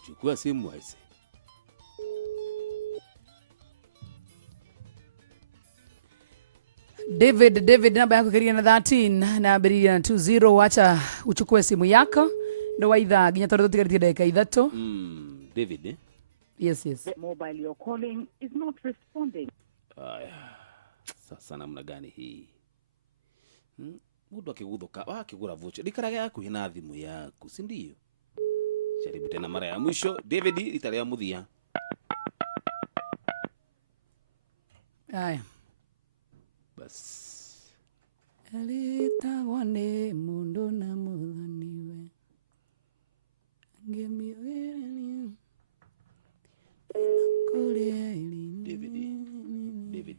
Chukua simu aise. David namba yako kariya na 13 na abiria na 20, wacha uchukue simu yako. Ndo waitha ginya tondu tutigarite dakika ithatu. David eh? Yes. The mobile you're calling is not responding. Aya. Sasa namna gani hii? Mudu akigudhuka, akigura vocha. Dikaraga yako hina thimu yaku, si ndio? Jaribu tena mara ya mwisho. David italia muthia. Aya. Bas. Alita wane mundu na muthaniwe. Ngemi David.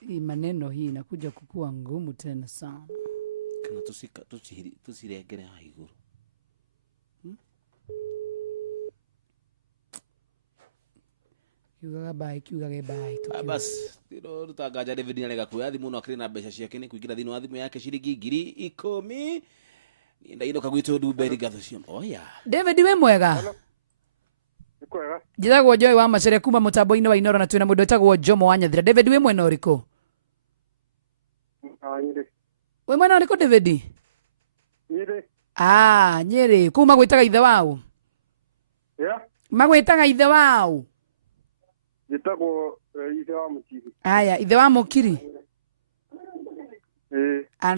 Hii maneno hii inakuja kukua ngumu tena sana. Kana tusirengere haiguru. Kiugage bai. Bas, tiro tutagaja David nyalega kuya thimu no akiri na mbeca ciake ni kuingira thini wa thimu yake ciringi 10,000. Ninda ino kagwito Duberi gatho cio. Oya. David we mwega? Kwega. Njitagwo Joy wa Macere kuma mutambo-ini wa Inoro na twina mundu etagwo Jomo wa Nyathira. David we mwena uriku? Nyeri. We mwena uriku David? Nyeri. Nyeri. Kuma gwitaga ithe wao? Yeah. Magwitaga ithe wao? Gitagwo ithe wa Mukiri. Aya, ithe wa Mukiri.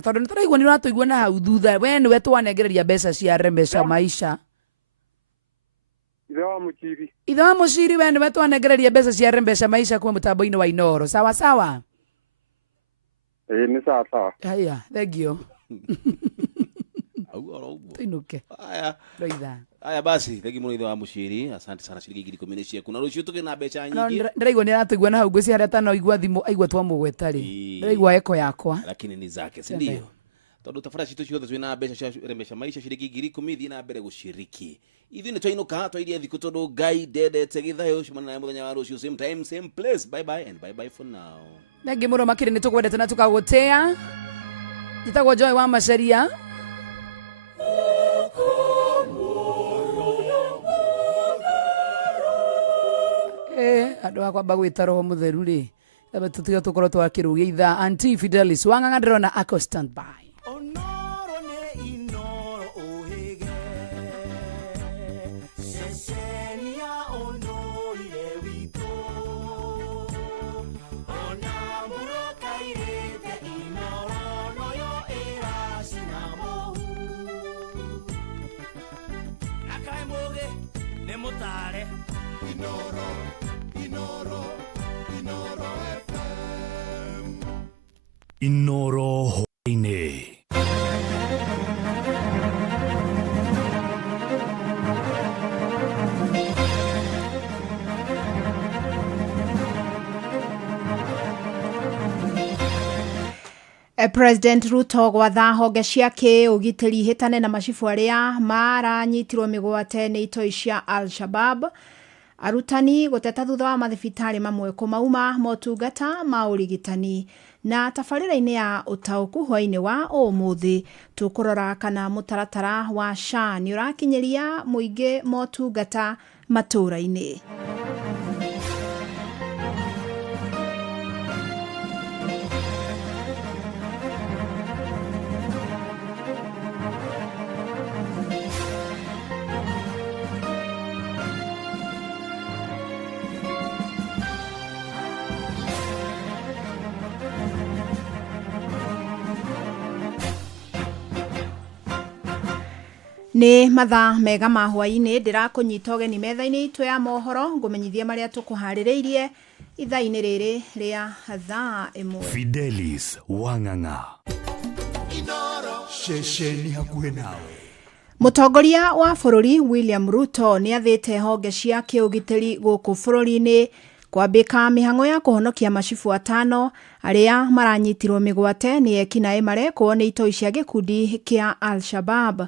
Tondu nituraigua ni uratuigua na hau thutha, we niwe twanengereria mbeca cia Rembesha Maisha. Ithe wa Mukiri. Ithe wa Mukiri, we niwe twanengereria mbeca cia Rembesha Maisha kuma mutambo-ini wa Inoro. Sawa sawa? Ni sawa. Haya, thank you. Tinuke. Aya basi, thank you muno ithe wa Muciri. Asante sana ciringi 10,000 ciaku. Na rucio tuke na mbeca nyingi. Ndiraigua ni aratuigua na hau ngweci haria tano igua thimu aigua twamugweta ri. Ndiraigua eko yakwa. Lakini ni zake, si ndio? Tondu tafara citu ciothe twina mbeca cia Rembesha Maisha ciringi 10,000 thii na mbere guciriki. Ithuĩ nĩ twainuka twairie thikũ tondũ Ngai ndendete gĩthayo cimana na mũthenya wa rũciũ same time same place. Bye bye and bye bye for now. Thengi mũno makĩrĩ nĩ tũkwendete na tũkagũtĩa. Njĩtagwo Joy wa Macharia. Andũ akwa bagwĩta roho mũtheru rĩ. Tũtiga tũkorwo twakĩrũgia ithaa. Auntie Fidelis Wang'ang'a ndĩrona ako stand by. Inoro Hwainĩ. President Ruto gwatha honge ciake ugitiri hitane na macibu aria maranyitirwo migwate ni itoi cia Al-Shabab. Arutani guteta thutha wa mathibitari mamwe kumauma motungata ma urigitani. Na tabarĩra-inĩ ya ũtaũku hwainĩ wa ũmũthĩ tũkũrora kana mũtaratara wa SHA nĩ ũrakinyĩria mũingĩ motungata matũũra-inĩ. Ni mathaa mega ma hwainĩ ndĩrakũnyita ũgeni metha-inĩ itũ ya mohoro ngũmenyithie marĩa tũkũharĩrĩirie ithaa-inĩ rĩrĩ rĩa thaa ĩmwe. Fidelis Wang'ang'a Shesheni hakuhĩ nawe. Mũtongoria wa bũrũri William Ruto nĩ athĩte honge cia kĩũgitĩri gũkũ bũrũri-inĩ kwambĩka mĩhang'o ya kũhonokia macibu atano arĩa maranyitirwo mĩgwate nĩ ekinaĩ marekwo nĩ itoi cia gĩkundi kĩa Al-Shabab.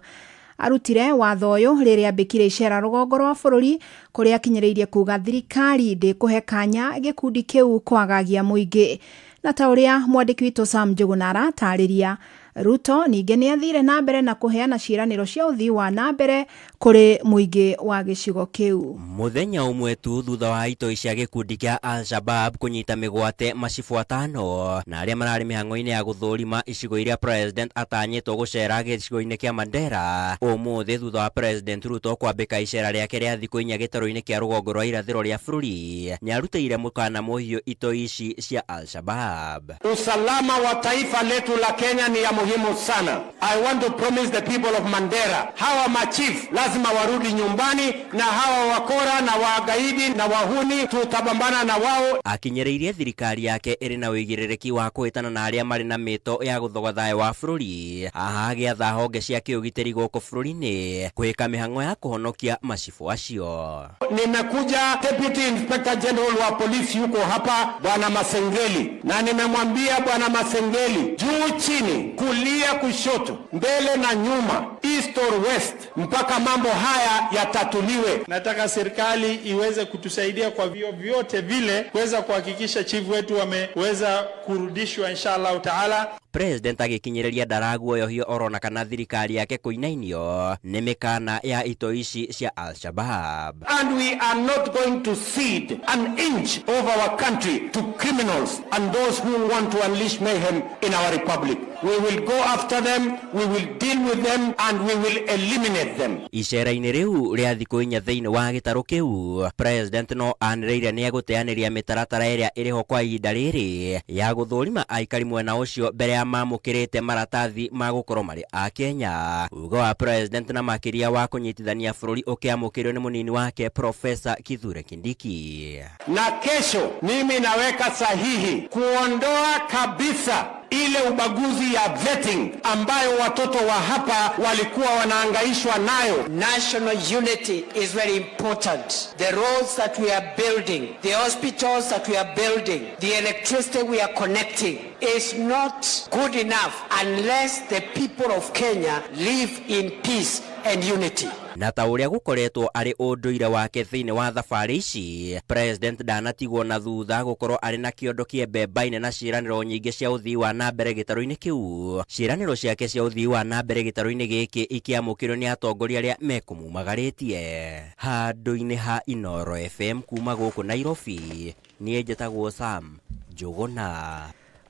Arutire watho ũyũ rĩrĩa ambĩkire icera rũgongo rwa bũrũri kũrĩa akinyĩrĩirie kuga thirikari ndĩkũhe kanya gĩkundi kĩu kwagagia mũingĩ. Na ta ũrĩa mwandĩki witũ Sam Njuguna aratarĩria, Ruto ningĩ nĩ athire na mbere na kũheana ciĩranĩro cia ũthii wa na mbere kũrĩ mũingĩ wa gĩcigo kĩu. Muthenya ũmwe tu thutha wa itoi cia gĩkundi kĩa Al-Shabab kũnyita mĩgwate macibu atano na arĩa mararĩ mĩhang'o-inĩ ya gũthũrima icigo iria president atanyĩtwo gũcera gĩcigo-inĩ kĩa Mandera. Ũmũthĩ thutha wa president Ruto kwambĩka icera rĩake rĩa thikũ 4 gĩtaro-inĩ kĩa rũgongo rwa irathĩro rĩa bũrũri, nĩ arutĩire mũkana mũhiũ itoi ici cia Al-Shabab. Usalama wa taifa letu la Kenya ni ya muhimu sana. I want to promise the people of Mandera, hawa machief lazima warudi nyumbani, na hawa wakora na wagaidi na wahuni tutabambana na wao. Akinyĩrĩirie thirikari yake ĩrĩ na wĩigĩrĩrĩki wa kũhĩtana na arĩa marĩ na mĩto ya gũthoga thayũ wa bũrũri. Aha agĩatha honge cia kĩũgitĩri gũkũ bũrũri-inĩ kwĩka mĩhang'o ya kũhonokia macibu acio. Nimekuja Deputy Inspector General wa polisi yuko hapa Bwana Masengeli, na nimemwambia Bwana Masengeli juu chini, kulia kushoto, mbele na nyuma, east or west, mpaka mambo haya yatatuliwe. Nataka serikali iweze kutusaidia kwa vyote vile kuweza kuhakikisha chief wetu wameweza kurudishwa inshallah taala. President agikinyĩrĩria ndaraguoyohio orona kana thirikari yake kũinainio nĩ mĩkana ya itoi ici cia Al-Shabab. And we are not going to cede an inch of our country to criminals and those who want to unleash mayhem in our republic. We will go after them, we will deal with them, and we will eliminate them. Icera-inĩ rĩu rĩa thikũ 4 thĩinĩ wa gĩtarũ kĩu, president no anĩrĩire nĩ egũteanĩria mĩtaratara ĩrĩa ĩrĩho kwa ihinda rĩrĩ ya gũthũrima aikari mwena ũcio mbere ya mamũkĩrĩte maratathi ma gũkorwo marĩ a Kenya. Ugo wa president na makĩria wa kũnyitithania bũrũri ũkĩamũkĩrĩo nĩ mũnini wake Profesa Kithure Kindiki. Na kesho mimi naweka sahihi kuondoa kabisa ile ubaguzi ya vetting ambayo watoto wa hapa walikuwa wanaangaishwa nayo. National unity is very important. The roads that we are building, the hospitals that we are building, the electricity we are connecting is not good enough unless the people of Kenya live in peace and unity. Na ta ũrĩa gũkoretwo arĩ ũndũire wake thĩinĩ wa thabarĩ ici, president ndanatigwo na thutha gũkorwo arĩ na kĩondo kĩembembaine na ciĩranĩro nyingĩ cia ũthii wa na mbere gĩtarũ-inĩ kĩu. Ciĩranĩro ciake cia ũthii wa na mbere gĩtarũ-inĩ gĩkĩ ikĩamũkĩrwo nĩ atongoria arĩa mekũmumagarĩtie. Handũ-inĩ ha Inoro FM kuma gũkũ Nairobi, niĩ njĩtagwo Sam Njuguna.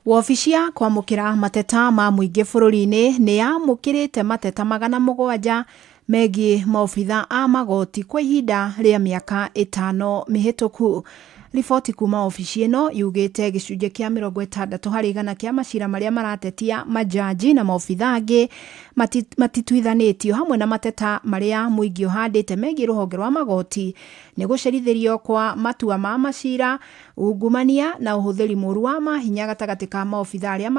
Wobici ya kwamũkĩra mateta ma mũingĩ bũrũri-inĩ nĩ yamũkĩrĩte mateta 700 megiĩ maobitha a magoti kwa ihinda rĩa mĩaka 5 mĩhĩtũku. Riboti kuma ofici ĩno yugĩte gĩcunjĩ kĩa 60% kĩa macira marĩa maratetia majaji na maobitha angĩ matituithanĩtio hamwe na mateta marĩa mũingĩ ũhandĩte megiĩ rũhonge rwa magoti nĩ gũcerithĩrio kwa matua ma macira, ungumania na ũhũthĩri mũru wa mahinya gatagatĩ ka maobitha arĩa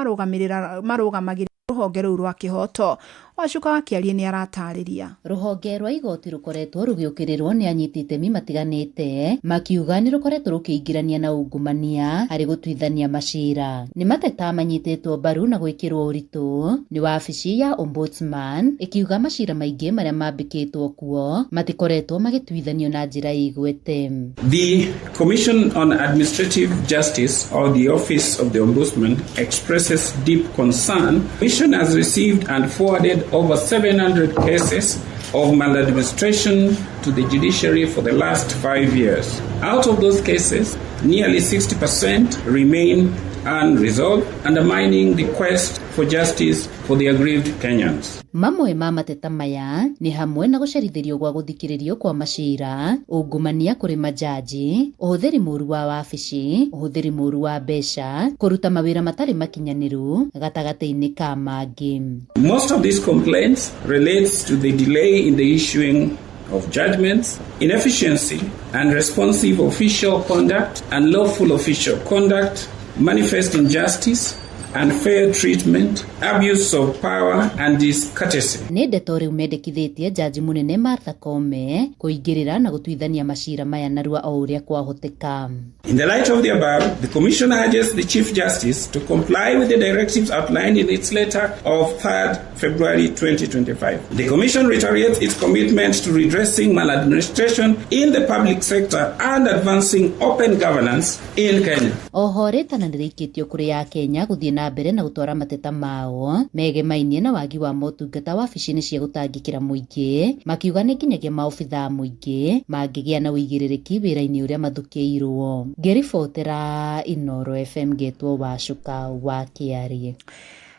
marũgamagĩrĩra rũhonge rũu rwa kĩhoto. Wacuka Wakiarie ni aratarĩria. Ruhonge rwa igoti rukoretwo rugiukirirwo ni anyiti itemi matiganite makiuga ni rukoretwo rukiingirania na ungumania hari gutwithania macira. Ni mateta manyitĩtwo mbaru na gwĩkĩrwo ũritũ ni wabici ya Ombudsman ikiuga macira maingĩ maria mambĩkĩtwo kuo matikoretwo magĩtwithanio na njĩra igwete. The Commission on Administrative Justice, or the Office of the Ombudsman, expresses deep concern. The Commission has received and forwarded over 700 cases of maladministration to the judiciary for the last 5 years. Out of those cases, nearly 60% remain unresolved, undermining the quest for justice for the aggrieved Kenyans. Mamwe ma mateta maya ni hamwe na gucerithĩrio gwa guthikĩrĩrio kwa macira, ungumania kũrĩ majaji, ũhũthĩri mũru wa wabici, ũhũthĩri mũru wa mbeca, kũruta mawĩra matarĩ makinyanĩru gatagatĩ-inĩ ka mangĩ. Most of these complaints relates to the delay in the issuing of judgments, inefficiency and responsive official conduct, and lawful official conduct, manifest injustice, unfair treatment, abuse of power and discourtesy. Nĩ ndeto rĩu mendekithĩtie jaji munene Martha Koome kũingĩrĩra na gũtuithania macira maya narua o ũrĩa kwahoteka. In the light of the above, the Commission urges the Chief Justice to comply with the directives outlined in its letter of 3rd February 2025. The Commission reiterates its commitment to redressing maladministration in the public sector and advancing open governance in Kenya. Oho rĩtana nĩrĩikĩtio kũrĩ ya Kenya gũthiĩ na mbere na gũtwara mateta mao megemainie na wagi wa motungata wabici-inĩ cia gũtangĩkĩra mũingĩ, makiuga nĩ nginyagia maobitha mũingĩ mangĩgĩa na ũigĩrĩrĩki wĩra-inĩ ũrĩa mathukĩirwo. Ngĩribotera Inooro FM Getwo Wacuka Wakiarie.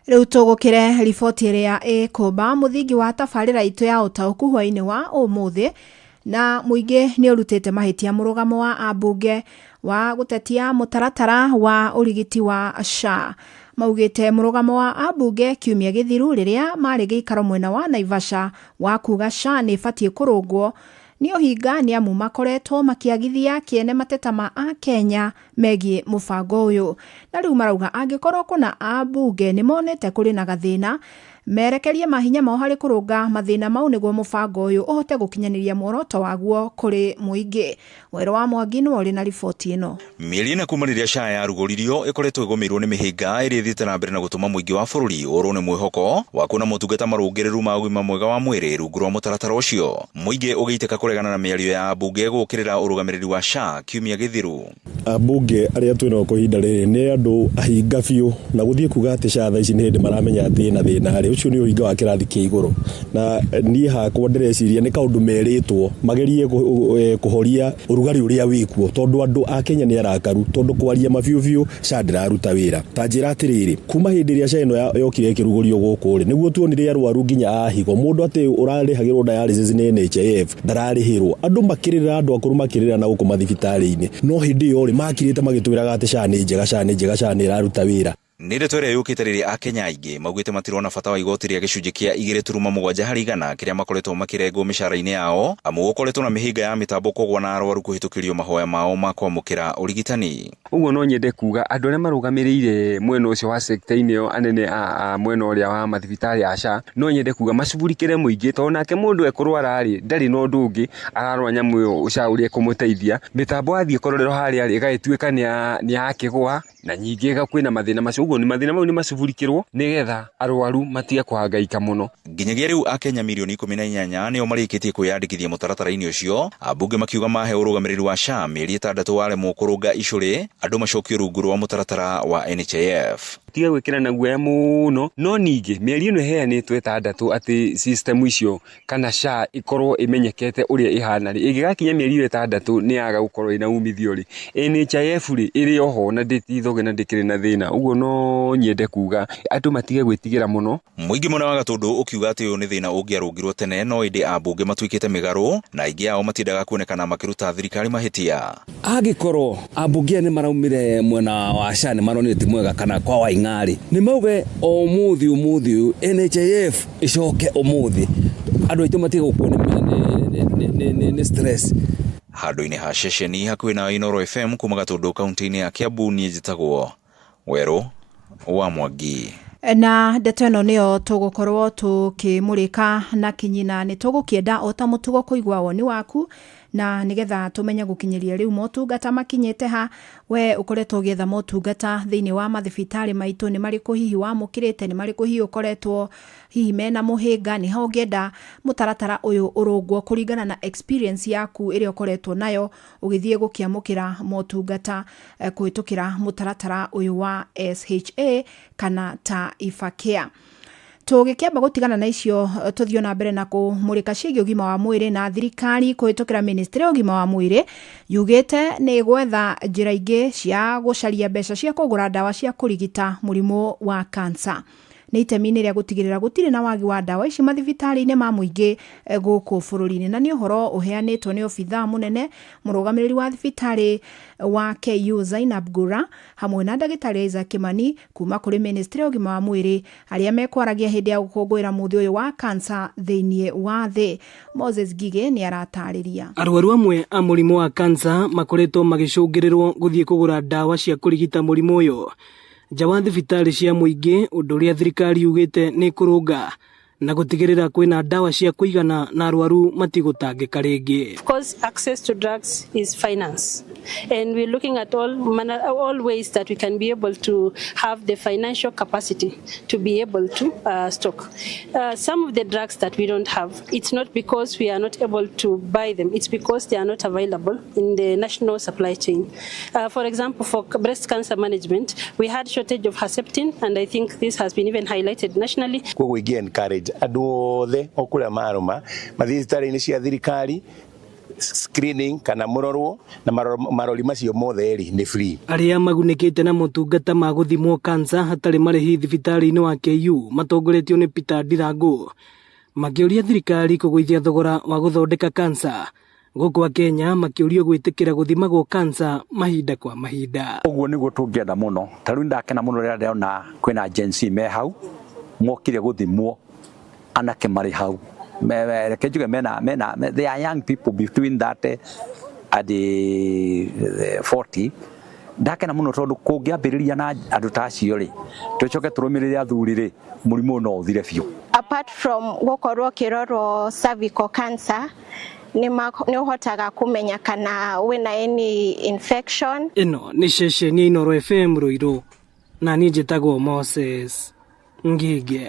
Rĩu tũgũkĩre riboti ĩrĩa ĩkũmba mũthingi wa tabarĩra itũ ya ũtaũku hwaĩ-inĩ wa ũmũthĩ, na mũingĩ nĩ ũrutĩte mahĩtia mũrũgamo wa ambunge wa gũtetia mũtaratara wa ũrigiti wa SHA. Maugĩte mũrũgamo wa ambunge kiumia gĩthiru rĩrĩa marĩ gĩikaro mwena wa Naivasha wa kuga SHA nĩ ĩbatiĩ kũrũngwo nĩ ũhinga nĩ amu makoretwo makĩagithia kĩene mateta ma Akenya megiĩ mũbango ũyũ. Na rĩu marauga angĩkorwo kuna ambunge nĩ monete kũrĩ na gathĩna, merekerie mahinya mao harĩ kũrũnga mathĩna mau nĩguo mũbango ũyũ ũhote gũkinyanĩria muoroto waguo kũrĩ mũingĩ. Wero wa Mwangi nĩ ũrĩ na riboti ĩno. Mĩeri ĩna kuma rĩrĩa SHA yarugũririo ĩkoretwo ĩgũmĩirwo nĩ mĩhĩnga ĩrĩa ĩthiĩte na mbere na gũtũma mũingĩ wa bũrũri ũrwo nĩ mwĩhoko wa kuona motungata marũngĩrĩru ma ũgima mwega wa mwĩrĩ rungu rwa mũtaratara ũcio. Mũingĩ ũgĩitĩka kũregana na mĩario ya ambunge gũkĩrĩra ũrũgamĩrĩri wa SHA kiumia gĩthiru. Ambunge arĩa twĩna kwa ihinda rĩrĩ nĩ andũ ahinga biũ na gũthiĩ kuga atĩ SHA thaa ici nĩ hĩndĩ maramenya atĩ na thĩna harĩ ũcio nĩ ũhinga wa kĩrathi kĩa igũrũ. Na niĩ hakwa ndĩreciria nĩ kaũndũ merĩtwo magerie kũhoria ũrugarĩ ũrĩa wĩkuo, tondũ andũ a Kenya nĩ arakaru, tondũ kwaria mabiũ SHA ndĩraruta wĩra. Ta njĩra atĩrĩrĩ, kuma hĩndĩ ĩrĩa SHA ĩno yokire ĩkĩrugũrio gũkũ rĩ, nĩguo tuonire arwaru nginya ahigo, mũndũ atĩ ũrarĩhagĩrwo dialysis nĩ NHIF ndararĩhĩrwo. Andũ makĩrĩra, andũ akũrũ makĩrĩra na gũkũ mathibitarĩ-inĩ, no hĩndĩ ĩyo rĩ makirĩte magĩtwĩraga atĩ SHA nĩ njega, SHA nĩ njega, SHA nĩ ĩraruta wĩra. Nĩ ndeto ĩrĩa yũkĩte rĩrĩa Akenya aingĩ maugĩte matirona bata wa igoti rĩa gĩcunjĩ kĩa 2.7 harĩ igana kĩrĩa makoretwo makĩrengwo mĩcara-inĩ yao, amu gũkoretwo na mĩhĩnga ya mĩtambo kũgwa na arwaru kũhĩtũkĩrio mahoya mao ma kwamũkĩra ũrigitani. Ũguo no nyende kuga andũ arĩa marũgamĩrĩire mwena ũcio wa sector-inĩ yo anene a mwena ũrĩa wa mathibitarĩ a SHA, no nyende kuga macuburikĩre mũingĩ, tondũ nake mũndũ ekũrwara rĩ ndarĩ na ũndũ ũngĩ ararwara nyamũ ĩyo SHA ũrĩa kũmũteithia. Mĩtambo yathiĩ kũrorerwo harĩa rĩ ĩgagĩtuĩka nĩ yakĩgwa na nyingĩ kwĩna mathĩna macio. Ũguo nĩ mathĩna mau nĩ macuburikĩrwo nĩgetha arwaru matige kũhangaika mũno. Nginyagia rĩu Akenya mirioni 18 nĩo marĩkĩtie kwĩyandĩkithia mũtaratara-inĩ ũcio. Ambunge makiuga mahe ũrũgamĩrĩri wa SHA mĩeri 6 waremwo kũrũnga icũrĩ, andũ macokio rungu rwa mũtaratara wa NHIF. Tiga gwĩkĩra na guoya mũno, no ningĩ mĩeri ĩno ĩheanĩtwo 6 atĩ system icio kana SHA ikorwo imenyekete ũrĩa ihana rĩ, ĩngĩgakinya mĩeri 6 nĩ yaga gũkorwo ina umithio rĩ, NHIF rĩ ĩrĩ oho na ndĩtithoge na ndĩkĩrĩ na thĩna. Ũguo no nyende kuga andũ matige gwĩtigĩra mũno. Mũingĩ mwena wa Gatũndũ ũkiuga atĩ ũyũ nĩ thĩna ũngĩarũngirwo tene, no ĩndĩ ambunge matuĩkĩte mĩgarũ na aingĩ ao matiendaga kuonekana makĩruta thirikari mahĩtia. Angĩkorwo ambunge nĩ maraumire mwena wa SHA nĩ maronire ti mwega kana kwa Waing'arĩ, nĩ mauge ũmũthĩ NHIF icoke ũmũthĩ, andũ aitũ matige gũkuo nĩ stress. Handũ-inĩ ha ceceni hakuhĩ na Inooro FM kuma Gatũndũ kaunti-inĩ ya Kiambu, niĩ njĩtagwo Werũ wa Mwangi. Na ndeto ĩno nĩyo tũgũkorwo tũkĩmũrĩka na kinyina nĩ tũgũkĩenda o ta mũtugo kũigua woni waku na nigetha tumenye gukinyiria riu motungata makinyete ha we ukoretwo getha motungata thiini wa mathibitari maitu ni mariko hihi wa mukirite ni mariko hihi ukoretwo hihi mena muhinga ni ho ngenda mutaratara uyu urungwo kuringana na experience yaku iri ukoretwo nayo ugithie gukiamukira motungata kuhitukira mutaratara uyu wa SHA kana ta Ifakea. Tũgĩkĩamba gũtigana na icio tũthio na mbere na kũmũrĩka ciĩgiĩ ũgima wa mwĩrĩ na thirikari kũhĩtũkĩra ministry ya ũgima wa mwĩrĩ yugĩte nĩ gwetha njĩra ingĩ cia gũcaria mbeca cia kũgũra ndawa cia kũrigita mũrimũ wa cancer. Nĩ itemi-inĩ rĩa gũtigĩrĩra gũtirĩ na wagi wa ndawa ici mathibitarĩ-inĩ ma mũingĩ gũkũ bũrũri-inĩ, na nĩ ũhoro ũheanĩtwo nĩ obithaa mũnene mũrũgamĩrĩri wa thibitarĩ wa KU Zainab Gura hamwe na ndagĩtarĩ Isaac Kimani kuma kũrĩ ministry ya ũgima wa mwĩrĩ arĩa mekwaragia hĩndĩ ya gũkũngũĩra mũthĩ ũyũ wa cancer thĩinĩ wa thĩ. Moses Gige nĩ aratarĩria. Arwaru amwe a mũrimũ wa cancer makoretwo magĩcũngĩrĩrwo gũthiĩ kũgũra ndawa cia kũrigita mũrimũ ũyũ nja wa thibitarĩ cia mũingĩ, ũndũ ũrĩa thirikari yugĩte nĩ kũrũnga na gũtigĩrĩra kwĩna ndawa cia kũigana na arwaru matigũtangĩka rĩngĩ. Because access to drugs is finance, and we're looking at all ways that we can be able to have the financial capacity to be able to stock some of the drugs that we don't have. It's not because we are not able to buy them, it's because they are not available in the national supply chain. For example, for breast cancer management, we had shortage of Herceptin, and I think this has been even highlighted nationally. We encourage andũ othe okũrĩa marũma mathibitarĩ-inĩ cia thirikari screening kana mũrorwo na marori macio mothe eri nĩ free. Arĩa magunĩkĩte na motungata ma gũthimwo cancer hatarĩ marĩhi thibitarĩ-inĩ wa KU matongoretio nĩ Peter Ndirangu makĩũria thirikari kũgũithia thogora wa gũthondeka cancer gũkũ Kenya, makĩũrio gwĩtĩkĩra gũthimagwo cancer mahinda kwa mahinda. Ũguo nĩguo tũngĩenda mũno. Tarĩu ndakena mũno rĩrĩa ndĩrona kwĩna agency me hau mokire gũthimwo anake marĩ hau. They are young people between that and the 40. Ndakena mũno tondũ kũngĩambĩrĩria na andũ ta acio rĩ tũcoke tũrũmĩrĩre athuri rĩ mũrimũ no ũthire biũ. Apart from gũkorwo kĩrorwo cervical cancer nĩ ũhotaga kũmenya kana wĩna any infection. Ĩno nĩ ceceni ya Inooro FM Ruiru na niĩ njĩtagwo Moses Ngige.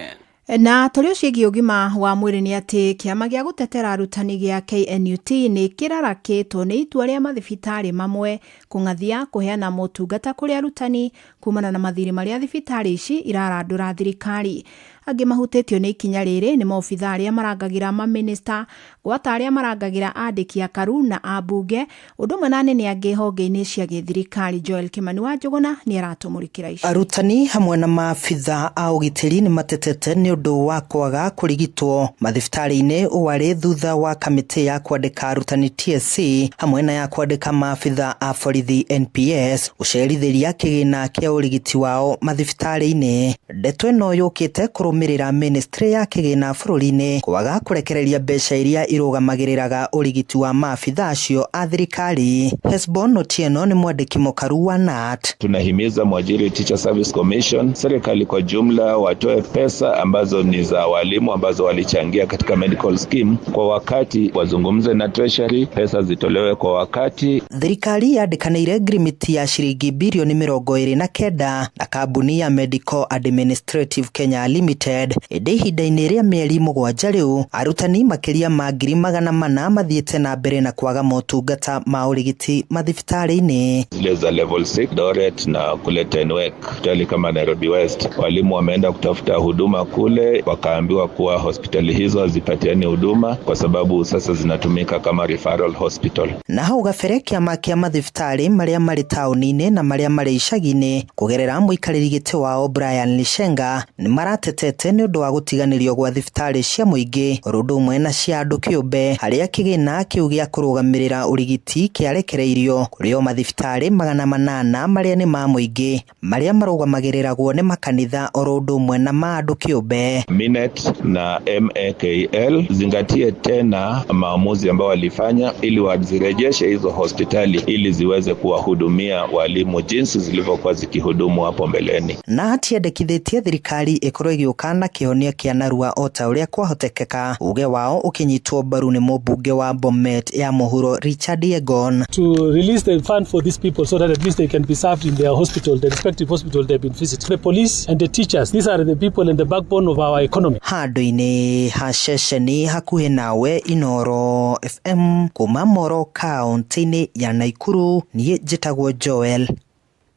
Na tũrĩ ciĩgiĩ ũgima wa mwĩrĩ nĩ atĩ kĩama gĩa gũtetera arutani gĩa KNUT nĩ kĩrarakĩtwo nĩ itua rĩa mathibitarĩ mamwe kũng'athia kũheana motungata kũrĩ arutani kumana na mathirĩ marĩa thibitarĩ ici irarandũra thirikari. Angĩ mahutĩtio nĩ ikinya rĩrĩ nĩ maobithaa arĩa marangagĩra maminista, gwata arĩa marangagĩra andĩki a karu na ambunge, ũndũ ũmwe na anene angĩ honge-inĩ cia gĩthirikari. Joel Kimani wa Njũgũna nĩ aratũmũrĩkĩra ici. Arutani hamwe na maabithaa a ũgitĩri nĩ matetete nĩ ũndũ wa kwaga kũrigitwo mathibitarĩ-inĩ warĩ thutha wa kamĩtĩ ya kwandĩka arutani TSC hamwe na ya kwandĩka maabithaa a borithi NPS gũcerithĩria kĩgĩna kĩa ũrigiti wao mathibitarĩ-inĩ. Ndeto ĩno yũkĩte kũrũmĩrĩra ministry ya kĩgĩna bũrũri-inĩ kwaga kũrekereria mbeca iria irũgamagĩrĩraga ũrigiti wa maabithaa acio a thirikari. Hesbon Otieno ni mwandĩki mũkaru wa NAT. Tunahimiza mwajiri Teacher Service Commission, serikali kwa jumla watoe pesa ambazo ni za walimu ambazo walichangia katika medical scheme kwa wakati, wazungumze na treasury, pesa zitolewe kwa wakati. Thirikari yandĩkanĩire agreement ya shilingi bilioni 29 na kambuni ya Medical Administrative Kenya Limited. Ihinda-inĩ rĩa mĩeri 7 rĩu arutani makĩria ma 400 mathiĩte na mbere na kwaga motungata ma ũrigiti mathibitarĩ-inĩ. Zile za level 6 Doret na kule Tenwek hospitali kama Nairobi West, walimu wameenda kutafuta huduma kule, wakaambiwa kuwa hospitali hizo hazipatiani huduma kwa sababu sasa zinatumika kama referral hospital. Na hau gabere kĩama kĩa mathibitarĩ marĩa marĩ taũni-inĩ na marĩa marĩ icagi-inĩ kũgerera mũikarĩri gĩtĩ wao Brian Lishenga nĩ maratete nĩaregete nĩ ũndũ wa gũtiganĩrio gwa thibitarĩ cia mũingĩ ũndũ ũmwe na cia andũ kĩũmbe harĩa kĩgĩna kĩu gĩa kũrũgamĩrĩra ũrigiti kĩarekereirio kũrĩ o mathibitarĩ 800 marĩa nĩ ma mũingĩ marĩa marũgamagĩrĩragwo nĩ makanitha oro ũndũ ũmwe na ma andũ kĩũmbe. Minet na MAKL zingatie tena maamuzi ambao walifanya ili wazirejeshe hizo hospitali ili ziweze kuwahudumia walimu jinsi zilivyokuwa zikihudumu hapo mbeleni. Na atiendekithĩtie thirikari ĩkorwo ĩgĩũka na kĩhonia kĩa narua o ta ũrĩa kwahotekeka, uge wao ũkinyitwo mbaru nĩ mũmbunge wa Bomet ya mũhuro Richard Yegon. To release the fund for these people so that at least they can be served in their hospital, the respective hospital they've been visiting. The police and the teachers, these are the people and the backbone of our economy. Handũ-inĩ ha ceceni hakuhĩ nawe Inoro FM kuma Moro kaunti-inĩ ya Naikuru, niĩ njĩtagwo Joel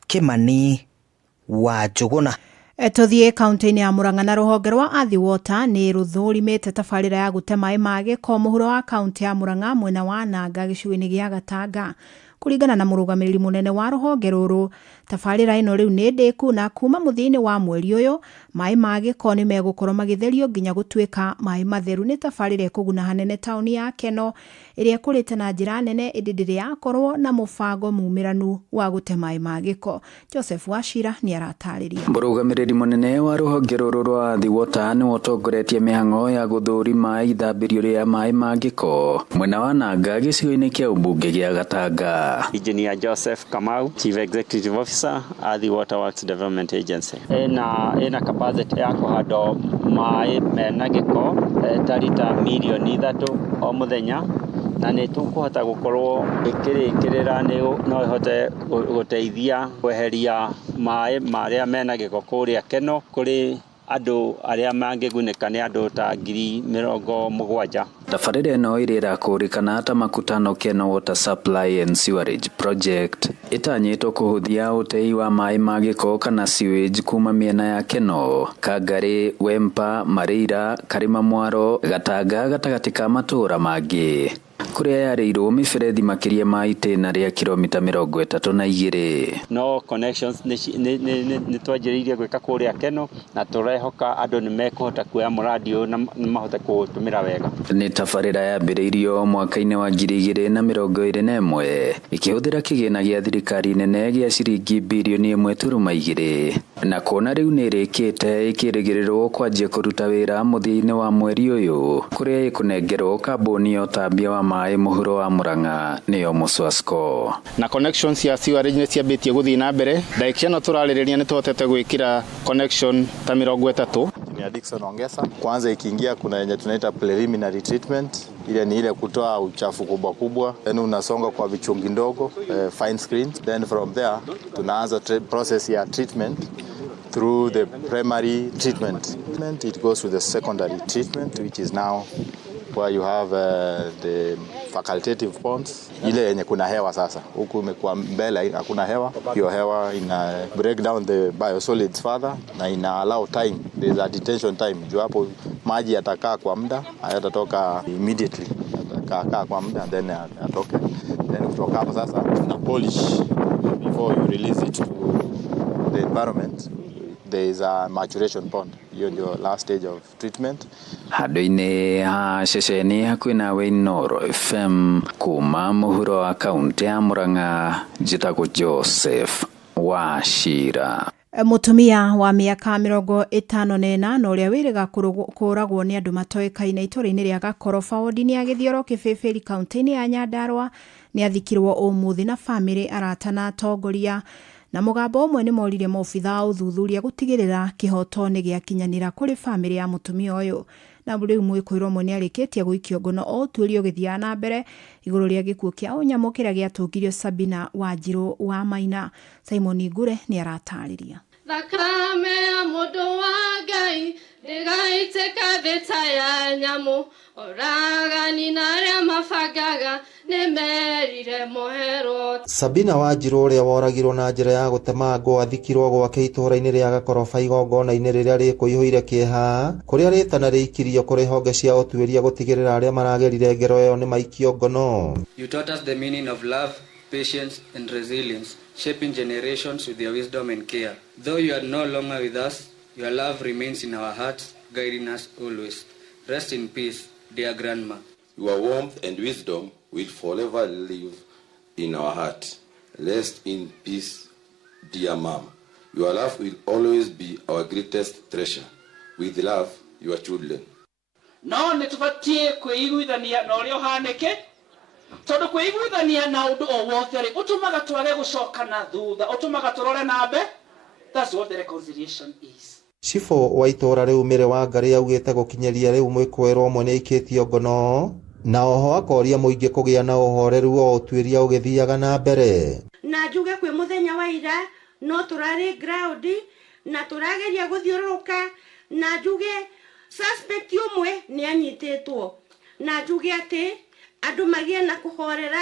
Kimani wa Njuguna. Tũthiĩ kaunti-inĩ ya Murang'a na rũhonge rwa Athi Water nĩ rũthũrimĩte tabarĩra ya gũte maĩ ma gĩko mũhuro wa kaunti ya Murang'a mwena wa Nanga gĩcigo-inĩ gĩa Gatanga. Kũringana na mũrũgamĩrĩri mũnene wa rũhonge rũrũ, tabarĩra ĩno rĩu nĩ ndĩku na kuma mũthia-inĩ wa mweri ũyũ maĩ ma gĩko nĩ megũkorwo magĩtherio nginya gũtuĩka maĩ matheru. Nĩ tabarĩra ĩkũguna hanene taũni ya Keno ĩrĩa kũrĩte na njĩra nene ĩndĩ ndĩrĩ yakorwo na mũbango mumĩranu wa gũte maĩ ma gĩko. Joseph Wachira nĩ aratarĩria. Mũrũgamĩrĩri mũnene wa rũhonge rũrũ rwa Athi Water nĩ ũtongoretie mĩhang'o ya gũthũrima ithambĩrio rĩa maĩ ma gĩko mwena wa Nanga gĩcigo-inĩ kĩa ũmbunge gĩa Gatanga. Engineer Joseph Kamau, Chief Executive Officer, Athi Water Works Development Agency. Ina capacity ya kũhanda maĩ mena gĩko ta lita milioni 3 o mũthenya, na nĩ tũkũhota gũkorwo ĩkĩrĩkĩrĩra no ihote gũteithia kweheria maĩ marĩa mena gĩko kũrĩa Keno kũrĩ andũ arĩa mangĩgunĩka nĩ andũ ta 70,000. Tabarĩra ĩno ĩrĩa ĩrakũrĩkana ta Makutano Keno Water Supply and Sewerage Project ĩtanyĩtwo kũhũthia ũtei wa maĩ ma gĩko kana sewage kuma mĩena ya Keno, Kangari, Wempa, Marĩira, Karima Mwaro, Gatanga gatagatĩ ka matũũra mangĩ kũrĩa yarĩirwo mĩberethi makĩria ma itĩna rĩa kilomita 32. No connections nĩ twanjĩrĩirie gwĩka kũrĩa Keno na tũrehoka andũ nĩ mekũhota kuoya mũradi ũyũ na mahote kũũtũmĩra wega. Nĩ tabarĩra yambĩrĩirio mwaka-inĩ wa 2021 ĩkĩhũthĩra kĩgĩna gĩa thirikari nene gĩa ciringi bilioni 1.2 na kuona rĩu nĩ ĩrĩkĩte ĩkĩrĩgĩrĩrwo kwanjia kũruta wĩra mũthia-inĩ wa mweri ũyũ kũrĩa ĩkũnengerwo kambuni ya ũtambia wa maĩ mũhuro wa Murang'a nĩyo Muswasco. Na connections ya sewerage nĩ ciambĩtie gũthiĩ na mbere. Dakika ĩno tũrarĩrĩria nĩ tuhotete gwĩkĩra connection ta 30. Ni Dickson Ongesa. Kwanza ikiingia kuna yenye tunaita preliminary treatment. Ile ni ile kutoa uchafu kubwa kubwa. Then unasonga kwa vichungi ndogo, fine screens. Then from there tunaanza process ya treatment through the primary treatment. It goes to the secondary treatment which is now where you have the facultative ponds, ile yenye kuna hewa sasa. Huku umekuwa mbele hakuna hewa. Hiyo hewa ina break down the biosolids further na ina allow time. There is a detention time. Juu hapo maji yatakaa kwa muda, hayatatoka immediately. Yatakaa kwa muda and then atoke. Then kutoka hapo sasa tuna polish before you release it to the environment. There is a maturation pond. Hiyo ndio last stage of treatment. Handũ-inĩ ha ceceni hakuhĩ nawe Inoro FM kuma mũhuro wa kaunti ya Murang'a, njĩtagwo Joseph Wachira. Mũtumia wa mĩaka 58 ũrĩa wĩrĩga kũragwo nĩ andũ matoĩkaine itũũra-inĩ rĩa Gakoroba wodi-inĩ ya Gĩthioro Kĩbĩbĩri kaunti-inĩ ya Nyandarua nĩ athikirwo ũmũthĩ na bamĩrĩ, arata na atongoria. Na mũgambo ũmwe nĩ moririe maobitha ũthuthuria gũtigĩrĩra kĩhoto nĩ gĩakinyanĩra kũrĩ bamĩrĩ ya mũtumia ũyũ. Na rĩu mwĩkũĩrwo ũmwe nĩ arĩkĩtie gũikio ngono o ũtuĩria ũgĩthiaga na mbere igũrũ rĩa gĩkuũ kĩa ũnyamũ kĩrĩa gĩatũngirio Sabina Wanjirũ wa Maina. Simon Ngure nĩ aratarĩria. Thakame ya mũndũ wa Ngai ndĩgaitĩka thĩta ya nyamũ, oragani na arĩa mabangaga nĩ merire mũhero. Sabina Wanjirũ ũrĩa woragirwo na njĩra ya gũtemangwo athikirwo gwake itũũra-inĩ rĩa Gakoroba igongona-inĩ rĩrĩa rĩkũihũire kĩeha, kũrĩa rĩtana rĩikirio kũrĩ honge cia ũtuĩria gũtigĩrĩra arĩa maragerire ngero ĩyo nĩ maikio ngono. You taught us the meaning of love, patience and resilience, shaping generations with your wisdom and care. Though you are no longer with us, Your love remains in our hearts, guiding us always. Rest in peace, dear grandma. Your warmth and wisdom will forever live in our heart. Rest in peace, dear mom. Your love will always be our greatest treasure. With love, your children. No nitubatie kwiguithania na uria uhanike tondu kwiguithania na undu o wothe ri utumaga twage gucokana thutha utumaga turore nambe. That's what the reconciliation is. Cifo wa itora riu Mire wa Ngari augite gukinyeria riu mwikwerwo umwe ni aikitio ngono na oho akoria muingi kugia na uhoreru o utwiria ugithiaga na mbere. Na njuge kwi muthenya wa ira no turari ground na turageria guthiuruka na njuge suspect umwe ni anyitetwo na njuge ati andu magie na kuhorera.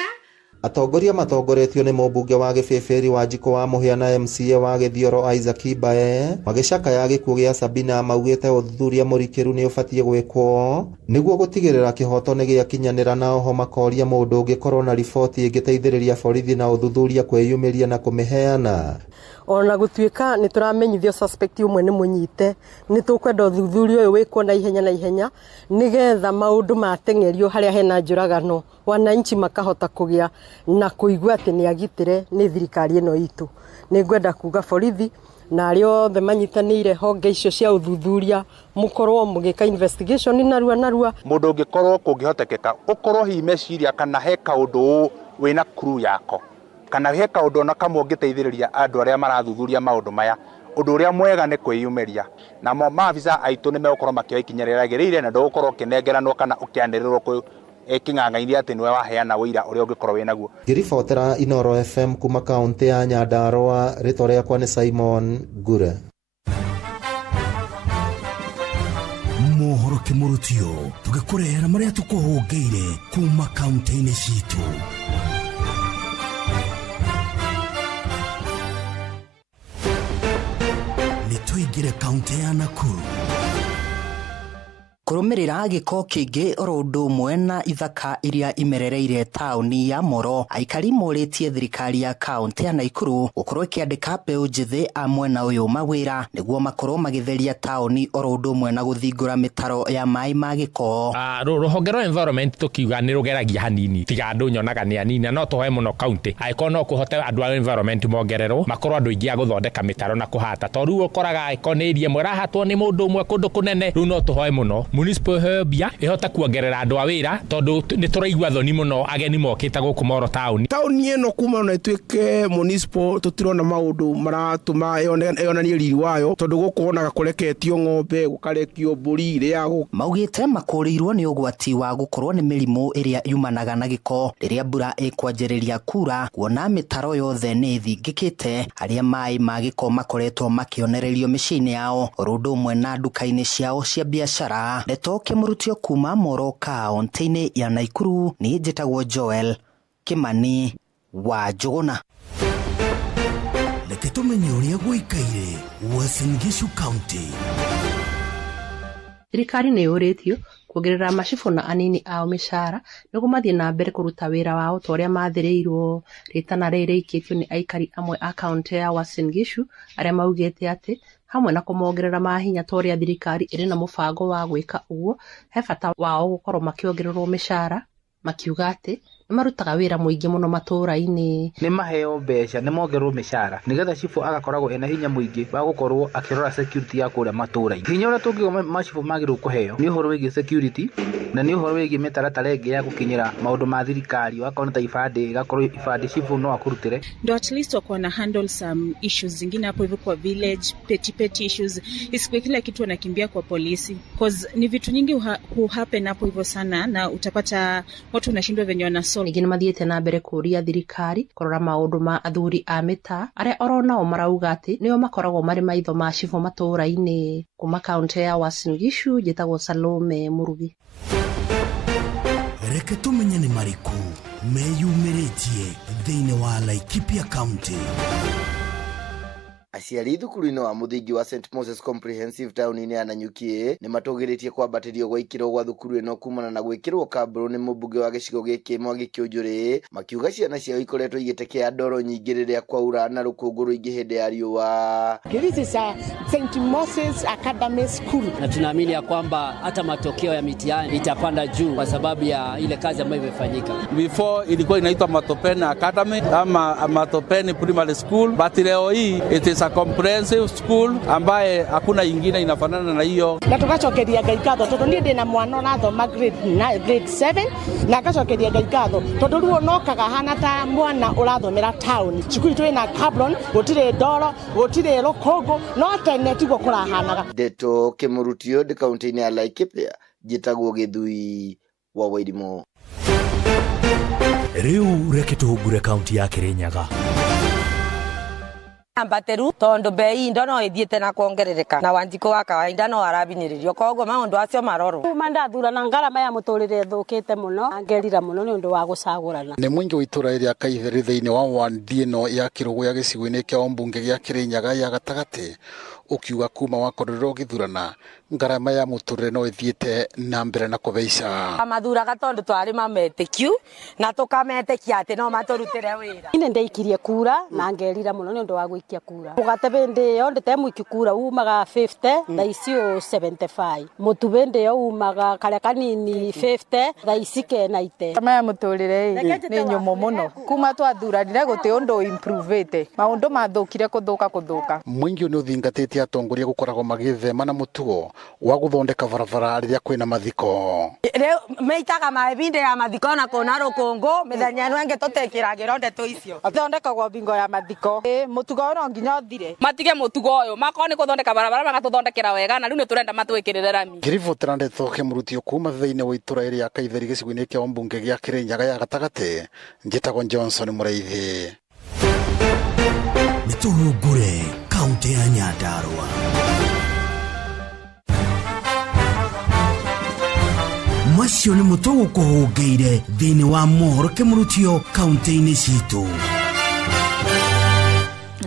Atongoria matongoretio ni mũmbunge wa Gĩbĩbĩri Wanjikũ wa Mũhĩa na MCA wa Gĩthioro Isaac Ibae magĩcaka ya gĩkuũ gĩa Sabina maugĩte ũthuthuria mũrikĩru nĩ ũbatiĩ gwĩkwo nĩguo gũtigĩrĩra kĩhoto nĩ gĩakinyanĩra, na oho makoria mũndũ ũngĩkorwo na riboti ĩngĩteithĩrĩria borithi na ũthuthuria kwĩyumĩria na kũmĩheana. Ona gũtuĩka nĩ tũramenyithio suspect umwe nĩ mũnyite, nĩ tũkwenda ũthuthuria ũyũ wĩkwo na ihenya nĩgetha maũndũ mateng'erio harĩa hena njũragano, wananchi makahota kũgĩa na kũigua atĩ nĩ agitĩre nĩ thirikari ĩno itũ. Nĩ ngwenda kuga borithi na arĩa othe manyitanĩire honge icio cia ũthuthuria mũkorwo mũgĩka investigation narua. Mũndũ ũngĩkorwo kũngĩhotekeka ũkorwo hihi meciria kana he kaũndũ wĩna crew yako kana he kaũndũ ona kamwe ũngĩteithĩrĩria andũ arĩa marathuthuria maũndũ maya. Ũndũ ũrĩa mwega nĩ kwĩyumĩria na maafisa aitũ nĩ megũkorwo makĩoya ikinya rĩrĩa rĩagĩrĩire na ndũgũkorwo ũkĩnengeranwo kana ũkĩanĩrĩrwo king'ang'a-inĩ atĩ nĩwe waheana ũira ũrĩa ũngĩkorwo wĩnaguo. Ngĩribotera Inooro FM kuma kaunti ya Nyandarua, rĩtwa rĩakwa nĩ Simon Ngure. Mohoro kĩmũrutio tũgĩkũrehera marĩa tũkũhũngĩire kuma kaunti-inĩ citũ. Nĩtũingĩre kaunti ya Nakuru. Kũrũmĩrĩra gĩko kĩngĩ oro ũndũ ũmwe na ithaka iria imerereire taũni ya Moro, aikari morĩtie thirikari ya kaunti ya Naikuru gũkorwo ĩkĩandĩka mbeũ njĩthĩ a mwena ũyũ mawĩra nĩguo makorwo magĩtheria taũni oro ũndũ ũmwe na gũthingũra mĩtaro ya maĩ ma gĩko. Rũhonge rwa environment tũkiuga nĩ rũgeragia hanini, tiga andũ nyonaga nĩ anini, no tũhoe mũno kaunti angĩkorwo no kũhote andũ a environment mongererwo makorwo andũ aingĩ a gũthondeka mĩtaro na kũhata, tondũ rĩu ũkoraga angĩkorwo nĩ ĩria ĩmwe ĩrahatwo nĩ mũndũ ũmwe kũndũ kũnene, rĩu no tũhoe mũno municipal herbia ihota kuongerera andũ a wĩra tondũ nĩ tũraigua thoni mũno ageni mokĩte gũkũ Moro taũni. Taũni ĩno kuma na ĩtuĩke municipal tũtirona maũndũ maratũma yonanie riri wayo, tondũ gũkũ wonaga kũreketio ng'ombe, gũkarekio mbũri irĩagwo. Maugĩte makũrĩirwo nĩ ũgwati wa gũkorwo nĩ mĩrimũ ĩrĩa yumanaga na gĩko rĩrĩa mbura ĩkwanjĩrĩria kura, kuona mĩtaro yothe nĩ ĩthingĩkĩte, arĩa maĩ ma gĩko makoretwo makĩonererio mĩciĩ-inĩ yao oro ũndũ ũmwe na nduka-inĩ ciao cia biacara. Ndeto Kĩmũrutio kuma Moro kaunti-inĩ ya Naikuru, niĩ njĩtagwo Joel Kimani wa Njũgũna. Reke tũmenye ũrĩa gũikaire Uasin Gishu County. Thirikari nĩ yũrĩtio kuongerera macibũ na anini ao mĩcara nĩguo mathiĩ na mbere kũruta wĩra wao ta ũrĩa mathĩrĩirwo. Rĩtana rĩrĩ rĩikĩtio nĩ aikari amwe a kaunti ya Uasin Gishu arĩa maugĩte atĩ hamwe na kũmongerera mahinya ta ũrĩa thirikari ĩrĩ na mũbango wa gwĩka ũguo, he bata wao gũkorwo makĩongererwo mĩcara, makiuga atĩ nĩ marutaga wĩra mũingĩ mũno matũũra-inĩ. Nĩ maheo mbeca, nĩ mongererwo mĩcara nĩgetha cibũ agakoragwo ena hinya mũingĩ wa gũkorwo akĩrora security ya kũrĩa matũũra-inĩ. Hinya ũrĩa tũngiuga macibũ magĩrĩirwo kũheo nĩ ũhoro wĩgiĩ security na nĩ ũhoro wĩgiĩ mĩtaratara ĩngĩ ya gũkinyĩra maũndũ ma thirikari, wakorwo ta ibandĩ, igakorwo ibandĩ cibũ no akurutĩre. Ndo at least wako na handle some issues zingine hapo hivyo kwa village, petty issues. Isikuwe kila kitu wanakimbia kwa polisi. Cause ni vitu nyingi happen hapo hivyo sana na utapata watu wanashindwa venye wanasolve. Ningĩ nĩ mathiĩte na mbere kũria thirikari kũrora maũndũ ma athuri a mĩtaa arĩa oro nao marauga atĩ nĩo makoragwo marĩ maitho ma cibũ matũũra-inĩ. Kuma kaunti ya Uasin Gishu, njĩtagwo Salome Murugi. Reke tũmenye nĩ marĩkũ meyumĩrĩtie thĩinĩ wa Laikipia County. aciari thukuru-inĩ wa mũthingi wa St Moses Comprehensive taũni-inĩ ya Nanyuki nĩ matũgĩrĩtie kwambatĩrio gwa ikĩro gwa thukuru ĩno kumana na gwĩkĩrwo kambũrũ nĩ mũmbunge wa gĩcigo gĩkĩ Mwangi Kĩũnjũrĩ, makiuga ciana ciao ikoretwo igĩtekea ndoro nyingĩ rĩrĩa kwaura na rũkũngũ rũingĩ hĩndĩ ya riũa. This is a St Moses Academy School. Na tunaamini ya kwamba hata matokeo ya mitihani itapanda juu kwa sababu ya ile kazi ambayo imefanyika. Before ilikuwa inaitwa Matopeni Academy ama Matopeni Primary School, but leo hii it is a comprehensive school ambaye hakuna ingine inafanana na hiyo. Na tugacokeria Ngai ngatho tondu ni ndina mwana nathoma grade 7 na gacokeria Ngai ngatho tondu ruo nokaga hana ta mwana urathomera town. Cukuru twina Cablon, gutire ndoro, gutire rũkũngũ, no tene tiguo kurahanaga. Ndeto Kĩmũrutio ndi kaunti-inĩ ya Laikipia, njĩtagwo Gĩthui wa Wairimu. Rĩu reke tũhungure kaunti ya Kĩrĩnyaga. Ambateru tondu bei ndo no ithiete na kuongerereka na Wanjiko wa kawaida no arabiniririo koguo maundu acio maroro mandathura na ngarama ya muturire thukite muno angerira muno ni undu wa gucagurana ni mwingi wa itura iria kaitheri thiini wa wandi ino ya Kirugu ya gicigo-ini kia ombunge gia Kirinyaga ya gatagati ukiuga kuma wakorerwo githurana ngarama ya muturire no ithiete na mbere na kubeica amathura gatondu twari mametekiu na tukametekia ati no maturutire wira ine ndeikirie kura na ngerira muno ni undu wa gwikia kura ugatebende yo ndete mwiki kura umaga 50 na icio 75 mutubende yo umaga kare kanini 50 na isike na ite kama ya muturire ni nyumo muno kuma twathuranire guti undu improvete maundu mathukire kuthuka mwingi ni uthingatite atongoria gukoragwo magithema na mutugo wa guthondeka barabara riria kwina mathiko meitaga mabinde ya mathiko na kona rũkũngũ mithenya ĩno ĩngĩ tũtekĩragĩra ndeto icio athondekagwo bingo ya mathiko mutugo no nginya thire matige mutugo ũyũ makoni guthondeka barabara magatuthondekera wega na rĩu nĩ tũrenda matwĩkĩrĩre rami Kirivutĩra Ndeto Kĩmũrutio kuma thĩinĩ wa itura iria kaitheri gĩcigo-inĩ kia ombunge gia Kirinyaga ya gatagati njĩtagwo Johnson Mũraithi nĩtũhungure kaunti ya Nyandarua. Macio nĩ mũtugo kũhũngĩire thĩinĩ wa mohoro Kĩmũrutio kaunti-inĩ citũ.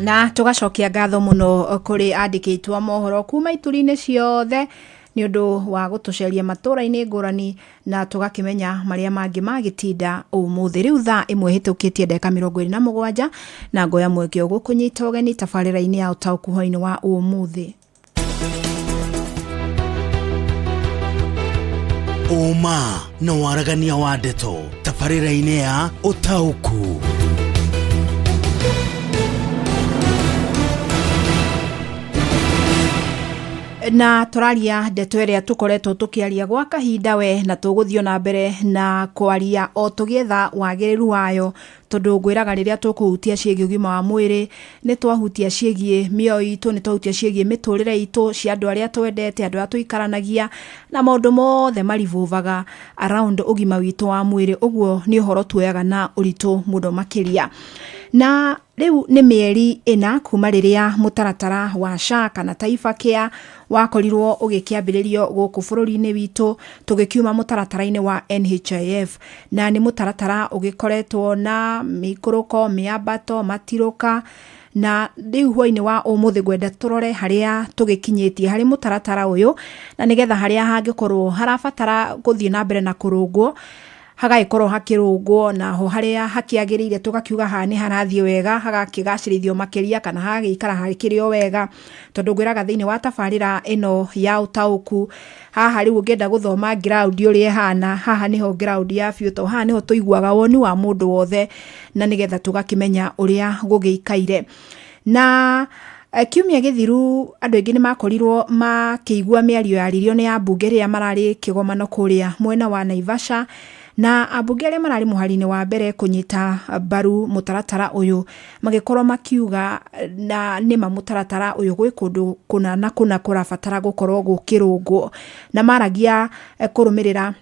Na tugacokia ngatho muno kuri andĩkĩtwo a mohoro kuma ituri-inĩ ciothe nĩ ũndũ wa gũtũceria matũra-inĩ ngũrani na tũgakĩmenya marĩa mangĩ magĩtinda ũmũthĩ. Rĩu thaa ĩmwe hĩtũkĩtie ndagĩka 27 na ngoya mweke gũkũnyita ũgeni tabarĩra-inĩ ya ũtaũku hwainĩ wa ũmũthĩ. Ũma na waragania wa ndeto tabarĩra-inĩ ya ũtaũku. Na tũraria ndeto ĩrĩa tũkoretwo tũkĩaria gwa kahinda we na tũgũthio na mbere na kwaria o tũgĩetha wagĩrĩru wayo tondu ngwĩraga rĩrĩa tũkũhutia ciĩgiĩ ũgima wa mwĩrĩ nĩ twahutia ciĩgiĩ mĩoyo itũ, nĩ twahutia ciĩgiĩ mĩtũrĩre itũ cia andũ arĩa twendete, andũ arĩa tũikaranagia na maũndũ mothe marivuvaga around ũgima witũ wa mwĩrĩ. Ũguo nĩ ũhoro tuoyaga na ũritũ mũno makĩria. Na rĩu nĩ mĩeri 4 kuma rĩrĩa mũtaratara wa SHA kana Taifa Care wakorirwo ũgĩkĩambĩrĩrio gũkũ bũrũri-inĩ witũ tũgĩkiuma mũtaratara-inĩ wa NHIF, na nĩ mũtaratara ũgĩkoretwo na mĩikũrũko, mĩambato, matirũka, na rĩu hwainĩ wa ũmũthĩ ngwenda tũrore harĩa tũgĩkinyĩtie harĩ mũtaratara ũyũ, na nĩgetha harĩa hangĩkorwo harabatara gũthiĩ na mbere na kũrũngwo hagagĩkorwo hakĩrũngwo, na ho harĩa hakĩagĩrĩire tũgakiuga haha nĩ harathiĩ wega hagakĩgacĩrithio makĩria kana hagĩikara hakĩrĩ o wega, tondũ ngwĩraga thĩinĩ wa tabarĩra ĩno ya ũtaũku haha rĩu ũngĩenda gũthoma ground ũrĩa ĩhana haha nĩho ground ya biũ, to haha nĩho tũiguaga woni wa mũndũ wothe na nĩgetha tũgakĩmenya ũrĩa gũgĩikaire. Na kiumia gĩthiru andũ aingĩ nĩ makorirwo makĩigua mĩario yaririo nĩ ambunge rĩrĩa mararĩ kĩgomano kũrĩa mwena wa Naivasha, na ambunge arĩa mararĩ mũhari-inĩ wa mbere kũnyita mbaru mũtaratara ũyũ magĩkorwo makiuga na nĩma mũtaratara ũyũ gwĩ kũndũ kũna na kũna kũrabatara gũkorwo gũkĩrũngwo, na maragia kũrũmĩrĩra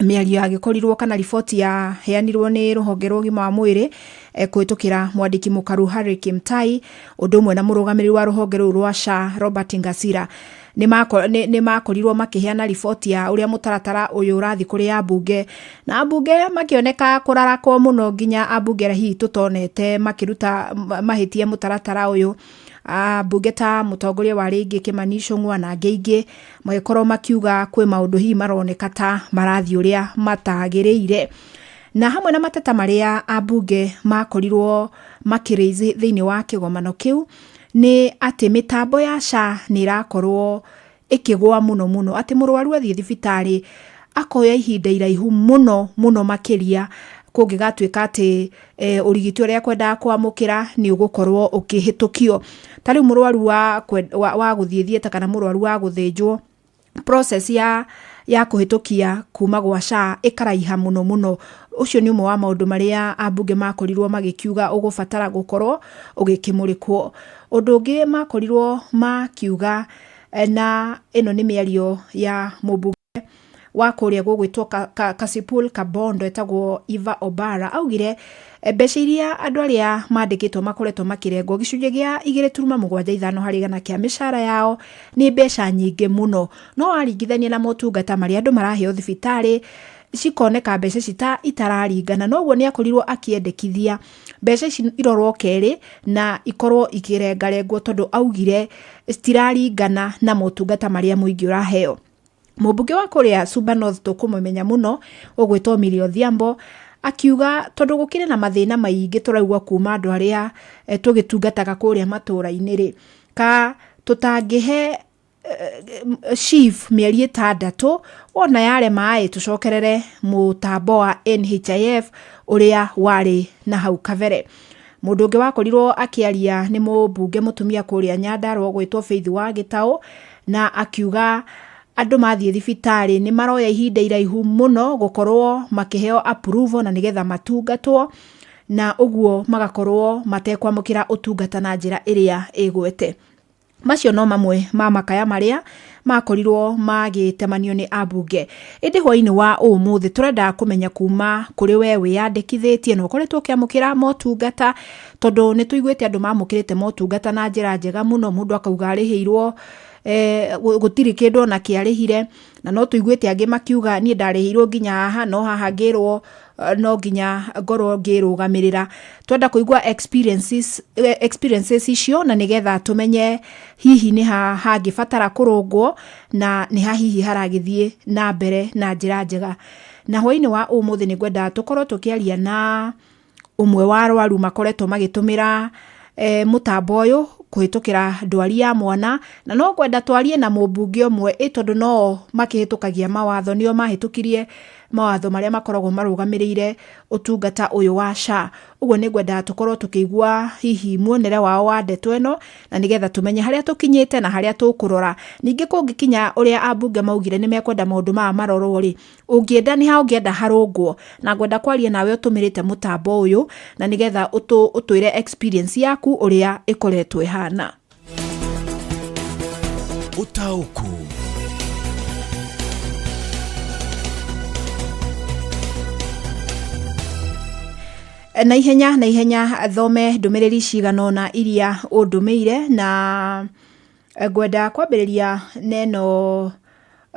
mĩario yagĩkorirwo kana riboti ya heanirwo nĩ rũhonge rwa ũgima wa mwĩrĩ kũhĩtũkĩra mwandĩki mũkaru Harry Kimtai, ũndũ ũmwe na mũrũgamĩrĩri wa rũhonge rũu rwa SHA Robert Ngasira nĩ makorirwo makĩheana riboti ya ũrĩa mũtaratara ũyũ ũrathi kũrĩ ambunge, na ambunge makĩoneka kũrarakwo mũno, nginya ambunge hihi tũtonete makĩruta mahĩtia mũtaratara ũyũ mbunge ta mũtongoria wa rĩngĩ Kimani Ichung'wa na angĩ aingĩ magĩkorwo makiuga kwĩ maũndũ hihi maroneka ta marathiĩ ũrĩa matagĩrĩire. Na hamwe na mateta marĩa ambunge makorirwo makĩrĩizi thĩinĩ wa kĩgomano kĩu nĩ atĩ mĩtambo ya SHA nĩ ĩrakorwo ĩkĩgwa mũno atĩ mũrwaru athiĩ thibitarĩ akoya ihinda iraihu mũno makĩria kũngĩgatuĩka atĩ ũrigiti ũrĩa kwendaga kwamũkĩra nĩ ũgũkorwo ũkĩhĩtũkio. Ta rĩu mũrwaru wa gũthiĩ thieta kana mũrwaru wa gũthĩnjwo process ya kũhĩtũkia kuma gwa SHA ĩkaraiha mũno. Ũcio nĩ ũmwe wa maũndũ marĩa ambunge makorirwo magĩkiuga ũgũbatara gũkorwo ũgĩkĩmũrĩkwo. Ũndũ ũngĩ makorirwo makiuga, na ĩno nĩ mĩario ya mũmbunge wa kũrĩa gũgwĩtwo Kasipul Kabondo etagwo Eva Obara, augire mbeca iria andũ arĩa mandĩkĩtwo makoretwo makĩrengwo gĩcunjĩ gĩa 2.75 harĩ igana kĩa mĩcara yao nĩ mbeca nyingĩ mũno. No waringithania na motungata marĩa andũ maraheo thibitarĩ cikoneka mbeca cita itararingana. Noguo nĩ akorirwo akiendekithia mbeca ici irorwo kerĩ na ikorwo ikirengarengwo tondũ augire citiraringana na motungata marĩa mũingĩ ũraheo. Mũmbunge wa kũrĩa Suba North tũkũmũmenya mũno ũgwĩtwo Millie Odhiambo akiuga tondũ gũkĩrĩ na mathĩna maingĩ tũraigua kuma andũ arĩa tũgĩtungataga kũrĩa matũra-inĩ rĩ, ka tũtangĩhe chief mĩeri 6 ona yarema tũcokerere mũtambo wa NHIF ũrĩa warĩ na hau kabere. Mũndũ ũngĩ wakorirwo akĩaria nĩ mũmbunge mũtumia kũrĩa Nyandarua ũgwĩtwo Faith wa Gĩtaũ, na akiuga andũ mathiĩ thibitarĩ nĩ maroya ihinda iraihu mũno gũkorwo makĩheo approval na nĩgetha matungatwo, na ũguo magakorwo matekwamũkĩra ũtungata na njĩra ĩrĩa ĩgwete. Macio no mamwe ma makaya marĩa makorirwo magĩtemanio nĩ ambunge. Ĩndĩ hwainĩ wa ũmũthĩ tũrenda kũmenya kuma kũrĩ we wĩyandĩkithĩtie na ũkoretwo ũkĩamũkĩra motungata, tondũ nĩ tũiguĩte andũ mamũkĩrĩte motungata na njĩra njega mũno, mũndũ akauga arĩhĩirwo gũtirĩ kĩndũ na kĩarĩhire, na no tũiguĩte angĩ makiuga niĩ ndarĩhĩirwo nginya haha, no haha ngĩrwo no nginya ngorwo ngĩrũgamĩrĩra. Twenda kũigua experiences icio na nĩgetha tũmenye hihi nĩ hangĩbatara kũrũngwo na nĩ hihi haragĩthiĩ na mbere na njĩra njega. Na hwainĩ wa ũmũthĩ nĩ ngwenda tũkorwo tũkĩaria na ũmwe wa arwaru makoretwo magĩtũmĩra mũtambo ũyũ kũhĩtũkĩra ndwari ya mwana, na no ngwenda twarie na mũmbunge ũmwe tondũ no makĩhĩtũkagia mawatho, nĩo mahĩtũkirie mawatho marĩa makoragwo marũgamĩrĩire ũtungata ũyũ wa SHA. Ũguo nĩ ngwenda tũkorwo tũkĩigua hihi muonere wao wa ndeto ĩno na nĩgetha tũmenye harĩa tũkinyĩte na harĩa tũkũrora. Ningĩ kũngĩkinya ũrĩa ambunge maugire nĩ mekwenda maũndũ maya marorwo rĩ, ũngĩenda nĩ ha ũngĩenda harũngwo, na ngwenda kwaria nawe ũtũmĩrĩte mũtambo ũyũ na nĩgetha ũtwĩre experience yaku ũrĩa ĩkoretwo ĩhana. Ũtaũku. Na ihenya thome ndũmĩrĩri ciganona iria ũndũmĩire, na ngwenda kwambĩrĩria neno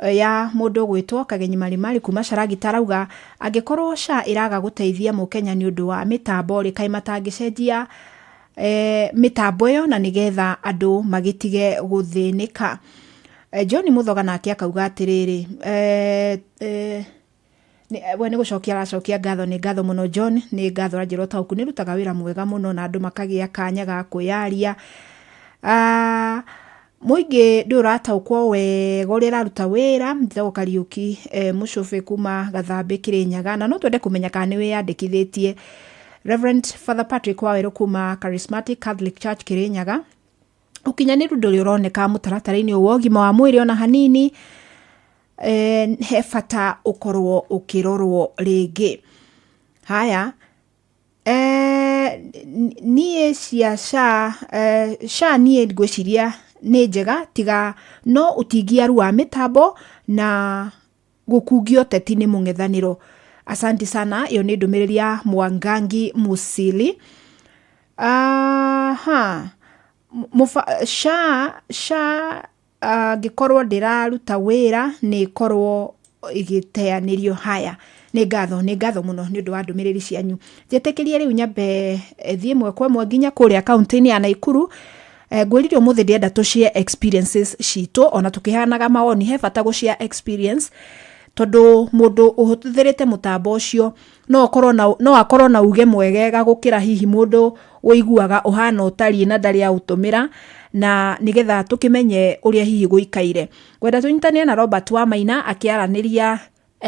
ya mũndũ gwĩtwo Kagenyi Marimari kuma Caragita, arauga angĩkorwo SHA ĩraga gũteithia mũkenya nĩ ũndũ wa mĩtambo rĩ, kaĩ matangĩcenjia mĩtambo ĩyo na nĩgetha andũ magĩtige gũthĩnĩka. John Muthoga nake akauga atĩrĩrĩ, we nĩ gũcokia aracokia ngatho, nĩ ngatho mũno John, nĩ ngatho Ranjĩra Ũtaũku nĩ rutaga wĩra mwega mũno na andũ makagĩa kanya ga kwĩyaria. Mũingĩ ndĩ ũrataũkwo wega ũrĩa ũraruta wĩra. Njĩtagwo Kariũki Mũcũbĩ kuma Gathambĩ Kĩrĩnyaga, na no twende kũmenya kana nĩ wĩyandĩkithĩtie. Reverend Father Patrick Waweru kuma Charismatic Catholic Church Kĩrĩnyaga, ũkinyanĩru ndũrĩ ũroneka mũtaratara-inĩ wa ũgima wa mwĩrĩ ona hanini. He bata ũkorwo ũkĩrorwo rĩngĩ. Haya, niĩ cia SHA niĩ ngwĩciria nĩ njega, tiga no ũtingiaru wa mĩtambo na gũkungio ũteti nĩ mũng'ethanĩro. Asanti sana, iyo nĩ ndũmĩrĩri ya Mwangangi Musili. SHA ngĩkorwo ndĩraruta wĩra nĩ korwo igĩteanĩrio. Haya, nĩ ngatho mũno nĩ ũndũ wa ndũmĩrĩri cianyu. Njĩtĩkĩrie rĩu nyambe thiĩ ĩmwe kwa ĩmwe nginya kũrĩa kaunti-inĩ ya Naikuru ngwĩrire ũmũthĩ ndĩenda tũshare experiences citũ ona tũkĩhanaga maoni he bata gũshare experience tondũ mũndũ ũhũthĩrĩte mũtambo ũcio no akorwo na uge mwegega gũkĩra hihi mũndũ ũiguaga ũhana ũtariĩ na ndarĩ aũtũmĩra na nigetha tũkĩmenye ũrĩa hihi gũikaire. Ngwenda tũnyitane na Robert Wamaina akĩaranĩria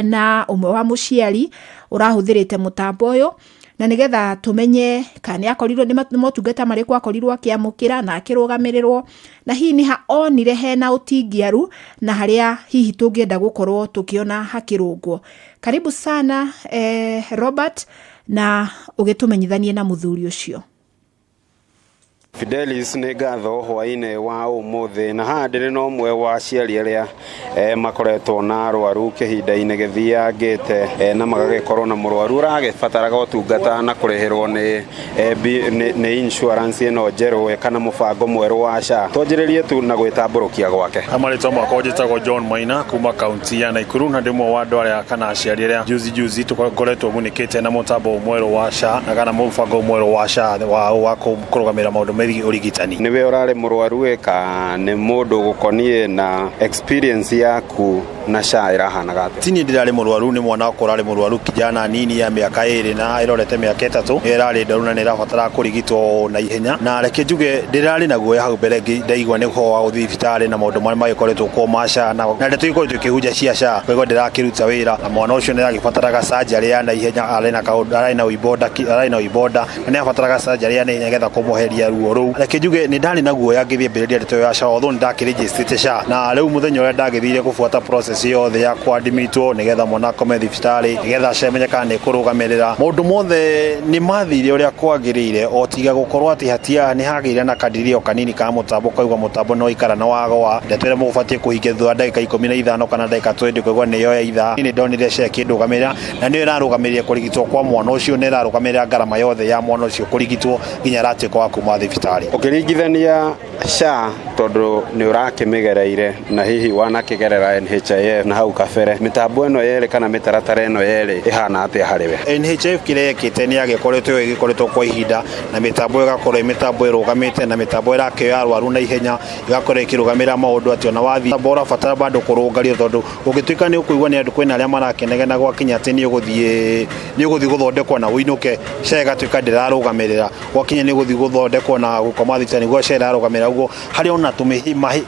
na ũmwe wa mũciari ũrahũthĩrĩte mũtambo ũyũ na nigetha tumenye kana akorirwo nĩ motungata marĩkũ akorirwo akĩamũkĩra na akĩrũgamĩrĩrwo na hihi nĩ ha onire hena ũtingiaru na harĩa hihi tũngĩenda gũkorwo tũkĩona hakĩrũngwo. Karibu sana Robert na ũgĩtũmenyithanie na mũthuri ũcio. Fidelis nĩ ngatho hwainĩ wa ũmũthĩ na haha ndĩrĩ na ũmwe wa aciari arĩa makoretwo na arwaru kĩhinda-inĩ gĩthiangĩte na magagĩkorwo na mũrwaru ũragĩbataraga ũtungata na kũrĩhĩrwo nĩ insurance ĩno njerũ kana mũbango mwerũ wa SHA. Twanjĩrĩrie tu na gwĩtambũrũkia gwake. Amarĩtwa makwa njĩtagwo John Maina kuma kaunti ya Naikuru na ndĩmwe wa andũ arĩa kana aciari arĩa juzi tũkoretwo mũnĩkĩte na mũtambo mwerũ wa SHA na kana mũbango mwerũ wa SHA wa kũrũgamĩrĩra maũndũ urigitani. Niwe urare mũrwaru ka nĩ mũndũ gũkonie na experience yaku na SHA irahanaga. Tini ndirarĩ mũrwaru nĩ mwana wakwa urarĩ mũrwaru kijana nini ya mĩaka 2 na irorete mĩaka 3 irarĩ ndaru na nĩrabatara kũrigitwo na ihenya na reke njuge ndirarĩ na guoya hau mbere ndaigua nĩ ho wa thibitarĩ na maũndũ marĩa magĩkoretwo kwa ma SHA na ndeto iko tukĩhunja cia SHA kwego ndirakĩruta wĩra na mwana ũcio nĩragĩbataraga surgery ya na ihenya arĩ na uiboda na nĩabataraga surgery ya na ihenya getha kũmũheria ruo rũu. Reke njuge nĩ ndarĩ na guoya ngĩthiĩ mbere ndeto ya SHA although ndakĩregistrate SHA na rĩu mũthenya ũrĩa ndagĩthire gũbuata process yothe ya kwadmitwo nĩgetha mwana akome thibitarĩ nĩgetha SHA ĩmenye kana nĩ kũrũgamĩrĩra maũndũ mothe nĩ mathire ũrĩa kwagĩrĩire o tiga gũkorwo atĩ hatia nĩ hagĩire na kadirio kanini ka mũtambo koigwa mũtambo no ikara no wagwa ndeto ĩrĩa mũbatie kũhingia thutha ndagĩka 15 kana ndagĩka 20 koigwa nĩ yoya ithaa nĩ ndonire SHA kĩndũgamĩrĩra na nĩ ĩrarũgamĩrĩra kũrigitwo kwa mwana ũcio nĩ ĩrarũgamĩrĩra ngarama yothe ya mwana ũcio kũrigitwo nginya aratuĩka wa kuma thibitarĩ. Ũkĩringithania SHA tondũ nĩ ũrakĩmĩgereire na hihi wanakĩgerera NHIF na hau kabere mĩtambo ĩno yerĩ kana mĩtaratara ĩno yerĩ ĩhana atĩa harĩwe? NHIF kĩrĩa yekĩte nĩ yagĩkoretwo kwa ihinda na mĩtambo ĩgakorwo mĩtambo ĩrũgamĩte na mĩtambo ĩrakĩoya arwaru na ihenya ĩgakorwo ĩkĩrũgamĩrĩra maũndũ atĩ ona wathi mĩtambo ũrabatara bado kũrũngario tondũ ũngĩtuĩka nĩ ũkũigua nĩ andũ kwĩna arĩa marakenegena gwakinya atĩ nĩ ũgũthiĩ gũthondekwo na ũinũke SHA ĩgatuĩka ndĩrarũgamĩrĩra gwakinya nĩ ũgũthiĩ gũthondekwo na gũkoma thibitarĩ nĩguo SHA ĩrarũgamĩrĩra ũguo harĩ ona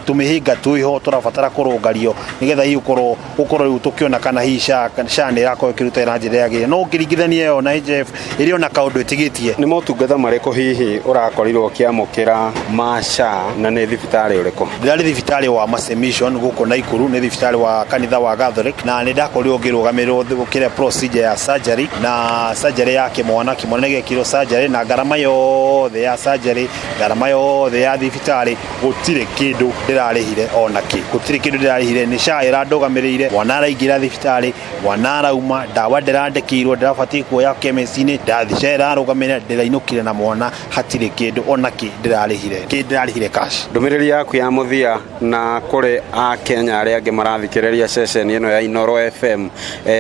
tũmĩhĩnga twĩho tũrabatara kũrũngario nĩgetha hihi ũkorwo rĩu tũkĩona kana hihi SHA nĩ ĩrakorwo ĩkĩruta na njĩra yagĩrĩire no ũkĩringithania ĩyo na NHIF ĩrĩ ona kaũndũ ĩtigĩtie. Nĩ motungata marĩkũ hihi ũrakorirwo ũkĩamũkĩra ma SHA na nĩ thibitarĩ ũrĩkũ? Ndĩrarĩ thibitarĩ wa Mercy Mission gũkũ Naikuru nĩ thibitarĩ wa kanitha wa Catholic na nĩ ndakorirwo ngĩrũgamĩrĩrwo gũkĩra procedure ya surgery na surgery ya kĩmwana nĩgekirwo surgery na ngarama yothe ya surgery ngarama yothe ya thibitarĩ gũtirĩ kĩndũ ndĩrarĩhire ona kĩ gũtirĩ kĩndũ ndĩrarĩhire nĩ SHA ĩrandũgamĩrĩire mwana araingĩra thibitarĩ mwana arauma ndawa ndĩrandĩkĩirwo ndĩrabatiĩ kuoya chemist-inĩ SHA ĩrarũgamĩrĩra ndĩrainũkire na mwana hatirĩ kĩndũ ona kĩ ndĩrarĩhire cash. Ndũmĩrĩri yaku ya mũthia na kũrĩ a Kenya arĩa angĩ marathikĩrĩria ceceni ĩno ya Inooro FM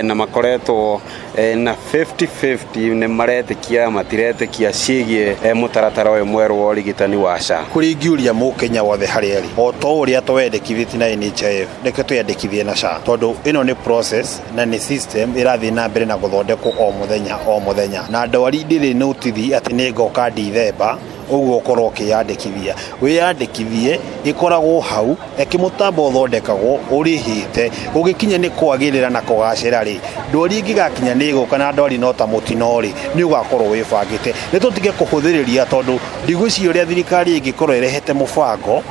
na makoretwo na 50-50 nĩ maretĩkia matiretĩkia ciĩgiĩ mũtaratara ũyũ mwerũ wa ũrigitani wa SHA. Kũrĩ ingiuria mũkenya wothe harĩa arĩ o to ũrĩa twendekithĩtie na NHIF reke twendekithie na SHA tondũ ĩno nĩ process na nĩ system ĩrathiĩ na mbere na gũthondekwo o mũthenya na ndwari ndĩrĩ notithi atĩ nĩ ngoka December ũguo ũkorwo ũkĩyandĩkithia wĩyandĩkithie ĩkoragwo hau mũtambo ũthondekagwo ũrĩhĩte ũgĩkinya nĩ kwagĩrĩra na kũgacĩra rĩ ndwari ĩngĩgakinya nĩ ĩgũka na ndwari no ta mũtino rĩ nĩ ũgakorwo wĩbangĩte nĩ tũtige kũhũthĩrĩria tondũ ndigwĩciria ũrĩa thirikari ĩngĩkorwo ĩrehete mũbango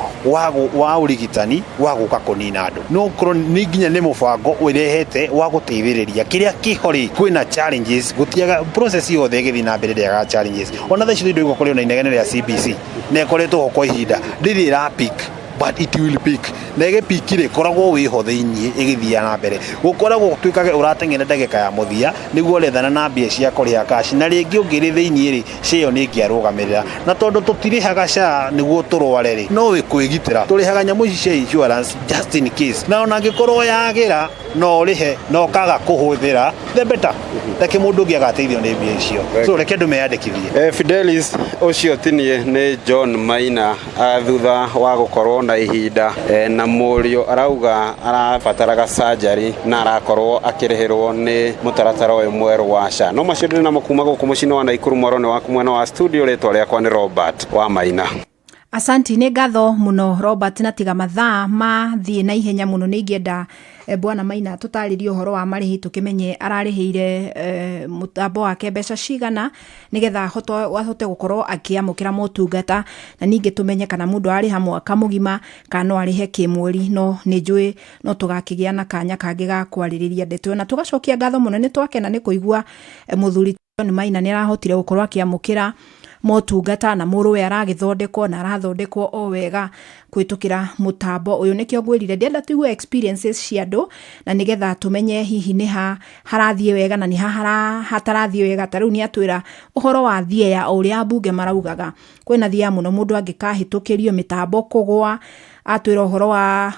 wa ũrigitani wa gũka kũnina andũ no korwo nĩ nginya nĩ mũbango ũrehete wa gũteithĩrĩria kĩrĩa kĩho rĩ kwĩna challenges gũtiaga process yothe ĩgĩthiĩ na mbere ndĩaga challenges ona thaa ici indo igũkorwo na inegene rĩa CBC na ĩkoretwo ho kwa ihinda ndĩrĩ ra pick but it will pick na ĩgĩpikire koragwo wĩho thĩinĩ ĩgĩthiĩ na mbere gũkoragwo tuĩkage ũrateng'era ndagĩka ya mũthia nĩguo ũrethana na mbia cia kũrĩha cash na rĩngĩ ũngĩrĩ thĩinĩ rĩ SHA ĩyo nĩ ĩngĩarũgamĩrĩra na tondũ tũtirĩhaga SHA nĩguo tũrware rĩ no kwĩgitĩra tũrĩhaga nyamũ ici cia insurance just in case na ona angĩkorwo yagĩra no rihe no kaga kuhuthira the better reke mundu ngi agateithio ni mbia icio so reke ndu meyandikithie. Fidelis ucio tinie ni John Maina thutha wa gukorwo na ihinda na murio arauga arabataraga surgery na arakorwo akirihirwo ni mutaratara uyu mweru wa SHA. No macio ndina makuma guku mucino wa Naikuru Morone wa kumwena wa studio retwa riakwa ni Robert wa Maina. Asanti nĩ ngatho mũno Robert, na tiga mathaa mathiĩ na ihenya mũno nĩ ingĩenda bwana Maina tũtarĩrie ũhoro wa marĩhi tũkĩmenye ararĩhĩire mũtambo wake mbeca cigana nĩgetha ahote gũkorwo akĩamũkĩra motungata, na ningĩ tũmenye kana mũndũ arĩha mwaka mũgima kana no arĩhe kĩmweri. No nĩ njũĩ no tũgakĩgĩa na kanya kangĩ ga kwarĩrĩria ndeto na tũgacokia ngatho mũno nĩ twakena nĩ kũigua mũthuri John Maina nĩ arahotire gũkorwo akĩamũkĩra motungata na mũrũwe aragĩthondekwo na arathondekwo o wega kwĩtũkĩra mũtambo ũyũ. Nĩkĩo ngwĩrire ndĩenda tuigue experiences cia andũ na nĩgetha tũmenye hihi nĩ ha harathiĩ wega na nĩ ha hatarathiĩ wega. Tarĩu nĩ atwĩra ũhoro wa thia o ũrĩa ambunge maraugaga kwĩna thia mũno mũndũ angĩkahĩtũkĩrio mĩtambo kũgũa, atwĩra ũhoro wa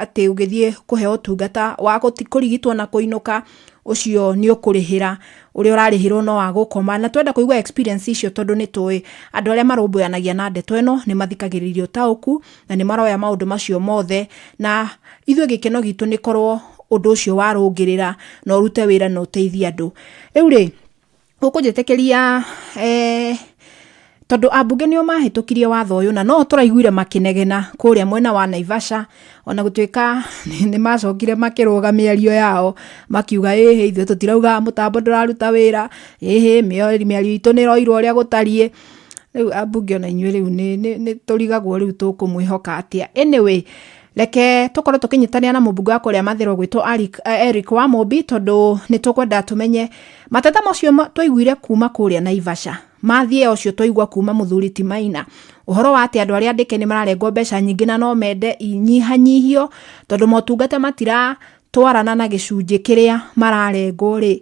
atĩ ũgĩthiĩ kũheo ũtungata wa kũrigitwo na kũinũka ucio nĩ ũkũrĩhĩra ũrĩa ũrarĩhĩrwo no wa gũkoma. Na twenda kũigua experience icio tondũ nĩ tũĩ andũ arĩa marũmbũyanagia na ndeto ĩno nĩ mathikagĩrĩrio taũku na nĩ maroya maũndũ macio mothe, na ithuĩ gĩkeno gitũ nĩ korwo ũndũ ũcio warũngĩrĩra na ũrute wĩra na ũteithie andũ. Rĩu rĩ ũkũnjĩtĩkĩria tondũ ambunge nĩo mahĩtũkirie watho ũyũ na no tũraiguire makĩnegena kũrĩa mwena wa Naivasha, ona gũtuĩka nĩ macokire makĩrũga mĩario yao makiuga ĩhĩ ithuĩ tũtirauga mũtambo ndũraruta wĩra, ĩhĩ mĩario itũ nĩ roirwo ũrĩa gũtariĩ. Rĩu ambunge ona inyuĩ rĩu nĩ tũrigagwo rĩu tũkũmwĩhoka atĩa. Anyway, reke tũkorwo tũkĩnyitanĩra na mũmbunge wa kũrĩa mathero gwĩtwo Eric Wamũmbi tondũ nĩ tũkwenda tũmenye mateta macio tũiguire kuma kũrĩa Naivasha mathiĩ ũcio tũigua kuma mũthuri ti Maina, ũhoro wa atĩ andũ arĩa andĩke nĩ mararengwo mbeca nyingĩ na no mende inyihanyihio tondũ motungata matiratwarana na gĩcunjĩ kĩrĩa mararengwo rĩ.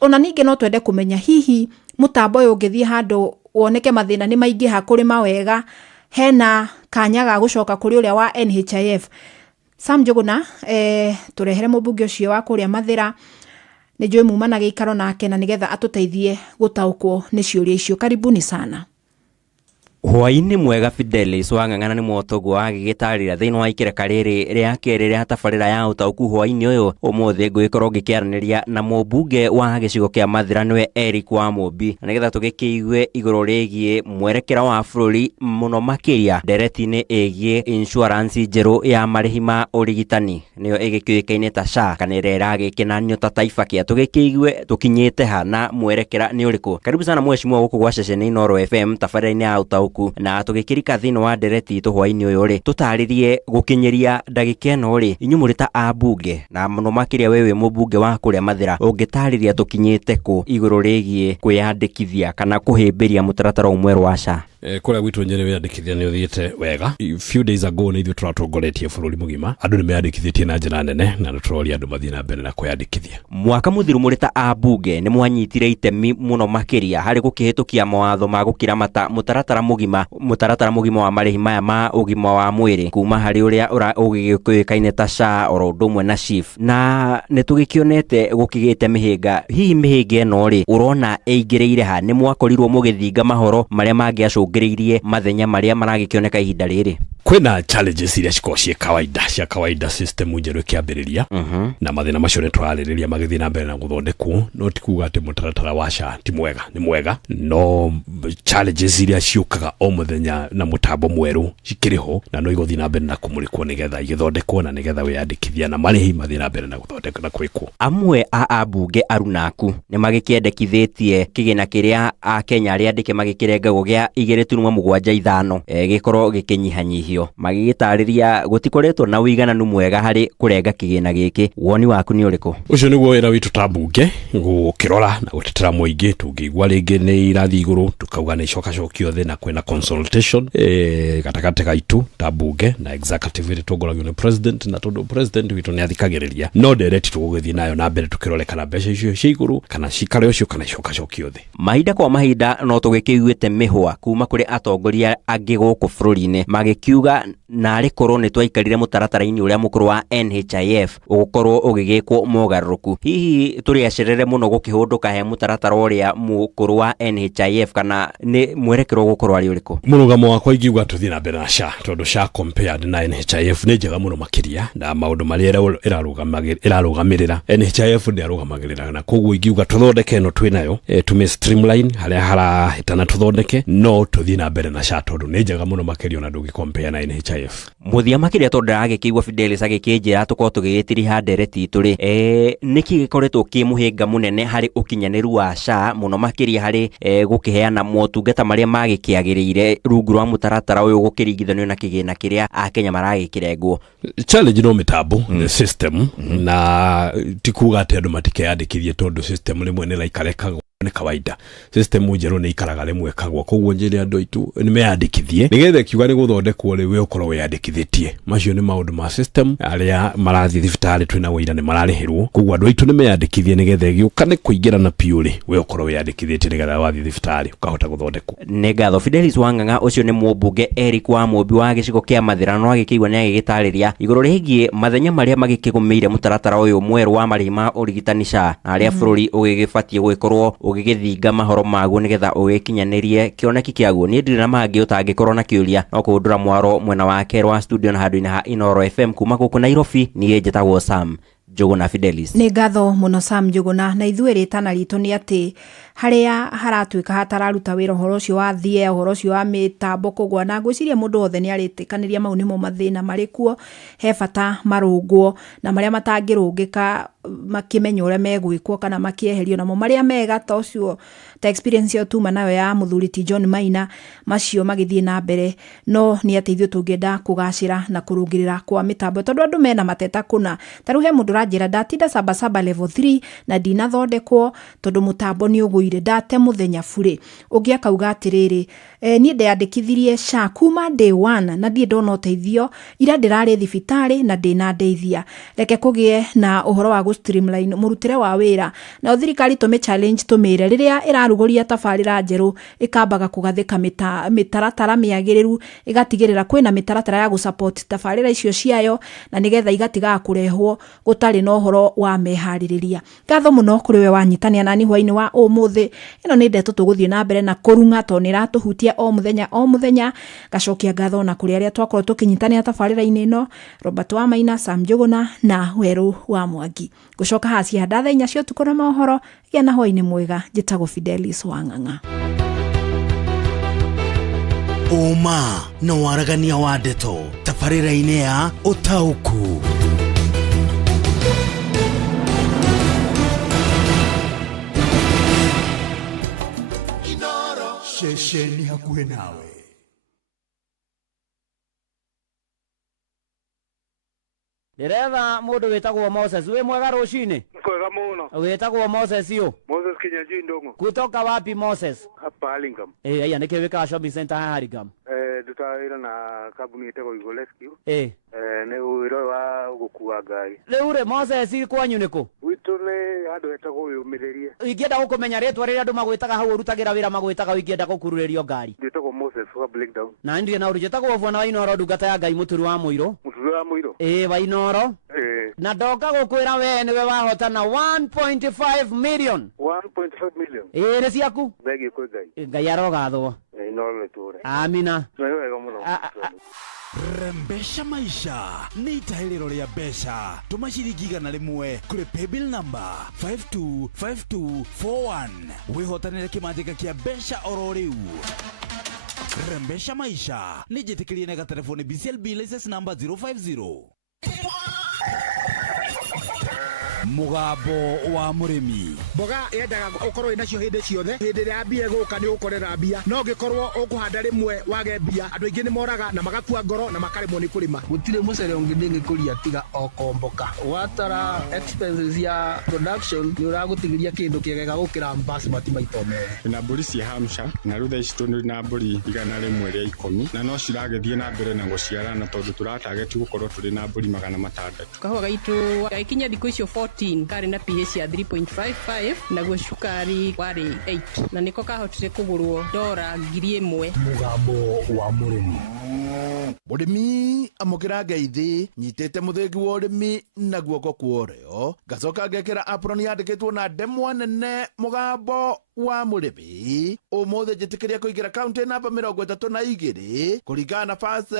Ona ningĩ no twende kũmenya hihi mũtambo ũyũ ũngĩthiĩ handũ woneke mathĩna nĩ maingĩha kũrĩ mawega, hena kanya ga gũcoka kũrĩ ũrĩa wa NHIF. Sam Njuguna tũrehere mũmbunge ũcio wa kũrĩa Mathĩra, nĩ njũĩ mumana gĩikaro nake na nĩgetha atũteithie gũtaũkwo nĩ ciũria icio. Karibuni sana. Hwainĩ mwega Fidelis Wang'ang'ana nĩ mwotoguo agĩgĩtarĩra thĩinĩ wa ikereka rĩrĩ rĩa kerĩ rĩa tabarĩra ya ũtaũku hwainĩ ũyũ. Ũmũthĩ ngũgĩkorwo ngĩkĩaranĩria na mũmbunge wa gĩcigo kĩa Mathĩra nĩwe Eric Wamũmbi, na nĩgetha tũgĩkĩigue igũrũ rĩgiĩ mwerekera wa bũrũri mũno makĩria ndereti-inĩ ĩgiĩ insurance njerũ ya marĩhi ma ũrigitani nĩyo ĩgĩkĩũĩkaine ta SHA, kana ĩrĩa ĩragĩkĩnanio ta Taifa Care. Tũgĩkĩigue tũkinyĩte ha na mwerekera nĩ ũrĩkũ. Karibu sana mheshimiwa gũkũ gwa ceceni Inooro FM tabarĩra-inĩ ya ũtaũku, na tũgĩkĩrika thĩinĩ wa ndereti itũ hwainĩ ũyũ rĩ tũtarĩrie gũkinyĩria ndagĩka ĩno rĩ inyuĩ mũrĩ ta ambunge na mũno makĩria wewe mũmbunge wa kũrĩa Mathĩra ũngĩtarĩria tũkinyĩte kũ igũrũ rĩgiĩ kwĩyandĩkithia kana kũhĩmbĩria mũtaratara mwerũ wa SHA? Kũrĩa gwitũ Nyeri wĩyandĩkithia nĩ ũthiĩte wega. Few days ago nĩ ithuĩ tũratongoretie bũrũri mũgima, andũ nĩ meyandĩkithĩtie na njĩra nene na tũroria andũ mathiĩ na mbere na kwĩyandĩkithia. Mwaka mũthiru mũrĩ ta ambunge nĩ mwanyitire itemi mũno makĩria harĩ gũkĩhĩtũkia mawatho ma gũkĩramata mũtaratara mũgima wa marĩhi maya ma ũgima wa mwĩrĩ kuma harĩ ũrĩa ũgĩgĩkũĩkaine ta SHA oro ũndũ ũmwe na SHIF, na nĩ tũgĩkĩonete gũkĩgĩte mĩhĩnga. Hihi mĩhĩnga ĩno rĩ ũrona ĩingĩrĩire ha? Nĩ mwakorirwo mũgĩthinga mahoro marĩa mangĩacũngĩrĩirie mathenya marĩa maragĩkĩoneka ihinda rĩrĩ? Kwĩna challenges iria cikoragwo cia kawaida system njerũ ĩkĩambĩrĩria na mathĩna macio nĩ tũrarĩrĩria magĩthiĩ na mbere na gũthondekwo. No ti kuuga atĩ mũtaratara wa SHA ti mwega, nĩ mwega, no challenges iria ciũkaga o mũthenya na mũtambo mwerũ cikĩrĩho na no igũthiĩ na mbere na kũmũrĩkwo nĩgetha igĩthondekwo na nĩgetha wĩyandĩkithia na marĩhi mathiĩ na mbere na gũthondeka na kwĩkwo. Amwe a ambunge arunaku nĩ magĩkĩendekithĩtie kĩgĩna kĩrĩa Akenya arĩa andĩke magĩkĩrengagwo gĩa 2.75 gĩkorwo gĩkĩnyihanyihio, magĩgĩtarĩria gũtikoretwo na ũigananu mwega harĩ kũrenga kĩgĩna gĩkĩ. Woni waku nĩ ũrĩkũ? Ũcio nĩguo wĩra witũ ta mbunge, gũkĩrora na gũtetera mũingĩ. Tũngĩigua rĩngĩ nĩ irathiĩ igũrũ tukauga nĩ icokacokio thĩ na kwĩna consultation gatagatĩ gaitũ ta mbunge na executive ĩrĩa tongoragio nĩ president, na tondũ president witũ nĩ athikagĩrĩria, no ndereti tũgũgĩthiĩ nayo na mbere tũkĩrore kana mbeca icio cia igũrũ kana cikare ũcio kana icokacokio thĩ. Mahinda kwa mahinda no tũgĩkĩiguĩte mĩhwa kuma kũrĩ atongoria angĩ gũkũ bũrũri-inĩ magĩkiuga akiuga narĩ korwo nĩ twaikarire mũtaratara-inĩ ũrĩa mũkũrũ wa NHIF ũgũkorwo ũgĩgĩkwo mogarũrũku. Hihi tũrĩacerere mũno gũkĩhũndũka he mũtaratara ũrĩa mũkũrũ wa NHIF kana nĩ mwerekero gũkorwo arĩ ũrĩkũ? Mũrũgamo wakwa ingiuga tũthiĩ na mbere na SHA, tondũ SHA compared na NHIF nĩ njega mũno makĩria, na maũndũ marĩa ĩrarũgamĩrĩra NHIF ndĩarũgamagĩrĩra, na koguo ingiuga tũthondeke ĩno twĩnayo tũmĩ streamline harĩa harahĩtana tũthondeke, no tũthiĩ na mbere na SHA tondũ nĩ njega mũno makĩria na ndũngĩcompare na NHIF. Mũthia makĩria tondũ ndagĩkĩigua Fidelis agĩkĩnjĩra tũkorwo tũgĩgĩtiriha ndereti tũrĩ nĩkĩ gĩkoretwo kĩmũhĩnga mũnene harĩ ũkinyanĩru wa SHA mũno makĩria harĩ gũkĩheana motungata marĩa magĩkĩagĩrĩire rungu rwa mũtaratara ũyũ gũkĩringithanio na kĩgĩna kĩrĩa akenya maragĩkĩrengwo. Challenge no mĩtambo the system na tikuga atĩ andũ matikeyandĩkithie tondũ system rĩmwe nĩ laikarekaga nĩ kawaida. System njerũ nĩ ikaraga rĩmwe kagwa, koguo njĩre andũ aitũ nĩ meyandĩkithie nĩgetha kiuga nĩ gũthondekwo rĩ we ũkorwo weyandĩkithĩtie. Macio nĩ maũndũ ma system arĩa marathiĩ thibitarĩ twĩna wĩira nĩ mararĩhĩrwo, koguo andũ aitũ nĩ meyandĩkithie nĩgetha gĩũka nĩ kũingĩra na piũrĩ we ũkorwo weyandĩkithĩtie nĩgetha wathiĩ thibitarĩ ũkahota gũthondekwo. Nĩ ngatho Fidelis Wang'ang'a. Ũcio nĩ mũmbunge Eric wa Mũmbi wa gĩcigo kĩa Mathĩra, agĩkĩigua nĩ agĩgĩtarĩria igũrũ rĩgiĩ mathenya marĩa magĩkĩgũmĩire mũtaratara ũyũ mwerũ wa marĩhi ma ũrigitani SHA na arĩa bũrũri ũgĩgĩbatiĩ gũgĩkorwo ũgĩgĩthinga mahoro maguo nĩgetha ũgĩkinyanĩrie kĩoneki kĩaguo. Niĩ ndirĩ na mangĩ ũtangĩkorwo na kĩũria no kũndũra mwaro mwena wa kerwa wa studio na handũ-inĩ ha Inoro FM kuma gũkũ Nairobi. Niĩ njĩtagwo Sam Njuguna Fidelis. Nĩ ngatho mũno Sam Njuguna. Na ithuĩ rĩtana ritũ nĩ atĩ harĩa haratuĩka hatararuta wĩra ũhoro ũcio wa thie, ũhoro ũcio wa mĩtambo kũgwa, na ngwĩciria mũndũ wothe nĩ arĩtĩkanĩria mau nĩmo mathĩna marĩ kuo, he bata marũngwo na marĩa matangĩrũngĩka makĩmenya ũrĩa megwĩkwo kana makĩeherio, namo marĩa mega ta ũcio ta experience yo tuma nayo ya mũthuri ti John Maina macio magĩthiĩ na mbere. No nĩ atĩ ithuĩ tũngĩenda kũgacĩra na kũrũngĩrĩra kwa mĩtambo tondũ andũ mena mateta kuna. Ta rĩu he mũndũ ranjĩra ndatinda Sabasaba level 3 na ndinathondekwo tondũ mũtambo nĩ ũgũire, ndate mũthenya burĩ. Ũngĩ akauga atĩrĩrĩ niĩ ndeyandĩkithirie SHA kuma day 1 na ndiĩ ndona ũteithio, ira ndĩrarĩ thibitarĩ na ndĩna ndeithia. Reke kũgĩe na ũhoro wa streamline mũrutĩre wa wĩra, na thirikari tũmĩ challenge tũmĩre rĩrĩa ĩrarugũria tabarĩra njerũ ĩkambaga kũgathĩka mĩtaratara mĩagĩrĩru, ĩgatigĩrĩra kwĩna mĩtaratara ya gũsupport tabarĩra icio ciayo na nĩgetha igatigaga kũrehwo gũtarĩ na ũhoro wa meharĩrĩria. Ngatho mũno kũrĩ we wanyitania nani hwainĩ wa ũmũthĩ. Ĩno nĩ ndeto tũgũthiĩ na mbere na kũrunga to nĩ ratũhutia o mũthenya. Gacokia ngatho na kũrĩ arĩa twakorwo tũkĩnyitania tabarĩra-inĩ ĩno, Robert wa Maina, Sam Njuguna na Werũ wa Mwangi. Gũcoka haci handa thaa 4 cia ũtukũ na mohoro, gĩa na hwainĩ mwega. Njĩtagwo Fidelis Wang'ang'a. Ũma na waragania wa ndeto tabarĩra-inĩ ya Ũtaũku. Shesheni hakuhĩ nawe. Ndereva mũndũ wĩtagwo Moses, wĩ mwega rũcinĩ? Kwega mũno. Wĩtagwo Moses yo? Moses Kinyanjui Ndong'o. Kutoka wapi Moses? Hapa Hurlingham. Aya nĩkĩo wĩkaga shopping center ha Hurlingham. Ndutawĩra na kambuni ĩtagwo Eagle Rescue. Nĩ wĩra wa gũkua ngari. Rĩu rĩ Moses kwanyu nĩkũ? Gwitũ nĩ handũ hetagwo Wĩyũmĩrĩrie. Ingĩenda gũkũmenya rĩtwa rĩrĩa andũ magwĩtaga hau ũrutagĩra wĩra magwĩtaga ingĩenda gũkururĩrio ngari. Ndĩtagwo Moses wa Breakdown. Na ndirĩ na ũrũ njĩtagwo Bwana wa Inoro ndungata ya Ngai mũturu wa Mũirũ. Mũturu wa Mũirũ. Wa Inoro. Na ndoka gũkwĩra we nĩwe wahotana 1.5 million. 1.5 million. Nĩ ciaku? Thengio kwĩ Ngai. Ngai arogathwo. Inoro nĩtũre. Amina. Wega mũno. Rembesha maisha nĩ itahĩrĩro rĩa mbeca. Tũma ciringi 100 kũrĩ paybill number 525241 wĩhotanĩre kĩmanjĩka kĩa mbeca oro rĩu. Rembesha maisha nĩ njĩtĩkĩrie na gatelefoni BCLB license number 050. Mugambo wa mũrĩmi. Mboga yendaga ũkorwo nacio hĩndĩ ciothe. Hĩndĩ ĩrĩa mbia gũka nĩ ũkorera mbia. No ngĩkorwo ũkũhanda rĩmwe wage mbia, andũ aingĩ nĩ moraga na magakua ngoro na makaremwo nĩ kũrĩma. Gũtirĩ mũcere ũngĩ ndĩngĩkũria tiga o komboka. Watara expenses ya production nĩ ũragũtigĩria kĩndũ kĩegega gũkĩra basmati maito merĩ. Na mbũri cia Hampshire na rĩu thaa ici tũrĩ na mbũri 100 rĩa 10 na no ciragĩthiĩ na mbere na gũciarana tondũ tũratageti gũkorwo tũrĩ na mbũri 600. Kahũa gaitũ gaikinya thikũ icio 40 2016 kari na pH ya 3.55 naguo cukari wari 8 na niko kahotire kugurwo $1,000. Mugambo wa murimi. Murimi amukira ngeithi nyitete muthengi wa urimi na guoko kuoreo gacoka ngekira apron yandikitwo na ndemwa nene mugambo wa murimi umuthe njitikiria kuingira kaunti namba 32 kuringana na First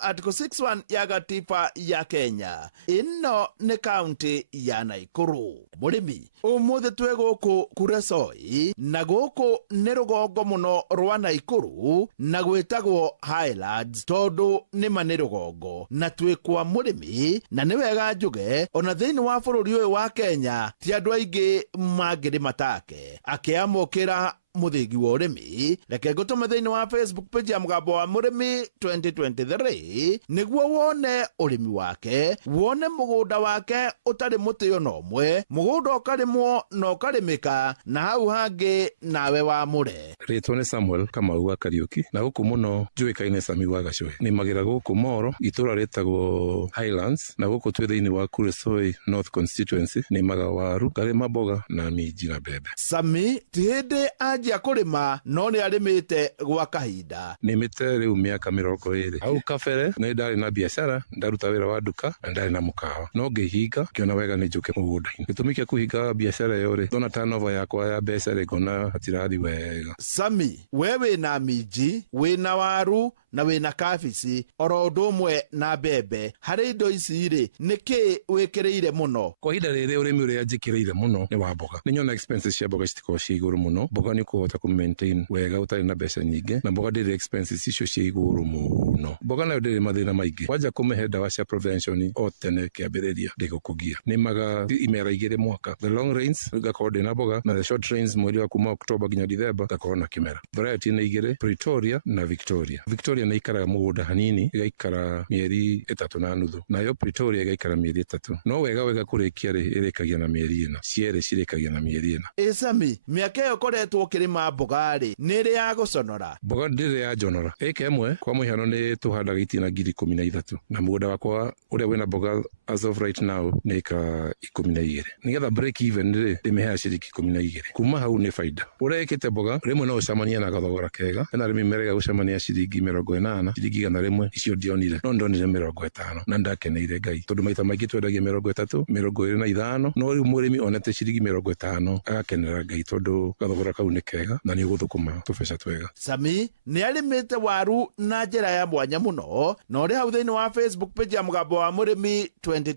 Article 61 ya gatiba ya Kenya. Ino ni kaunti ya Naikuru. Murimi umuthe twe guku Kuresoi na guku ni rugongo muno rwa Naikuru na gwitagwo Highlands tondu ni mani rugongo na twi kwa murimi na ni wega njuge ona thiini wa bururi uyu wa Kenya ti andu aingi mangiri matake akiamukira muthingi wa urimi. Reke ngutume thiini wa Facebook page ya Mugambo wa Murimi 2023 niguo wone urimi wake, wone mugunda wake utari muti ona umwe, mugunda ukarimwo na ukarimika na hau hangi nawe wa mure. Ritwa ni Samuel Kamau wa Kariuki na guku muno njuikaine Sami wa Gacuhi. Ni magira guku Moro itura ritagwo Highlands na guku twi thiini wa Kuresoi North Constituency. Ni maga waru karima mboga na minji na bebe. Sami ti hindi ajia kurima no ni arimite gwa kahinda. Nimite riu miaka 20 au kabere ni ndari na biashara ndaruta wira wa duka na ndari na mukawa no ngihinga kiona wega ni njuke mugunda-ini. Gitumi kia kuhinga biashara yore dona turnover yakwa ya mbeca rigona hatirathi wega. Sami we wina minji wina waru na wina kabici oro undu umwe na bebe hari indo ici ri niki wikireire muno? Kwa hinda riri urimi uria njikireire muno ni wa mboga. Ni nyona expenses cia mboga citiko cia iguru muno. Mboga ni kuhota ku maintain wega utari na mbeca nyingi na mboga ndiri expenses icio cia iguru muno. Mboga nayo ndiri mathina maingi wanja kumehe dawa cia prevention o tene kiambiriria ndigukugia ni maga imera igire mwaka. The long rains gakorwo ndina mboga na the short rains mweri wa kuma October nginya December gakorwo na kimera. Variety ni igire Pretoria na Victoria. Victoria na ikara mugunda hanini igaikara mieri 3.5 nayo Pretoria igaikara mieri 3. No wega kurikia ri irikagia na mieri 4 ciere cirikagia na mieri 4. Sami miaka yo koretwo kirima mboga ri ni ri ya guconora? Mboga ndiri ya jonora eke emwe kwa muhiano ni tuhandaga itina 13 na mugunda wakwa uria wina mboga as of right now ni ika 12 nigetha break even ri ndimehea ciringi 12 kuma hau ni faida urekete mboga rimwe no ucamania na gathogora kega na rimi merega ucamania ciringi 80 ciringi 100 icio ndionire no ndonire 50 na ndakeneire Ngai tondu maita maingi twendagia 30 25 no riu murimi onete ciringi 50 agakenera Ngai tondu gathogora kau ni kega na ni uguthukuma tubeca twega. Sami ni arimite waru na njira ya mwanya muno no ri hau thiini wa Facebook page ya Mugambo wa Murimi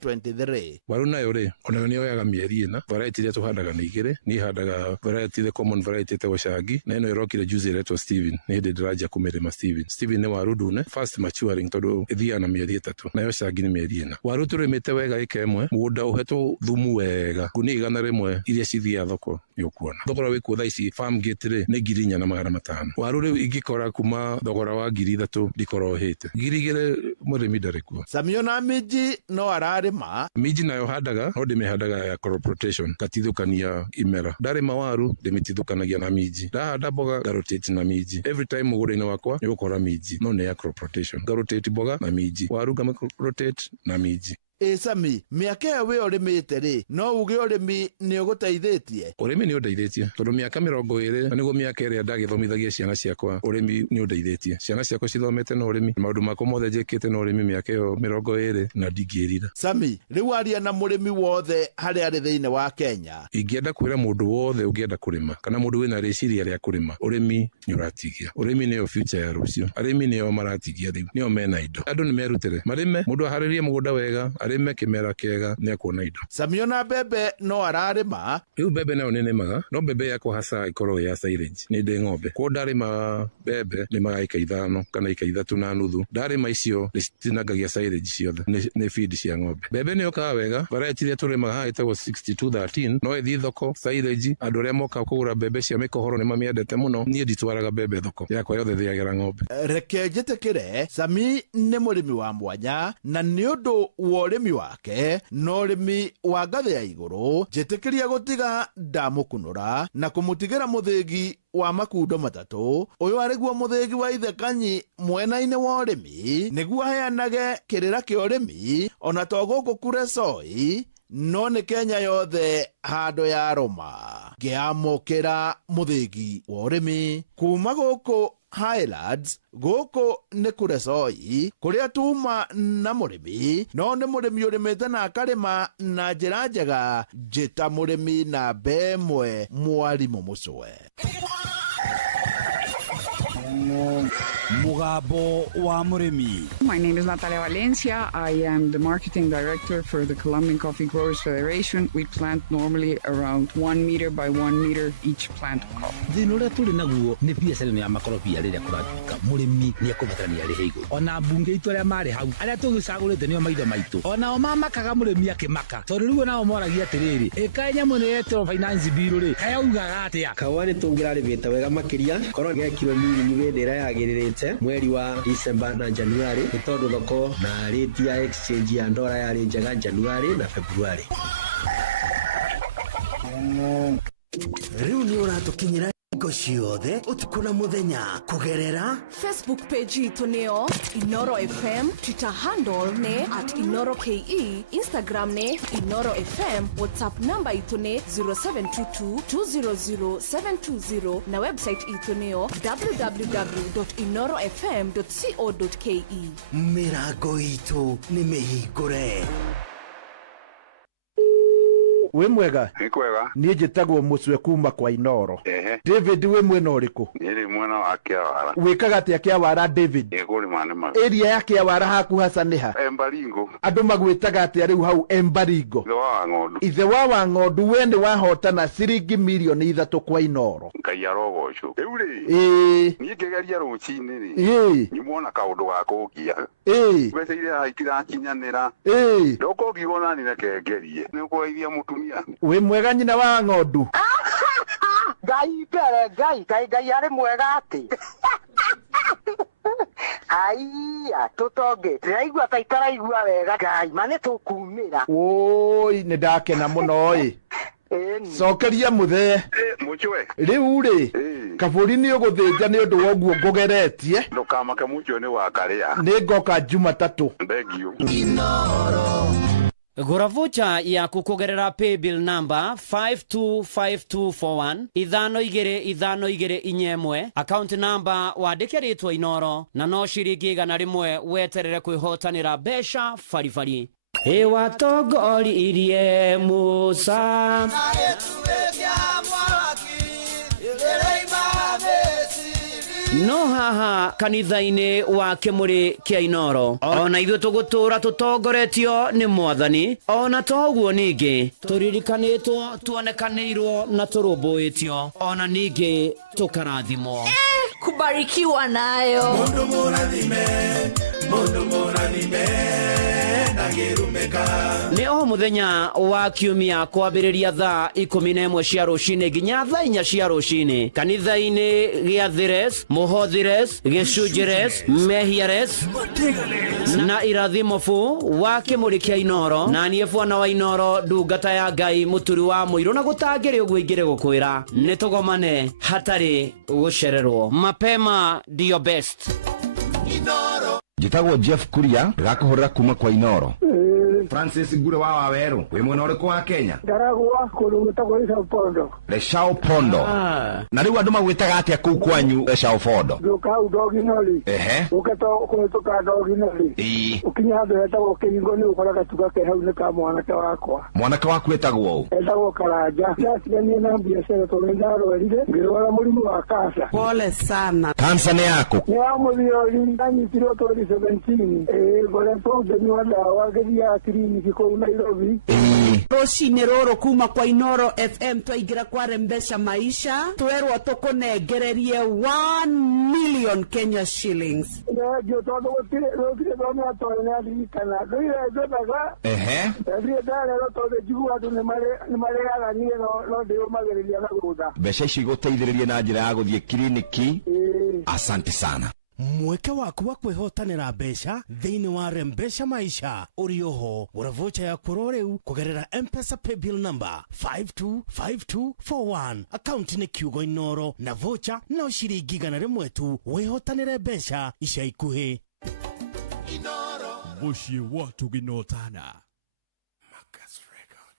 2023. Waru nayo ri ona ni oyaga mieri 4 variety iria tuhandaga ni igire ni handaga variety the common variety te Washagi na ino irokire juice iretwo Steven ni ndi ndiraja kumirima Steven ni waru ndune fast maturing tondu ithia na mieri 3 nayo Shagi ni mieri 4. Waru turimite wega ikemwe mugunda uhetwo thumu wega nguni 100 iria cithia thoko ni ukuona thogora wiku tha ici farm gate ri ni 4,500. Waru riu ingikora kuma thogora wa 3,000 ndikoro hite 2,000 murimi ndarikuo. Sami ona minji no ararima? Minji nayo handaga no ndimihandaga ya crop rotation katithukania imera. Ndarima waru ndimitithukanagia na minji ndahanda mboga ngarotate na minji every time mugunda-ini wakwa ni gukora minji no ni ya crop rotation ngarotate mboga na minji waru ngarotate na minji. Sami miaka yo we urimite ri no uge urimi ni uguteithitie? Urimi ni undeithitie tondu miaka 20 na niguo miaka iria ndagithomithagia ciana ciakwa urimi ni undeithitie. Ciana ciakwa cithomete na urimi maundu makwa mothe njikite na urimi miaka yo 20 na ndingirira. Sami riu aria na murimi wothe hari ari thiini wa Kenya ingienda kwira mundu wothe ungienda kurima kana mundu wina riciria ria kurima urimi ni uratigia. Urimi ni yo future ya rucio. Arimi ni yo maratigia riu ni yo mena indo andu ni merutire marime mundu aharirie mugunda wega arime kimera kega ni akuona indo. Sami ona bebe no ararima? Riu bebe nayo ninimaga no bebe yakwa hasa ikorwo ya silage ni ndi ng'ombe kwa ndarima bebe ni magaika 5 kana ika 3.5 ndarima icio nditinangagia silage ciothe ni feed cia ng'ombe. Bebe ni yokaga wega variety iria turimaga ha itagwo 6213 no ithi thoko silage andu aria moka kugura bebe cia mikohoro ni mamiendete muno nie nditwaraga bebe thoko yakwa yothe thiagira ng'ombe. Reke njitikire Sami ni murimi wa mwanya na ni undu wa urimi wake no urimi wa ngathi ya iguru njitikiria gutiga ndamukunura na kumutigira muthingi wa makundo matatu uyu ariguo muthingi wa ithe Kanyi mwena-ini wa urimi niguo aheanage kirira kia urimi ona to guku Kuresoi no nĩ Kenya yothe handũ ya roma ngĩamũkĩra mũthĩgi wa ũrĩmi kuma gũkũ Highlands gũkũ nĩ Kuresoi kũrĩa tuma na mũrĩmi no nĩ mũrĩmi ũrĩmĩte na akarĩma na njĩra njega njĩta mũrĩmi na mbemwe Mwarimũ Mũcwe. Mugambo wa Murimi. My name is Natalia Valencia. I am the marketing director for the Colombian Coffee Growers Federation. We plant normally around 1 meter by 1 meter each plant of coffee. Thĩna ũrĩa tũrĩ naguo nĩ biacara ya makorobia rĩrĩa kũratuĩka mũrĩmi nĩ ekũbatarania arĩhe igũrũ. Ona mbunge itũ arĩa marĩ hau arĩa tũgĩcagũrĩte nĩo maithe maitũ onao mamakaga mũrĩmi akĩmaka tondũ rĩu nao moragia atĩrĩrĩ ĩka nyamũ nĩ yetwo finance bill rĩ kayaugaga atĩa kawa nĩ tũngĩrarĩmĩte wega makĩria korwo gekirwo miri wĩndĩra yagĩrĩrĩte mweri wa December na January nĩ tondũ thoko na rate ya exchange ya ndora yarĩ njega January na February. Rĩu nĩ ũratũkinyĩra ngo ciothe ũtukũ na mũthenya kũgerera Facebook page itũ nĩyo Inoro FM, Twitter handle nĩ @InoroKE, Instagram nĩ Inoro FM, WhatsApp number itũ nĩ 0722200720 na website itũ nĩyo www.inorofm.co.ke. Mĩrango itũ nĩ mĩhingũre. We mwega? Ni kwega. Niĩ njĩtagwo Mũcwe kuma kwa Inoro. David we mwena ũrĩkũ? Nĩ mwena wa Kĩawara. Wĩkaga atĩa Kĩawara David? Kũrĩma nĩ ma. Area ya Kĩawara haku hasa nĩ ha? Embaringo. Andũ magwĩtaga atĩa rĩu hau Embaringo? Ithe wa Wang'ondu. Ithe wa Wang'ondu we nĩ wahotana ciringi mirioni 3 kwa Inoro. Ngai arogocwo. Rĩu rĩ. Niĩ ngĩgeria rũcinĩ rĩ. Nĩmuona kaũndũ ga kũngia. Mbeca iria haikirakinyanĩra. Ndoko ngĩona nĩ nekengerie. Nĩ kũgeithia mũtumia. We mwega nyina wa Ng'ondu. Ngai mbere ngai arĩ mwega atĩ. Aiya tutonge ndĩraigua ta itaraigua wega ngai mane tũkumĩra. Oi nĩ ndakena mũno ĩ. Cokeria mũthee. Mũcwe. Rĩu rĩ kabũri nĩ ũgũthĩnja nĩ ũndũ woguo ngũgeretie. Ndũkamake Mũcwe nĩ wakarĩa. Nĩ ngoka Jumatatũ. Mbegio. Gũra voucher yaku kũgerera paybill number 525241 525241 account number wandĩke rĩtwa Inoro na no ciringi 100 weterere kwĩhotanĩra mbeca baribari. Watongoririe Musa no haha kanitha-inĩ wa Kĩmũrĩ kĩa Inoro ona ithuĩ tũgũtũra tũtongoretio nĩ Mwathani ona toguo ningĩ tũririkanĩtwo tuonekanĩirwo na tũrũmbũĩtio ona ningĩ tũkarathimwo. Kubarikiwa nayo. Mundu mũrathime nĩ o mũthenya wa kiumia kwambĩrĩria thaa 11 cia rũcinĩ nginya thaa 4 cia rũcinĩ kanitha-inĩ gĩa Thires, Mũhothires, Gĩcunjĩres, Mehiares na Irathimofu wa Kĩmũrĩ kĩa Inoro na niĩ bwana wa Inoro ndungata ya Ngai mũturi wa mũirũ na gũtangĩrĩ ũguo ingĩrĩ gũkwĩra nĩ tũgomane hatarĩ gũcererwo. Mapema ndio best. Inoro. Njĩtagwo Jeff Kuria ndĩrakũhũrĩra kuma kwa Inoro. Francis Ngure wa Waweru wĩ mwena ũrĩkũ wa Kenya? Ndaragwa kũndũ gwĩtagwo Leshao Pondo. Leshao Pondo. Na rĩu andũ magwĩtaga atĩa kũu kwanyu Leshao Pondo? Nduka hau Ndoginoli. Ũkĩhĩtũka Ndoginoli. Ũkinya handũ hetagwo Kĩhingo nĩ ũkora gatuka ke hau nĩ ka mwanake wakwa. Mwanake waku wĩtagwo ũũ? Etagwo Karanja. Ndatiganie na biacara tondũ ndarwarire ngĩrwara mũrimũ wa kansa. Pole sana. Kansa nĩ yaku? Nĩ ya mũthiori ndanyitirwo tondũ 17. Ngoretwo ngĩnyua ndawa ngĩthiaga kliniki kũu Nairobi. Rũcinĩ rũrũ kuma kwa Inoro FM twaingĩra kwa Rembesha Maisha twerwo tũkũnengererie 1 million Kenya shillings. Ndio tondũ gũtirĩ thona tondũ nĩ adirikana ndũire njotaga ndire ndarero tondũ njiguaga andũ nĩ mareaga niĩ no ndĩũmagĩrĩria na gũtha. Mbeca ici igũteithĩrĩrie na njĩra ya gũthiĩ kliniki. Asante sana. Mweke waku wa kwĩhotanĩra mbeca thĩinĩ wa Rembesha Maisha ũrĩ oho gũra voucher ya kũrwo rĩu kũgerera M-Pesa paybill number 525241 akaunti nĩ kiugo Inoro na voucher no ciringi 100 tu wĩhotanĩre mbeca ica ikuhĩ. Inoro mũciĩ watu ginotana. Marcus Records.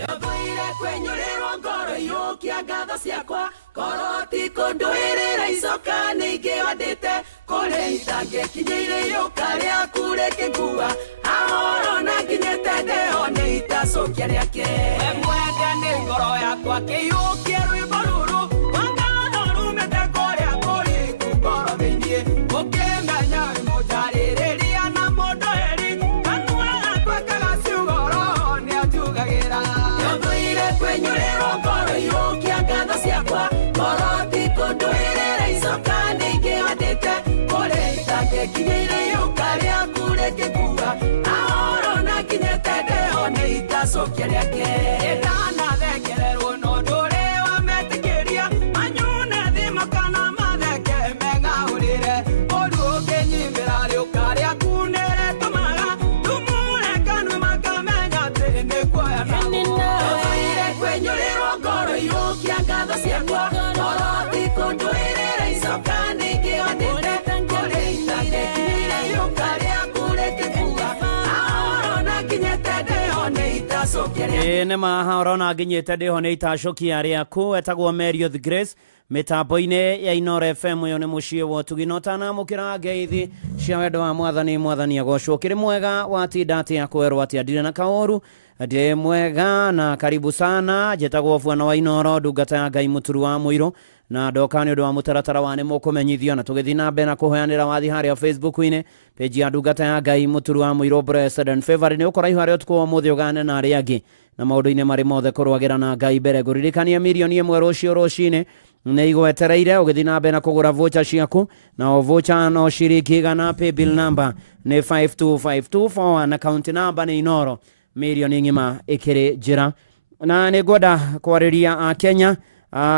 Yothoire kwenyũrĩrwo ngoro yũkia ngatho ciakwa koroti kũndũĩrĩra icoka nĩingĩandĩte kũrĩ itangĩkinyĩire yũka rĩaku rĩkĩngua ahoro na nginyĩte ndĩho nĩ itacokia rĩake we mwende nĩ ngoro yakwa kĩiyũkie rwĩmbo rũrũ wangatho rumĩte kũrĩa kũriku ngoro thĩiniĩ ũkĩmenya wĩ mũnjarĩrĩria na mũndũ eri kanua gakwa kagaciuga roho nĩ anjugagĩra yothoire kwenyũrĩrwo ngoro yũkia ngatho ciakwa koroti kũndũĩrĩra icoka nĩingĩandĩte kũrĩ itangĩkinyĩire yũka rĩaku rĩkĩngua ahoro na nginyĩte ndĩho nĩ itacokia rĩake ĩndanathekererwo no ndũrĩ wametĩkĩria manyune thimo kana matheke meng'aũrĩre ũndũ ũkĩnyimĩra rĩũka rĩaku nĩrĩtũmaga tumure kanua makamenya atĩ nĩ kuoya nagũire kwenyũrĩrwo ngoro yũkia ngatho ciakwa koroti kũndũĩrĩra icoka nĩingĩandĩte kũrĩ itangĩkinyĩire yũka rĩaku rĩkĩngua ahoro na nginyĩte ndĩho nĩ itacokia rĩake nĩ mahoro na nginyĩte ndĩho nĩ itacokia rĩaku etagwo Mary of Grace mitambo-inĩ ya Inoro FM ũyũ nĩ mũciĩ wa ũtugi no tanamũkĩra ngeithi cia wendo wa mwathani agocwo kĩrĩ mwega watinda atĩa kwerwo atĩa ndirĩ na kaũru ndĩ mwega na karibu sana njĩtagwo Bwana wa Inoro ndungata ya Ngai mũturu wa mũiro na ndoka nĩ ũndũ wa mũtaratara wa nĩ mũkũmenyithio na tũgĩthiĩ na mbere na kũhoyanĩra wathi harĩa Facebook-inĩ page ya ndungata ya Ngai mũturu wa mũiro Blessed and Favored nĩ ũkora harĩa ũtukũ wa mũthĩ ũgane na arĩa angĩ na maũndũ-inĩ marĩ mothe kũrwagĩra na Ngai mbere ngũririkania mirioni ĩmwe rũciũ rũcinĩ nĩ igwetereire ũgĩthiĩ na mbere na kũgũra voucher ciaku na o voucher no ciringi igana pay bill number nĩ 52524 account number nĩ Inoro mirioni ng'ima ĩkĩrĩ njĩra na nĩ ngwenda kwarĩria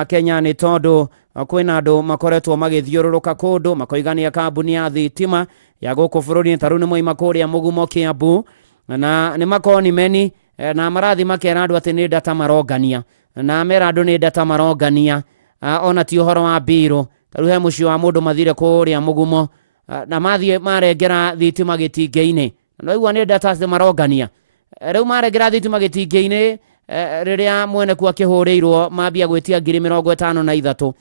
Kenya nĩ tondũ kwĩna andũ makoretwo magĩthiũrũrũka kũndũ makoigania kambuni ya thitima ya gũkũ bũrũri-inĩ tarũ nĩ moima kũrĩa mũgumo Kiambu na nĩ makoni meni na marathi makera andũ atĩ nĩ data marongania na mera andũ nĩ data marongania ona ti ũhoro wa mbirũ tarũ he mũciĩ wa mũndũ mathire kũrĩa mũgumo na mathiĩ marengera thitima gĩtingĩ-inĩ na igua nĩ data marongania rĩu marengera thitima gĩtingĩ-inĩ rĩrĩa mwene kuo akĩhũrĩirwo mambia gwĩtia 53,000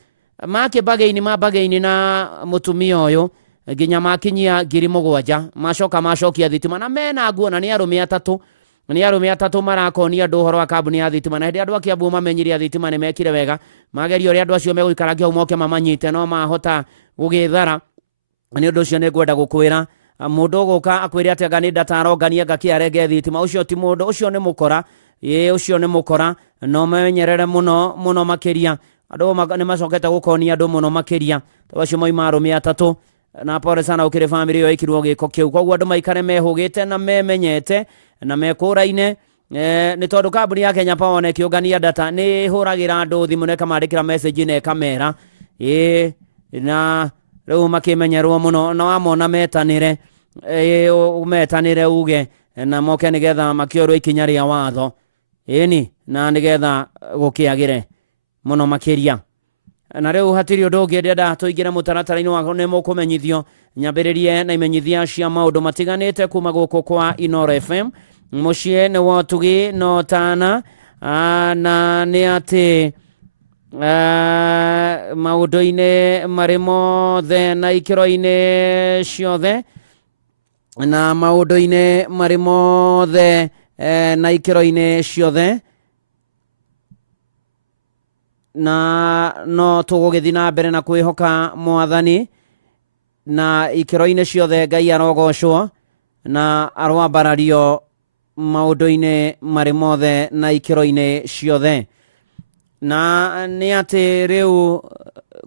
makĩmbagĩ-inĩ na mũtumia ũyũ nginya makinyia 7,000 macokia thitima na mena nguo na nĩ arũme atatũ marakonia andũ ũhoro wa kambuni ya thitima na hĩndĩ andũ a Kiambu mamenyire thitima nĩ mekire wega mageria ũrĩa andũ acio megũikara kĩhau moke mamanyite no mahota gũgĩthara nĩ ũndũ ũcio nĩ ngwenda gũkwĩra mũndũ ũgũka akwĩre atĩ anga nĩ data arongania ngakĩarenge thitima ũcio ti mũndũ ũcio nĩ mũkora ũcio nĩ mũkora no menyerere mũno makĩria andũ nĩ macokete gũkonia andũ mũno makĩria acio moima arũme atatũ na pole sana ũkĩrĩ family ĩyo ĩkirwo gĩko kĩu koguo andũ maikare mehũgĩte na memenyete na mekũraine nĩ tondũ kambuni ya Kenya Power na ĩkĩũngania data nĩ hũragĩra andũ thimũ na ĩkamandĩkĩra message na ĩkamera na rĩu makĩmenyerwo mũno na wamona metanĩre uge na moke nĩgetha makĩorwo ikinya rĩa watho na nĩgetha gũkĩagĩre mũno makĩria na rĩu hatirĩ ũndũ ũngĩ ndĩrenda tũingĩre mũtaratara-inĩ wa nĩ mũkũmenyithio nyambĩrĩrie na imenyithia cia maũndũ matiganĩte kuma gũkũ kwa Inoro FM mũciĩ nĩ wa ũtugi no tana na nĩ atĩ maũndũ-inĩ marĩ mothe na ikĩro-inĩ ciothe na maũndũ-inĩ marĩ mothe na ikĩro-inĩ ciothe na no tũgũgĩthiĩ na mbere na kwĩhoka mwathani na ikĩro-inĩ ciothe Ngai arogocwo na arwambarario maũndũ-inĩ marĩ mothe na ikĩro-inĩ ciothe na nĩ atĩ rĩu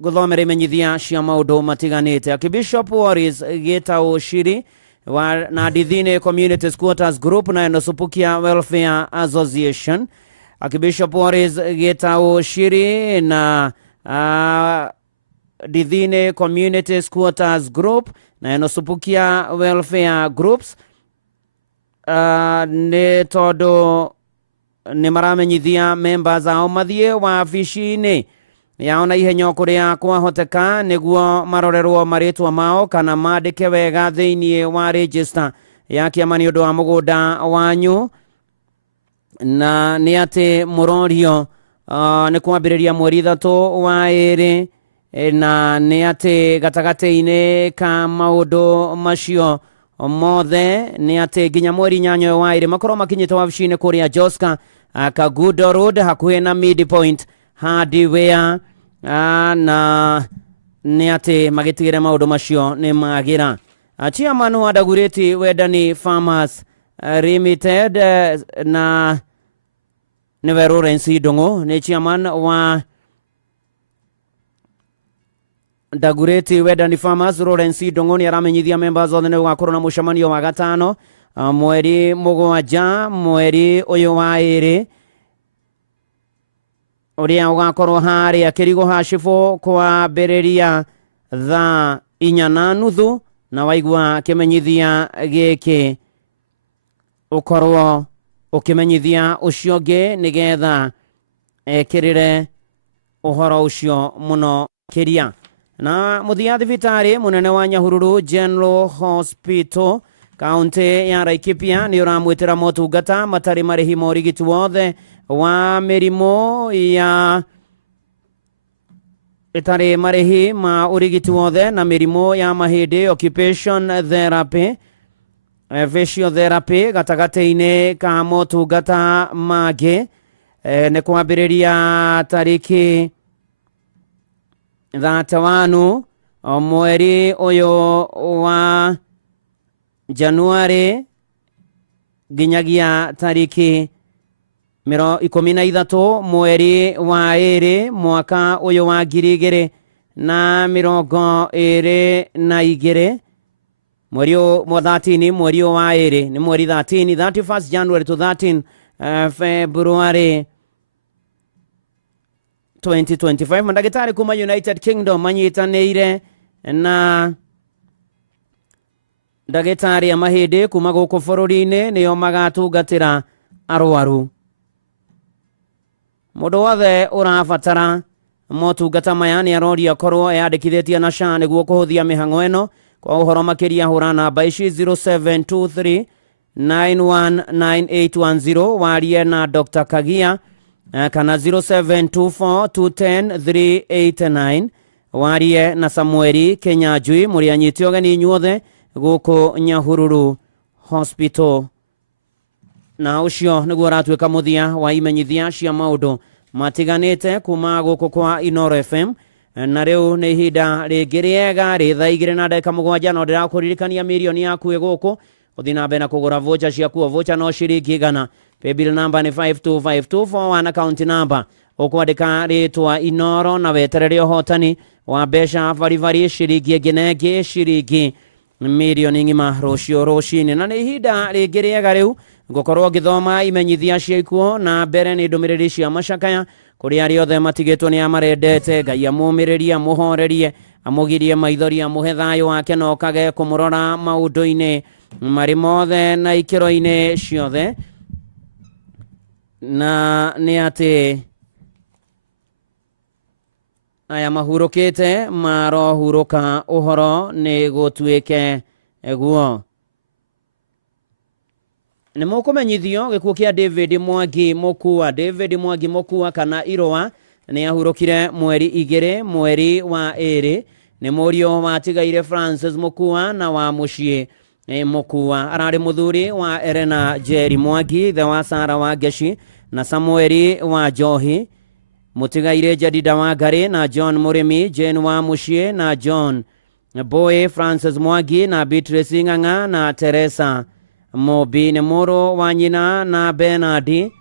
gũthomera imenyithia cia maũndũ matiganĩte Archbishop Wallace Gitau Shiri na Ndithini Community Squatters Group na Enosupukia Welfare Association Archbishop Wallace Gitau Shiri na Ndithini Community Squatters Group na Enosupukia Welfare Groups nĩ tondũ nĩ maramenyithia members ao mathiĩ wabici-inĩ yao na ihenya kũrĩa kwahoteka nĩguo marorerwo marĩtwa mao kana mandĩke wega thĩinĩ wa register ya kĩama nĩ ũndũ wa mũgũnda wanyu na nĩ atĩ mũrorio nĩ kwambĩrĩria mweri 3 wa ĩrĩ, na nĩ atĩ gatagatĩ-inĩ ka maũndũ macio mothe nĩ atĩ nginya mweri 8 wa ĩrĩ makorwo makinyĩte wabici-inĩ kũrĩa Joska Kagudo Road hakuhĩ na Midpoint Hardware, na nĩ atĩ magĩtigĩre maũndũ macio nĩ magira. Chairman wa Dagoretti Wendani Farmers Limited na nĩwe Lawrence Ndung'u nĩ chairman wa Dagoretti Wendani Farmers. Lawrence Ndung'u nĩ aramenyithia members othe nĩ gũgakorwo na mũcemanio wa gatano mweri 7 mweri ũyũ wa ĩrĩ, ũrĩa ũgakorwo harĩa Kĩrigũ Hashifo kwambĩrĩria thaa 4:30, na waigua kĩmenyithia gĩkĩ ũkorwo ũkĩmenyithia ũcio ũngĩ nĩgetha ekĩrĩre ũhoro ũcio mũno kĩria. Na mũthia thibitarĩ mũnene wa Nyahururu General Hospital kaunti ya Laikipia nĩ ũramwĩtĩra motungata matarĩ marĩhi ma ũrigiti wothe wa mĩrimũ ya itarĩ marĩhi ma ũrigiti wothe na mĩrimũ ya mahĩndĩ, occupation therapy, physiotherapy gatagatĩ-inĩ ka motungata mangĩ. Nĩ kwambĩrĩria tarĩki 31 mweri ũyũ wa Januari nginyagia tarĩki 13 mweri wa ĩrĩ mwaka ũyũ wa 2022. Mweri 13 mweri wa ĩrĩ nĩ mweri 13, 31st January to 13 February 2025. Mandagĩtarĩ kuma United Kingdom manyitanĩire na ndagĩtarĩ a mahĩndĩ kuma gũkũ bũrũri-inĩ nĩo magatungatĩra arwaru. Mũndũ wothe ũrabatara motungata maya nĩ aroria korwo eyandĩkithĩtie na SHA nĩguo kũhũthia mĩhang'o ĩno. Kwa ũhoro makĩria hũra namba ici 0723 919810 warie na Dr. Kagia, kana 0724 210 389 warie na Samueli Kenyanjui. Mũrĩ anyiti ũgeni inyuothe gũkũ Nyahururu Hospital. Na ũcio nĩguo ũratuĩka mũthia wa imenyithia cia maũndũ matiganĩte kuma gũkũ kwa Inoro FM. Na rĩu nĩ ihinda rĩngĩ rĩega rĩ thaa 2:07, no ndĩrakũririkania mirioni yaku ĩgũkũ ũthiĩ na mbere na kũgũra vocha ciaku. Vocha no ciringi 100. Paybill number nĩ 525241, account number ũkwandĩka rĩtwa Inoro na weterere ũhotani wa mbeca baribari ciringi ĩngĩ ciringi mirioni ng'ima rũciũ rũcinĩ. Na nĩ ihinda rĩngĩ rĩega rĩu ngũkorwo ngĩthoma imenyithia ciaikuo na mbere nĩ ndũmĩrĩri cia macakaya kũrĩ arĩa othe matigĩtwo nĩ amarendete. Ngai amũmĩrĩrie, amũhorerie, amũgirie maithori, amũhe thayũ wake na okage kũmũrora maũndũ-inĩ marĩ mothe na ikĩro-inĩ ciothe. Na nĩ atĩ aya mahurũkĩte marohurũka ũhoro nĩ gũtuĩke guo. Nĩ mũkũmenyithio gĩkuũ kĩa David Mwangi Mũkua. David Mwangi Mũkua kana Irũa nĩ ahurũkire mweri 2 mweri wa ĩrĩ. Nĩ mũriũ watigaire Francis Mũkua na wa mũciĩ Mũkua. Ararĩ mũthuri wa Elena Jerry Mwangi, ithe wa Sarah Wangeci na Samueli wa Njohi. Mũtigaire Jadida Wangari na John Mũrĩmi, Jane wa mũciĩ na John Boy, Francis Mwangi na Beatrice Ng'ang'a na Teresa Mobi. Nĩ mũrũ wa nyina na Bernardi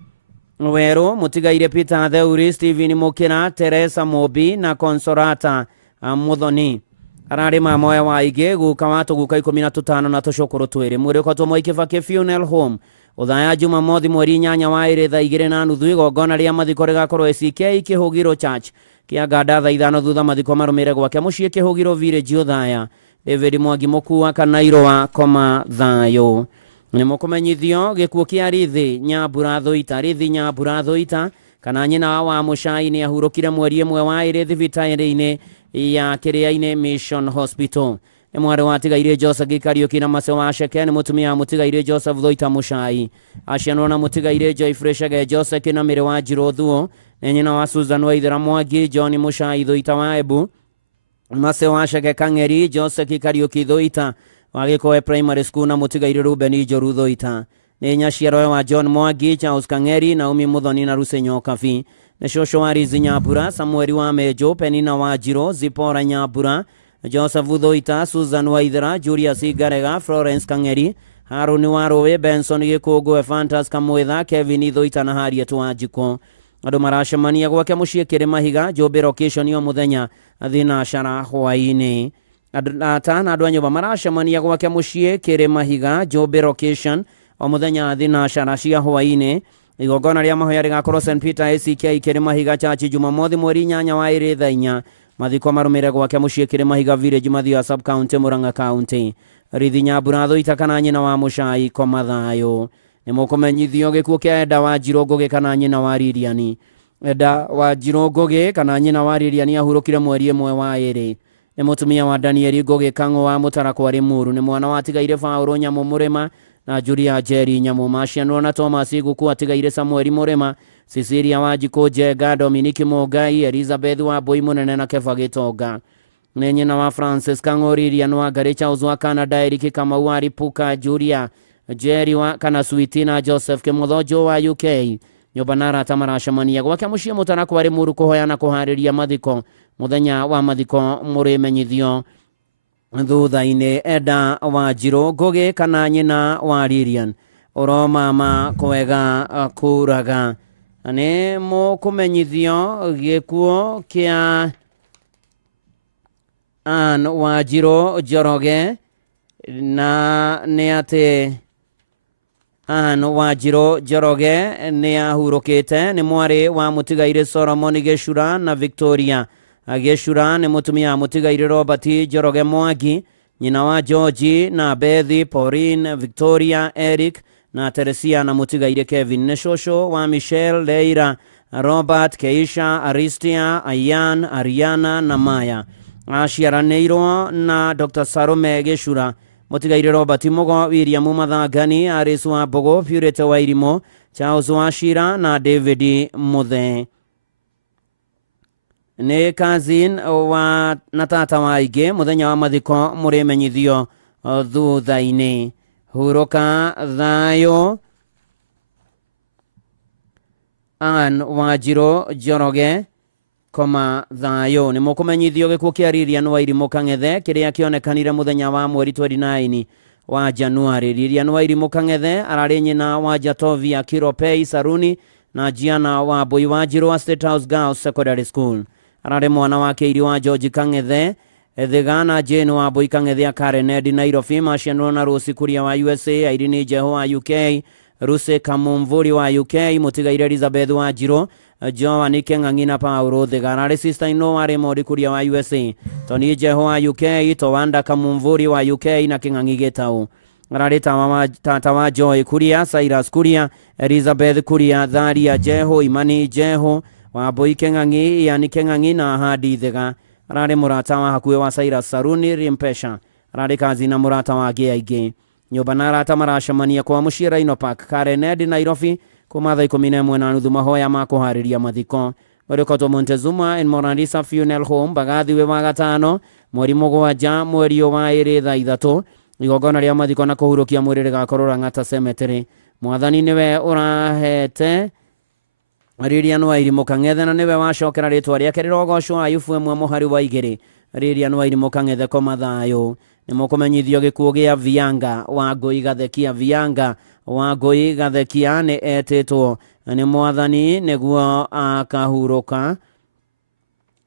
Weru. Mũtigaire Peter Theuri, Stephen Mukira, Teresa Mobi na Consolata Muthoni. Ararĩ mamoya wa igĩ guka wa tũguka 15 na tũcũkũrũ twĩrĩ. Mwĩrĩ ũkotwo Mwai Funeral Home ũthaya Jumamothi mweri 8 wa ĩrĩ thaa 2:30. Igongona rĩa mathiko rĩgakorwo CK Kĩhũgiro Church kĩa Ganda thaa 5 thutha mathiko marũmĩrĩre gwake mũciĩ Kĩhũgiro Village ũthaya. David Mwangi Mũkua kana Irũa koma thayũ. Nĩ mũkũmenyithio gĩkuũ kĩa Rithi Nyambura Thũita. Rithi Nyambura Thũita kana nyina wa Mũcai nĩ ahurũkire mweri 1 wa ĩrĩ thibitarĩ-inĩ ya Kĩrĩa-inĩ Mission Hospital. nĩ mwarĩ wa Tigaire Joseph Gĩkariũki na Mase wa Ceke, nĩ mũtumia wa Mũtigaire Joseph Thoita Mũchai. Aciarwo na Mũtigaire Joy Freshage Joseph Kĩnamĩrĩ wa Njirũ Thuo, nĩ nyina wa Susan Waithera Mwangi, John Mũchai Thoita wa Embu, Mase wa Ceke Kang'eri, Joseph Gĩkariũki Thoita wa Gĩkoe Primary School na Mũtigaire Ruben Njoru Thoita. Nĩ nyaciarwo wa John Mwangi, Charles Kang'eri, Naomi Muthoni na Rusenyo Kabi. Nĩ cũcũ wa Rizi Nyambura, Samuel wa Mejo, Penina wa Njirũ, Zipora Nyambura, Joseph Thoita, Susan Waithera, Julius Garega, Florence Kang'eri, Harun wa Rũĩ, Benson Gĩkũngũ, Fantas Kamwitha, Kevin Thoita na Harriet Wanjikũ. Andũ maracemania gwake mũciĩ Kĩrĩmahiga, Njũmbĩ location o mũthenya thinacara hwaĩ-inĩ. Atana andũ a nyũmba maracemania gwake mũciĩ Kĩrĩmahiga, Njũmbĩ location o mũthenya thinacara cia hwaĩ-inĩ. Igongona rĩa mahoya rĩgakorwo St Peter ACK Kĩrĩmahiga Church Jumamothi mweri 8 wa 2 thaa 4. Mathiko marũmĩrĩre gwake mũciĩ Kĩrĩmahiga Village Mathioya Sub County Murang'a County. Rithi Nyambura Thoita kana nyina wa Mũchai koma thayũ. Nĩ mũkũmenyithio gĩkuũ kĩa Enda wa Njirũ Ngũgĩ kana nyina wa Lilian. Enda wa Njirũ Ngũgĩ kana nyina wa Lilian ahurũkire mweri 1 wa 2. Nĩ mũtumia wa Daniel Ngũgĩ Kang'ũ wa Mũtarakwa Rĩmuru. Nĩ mwana wa Tigaire Paũlũ Nyamũ Mũrĩma na Julia Jerry Nyamũ. Maciarwo na Thomas Gũkũ Tigaire Samuel Mũrĩma, Cecilia Wanjikũ Njenga, Dominic Mũngai, Elizabeth wa Mbũi Mũnene na Keba Gĩtonga. Nĩ nyina wa Francis Kang'ũ, Lilian wa Ngari, Charles wa Canada, Eric Kamau wa Ripuka, Julia Jerry wa kana Sweetie na Joseph Kĩmũthonjo wa UK. Nyũmba na arata maracemania gwake mũciĩ Mũtarakwa Rĩmuru kũhoya na kũharĩria mathiko. Mũthenya wa mathiko mũrĩmenyithio thutha-inĩ. Enda wa Njirũ Ngũgĩ kana nyina wa Lilian, oro mama kwega kuraga. Nĩ mũkũmenyithio gĩkuũ kĩa Ann wa Njirũ Njoroge, na nĩ atĩ Ann wa Njirũ Njoroge nĩ ahurũkĩte. Nĩ mwarĩ wa Mũtigaire Solomon Gĩcura na Victoria Gĩcura. Nĩ mũtumia wa Mũtigaire Robert Njoroge Mwangi, nyina wa George na Bethi, Pauline, Victoria, Eric na Teresia na Mũtigaire Kevin. Nĩ cũcũ wa Michelle, Leira, Robert, Keisha, Aristia, Ayan, Ariana na Maya. Aciaranĩirwo na Dr. Salome Gĩcura. Mũtigaire Robert Mũgo, William Mathangani, Aris wa Mbogo, Purity wa Irimũ, Charles wa Shira na David Muthe. Nĩ cousin wa na tata wa Aingĩ. Mũthenya wa mathiko mũrĩmenyithio thutha-inĩ. Hurũka thayũ Ann wa Njirũ Njoroge koma thayũ. Nĩ mũkũmenyithio gĩkuũ kĩa Lilian wa Irimũ Kang'ethe kĩrĩa kĩonekanire mũthenya wa mweri 29 wa Januari. Lilian wa Irimũ Kang'ethe ararĩ nyina wa Jatovia Kiropei Saruni na Giana wa Mbũi wa Njirũ wa State House Girls Secondary School. Ararĩ mwana wa Kĩiri wa George Kang'ethe, Thĩga na Jane wa Mbũi Kang'ethe Karenedi Nairobi. Maciarwo na Rose Kuria wa USA, Irene Jeho wa UK, Ruse Kamumvuri wa UK, Mũtigaire Elizabeth wa Njirũ, Joan Kĩng'ang'i na Paũlũ Thĩga. Ararĩ sister-in-law wa Raymond Kuria wa USA, Tony Jeho wa UK, Towanda Kamumvuri wa UK na Kĩng'ang'i Gĩtaũ. Ararĩ tata wa Joy Kuria, Cyrus Kuria, Elizabeth Kuria, Tharia Jeho, Imani Jeho wa Mbũi Kĩng'ang'i, Ian Kĩng'ang'i na Hadi Thĩga. Ararĩ mũrata wa hakuhĩ wa Cyrus Saruni Rimpesha. Ararĩ kazi na mũrata wa Aingĩ. Nyũmba na arata maracemania kwa mũciĩ Rhino Park, Karenedi Nairobi kuma thaa 11:30 mahoya ma kũharĩria mathiko. Werĩkotwo Montezuma in Morandisa Funeral Home Mbagathi we wa gatano mweri 7 mweri wa 2 thaa 3. Igongona rĩa mathiko na kũhurũkia mwĩrĩ rĩgakorwo Lang'ata Cemetery. Mwathani nĩwe ũrahete Lilian wa Irimũ Kang'ethe na nĩwe wacokera rĩtwa rĩake rĩrogocwo Ayubu ĩmwe mũhari wa 2. Lilian wa Irimũ Kang'ethe koma thayũ. Nĩ mũkũmenyithio gĩkuũ gĩa Vianga wa Ngũi Gathekia. Vianga wa Ngũi Gathekia nĩ etĩtwo nĩ Mwathani nĩguo akahurũka.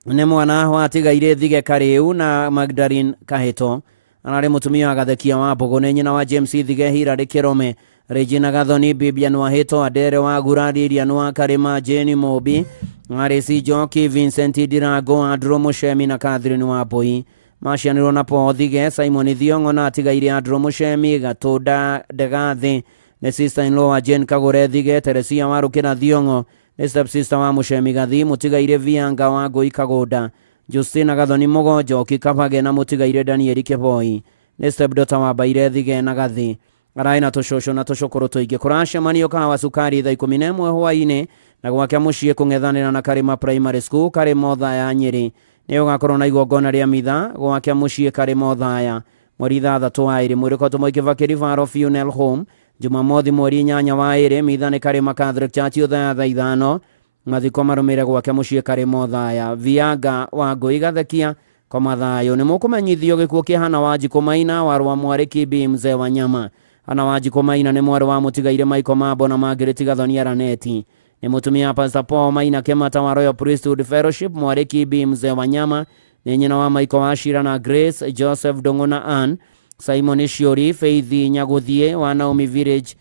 Nĩ mwana wa Tigaire Thige Karĩu na Magdalene Kahĩto. Ararĩ mũtumia wa Gathekia wa Mbogo. Nĩ nyina wa James Thige, Hilary Kĩrome, Regina Gathoni, Bibian Wahĩto, Adere wa Gura, Lilian wa Karĩma, Jane Mobi, Arĩsi Njoki, Vincent Ndirango, Andrew Mũchemi na Catherine wa Mbũi. Maciarĩirwo na Paul Thige, Simon Thiong'o na Tigaire Andrew Mũchemi, Gatũnda Ndegathĩ nĩ sister-in-law wa Jane Kagũre Thige. Teresia wa Rũkĩra Thiong'o nĩ step sister wa Mũchemi Gathi. Mũtigaire Vianga wa Ngũi Kagũnda Justina Gathoni Mogojo Kikabage na Mutigaire Daniel Keboi ne Step Dota wa Baire Thige na Gathi Araina Toshosho na Toshokoro Toige Kurasha Manio Kawa Sukari thaa 11 hwaine na gwakia muciĩ kũng'ethanĩra na Karĩma Primary School Karĩma Othaya Nyĩrĩ nĩ ũgakorwo na igongona rĩa mitha gwakia muciĩ Karĩma Othaya mweri 3 wa ĩrĩ mwĩrĩko tũmoikĩva Kĩrivaro Funeral Home Jumamothi mweri 8 wa ĩrĩ mitha nĩ Karĩma Catholic Church Othaya thaa 5 mathiko marũmĩrĩre gwakia muciĩ Karĩma Othaya Vianga wa Ngũi Gathekia koma thayũ nĩ mũkũmenyithio gĩkuũ kĩa Hana Wanjikũ Maina warũ wa Mwarĩ Bi Mzee wa Nyama Hana Wanjikũ Maina nĩ mwarĩ wa Mũtigaire Michael Mambo na Margaret Gathoni Araneti ni mutumia Pastor Paul Maina Kemata wa Royal Priesthood Fellowship Mwarĩ Bi Mzee wa Nyama ni nyina wa Michael Wachira na Grace Joseph Dongona Ann Simon Shiori Faith Nyaguthie wa Naomi Village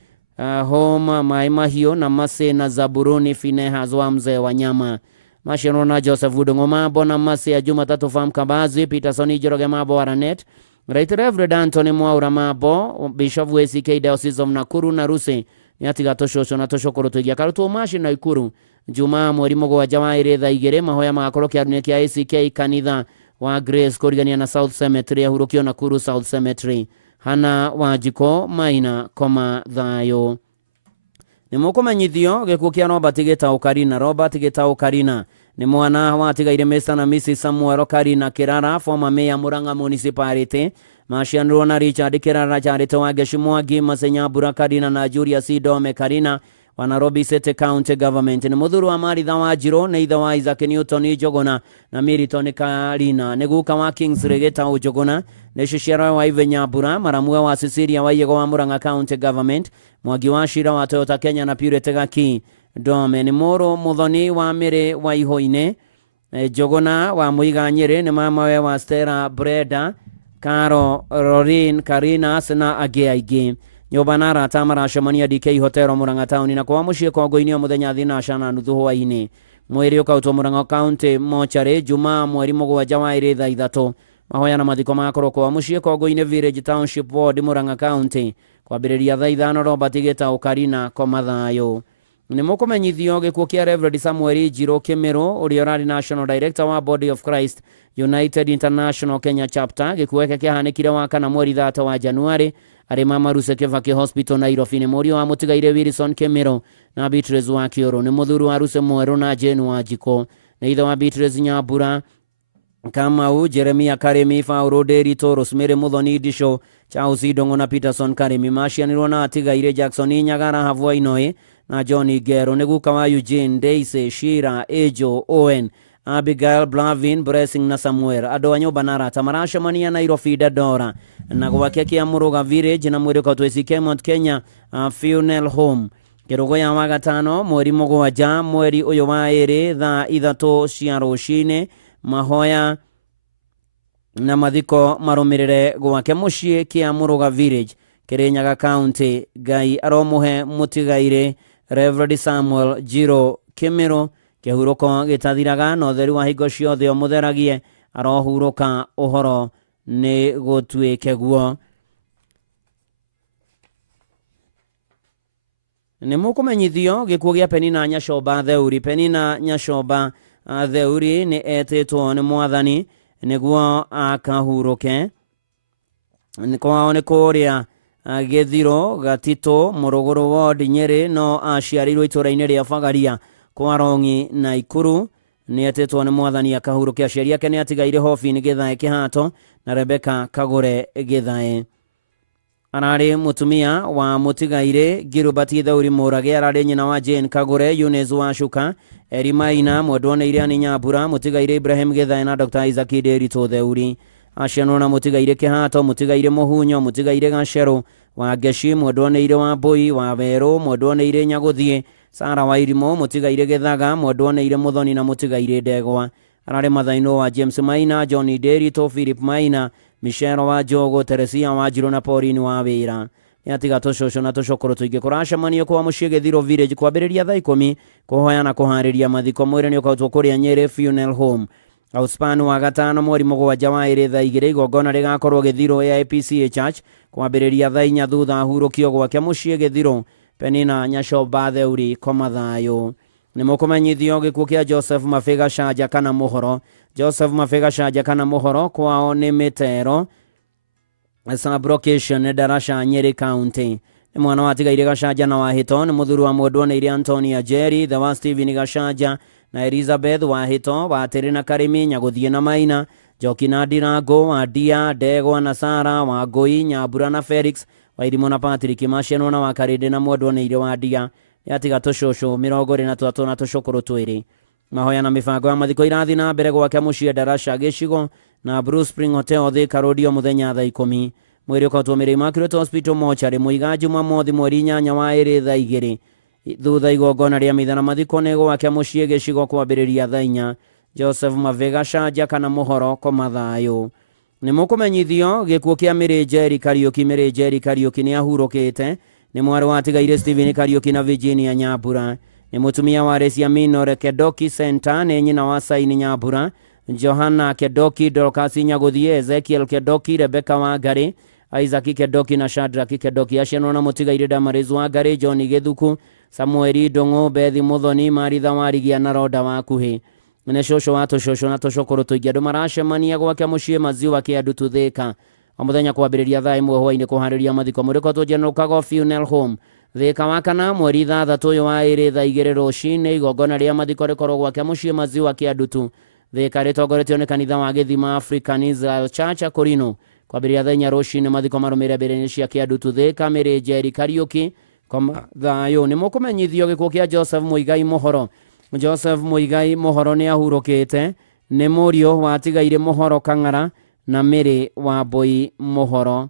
Home Mai Mahio na Mase na Zaburuni Finehas wa Mzee wa Nyama Mashino na Joseph Dongoma Bona Mase ya Jumatatu Farm Kabazi Peterson Ijoroge Mabo Aranet Right Reverend Anthony Mwaura Mabo Bishop WCK Diocese of Nakuru na Ruse Nyatiga Toshosho na Toshokoro Tuigia Karutu Mashi na Ikuru Juma mweri mũgwanja wa ĩrĩ thaa 2 mahoya magakorwo kĩarũinĩ kĩa ACK kanitha wa Grace kũrigania na South Cemetery ahurũkio Nakuru South Cemetery Hana Wanjikũ Maina koma thayũ nĩ mũkũmenyithio gĩkuũ kĩa Robert Gĩtaũ Karina nĩ mwana wa Tigaire Mr na Mrs Samuel Karina Kĩrara former mayor Murang'a Municipality Mashianirwo na Richard Kĩrara Charity wa Geshimwangi Masenya Bura Karina na Julius Dome Karina wa Nairobi City County Government ni muthuru wa Maritha Wanjirũ nĩ ithe wa Isaac Newton Njogona na Miriton Karina nĩ guka wa Kingsley Gĩtaũ Njogona nĩ ciciarwo wa Ive Nyambura maramua wa Cecilia Waiyego wa Murang'a County Government Mwangi wa Shira wa Toyota Kenya na Purity Gaki Dome nĩ mũrũ Muthoni wa Mĩrĩ wa Ihoine Njogona wa Mũiga Nyĩrĩ nĩ mamawe wa Stella Breda Karo Rorin Karina na angĩ aingĩ nyũmba na arata maracemania DK Hotel Murang'a Town na kwa muciĩ Kongo-inĩ mũthenya thinacara na nuthu hwainĩ mwĩrĩ ũkautwo Murang'a County Mortuary Juma mweri 7 wa ĩrĩ thaa 3 mahoya na mathiko magakorwo kwa muciĩ Kongo-inĩ Village Township Ward Murang'a County kwambĩrĩria thaa 5 Robert Gĩtaũ Karina koma thayũ nĩ mũkũmenyithio gĩkuũ kĩa Reverend Samuel Njirũ Kĩmĩrũ ũrĩa ũrarĩ National Director wa Body of Christ United International Kenya Chapter gĩkuũ gĩake kĩahanĩkire wa kana mweri 3 wa Januari arĩ Mama Ruce Kĩvake Hospital Nairobi nĩ mũriũ wa Mũtigaire Wilson Kĩmĩrũ na Beatrice wa Kĩũrũ nĩ mũthuri wa Ruce Mwerũ na Jane Wanjikũ nĩ ithe wa Beatrice Nyambura Kamau Jeremia Karĩmi Paul Nderitu Rosemary Muthoni Ndisho Charles Ndong'o na Peterson Karĩmi macianĩrwo na Tigaire Jackson Nyagara Havwa Inoe na John Ngero nĩ guka wa Eugene Daisy Shira Ejo Owen Abigail Blavin Blessing na Samuel andũ a nyũmba na arata maracemania Nairobi Dandora na gwakia Kĩamũrũga Village na mwĩrĩ ũkautwo ACK Mount Kenya Funeral Home kĩrũgo ya wa gatano mweri 7 mweri ũyũ wa ĩrĩ thaa 3 cia rũcinĩ mahoya na mathiko marũmĩrĩre gwakia muciĩ Kĩamũrũga Village Kĩrĩnyaga County Ngai aromũhe Mũtigaire Reverend Samuel Njirũ Kĩmĩrũ kĩhurũko gĩtathiraga na ũtheru wa hingo ciothe mũtheragie arohurũka ũhoro nĩ gũtuĩke guo nĩ mũkũmenyithio gĩkuũ gĩa Penina Nyacomba Theuri Penina Nyacomba Theuri nĩ etĩtwo nĩ Mwathani nĩguo akahurũke kwao nĩ kũrĩa Gĩthiro Gatito Morogoro Ward Nyĩrĩ no aciarirwo itũra-inĩ rĩa Bagaria kwa Rongi na Ikuru nĩ etĩtwo nĩ Mwathani akahurũke aciari ake nĩ atigaire Hofini Gĩthae Kĩhato na Rebecca Kagũre Gĩthae ararĩ mũtumia wa Mũtigaire Gilbert Theuri Mũrage ararĩ nyina wa Jane Kagũre Eunice Wacuka Eri Maina Mwendwoneire Ani Nyambura Mũtigaire Ibrahim Gĩthae na Dr. Isaac Nderitu Theuri acianwo na Mũtigaire Kĩhato Mũtigaire Mũhunyo Mũtigaire Gacerũ wa Geshi Mwendwoneire wa Mbui wa Werũ Mwendwoneire Nyagũthie Sara wa Irimo Mũtigaire Gĩthaga Mwendwoneire Muthoni na Mũtigaire Ndegwa ararĩ mathainwo wa James Maina John Nderitu Philip Maina Michelle wa Njogo Teresia wa Njirũ na Pauline wa Wĩra nĩ atiga tũcũcũ na tũcokoro tũingĩ kũracemanio kwa muciĩ Gĩthiro Village kwambĩrĩria thaa 10 kũhoya na kũharĩria mathiko mwĩrĩ nĩ ũkautwo kũrĩa Nyĩrĩ Funeral Home Outspan wa gatano mweri 7 wa ĩrĩ thaa 2 igongona rĩgakorwo Gĩthiro ya APCA Church kwambĩrĩria thaa 4 thutha hurũkio gwake muciĩ Gĩthiro Penina Nyacomba Theuri koma thayũ nĩ mũkũmenyithio gĩkuũ kĩa Joseph Mafiga Shanja kana Mũhoro Joseph Mafega Shaja kana mohoro kwao ni Mitero Sublocation Darasha Nyeri County. Ni mwana wa Tigaire Gashaja na Wahito ni muthuri wa Mwendwa na Iri Antonia Jerry the wa Steven Gashaja na Elizabeth Wahito wa Terina Karimi Nyaguthie na Maina Jokina Dirago wa Dia Dego na Sara wa Goi Nyabura na Felix wa Irimo na Patrick Masheno na Wakaride na Mwendwa na Iri wa Dia yatiga tushosho 23 na tushukuru twiri mahoya na mifango ya mathiko irathi na mbere gwake mucie Darasha Gicigo na Bruce Spring Hotel Thika Road muthenya thaa 10 mwiri ukatwo Mirima Accurate Hospital mochari muiga juma mothi mweri 8 wa iri thaa 2 thutha igongona ria mithana mathiko nego wake mucie Gicigo kwambiriria thaa 4 Joseph Mavega Shaja kana muhoro komathayo ni mukumenyithio gikuo kia Mirejeri Kariuki ni ahurukite ni mwari wa Tigaire Steven Kariuki na Virginia Nyabura ni mutumia wa Resia Minore Kedoki Center ni nyina wa Saini Nyabura Johanna Kedoki Dorcas Nyaguthie Ezekiel Kedoki Rebecca Wangari Isaac Kedoki na Shadrack Kedoki aciarwo na Mutigaire Damaris Wangari John Githuku Samueli Dongo Bethi Muthoni Maritha Warigia na Roda Wakuhi ne shosho wato shosho na toshokoro tuigia ndo maracemania gwake mucie Maziwa Kiandu Thika omuthenya kwambiriria thaa 1 hwaini kuhariria mathiko muriko to General Kago Funeral Home Thika wakana mweri 3 wa iri thaa 2 rucini igongona ria mathiko rikorwo gwake mucie Maziwa Kiandu Thika ritongoretio ni kanitha wa Githima African Israel Church Korino kwambiriria thaa 4 rucini mathiko marumire mbere cia Kiandu Thika Mirejeri Kariuki koma thayo ni mukumenyithio gikuo kia Joseph Muigai mohoro ni ahurukite ni murio wa Tigaire mohoro Kang'ara na Miri wa Boi mohoro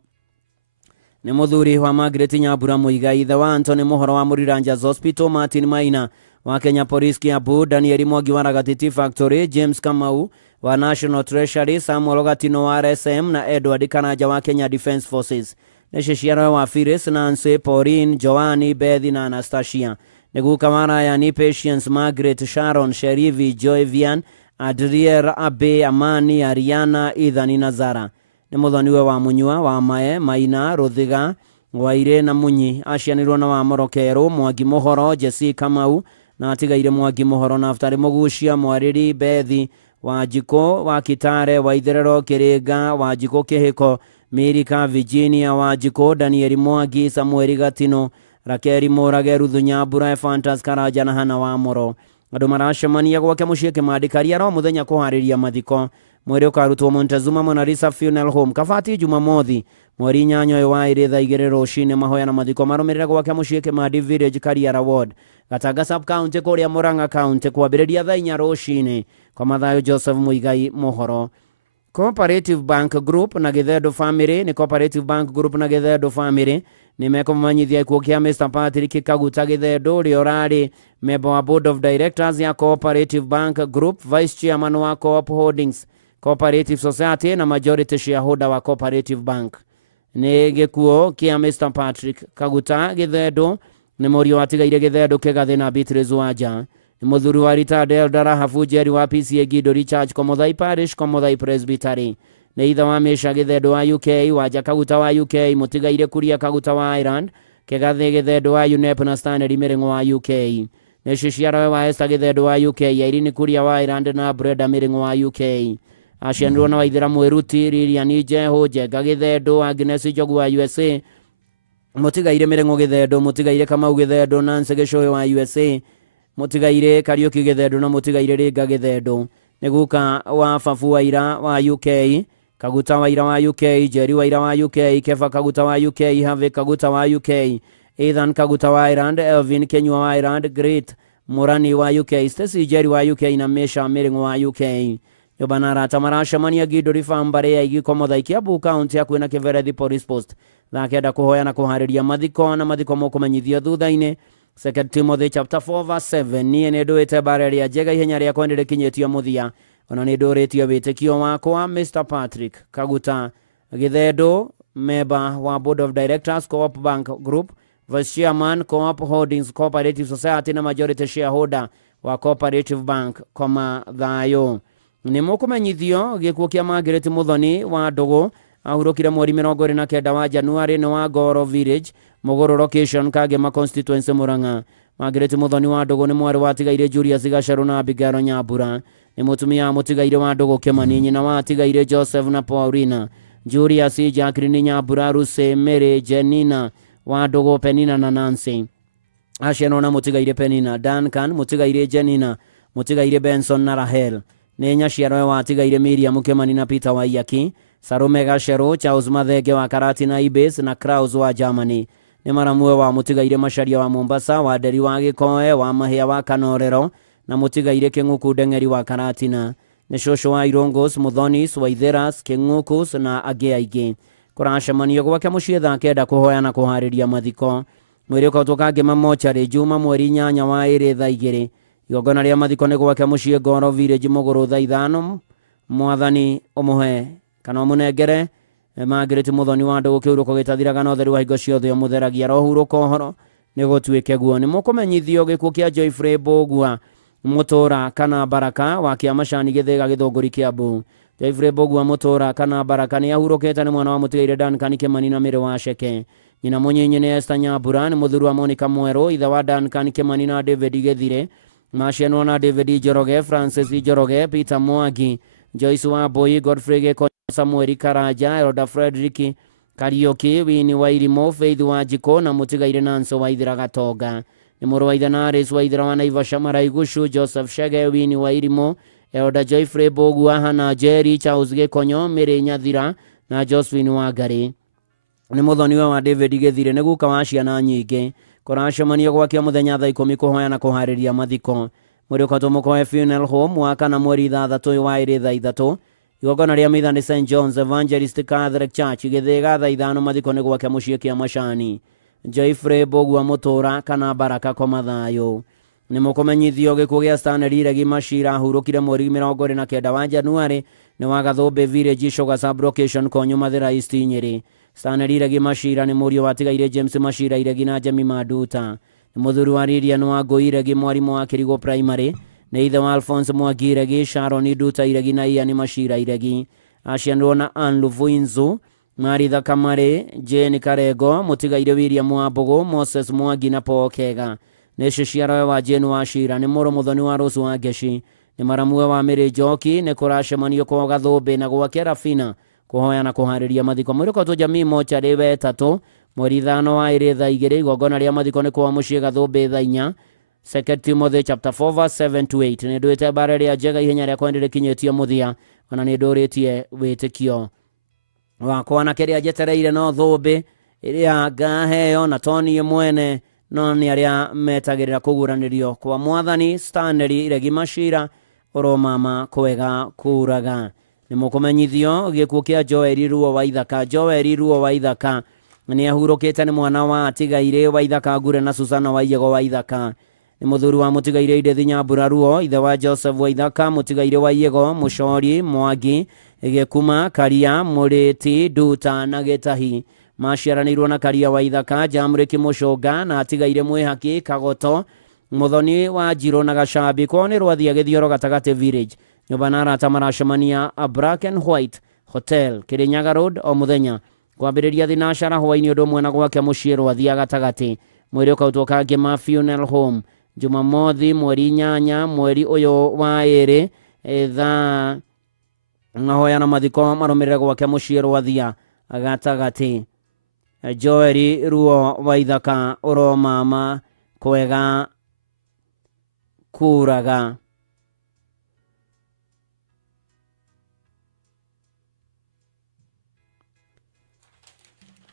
ni muthuri wa Margaret Nyabura Muigai the wa Anthony mohoro wa Muriranjas Hospital Martin Maina wa Kenya Police Kiambu Daniel Mwangi wa Ragatiti Factory James Kamau wa National Treasury Samuel Gatino wa RSM na Edward Kanaja wa Kenya Defence Forces Nesheshiara wa Firis Nancy Pauline Joani Bethi na Anastasia Neguka Maraya ni Patience Margaret Sharon Sherivi Joyvian Adrier Abe Amani Ariana Idhani Nazara ni muthoniwe wa Munyua wa Mae Maina Ruthiga wa Irena Munyi acianirwo na wa Morokero Mwangi mohoro Jesse Kamau na Tigaire Mwangi mohoro na Aftari Mugucia Mwariri Bethi wa Jiko wa Kitare wa Itherero Kiringa wa Jiko Kihiko Mirika Virginia wa Jiko Daniel Mwangi Samuel Gatino Rakeri Morage Ruthu Nyabura Fantas Karaja na Hana wa Moro andu maracemania gwake mucie Kimandikaria ro muthenya kuhariria mathiko mweri ukarutwo Montezuma Monalisa Funeral Home Kabati Jumamothi mweri 8 wa iri thaa 2 rucini mahoya na mathiko marumirira gwake mucie Kimandi Village Career Ward Gatanga Sub County kuria Murang'a County kwambiriria thaa 4 rucini kwa mathayo Joseph Muigai mohoro Cooperative Bank Group na Githedo Family ni Cooperative Bank Group na Githedo Family ni mekomanyithia ikuo kia Mr. Patrick Kaguta Githedo riorari member wa Board of Directors ya Cooperative Bank Group Vice Chairman wa Co-op Holdings Cooperative Society na Majority Shareholder wa Cooperative Bank ni gikuo kia Mr. Patrick Kaguta Githedo ni morio wa Tigaire Githedo Kegathe na Beatrice Wanja ni muthuri wa retired Elder Hafujeri wa PCA Gido Recharge Komothai Parish Komothai Presbytery ni itha wa Mesha Githedo wa UK Wanja Kaguta wa UK Mutigaire Kuria Kaguta wa Ireland Kegathe Githedo wa UNEP na Stanley Miringo wa UK ni Shiciara wa Esther Githedo wa UK Irene Kuria wa Ireland na Breda Miringo wa UK acianirwo na Waithira Mwiruti Lilian Jeho Jenga Githedo Agnes Jogu wa USA Mutigaire Miringo Githedo Mutigaire Kamau Githedo Nancy Geshoyo wa USA Mutigaire Kariuki Githedo na Mutigaire Riga Githedo Neguka wa Fafu Waira wa UK Kaguta Waira wa UK Jerry Waira wa UK Kefa Kaguta wa UK Have Kaguta wa UK Ethan Kaguta wa Ireland Elvin Kenywa wa Ireland Great Murani wa UK Stacy Jerry wa UK na Mesha Miringo wa UK Yobanara Tamarasha Mania Gido Rifambare ya Ikomothai Kiambu County ya kwina Kiverethi Police Post thakenda kuhoya na kuhariria mathiko na mathiko mokumenyithio thuthaine 2 Timothy chapter 4 verse 7 ni nduite bareria jega ihenya ria kwendere kinyetio muthia ona ni nduritio witikio wakwa Mr. Patrick Kaguta Githedo member wa Board of Directors Co-op Bank Group Vice Chairman Co-op Holdings Cooperative Society na Majority Shareholder wa Cooperative Bank koma thayo ni mukumenyithio gikuo kia Margaret Muthoni wa Ndugu ahurukire mweri 29 wa Januari ni wa Goro Village Mogoro location Kagema constituency Murang'a Margaret Muthoni wa Ndugu ni mwari wa Tigaire Julius Gacharo na Abigail Nyabura ni mutumia mutigaire wa Ndogo Kimani, nyina wa tigaire Joseph na Paulina, Julius, Jacqueline Nyambura, Ruse, Mary, Jenina wa Ndogo, Penina na Nancy. Ashenona mutigaire Penina, Duncan mutigaire Jenina, mutigaire Benson na Rahel. Nenya Shiaro wa tigaire Miriam Kimani na Peter Waiyaki, Sarume Gashero, Charles Mathege wa Karati na Ibis na Kraus wa Germany. Ni maramue wa mutigaire Masharia wa Mombasa, wa Deri wa Gikoe, wa Mahia wa Kanorero na mutigaire Kinguku Dengeri wa Karatina. Ni Shosho wa Irongos, Muthonis, Waitheras, Kingukus na Ageaige. Kurashamanio gwake muciĩ thakenda kuhoya na kuhariria mathiko. Mwĩrĩ ũkautuka ngĩma mochari Juma mweri 8 wa 2 thaa 2. Igongona rĩa mathiko nĩ gwake muciĩ Ngoro Village Mũgũrũ thaa 5. Mwathani ũmũhe kana ũmũnengere Margaret Muthoni wa Ndogo kĩurũko gĩtathiraga na ũtheru wa hingo ciothe ũmũtheragia rohurũka ũhoro nĩ gũtuĩke guo. Nĩ mũkũmenyithio gĩkuũ kĩa Joyfrey Bogua Mutora kana Baraka wa kĩama Cani Gĩthĩga Gĩthũngũri Kĩambu. Joyfrey Bogua Mutora kana Baraka nĩ ahurũkĩte nĩ mwana wa mũtigaire Duncan Kimani na Mĩrĩ wa Ceke. Nyina mũnyinyi nĩ Esther Nyambura, nĩ mũthuri wa Monica Mwerũ, ithe wa Duncan Kimani na David Gĩthire. Maciano na David Njoroge, Francis Njoroge, Peter Mwangi, Joyce Wambui, Godfrey Gĩkonyo, Samuel Karaja, Elda Frederick Karioki, Winnie Wairimo, Faith Wanjiko na mũtigaire Nancy Waithira Gatonga. Nĩ mũrũ wa ithe na Aris Waithira wa Naivasha Maraigushu, Joseph Shege, Winnie Wairimo, Elda Joyfrey Bogua, Hana Jerry, Charles Gĩkonyo, Mĩrĩ Nyathira na Josephine Wangari. Nĩ mũthoni wa David Gĩthire, nĩ guka wa ciana nyingĩ. Kũracemania gwake mũthenya thaa 10 kũhoya na kũharĩria mathiko. Mũrĩ ũkatũmũkoe funeral home wa kana mweri 3 wa 2 thaa 3. Igongona rĩa mitha nĩ St John's Evangelist Catholic Church Gĩthĩga thaa 5 mathiko nĩ gwake muciĩ Kĩama Cani. Joyfrey Bogua Mutora kana Baraka koma thayũ. Nĩ mũkũmenyithio gĩkuũ gĩa Stanley Iregi Machira ahurũkire mweri 29 wa Januari nĩ wa Gathũmbĩ Village Sugar Sub-location Konyo Mathĩra East Nyĩrĩ. Stanley Iregi Machira nĩ mũriũ wa tigaire James Machira Iregi na Jemi Maduta. Nĩ mũthuri wa Lilian Wangui Iregi mwarimũ wa Kĩrigo Primary. Nĩ ithe wa Alphonse Mwangi Iregi, Sharon Duta Iregi na Ian Machira Iregi. Aciarĩirwo na Anne Luvuinzu, Maritha Kamare, Jane Karego, mũtigaire William Wambugu, Moses Mwangi na Paul Kega. Nĩ ciciarwo wa Jane Wachira, nĩ mũrũ mũthoni wa Rose wa Ngeci. Nĩ maramue wa Mary Njoki, nĩ kũracemanio kwa Gathũmbĩ na gwake Rafina kuhoya na kuharĩria mathiko. Mwĩrĩ ũkatũ Jamii Mochari wetatũ mweri 5 wa 2 thaa 2. Igongona rĩa mathiko nĩ kwa muciĩ Gathũmbĩ thaa 4. 2 Timothy chapter 4 verse 7 to 8. Nĩ ndwĩte bara rĩa njega ihenya rĩa kwendere kinyĩtio mũthia, ona nĩ ndũrĩtie wĩtĩkio wakwa na kĩrĩa njetereire no Thũmbĩ ĩrĩa ngaheo na toni mwene, no nĩ arĩa metagĩrĩra kũguranĩrio kwa Mwathani Stanley Iregi Machira ũromama kwega kuraga. Nĩ mũkũmenyithio gĩkuũ kĩa Joel Ruo Waithaka. Joel Ruo Waithaka nĩ ahurũkĩte nĩ mwana wa tigaire Waithaka Ngure na Susana Waiyego Waithaka. Nĩ mũthuri wa mũtigaire Idethi Nyambura Ruo, ithe wa Joseph Waithaka, mũtigaire Waiyego, Mũcori, Mwangi, Gĩkuma, Karia, Mũrĩti, Nduta na Gĩtahi. Maciaranĩirwo na Karia Waithaka, Jamrĩki Mũcũnga na atigaire Mwĩhaki, Kagoto, Mũthoni wa Njirũ na Gacambi. Kwao nĩ Rwathia Gĩthioro Gatagatĩ Village. Nyũmba na arata maracemania a Black and White Hotel Kirinyaga Road o mũthenya kwambĩrĩria thinacara hwainĩ ũndũ ũmwe na gwake muciĩ Rwathia Gatagatĩ. Mwĩrĩ ũkautwo Kangĩma Funeral Home Jumamothi mweri 8 mweri ũyũ wa 2 thaa ngahoya na mathiko marũmĩrĩre gwake muciĩ Rwathia Gatagatĩ. Joel Ruo Waithaka ũromama kwega kuraga.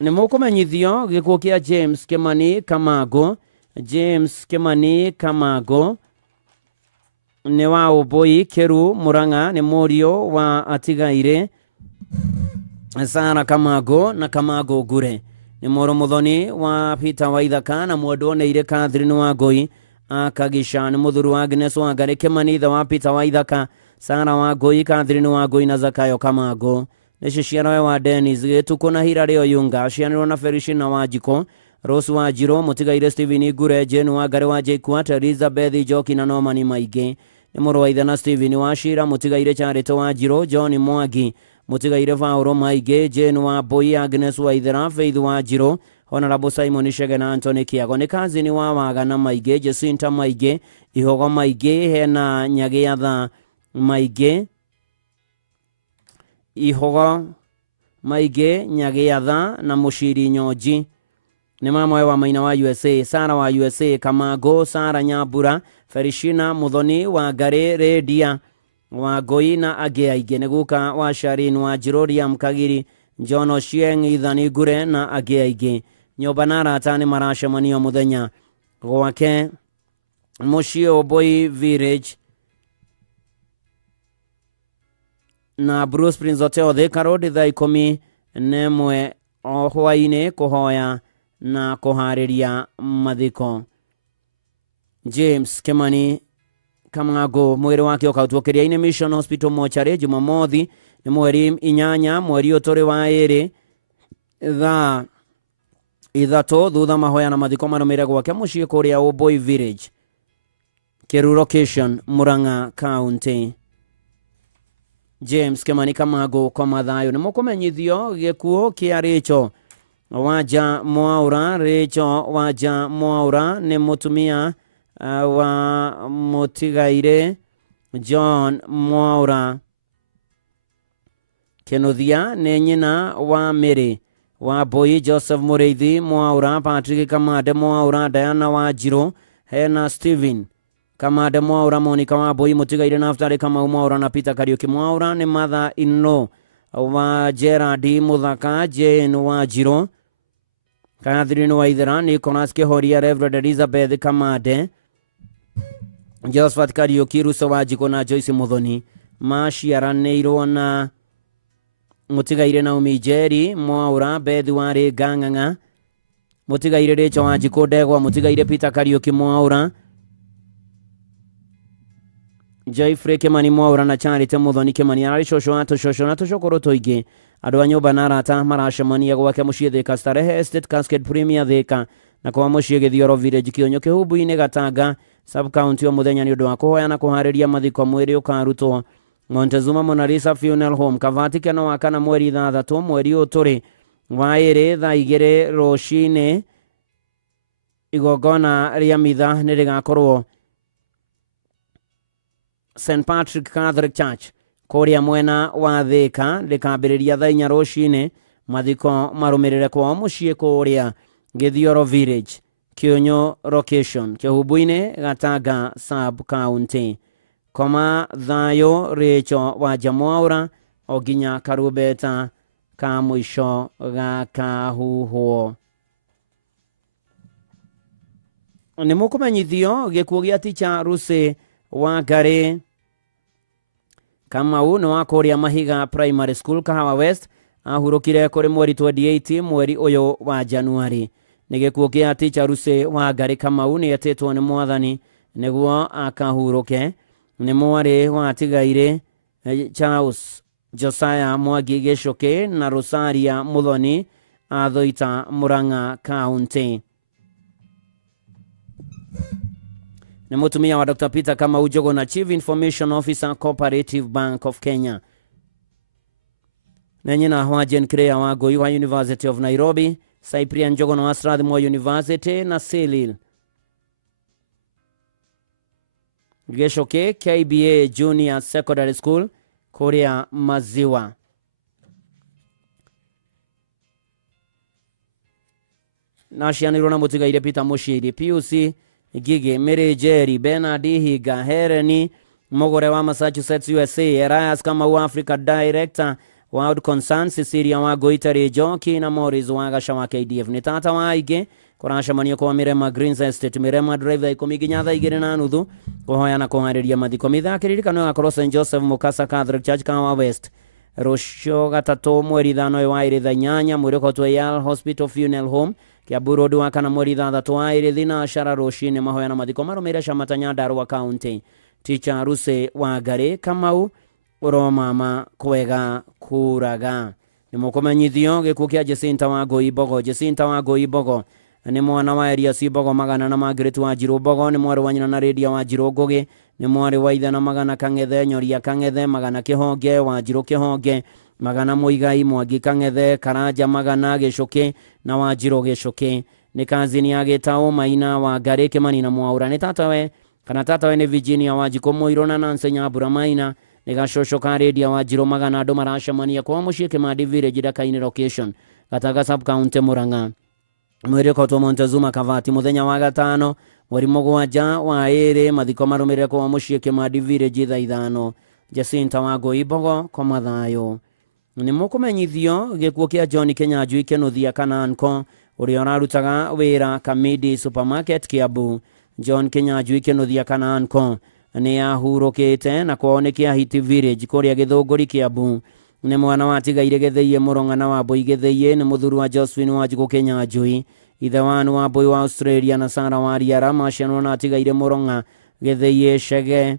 Nĩ mũkũmenyithio gĩkuũ kĩa James Kimani Kamago. James Kimani Kamago nĩ wa Ũmbũi Kĩru Mũrang'a, nĩ mũriũ wa atigaire Sara Kamago na Kamago Ngure. Nĩ mũrũ mũthoni wa Peter Waithaka na mũndũ oneire Catherine Wangui Akagisha. Nĩ mũthuri wa Agnes Wangari Kimani, ithe wa Peter Waithaka, Sara Wangui, Catherine Wangui na Zakayo Kamago. Nĩ ciciarwo wa Dennis Gĩtukũ na Hirarĩ Oyunga. Aciarĩirwo na Feliciana Wanjiko, Rose Wanjirũ, mũtigaire Stephen Ngure, Jane Wangari wa JKUAT, Elizabeth Njoki na Norman Maingĩ. Nĩ mũrũ wa ithe na Stephen Wachira, mũtigaire Charity Wanjirũ, John Mwangi, mũtigaire Paul Maingĩ, Jane Wambui, Agnes Waithera, Faith Wanjirũ, Honorable Simon Chege na Anthony Kiago. Nĩ kazini wa Wagana Maingĩ, Jacinta Maingĩ, Ihogo Maingĩ, hena Nyagĩatha maige Ihogo maige Nyagiatha na Mushiri Nyoji ni mamwe wa Maina wa USA, Sara wa USA, Kamago, Sara Nyambura, Ferishina Muthoni wa Ngari Redia wa Ngoi na angĩ aingĩ nĩ guka wa Sharin wa Jiroria Mkagiri, John Ochieng, Ithani Gure na angĩ aingĩ. Nyũmba na arata nĩ maracemania mũthenya gwake mũciĩ Oboi Village na Bruce Prince Hotel Thika Road thaa 11 o hwainĩ kũhoya na kũharĩria mathiko. James Kimani Kamango mwĩrĩ wake ũkautwo Kĩrĩainĩ Mission Hospital mochari Jumamothi nĩ mweri 8 mweri ũtũrĩ wa 2 thaa 3 thutha mahoya na mathiko marũmĩrĩire gwake mũciĩ kũrĩa Oboi Village, Kiru Location, Murang'a County. James Kimani Kamango kwa mathayo nĩ mũkũmenyithio gĩkuũ kĩa Rachel Waja Mwaura. Rachel Waja Mwaura nĩ mũtumia wa mũtigaire John Mwaura. Kenothia nĩ nyina wa Mary wa Boy, Joseph Mureithi Mwaura, Patrick Kamande Mwaura, Diana Wanjiru, Hena Steven Kamande Mwaura, Monica wa Boy mũtigaire Naftali Kamau Mwaura na Peter Kariuki Mwaura nĩ mother in law wa Gerard Muthaka, Jane Wanjiru, Catherine Waithera, Nicholas Kihoria, Reverend Elizabeth Kamande, Josephat Kariuki, Russo Wanjiku na Joyce Muthoni maciaranĩirwo na mũtigaire Naomi Jerry Mwaura, Beth Wari Ngang'ang'a, mũtigaire Rachel Wanjiku Ndegwa, mũtigaire Peter Kariuki Mwaura, Joyfrey Kimani Mwaura na Charity Muthoni Kimani. Ararĩ cũcũ wa tũcũcũ na tũcũkũrũ tũingĩ. Andũ a nyũmba na arata maracemania gwake mũciĩ Thika Starehe Estate, Cascade Premier Thika, na kwa mũciĩ Gĩthioro Village, Kĩonyo Kĩhumbu-inĩ Gatanga Sub County o mũthenya nĩ ũndũ wa kũhoya na kũharĩria mathiko mwĩrĩ ũkarutwo Montezuma Mona Lisa Funeral Home, Kavati Keno wa kana mweri 3 mweri ũtũrĩ wa 2 thaa 2 rũcinĩ. Igongona rĩa mitha nĩ rĩgakorwo St. Patrick Catholic Church kũrĩa mwena wa Thika, rĩkambĩrĩria thaa 4 rũcinĩ. Mathiko marũmĩrĩre kwao mũciĩ kũrĩa Gĩthioro Village, Kĩonyo Location, Kĩhumbu-inĩ Gatanga Sub County. Koma thayo Rachel Waja Mwaura o nginya karumbeta ka mũico gakahuhwo. Nĩ mũkũmenyithio gĩkuũ gĩa Teacher Lucy Wangari Kamau nĩ wa kũrĩa Mahiga Primary School, Kahawa West, ahurũkire kũrĩ mweri 28 mweri ũyũ wa Januari. Nĩ gĩkuũ gĩa Teacher Lucy Wangari Kamau nĩ etĩtwo nĩ Mwathani nĩguo akahurũke. Nĩ mwarĩ wa tigaire Charles Josiah Mwangi Gichuki na Rosaria Muthoni a Thoita, Murang'a County. Nĩ mũtumia wa Dr. Peter Kamau Njogo na Chief Information Officer, Cooperative Bank of Kenya. Na nyina wa Jane Crea wa Ngui wa University of Nairobi, Cyprian Njogo wa Strathmore University na Cecil Gichuki KBA Junior Secondary School kũrĩa Maziwa. Na cianĩrwo na mũtigaire Peter Mushiri, PUC Gigi, Mary Jerry, Bernard Higa, Hereni Mogore wa Massachusetts USA, Elias Kamau Africa Director World Concern, Cecilia wa Goitari Joki na Morris wa Gasha wa KDF. Nĩ tata wa aingĩ kũracemania kwa Mirema Greens Estate, Mirema Drive 10 nginya thaa 2:30 kũhoya na kũharĩria mathiko. Mĩthakĩrĩrĩkano ĩgakorwo St. Joseph Mukasa Catholic Church, Kahawa West, rũciũ gatatũ mweri 5 wa 2 thaa 8 mwĩrĩ kotwe Yale Hospital Funeral Home, Kiambu Road wa kana mweri 3 wa 2 thinacara rũcinĩ. Mahoya na mathiko marũmĩrĩire Shamata Nyandarua County. Teacher Lucy Wangari Kamau ũromama kwega kuraga. Nĩ mũkũmenyithio gĩkuũ kĩa Jacinta wa Ngui Mbogo. Jacinta wa Ngui Mbogo nĩ mwana wa Elias Mbogo Magana na Margaret Wanjiru Mbogo, nĩ mwarĩ wa nyina na Lydia Wanjiru Ngugi, nĩ mwarĩ wa ithe na Magana Kang'ethe Nyoria Kang'ethe, Magana Kĩhonge, Wanjiru Kĩhonge, Magana Muigai, Mwangi Kang'ethe, Karanja Magana Gichuki na Wanjiru Gichuki. Nĩ kazini ya Gĩtaũ Maina Wangari Kimani na Mwaura. Nĩ tatawe kana tatawe nĩ Virginia Wanjiku Mũirũ na Nancy Nyambura Maina, Nigashosho karedia wa Jiro magana andũ maracemania kwa muciĩ Kĩmathi Village Dakaine location Gataga sub county Murang'a. Mweri kwa Montezuma Kavati muthenya wa gatano mweri mũgwanja wa ĩrĩ mathiko marũmĩrĩre kwa muciĩ Kĩmathi Village thaa 5 Jacinta Wangui Bogo kwa mathayo. Nĩ mũkũmenyithio gĩkuũ kĩa John Kĩnyanjui Kĩnuthia Kananko ũrĩa ũrarutaga wĩra Kamidi Supermarket Kiambu. John Kĩnyanjui Kĩnuthia Kananko nĩ ahurũkĩte na kwao nĩ Kĩahiti Village kũrĩa Gĩthũngũri Kiambu. Nĩ mwana wa Tigaire Gĩthĩi Mũrong'a na Wambui Gĩthĩi nĩ mũthuri wa Josephine Wanjikũ Kĩnyanjui. Ithe wa Wambui wa Australia na Sarah wa Riara maciarwo na Tigaire Mũrong'a Gĩthĩi Chege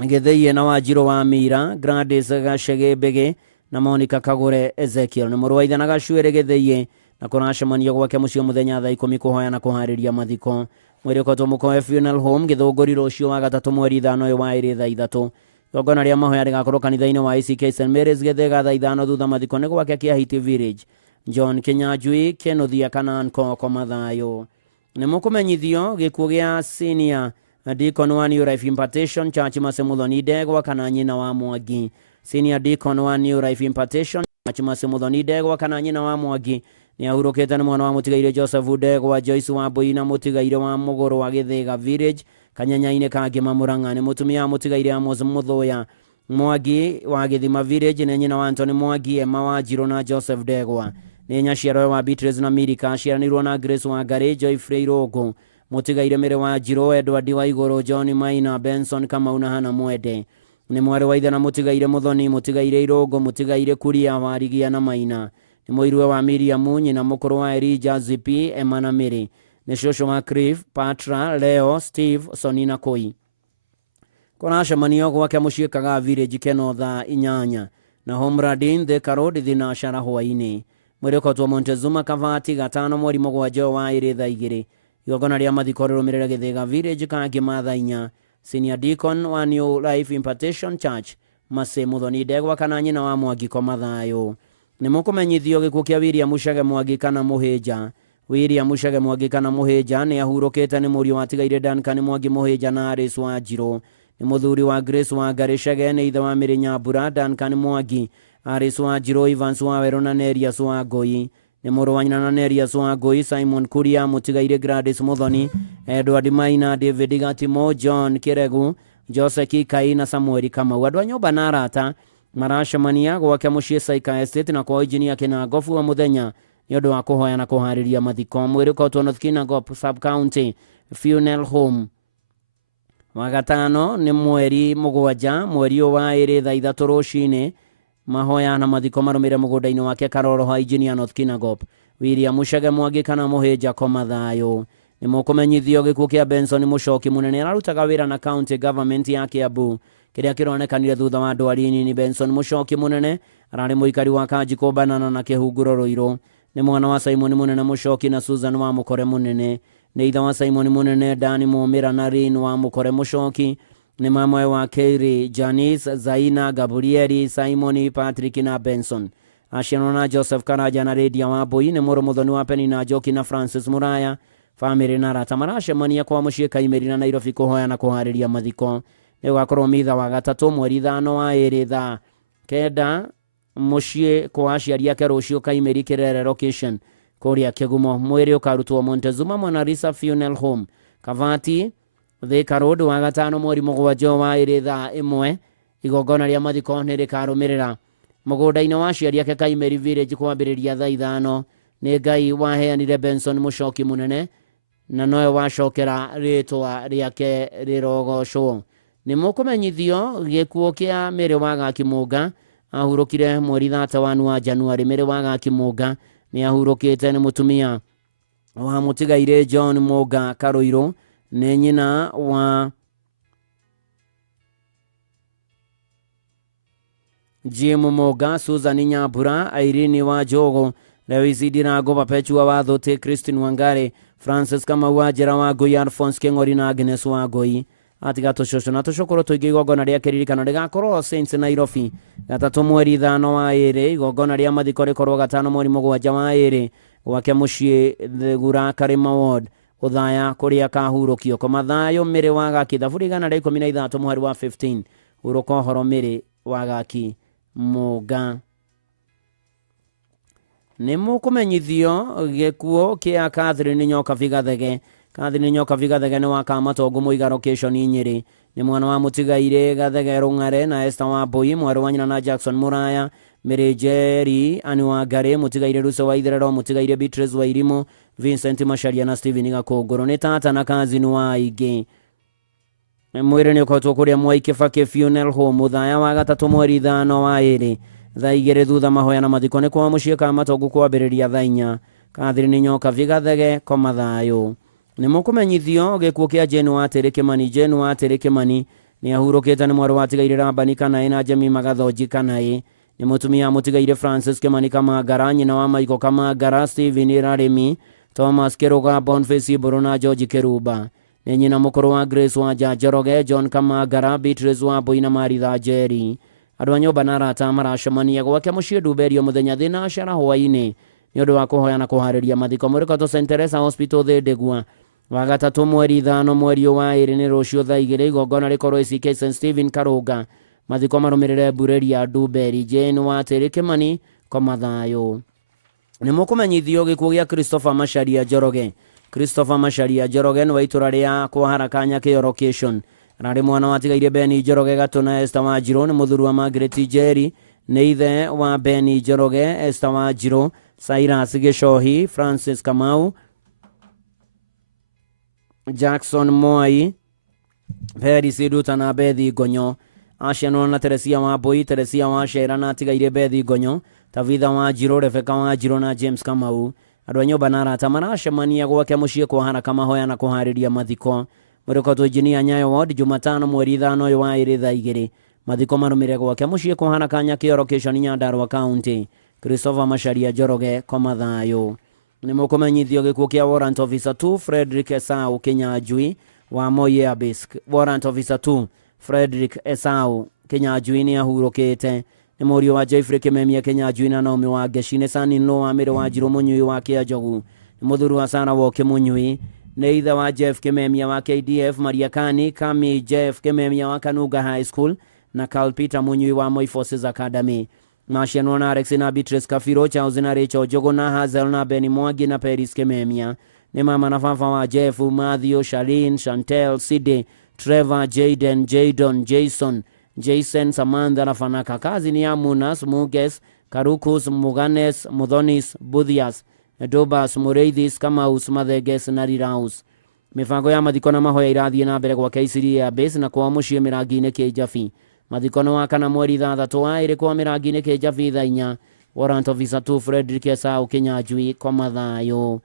Gĩthĩi na Wanjirũ wa Mira Gladys Gachege Bege na Monica Kagure Ezekiel. Nĩ mũrũ wa ithe na Gacuĩrĩ Gĩthĩi na kũracemanio gwake mũciĩ mũthenya thaa 10 kũhoya na kũharĩria mathiko. Mweri kwa Mũkoe Funeral Home Gĩthũngũri rũciũ wa gatatũ mweri 5 wa ĩrĩ thaa 3. Igongona rĩa mahoya rĩgakorwo kanitha-inĩ wa ACK St Mary's Gĩthĩga thaa 5 thutha mathiko nĩ gwake Kĩahiti Village. John Kĩnyanjui Kĩnuthia Kananko kwa mathayo. Nĩ mũkũmenyithio gĩkuũ gĩa senior Deacon wa New Life Impartation Church Mase Muthoni Ndegwa kana nyina wa Mwangi. Senior Deacon wa New Life Impartation Church Mase Muthoni Ndegwa kana nyina wa Mwangi nĩ ahurũkĩte nĩ mwana wa Mũtigaire Joseph Ndegwa Joyce wa Mbui na Mũtigaire wa Mũgũrũ wa Gĩthĩga Village Kanyanya-inĩ ka Ngĩma Mũrang'a. Nĩ mũtumia wa Mũtigaire Amos Mũthũya Mwangi wa Gĩthima Village nĩ nyina wa Anthony Mwangi Emma wa Njirũ na Joseph Ndegwa. Nĩ nyaciarwo wa Beatrice na Mirika aciaranĩirwo na Grace wa Ngari Joy Frey Rogo. Mũtigaire Mĩrĩ wa Njirũ Edward wa Igũrũ John Maina Benson Kamau na Hana Mwende. Nĩ mwarĩ wa ithe na Mũtigaire Mũthoni Mũtigaire Irũngũ Mũtigaire Kuria wa Rigia na Maina. Nĩ mũirwe wa Miriam nyina mũkũrũ wa Elijah Zipi Emma na Mĩrĩ. Nĩ cũcũ wa Cliff Patra Leo Steve Soni na Koi. Kũracemanio gwake mũciĩ Kagaa Village Keno thaa 8 na Homeradin Thika Road thinacara hwainĩ. Mweri kwa Montezuma Kavati gatano mweri mũgwanja wa ĩrĩ thaa 2. Igongona rĩa mathiko rĩrũmĩrĩre Gĩthĩga Village ka Ngĩma thaa 4. Senior Deacon wa New Life Impartation Church Mase Muthoni Ndegwa kana nyina wa Mwangi kwa mathayo. Nĩ mũkũmenyithio gĩkuũ kĩa William Muchage Mwangi kana Mũhĩnja. William Muchage Mwangi kana Mũhĩnja nĩ ahurũkĩte nĩ mũriũ wa Tigaire Duncan Mwangi Mũhĩnja na Alice wa Njirũ. Nĩ mũthuri wa Grace wa Ngari Chege nĩ ithe wa Mĩrĩ Nyambura Duncan Mwangi Alice wa Njirũ Evans wa Werũ na Nerias wa Ngũi. Nĩ mũrũ wa nyina na Nerias wa Ngũi Simon Kuria Mũtigaire Gladys Mũthoni Edward Maina David Gatimo John Kiregu Jose Kikai na Samuel Kamau. Andũ a nyũmba na arata maracemania gwake mũciĩ Saika Estate na kwa Engineer Kĩnangobu wa mũthenya nĩ ũndũ wa kũhoya na kũharĩria mathiko. Mweri kwa North Kinangop Sub County Funeral Home wa gatano nĩ mweri mũgwanja mweri wa ĩrĩ thaa 3 rũcinĩ mahoya na mathiko marũmĩrĩre mũgũnda-inĩ wake Karoro ha Engineer North Kinangop. William Muchage Mwangi kana Mũhĩnja kwa mathayo. Nĩ mũkũmenyithio gĩkuũ kĩa Benson Mũcoki mũnene ararutaga wĩra na county government ya Kiambu kĩrĩa kĩronekanire thutha wa ndwari nini. Benson Mũcoki mũnene ararĩ mũikari wa Kanjikũ Banana na Kĩhunguro Rũirũ. Nĩ mwana wa Simon Mũnene Mũcoki na Susan wa Mũkore Mũnene. Nĩ ithe wa Simon Mũnene Dani Mũmĩra na Rin wa Mũkore Mũcoki. Nĩ mamawe wa Kerry Janice Zaina Gabrieli Simon Patrick na Benson. Aciarwo na Joseph Karaja na Lydia wa Mbui. Nĩ mũrũ mũthoni wa Penny na Njoki na Francis Muraya. Famĩrĩ na arata maracemania kwa mũciĩ Kaimĩri na Nairobi kũhoya na kũharĩria mathiko. Nĩ gũgakorwo mitha wa gatatũ mweri 5 wa ĩrĩ thaa 9 mũciĩ kwa aciari ake rũciũ Kaimĩri Kĩrere location kũrĩa Kĩgumo. Mwĩrĩ ũkarutwo Montezuma Mona Lisa Funeral Home Kavati Thika Road wa gatano mweri mũgwanja wa ĩrĩ thaa 1. Igongona rĩa mathiko nĩ rĩkarũmĩrĩra mũgũnda-inĩ wa aciari ake Kaimĩri Village kwambĩrĩria thaa 5. Nĩ Ngai waheanire Benson Mũcoki mũnene na nowe wacokera rĩtwa rĩake rĩrogocwo. Nĩ mũkũmenyithio gĩkuũ kĩa Mĩrĩ wa Gakimũnga ahurũkire mweri 31 wa Januari. Mĩrĩ wa Gakimũnga nĩ ahurũkĩte nĩ mũtumia wa Mũtigaire John Mũnga Karũirũ. Nĩ nyina wa Jim Mũnga Susan Nyambura Irene wa Njogo Lewis Ndirango Perpetua wa Thote Christine Wangari Francis Kamau wa Njĩra wa Ngũi Alphonse Kĩng'ori na Agnes wa Ngũi. Atiga tũcũcũ na tũcũkũrũ tũingĩ igongona rĩa kĩririkano rĩgakorwo Saints Nairobi gatatũ mweri 5 wa ĩrĩ. Igongona rĩa mathiko rĩkorwo gatano mweri mũgwanja wa ĩrĩ gwake mũciĩ Thegura Karĩma Ward Ũthaya kũrĩa kahurũkio kwa mathayo. Mĩrĩ wa Gakithaburi igana rĩa 13 mweri wa 15 uroko horomere wagaki muga nĩ mũkũmenyithio gĩkuo kĩa Catherine Nyoka Vigathege. Catherine Nyoka Vigathege nĩ wa Kamatongo Muiga location Nyeri, nĩ mwana wa Mũtigaire Gathege Rũng'are na Esther Wambui, mwarĩ wa nyina na Jackson Muraya, Mary Jerry Ani wa Ngare, Mũtigaire Ruso wa Itherero, Mũtigaire Beatrice wa Irimo, Vincent Macharia na Steven Gakũngũrũ. Nĩ tata na kazini wa aingĩ. Mwĩrĩ nĩ ũkotwo kũrĩa Mwai Kĩbakĩ Funeral Home mũthenya wa gatatũ mweri 5 wa 2 thaa 2 thutha mahoya na mathiko nĩ kwa mũciĩ Kamatongo kwambĩrĩria thaa 4. Catherine Nyoka Vigathege koma thayũ. Nĩ mũkũmenyithio gĩkuo kĩa Jane wa Terĩ Kĩmani. Jane wa Terĩ Kĩmani nĩ ahurũkĩte nĩ mwarĩ wa Tigaire Rambani Kanaĩ na Jemi Magathoji Kanaĩ. Nĩ mũtumia Mũtigaire Francis Kĩmani Kamangara, nyina wa Maiko Kamangara, Steven Raremi, Thomas Kĩrũga, Boniface Ibũrũ na George Kĩrumba. Nĩ nyina mũkũrũ wa Grace wa Njoroge, John Kamangara, Beatrice wa Mbui na Maritha Njeri. Andũ a nyũmba na arata maracemania gwake mũciĩ Nduberio mũthenya thĩna cera hwaĩ-inĩ nĩ ũndũ wa kũhoya na kũharĩria mathiko mũrĩkotwo St. Teresa Hospital Thĩndĩgua. Wa gatatũ mweri 5 mweri wa 2 nĩ rũciũ thaa 2 igongona rĩkorwo ACK St. Stephen Karũnga. Mathiko marũmĩrĩre Mbureria Nduberi. Jane wa Terĩ Kĩmani koma thayũ. Nĩ mũkũmenyithio gĩkuo gĩa Christopher Macharia Njoroge. Christopher Macharia Njoroge nĩ wa itũra rĩa Kwaharaka Nyakĩyo location. Ararĩ mwana wa Tigaire Beni Njoroge Gatũ na Esther Wanjirũ, nĩ mũthuri wa Margaret Njeri, nĩ ithe wa Beni Njoroge, Esther Wanjirũ, Cyrus Gĩcohi, Francis Kamau, Jackson Moi, Paris Nduta na Bethi Ngonyo. Aciarwo na Teresia Wambui, Teresia Wacera na Tigaire Bethi Ngonyo, Tabitha Wanjirũ, Rebecca Wanjirũ na James Kamau. Andũ a nyũmba na arata maracemania gwake mũciĩ Kwaharaka mahoya na kũharĩria mathiko. Mũrĩkotwo Engineer Nyayo Ward Jumatano mweri 5 ũyũ wa 2 thaa 2. Mathiko marũmĩrĩre gwake mũciĩ Kwaharaka Nyakĩyo location Nyandarua County. Christopher Macharia Njoroge koma thayũ. Nĩ mũkũmenyithio gĩkuo kĩa Warrant Officer 2 Frederick Esau Kĩnyanjui wa Moi Abisk. Warrant Officer 2 Frederick Esau Kĩnyanjui nĩ ahurũkĩte. Nĩ mũriũ wa Jeffrey Kĩmemia Kĩnyanjui na Naomi wa Ngeci. Nĩ son-in-law wa Mĩrĩ wa Njirũ Mũnyui wa Kĩanjogu. Nĩ mũthuri wa Sarah Woke Mũnyui. Nĩ ithe wa Jeff Kĩmemia wa KDF, Maria Kani, Kami Jeff Kĩmemia wa Kanunga High School na Carl Peter Mũnyui wa Moi Forces Academy. Macianwo na Alex na Beatrice Kafiro, Charles na Rachel Jogo na Hazel na Benny Mwangi na Paris Kĩmemia. Nĩ mama na baba wa Jeff, Matthew, Charlene, Chantel, Side, Trevor, Jaden, Jadon, Jason, Samantha na Fanaka. Kazi ni ya Munas, Muges, Karukus, Muganes, Muthonis, Budhias, Dobas, Mureithis, Kamaus, Matheges na Riraus. Mifango ya mathiko na mahoya irathiĩ na mbere gwa KCD ya base na kwa mũciĩ Mĩrangi-inĩ Kĩjabi. Mathiko nĩ wa kana mweri 6 wa 2 kwa Mĩrangi-inĩ Kĩjabi thaa 4. Warrant Officer 2 Frederick Esau Kĩnyanjui koma thayũ.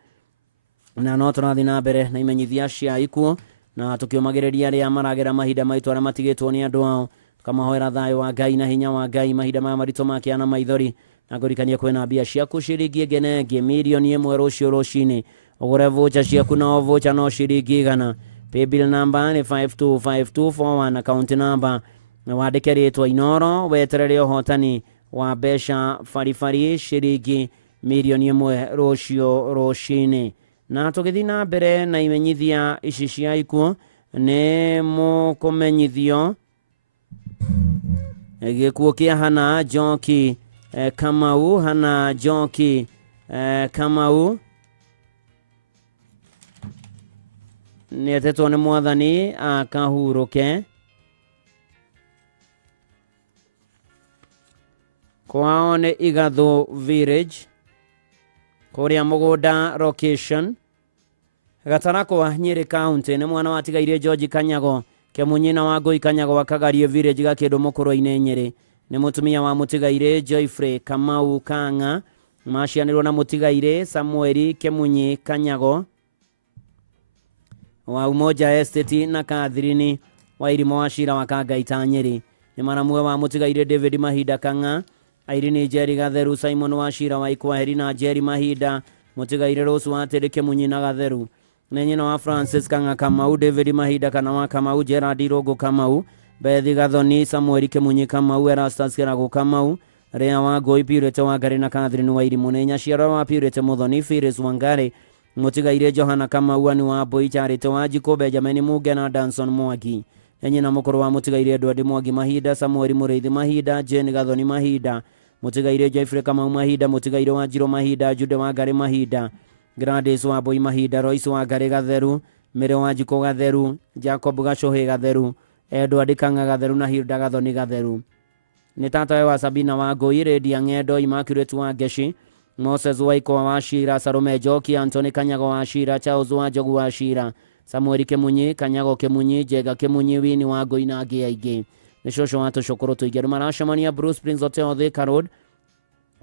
Na no tũrathiĩ na mbere na imenyithia cia ikuo na tũkĩũmagĩrĩria arĩa maragera mahinda maitũ arĩa matigĩtwo nĩ andũ ao. Kamahoera thayũ wa Ngai na hinya wa Ngai mahinda maya maritũ makĩana maithori. Na ngũrikania kwĩna mbia ciaku ciringi ngenenge milioni 1 rũciũ rũcinĩ. Ũgũre vocha ciaku na o vocha no ciringi 100. Paybill number nĩ 525241, account number na wandĩke rĩtwa Inoro, weterere ũhotani wa mbeca baribari ciringi milioni 1 rũciũ rũcinĩ. Na tũgĩthiĩ na mbere na imenyithia ici cia ikuo nĩ mũkũmenyithio gĩkuo kĩa Hana Njoki Kamau. Hana Njoki Kamau nĩetetwo nĩ mwathani akahurũke. Kwao nĩ Igatho Village kũrĩa Mũgũnda location Gatarakwa Nyeri County. Nĩ mwana wa Tigaire George Kanyago Kĩmunyina wa Ngũi Kanyago wa Kagarie Village Gakĩndũ Mũkũrũ-inĩ Nyeri. Nĩ mũtumia wa Mũtigaire Joyfrey Kamau Kanga. Macianĩrwo na Mũtigaire Samueli Kĩmunyi Kanyago wa Umoja Estate na Catherine wa Irimo wa Shira wa Kagaita Nyeri. Nĩ mwanamwe wa Mũtigaire David Mahinda Kanga, Irene Njeri Gatheru, Simon wa Shira wa Ikwaheri na Njeri Mahinda, Mũtigaire Rose wa Terĩ Kĩmunyi na Gatheru. Nĩ nyina wa Francis Kanga Kamau, David Mahinda kana wa Kamau, Gerard Rogo Kamau, Bethi Gathoni, Samuel Kĩmunyi Kamau, Erastus Kĩrago Kamau, Rea wa Ngũi, Purity wa Ngari na Catherine wa Irimo. Nĩ nyaciaro wa Purity Muthoni, Phyllis wa Ngari, Mũtigaire Johana Kamau ani wa Mbũi, Charity wa Njiko, Benjamin Muge na Danson Mwangi. nyina mukuru wa mutigaire Edward Mwangi mahinda, Samuel Mureithi mahinda, Jane Gathoni mahinda, mutigaire Jeffrey Kamau mahinda, mutigaire Wanjiro mahinda, Jude Wangari mahinda, Gladys Wambui mahinda, Royce Wangari gatheru, Mere Wanjiko gatheru, Jacob Gashohe gatheru, Edward Kanga gatheru na Hilda Gathoni gatheru. Ni tata wa Sabina Wangui, Redia Ng'endo, Immaculate Wangeshi, Moses Waiko wa Shira, Salome Joki, Anthony Kanyago wa Shira, Charles Wanjogu wa Shira, Samuel Kemunyi, Kanyago Kemunyi, Jega Kemunyi, Wini Wangui na agi aige. Ni shosho watu shokoro tuigeru maracemania Bruce Prince Hotel Thika Road.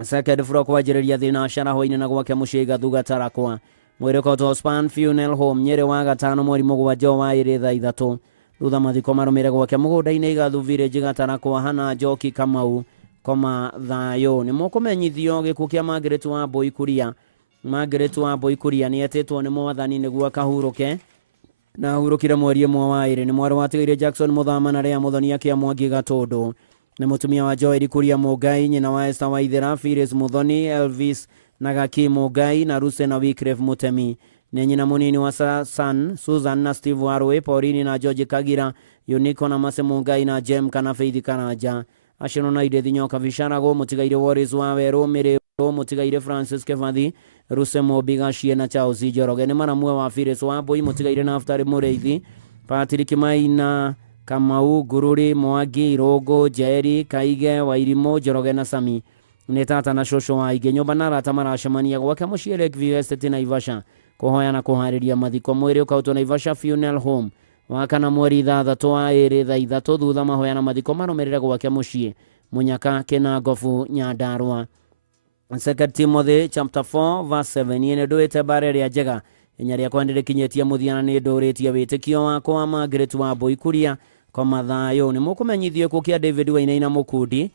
Second floor kwa jireria thina ashara hoine na gwake mushiga thuga tarakwa. Mwere koto Span Funeral Home Nyeri wa gatano mweri mugwanja wa iri thaa ithatu. Thutha mathiko marumire gwake mugunda-ini igathuvire jiga tarakwa hana Njoki Kamau koma thayo. Ni mukumenyithio gikuo kia Margaret Wambui Kuria. Margaret Wambui Kuria ni etetwo ni mwathani niguo akahuruke. Na hurukire mweri mwa wa iri ni mwari watigaire Jackson Muthama na Rea Muthoni kia Mwangi Gatondo. Ni mutumia wa Joel Kuria Mugai, nyina wa Esther Waithera, Phyllis Muthoni, Elvis Nagaki Mugai na Ruse na Wycliffe Mutemi. Ni nyina munini wa Susan na Steve Warwe, Pauline na George Kagira, Unico na Mase Mugai na Jem kana Faith Kanaja. Ashino na ide Nyoka Visharago, mutigaire Waris wa Wero, Mere mutigaire Francis Kevathi, Ruse Mobiga Shie na Charles Joroge. Ni maramwe wa Phyllis Wambui, mutigaire Naftali Mureithi, Patrick Maina, Kamau, Gururi, Mwangi, Rogo, Jerry, Kaige, Wairimo, Joroge na Sami. Ni tata na shosho wa ige nyoba na rata maracemania gwake mucii Lakeview Estate Naivasha kuhoya na kuhariria mathiko. Mwiri ukautwo Naivasha Funeral Home wakana mweri ithathatu wa iri thaa ithatu thutha mahoya na mathiko marumirire gwake mucii Munyaka Kinangofu Nyandarua. 2 Timothy chapter 4 verse 7 yene nduite bare ria njega inya ria kwandire kinyetia muthiana ni nduritie witikio wakwa Margaret Wambui Kuria koma thayo. Ni mukumenyithio kukia David Wainaina Mukundi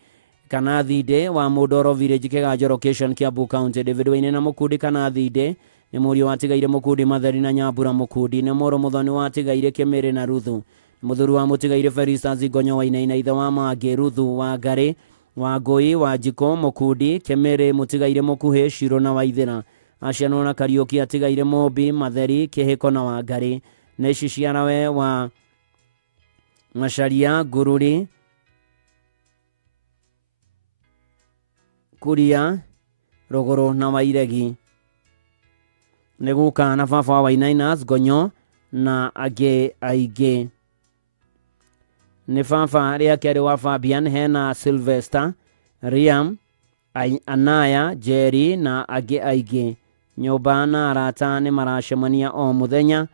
kana thide wa Mudoro Village Kiganjo location Kiambu County. David Wainaina Mukundi kana thide ni murio watigaire Mukundi Matheri na Nyambura Mukundi. Ni moro muthoni watigaire Kimere na Ruthu. Muthuru wa mutigaire Ferista Zigonyo Wainaina ithe wa Mwangi Ruthu wa Ngari wa Ngui wa Jiko Mukundi Kimere mutigaire Mukuhe Shiro na Waithera. Aciano na Kariuki atigaire Mobi Matheri Kihiko na wa Ngari. Neci cianawe wa Masharia Gururi Kuria Rogoro na Wairegi. Neguka na baba wa Wainaina Gonyo na age aige. Ni baba ria keri wa Fabian hena Sylvester Riam Anaya Jerry na age aige. Nyoba na arata ni maracemania o muthenya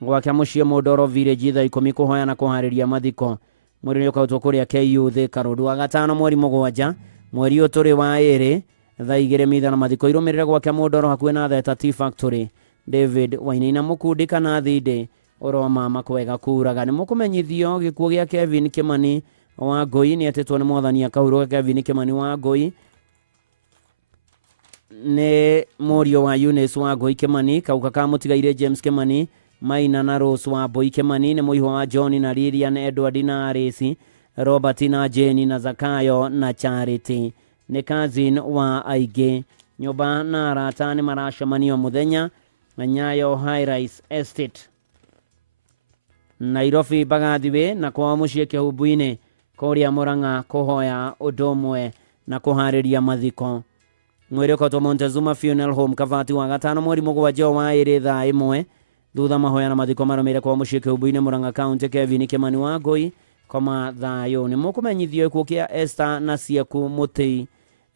gwake mucii Mudoro Village thaa 10 kuhoya na kuhariria mathiko. Mweri ni ukautwo kuria KU Thika Road wa gatano mweri mugwanja mweri uturi wa iri thaa 2 mitha na mathiko irumirire gwake Mudoro hakuhi na Theta Tea Factory. David Wainaina Mukundi kana thide oroma makwega kuraga. Ni mukumenyithio gikuo gia Kevin Kimani wa Ngui ni etetwo ni mwathani akahuruka. Kevin Kimani wa Ngui ne morio wa Eunice wa Ngui Kimani kauka ka mutigaire James Kimani Maina na Rose wa Boy Kimani. Ni muiho wa John na Lilian Edward na Aresi Robert na Jenny na Zakayo na Charity. Ni cousin wa aige. Nyoba na arata ni maracemania muthenya na Nyayo High Rise Estate Nairobi bagathiwe na kwa mucii Kihubu-ini kuria Murang'a kuhoya udomwe na kuhariria mathiko. Mwiri ukautwo Montezuma Funeral Home Kavati wa gatano mweri mugwanja wa iri thaa 1 thutha mahoya na mathiko marumire kwa mucii Kihubu-ini Murang'a County. Kevin Kimani wa Ngui koma thayo. Ni mukumenyithio ikuo kia Esther na Siaku Mutei.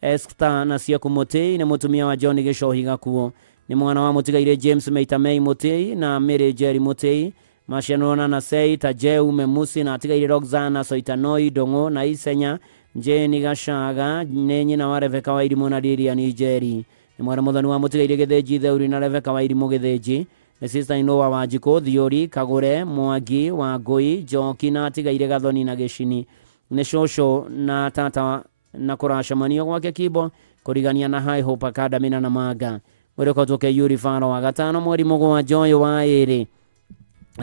Esther na Siaku Mutei ni mutumia wa John Gishohi Gakuo. Ni mwana wa mutigaire James Meita Mei Mutei na Mary Jerry Mutei. Mashanona na Seita Jeu Memusi na atigaire Roxana Soitanoi Dongo na Isenya Jeni Gashaga nenyi na Rebecca Wairimu na Lilian Jerry. Ni mwana muthoni wa mutigaire Getheji Theuri na Rebecca Wairimu Getheji. Ni sister Inoa wa Jiko Thiori Kagure Mwangi wa Ngui Joki na atigaire Gathoni na Geshini. Ni shosho na tata na kuracemania gwake Kibo kurigania na High Hope Academy na Maga. Mwiri kotoke Yuri Faro wa gatano mweri mugwanja wa iri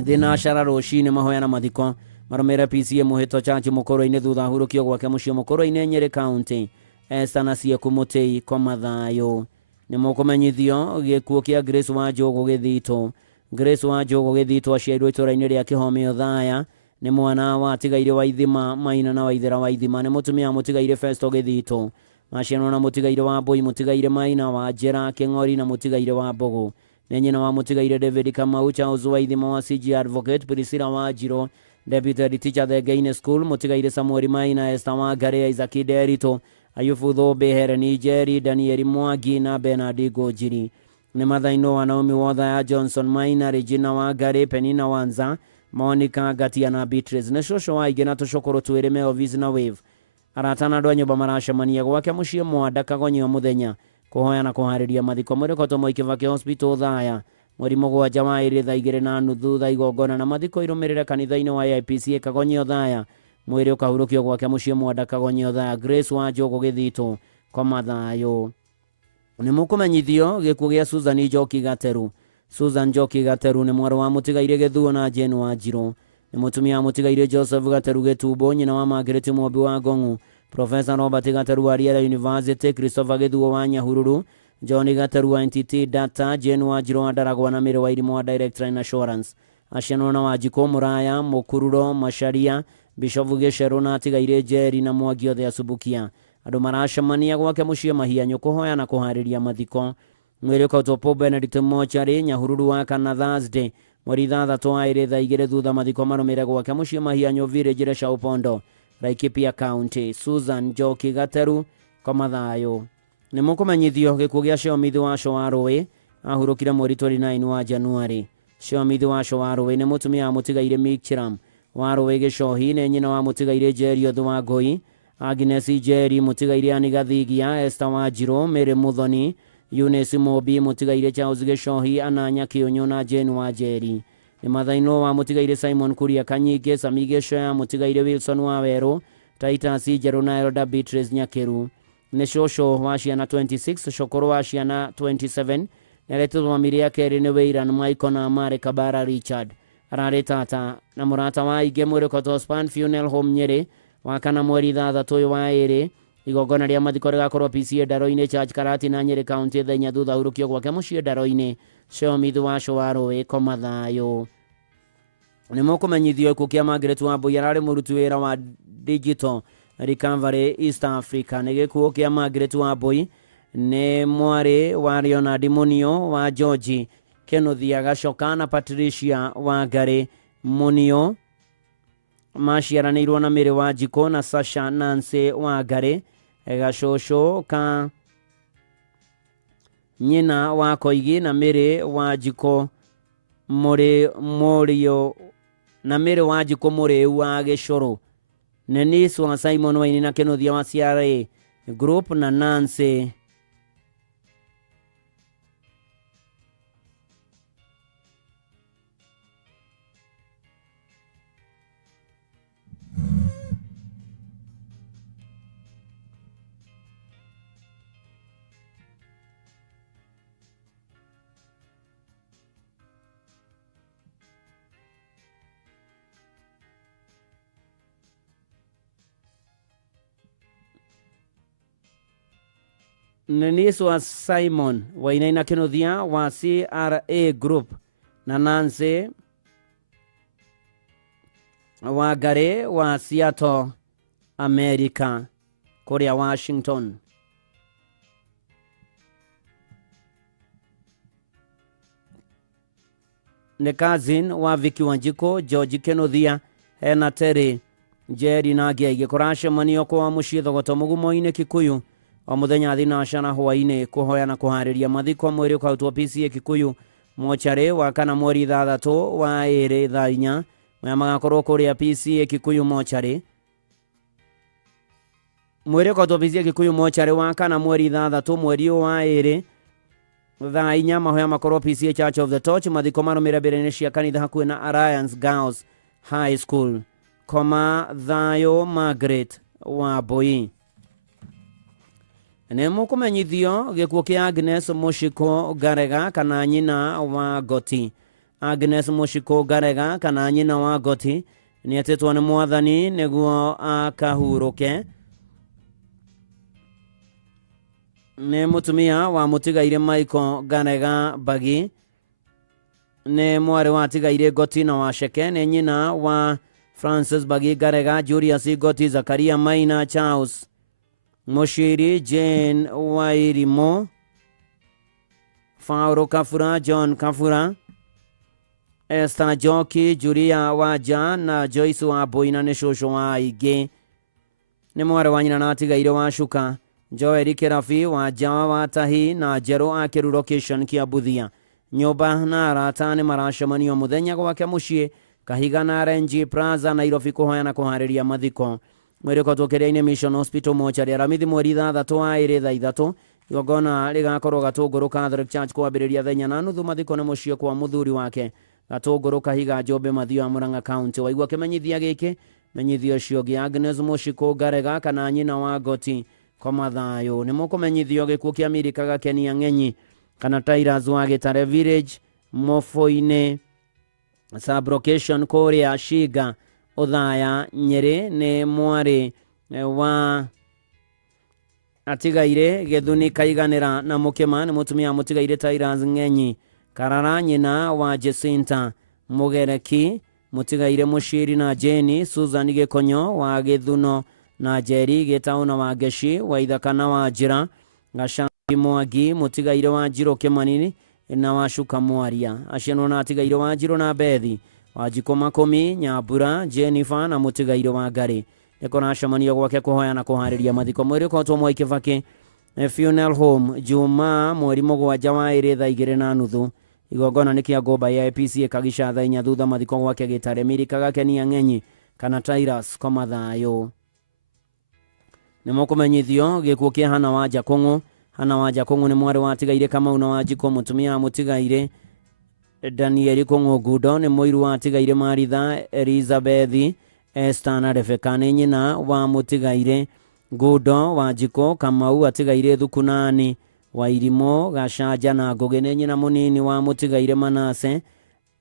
thina ashara rucini mahoya na mathiko marumire PCA Muhito Church Mukoro-ini thutha hurukio gwake mucii Mukoro-ini Nyeri County. Esther na Siaku Mutei koma thayo. Ni mukumenyithio gikuo kia Grace wa Njogu Githito. Grace wa Njogu Githito aciarirwo itura-ini ria Kihomio Thaya nĩ mwana wa tigaire wa ithima Maina na Waithera wa ithima, nĩ mũtumia mũtigaire Festo Gĩthito, maciarwo na mũtigaire wa Mbui, mũtigaire Maina wa Njera Kĩng'ori na mũtigaire wa Mbogo, nĩ nyina wa mũtigaire David Kamau Charles wa ithima wa CG Advocate, Priscilla wa Njiro, Deputy Teacher the Gaine School, mũtigaire Samuel Maina, Esther wa Ngare, Isaac Derito, Ayubu Thobe, Hereni Njeri, Daniel Mwangi na Bernard Gojiri, nĩ mathaino wa Naomi Wothaya, Johnson Maina, Regina wa Ngare, Penina Wanza, Monica Gatia na Beatrice, nĩ cũcũ wa ingĩ na tũcũkũrũ twĩrĩ Melvis na Wave. Aratana andũ a nyũmba maracemania gwake mũciĩ Mwanda Kagonyi mũthenya kũhoya na kũharĩria mathiko mũrekoto Moi Kibaki Hospital Thaya mweri mũgwanja wa ĩrĩ thaa 2:30 thaa igongona na mathiko irũmĩrĩre kanitha-inĩ wa IPCA Kagonyi Thaya mwĩrĩ ũkahurũkio gwake mũciĩ Mwanda Kagonyi Thaya. Grace wa Njogo Gĩthito koma thayũ. Nĩ mũkũmenyithio gĩkuũ gĩa Susan Njoki Gateru. Susan Njoki Gateru nĩ mwarĩ wa mũtigaire Gĩthuo na Jane wa Njiro, nĩ mũtumia wa mũtigaire Joseph Gateru Gĩtumbo, nyina wa Margaret Mwobi wa Ngong'u, Professor Robert Gateru wa Riera University, Christopher Gĩthuo wa Nyahururu, John Gateru wa NTT Data, Jane wa Njiro wa Ndaragwa na Mĩrĩ wa Irimũ wa Direct Line Assurance, aciarwo na Wanjikũ Mũraya, Mũkururo, Macharia, Bishop Gĩcerũ na atigaire Njeri na Mwangi othe Asubukia. Andũ maracemania gwake mũciĩ Mahianyo kũhoya na kũharĩria mathiko. Mwĩrĩ ũkautwo Paul Benedict Mochari, Nyahururu wa kana Thursday mweri 3 wa ĩrĩ thaa 2 thutha mathiko marũmĩrĩre gwake mũciĩ Mahianyo Village Resha Upondo, Laikipia County. Susan Njoki Gateru koma thayũ. Nĩ mũkũmenyithio gĩkuũ gĩa Sheomithi wa Rũĩ ahurũkire mweri 29 wa Januari. Sheomithi wa Rũĩ nĩ mũtumia wa mũtigaire Mikchiram wa Rũĩ Gĩcohi, nĩ nyina wa mũtigaire Njeri Othe wa Ngũi, Agnes Njeri mũtigaire Ani Gathigia, Esther wa Njiro, Mary Muthoni, Eunice Mobi mũtigaire Charles Gĩcohi, Ananya Kĩonyo na Jane wa Njeri. Nĩ mathaino wa mũtigaire Simon Kuria Kanyingĩ, Sami Gĩcoya mũtigaire Wilson wa Werũ, Titus Njerũ na Elda Beatrice Nyakeru. Nĩ cũcũ wa ciana 26, cũkũrũ wa ciana 27, nĩaretwo famĩlĩ ya kerĩ nĩ Wĩiran Michael na Mare Kabara Richard. Ararĩ tata na mũrata wa ingĩ mwĩrĩ ũkotwo Span Funeral Home Nyeri wa kana mweri 3 ũyũ wa ĩrĩ. Igongona rĩa mathiko rĩgakorwo PCA Ndaro-inĩ Church Karati na Nyeri County thaa 4 thutha hurũkio gwake mũciĩ Ndaro-inĩ. Sheomithi wa Rũĩ koma thayũ. Nĩ mũkũmenyithio gĩkuũ kĩa Margaret Wambui, ararĩ mũruti wĩra wa Digital Recovery East Africa. Nĩ gĩkuũ kĩa Margaret Wambui nĩ mwarĩ wa Leonard Munio wa George Kenothia Gacoka na Patricia wa Ngare Munio, maciaranĩirwo na Mĩrĩ wa Njiko na Sasha Nancy wa Ngare Gacũcũ ka nyina wa Koigi na Mĩrĩ wa Njiko Mũrĩũ na Mĩrĩ wa Njiko Mũrĩu wa Gĩcũrũ. Nenis wa Simon Waini na Kenothia wa CRA Group na Nancy Nenis wa Simon Waina na Kenothia wa CRA Group na Nancy wa Ngare wa Seattle America Korea Washington. Nĩ cousin wa Vicky Wanjiko, George Kenothia, Hena Terry, Njeri na angĩ aingĩ kũracemanio kwa mũciĩ Thogoto Mũgumo-inĩ Kikuyu o mũthenya thinacara na hwainĩ kũhoya na kũharĩria mathiko. Mwĩrĩ ũkautwo PCA Kikuyu Mochari wa kana mweri 3 wa ĩrĩ thaa 4 maya magakorwo kũrĩa PCA Kikuyu Mochari. Mwĩrĩ ũkautwo PCA Kikuyu Mochari wa kana mweri 3 mweri wa ĩrĩ thaa 4 mahoya makorwo PCA Church of the Torch. Mathiko marũmĩrĩre mbere-inĩ cia kanitha hakuhĩ na Alliance Girls High School. Koma thayũ Margaret Wambui. Nĩ mũkũmenyithio gĩkuũ kĩa Agnes Mũciko Ngarega kana nyina wa Goti. Agnes Mũciko Ngarega kana nyina wa Goti nĩetĩtwo nĩ Mwathani nĩguo akahurũke. Nĩ mũtumia wa mũtigaire Michael Ngarega Mbagi, nĩ mwarĩ wa tigaire Goti na Waceke, nĩ nyina wa Francis Bagigarega, Julius Igoti, Zakaria Maina, Charles Moshiri, Jane Wairimo, Fauro Kafura, John Kafura, Esther Joki, Julia Waja na Joyce wa Boina ne shosho wa Ige ne mwara wanyina na atigaire wa Shuka Joel Kerafi wa Jawa wa Tahi na Jero Akeru location kia Buthia nyoba na arata ne marashamani muthenya gwake mushie kahiga na Renji Plaza Nairobi kuhoya na kuhariria mathiko mwere ko tokereine Mission Hospital mochari aramithi mweri 3 wa ire thaa 3 igogona ligakorwo gatunguru Catholic Church kwambiriria thenya na nuthu mathiko ne mushie kwa muthuri wake gatunguru kahiga Njombe Mathio wa Murang'a County waigua kimenyithia giki menyithio cio gi Agnes Mushiko Garega kana nyina wa Goti koma thayo ni mukumenyithio gikuo kia Amerika gakenia ng'enyi kana Tairas wa Gitare Village Mofoine Sublocation Korea Shiga Othaya Nyeri ne mwari wa atigaire Gethuni kaiganira na mukema ni mutumia mutigaire Tairas ng'enyi Karara nyina wa Jacinta Mugereki mutigaire Mushiri na Jeni Susan Gekonyo wa Githuno na Jerry Getauna wa Geshi wa Ithakana wa Jira Gashambi Mwagi mutigaire wa Jiro Kemanini na wa Shuka Mwaria Asheno na atigaire wa Jiro na Bethi wa Jikoma Komi Nyabura Jennifer na mutigaire wa Gari ekona shamania gwake kuhoya na kuhariria mathiko mwiri ko to Mwai Kibaki funeral home Juma mweri mugwanja wa ire thaa 2:30 igogona nikia Goba ya APC kagisha thaa 4 thutha mathiko gwake Gitare Amerika gakenia ng'enyi kana Tairas koma thayo ni mukumenyithio gikuo kia Hana wa Jakungu ni mwari wa tigaire kama una wa Jiko mutumia mutigaire Daniel Kongo Gudo ni moiru wa tigaire Maritha Elizabeth Esther na Rebecca ni nyina wa mutigaire Gudo wa Jiko Kamau atigaire Thukunani wa Irimo Gashaja na Ngogene nyina munini wa mutigaire Manase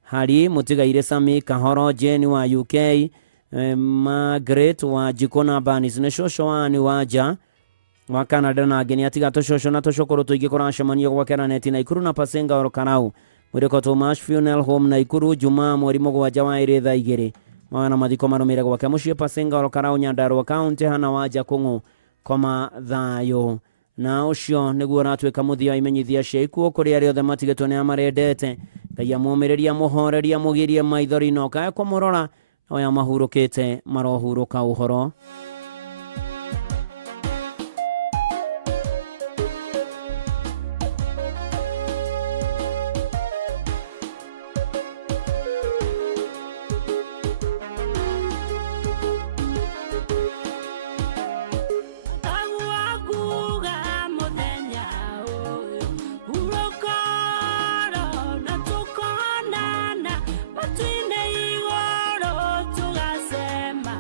Hari mutigaire Sami Kahoro Jeni wa UK Margaret wa Jiko na Banis ne shosho wani waja wa Canada na ageni atigato shosho na toshokoro tuigikora shamania kwa kera neti na Ikuru na Pasenga Orokarau mwireko Tomash Funeral Home na Ikuru Juma mweri mugwanja wa ire thaa 2 mwana mathiko marumire gwake mushie Pasenga Orokarau Nyandarua County Hana wa Jakungu koma thayo na ucio niguo ratwika muthia imenyithia ciaikuo kuri ari othe matigetwo ni amarendete ngai amumireria muhoreria mugirie maithori no kaya kumurora oya mahurukite marohuruka uhoro Tugasema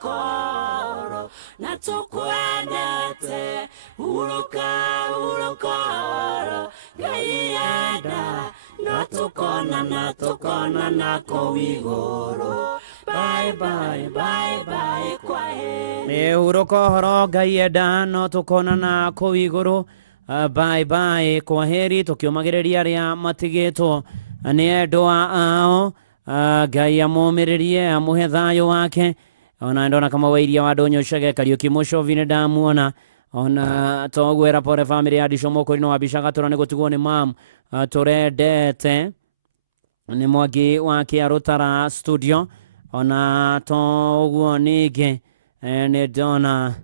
urokoro na tukwendete urokoro gaienda na tukona na kowigoro bye kwa he urokoro gaienda no tukona na kowigoro bye kwa heri tukiomagiriria ria matigitwo ni endoa ao Ngai amũmĩrĩrie amuhe thayũ wake. Ona ndona kama wairia wa Ndonyo Chege Kariuki Mũcovine ndamuona. Ona togwera pore family ya Disho Mokorino wa Bishaga tura nĩgũtigwo nĩ mam turendete nĩ Mwangi wa Kĩarũtara studio. Ona toguo ningĩ nĩ ndona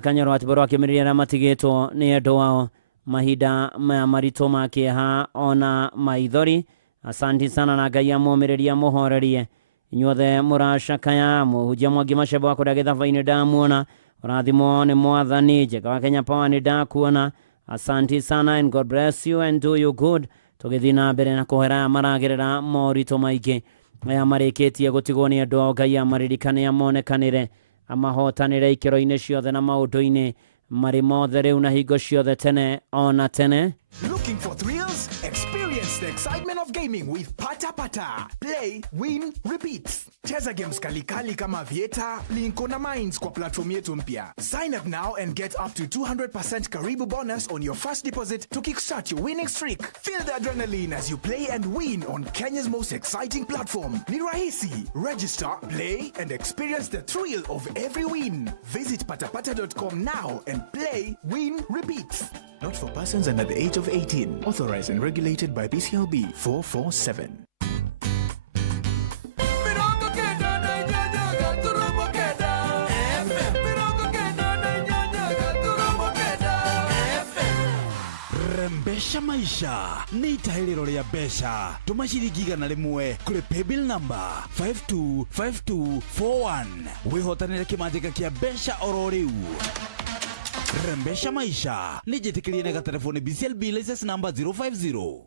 Kanyarũ Atiboro akĩmĩrĩria matigĩtwo nĩ endwa wao mahinda maritũ ma kĩeha ona maithori. Asanti sana na Ngai amũmĩrĩrie mũhorerie inyuothe mũracakaya mũhunjia Mwangi Macebo wa kũrĩa gĩthabainĩ ndamuona. Rathimo nĩ Mwathani Njega wa Kenya Power nĩ ndakuona. Asanti sana and God bless you and do you good. Tũgĩthiĩ na mbere na kũhera maragerera moritũ maingĩ aya marĩkĩtie gũtigwo nĩ andũ ao. Ngai amaririkane amonekanĩre amahotanĩre ikĩro-inĩ ciothe na maũndũ-inĩ marĩ mothe rĩu na hingo ciothe tene ona tene. Looking for thrills? Experience the excitement of gaming with Pata Pata. Play, win, repeat. Cheza games kalikali kama Vieta, Linko na Mines kwa platform yetu mpya. Sign up now and get up to 200% Karibu bonus on your first deposit to kickstart your winning streak. Feel the adrenaline as you play and win on Kenya's most exciting platform. Ni rahisi. Register, play, and experience the thrill of every win. Visit patapata.com now and play, win, repeat. Not for persons under the age of 18. Authorized and regulated by BCLB 447. Rembesha maisha ni itahĩrĩro rĩa mbeca. Tũma ciringi 100 kũrĩ paybill number 525241 wĩhotanĩre kĩmanjĩka kĩa mbeca oro rĩu. Rembesha maisha ni njĩtĩkĩrie nega telefoni BCLB license number 050.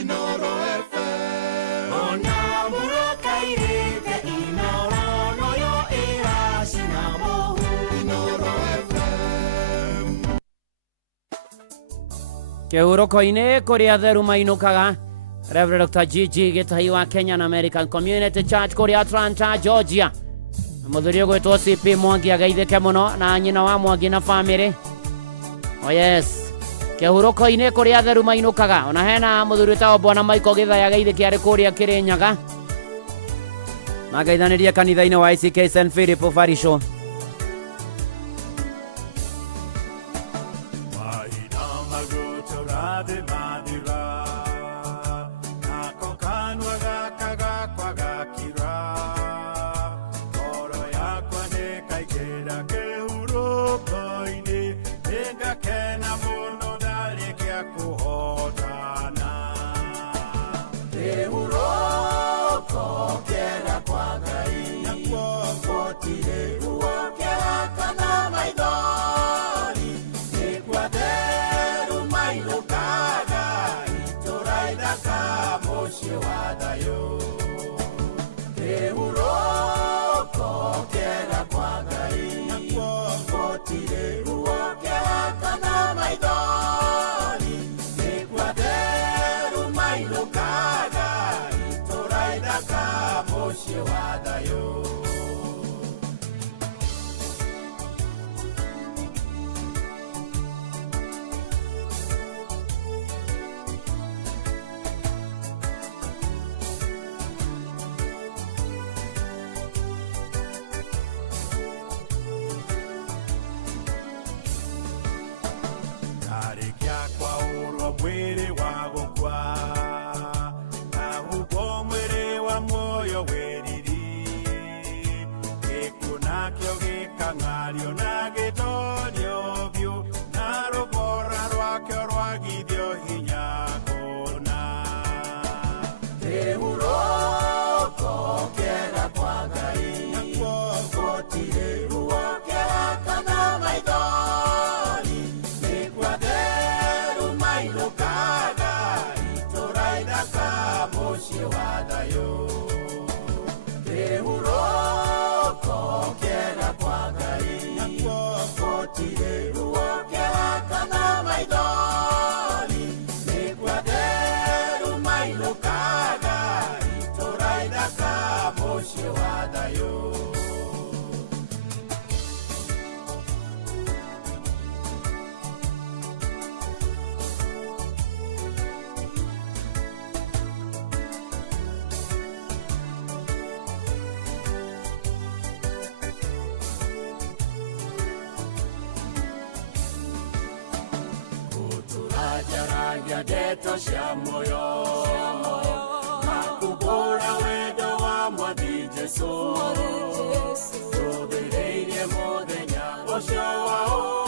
Inoro FM ona muroka irĩte inoro noyo ĩracina mũhu. Inoro FM Kĩhurũko-inĩ kũrĩa theru mainũkaga Reverend Dr. Gigi Gĩtahi wa Kenyan American Community Church kũrĩa Atlanta, Georgia. Mũthuri ũgwĩtwo CP Mwangi ageithĩke mũno na nyina wa Mwangi na family. Oh yes. Kĩhurũko-inĩ kũrĩa theru mainũkaga. Ona hena mũthuri wĩtagwo Bwana Michael Gĩthai ageithĩke arĩ kũrĩa Kĩrĩnyaga. Magaithanĩrie kanitha-inĩ wa ICK St. Philip Farisho. Kwarĩria ndeto cia muoyo Makubũra wendo wa Mwathi Jesũ Tũthĩrĩirie mũthenya ũcio wa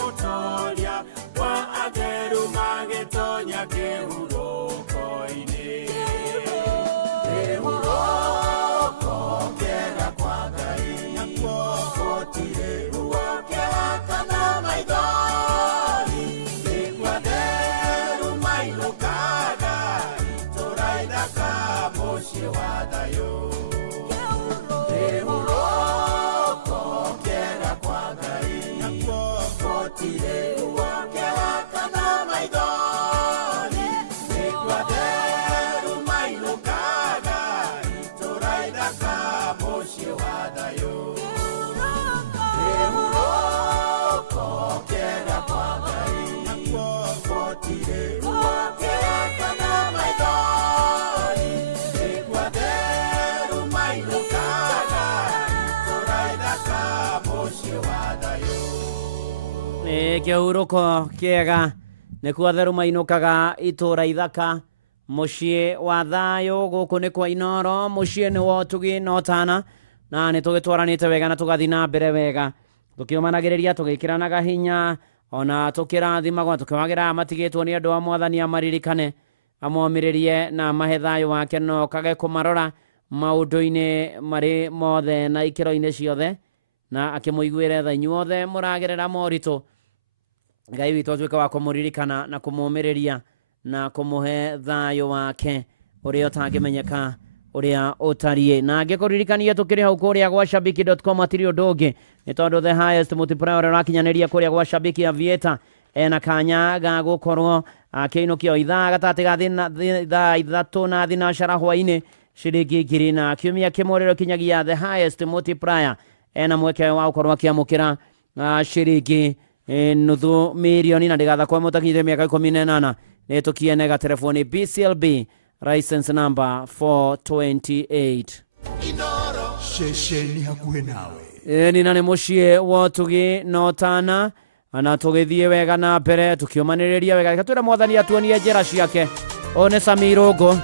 ũtoria wa atheru magĩtonya kĩhurũko-inĩ Kĩhurũko kĩega kwa Ngai gũtirĩ ruo kĩhakana maithori nĩguo atheru mainũkaga itũũra ithaka mũciĩ wa thayũ Kĩhurũko kĩega kwa Ngai gũtirĩ ruo kĩhakana maithori nĩguo atheru mainũkaga itũũra ithaka mũciĩ wa thayũ Kĩhurũko kĩega kwa Ngai gũtirĩ ruo kĩhakana maithori nĩguo atheru mainũkaga itũũra ithaka mũciĩ wa thayũ Kĩhurũko kĩega nĩkuo atheru mainũkaga itũũra ithaka mũciĩ wa thayũ gũkũ nĩ kwa Inoro mũciĩ nĩ wa Ũtugi na Ũtana na nĩ tũgĩtwaranĩte wega na tũgathiĩ na mbere wega tũkĩũmanagĩrĩria tũgĩkĩranaga hinya ona tũkĩrathimagwo tũkĩwagĩra matigĩtwo nĩ andũ a Mwathani amaririkane amomĩrĩrie na mahe thayũ wake no kage kũmarora maũndũ-inĩ marĩ mothe na ikĩro-inĩ ciothe na akĩmũiguĩre tha inyuothe mũragerera moritũ Ngai witũ atuĩke wa kũmũririkana na kũmũmĩrĩria na kũmũhe thayũ wake ũrĩa ũtangĩmenyeka ũrĩa ũtariĩ na angĩkũririkania tũkĩrĩ hau kũrĩa gwa shabiki.com atirĩ ũndũ ũngĩ nĩ tondũ the highest multiplier ũrĩa ũrakinyanĩria kũrĩa gwa Shabiki Aviator ena kanya ga gũkorwo akĩinũkio ithaa gatagatĩ ga ithaa ithatũ na thinacara hwainĩ ciringi ngiri na kiumia kĩmwe rĩrĩa kinyagia the highest multiplier ena mweke wa gũkorwo akĩamũkĩra ciringi nuthu mirioni na ndĩgathakwo mũtakinyĩte mĩaka 18 nĩ tũkienega telefoni BCLB license number 428 Inoro shesheni hakuhĩ nawe nina nĩ mũciĩ wa Ũtugi na Ũtana na tũgĩthiĩ wega na mbere tũkĩũmanĩrĩria wega reka twĩre Mwathani atuonie njĩra ciake o nĩ Sami Irũngũ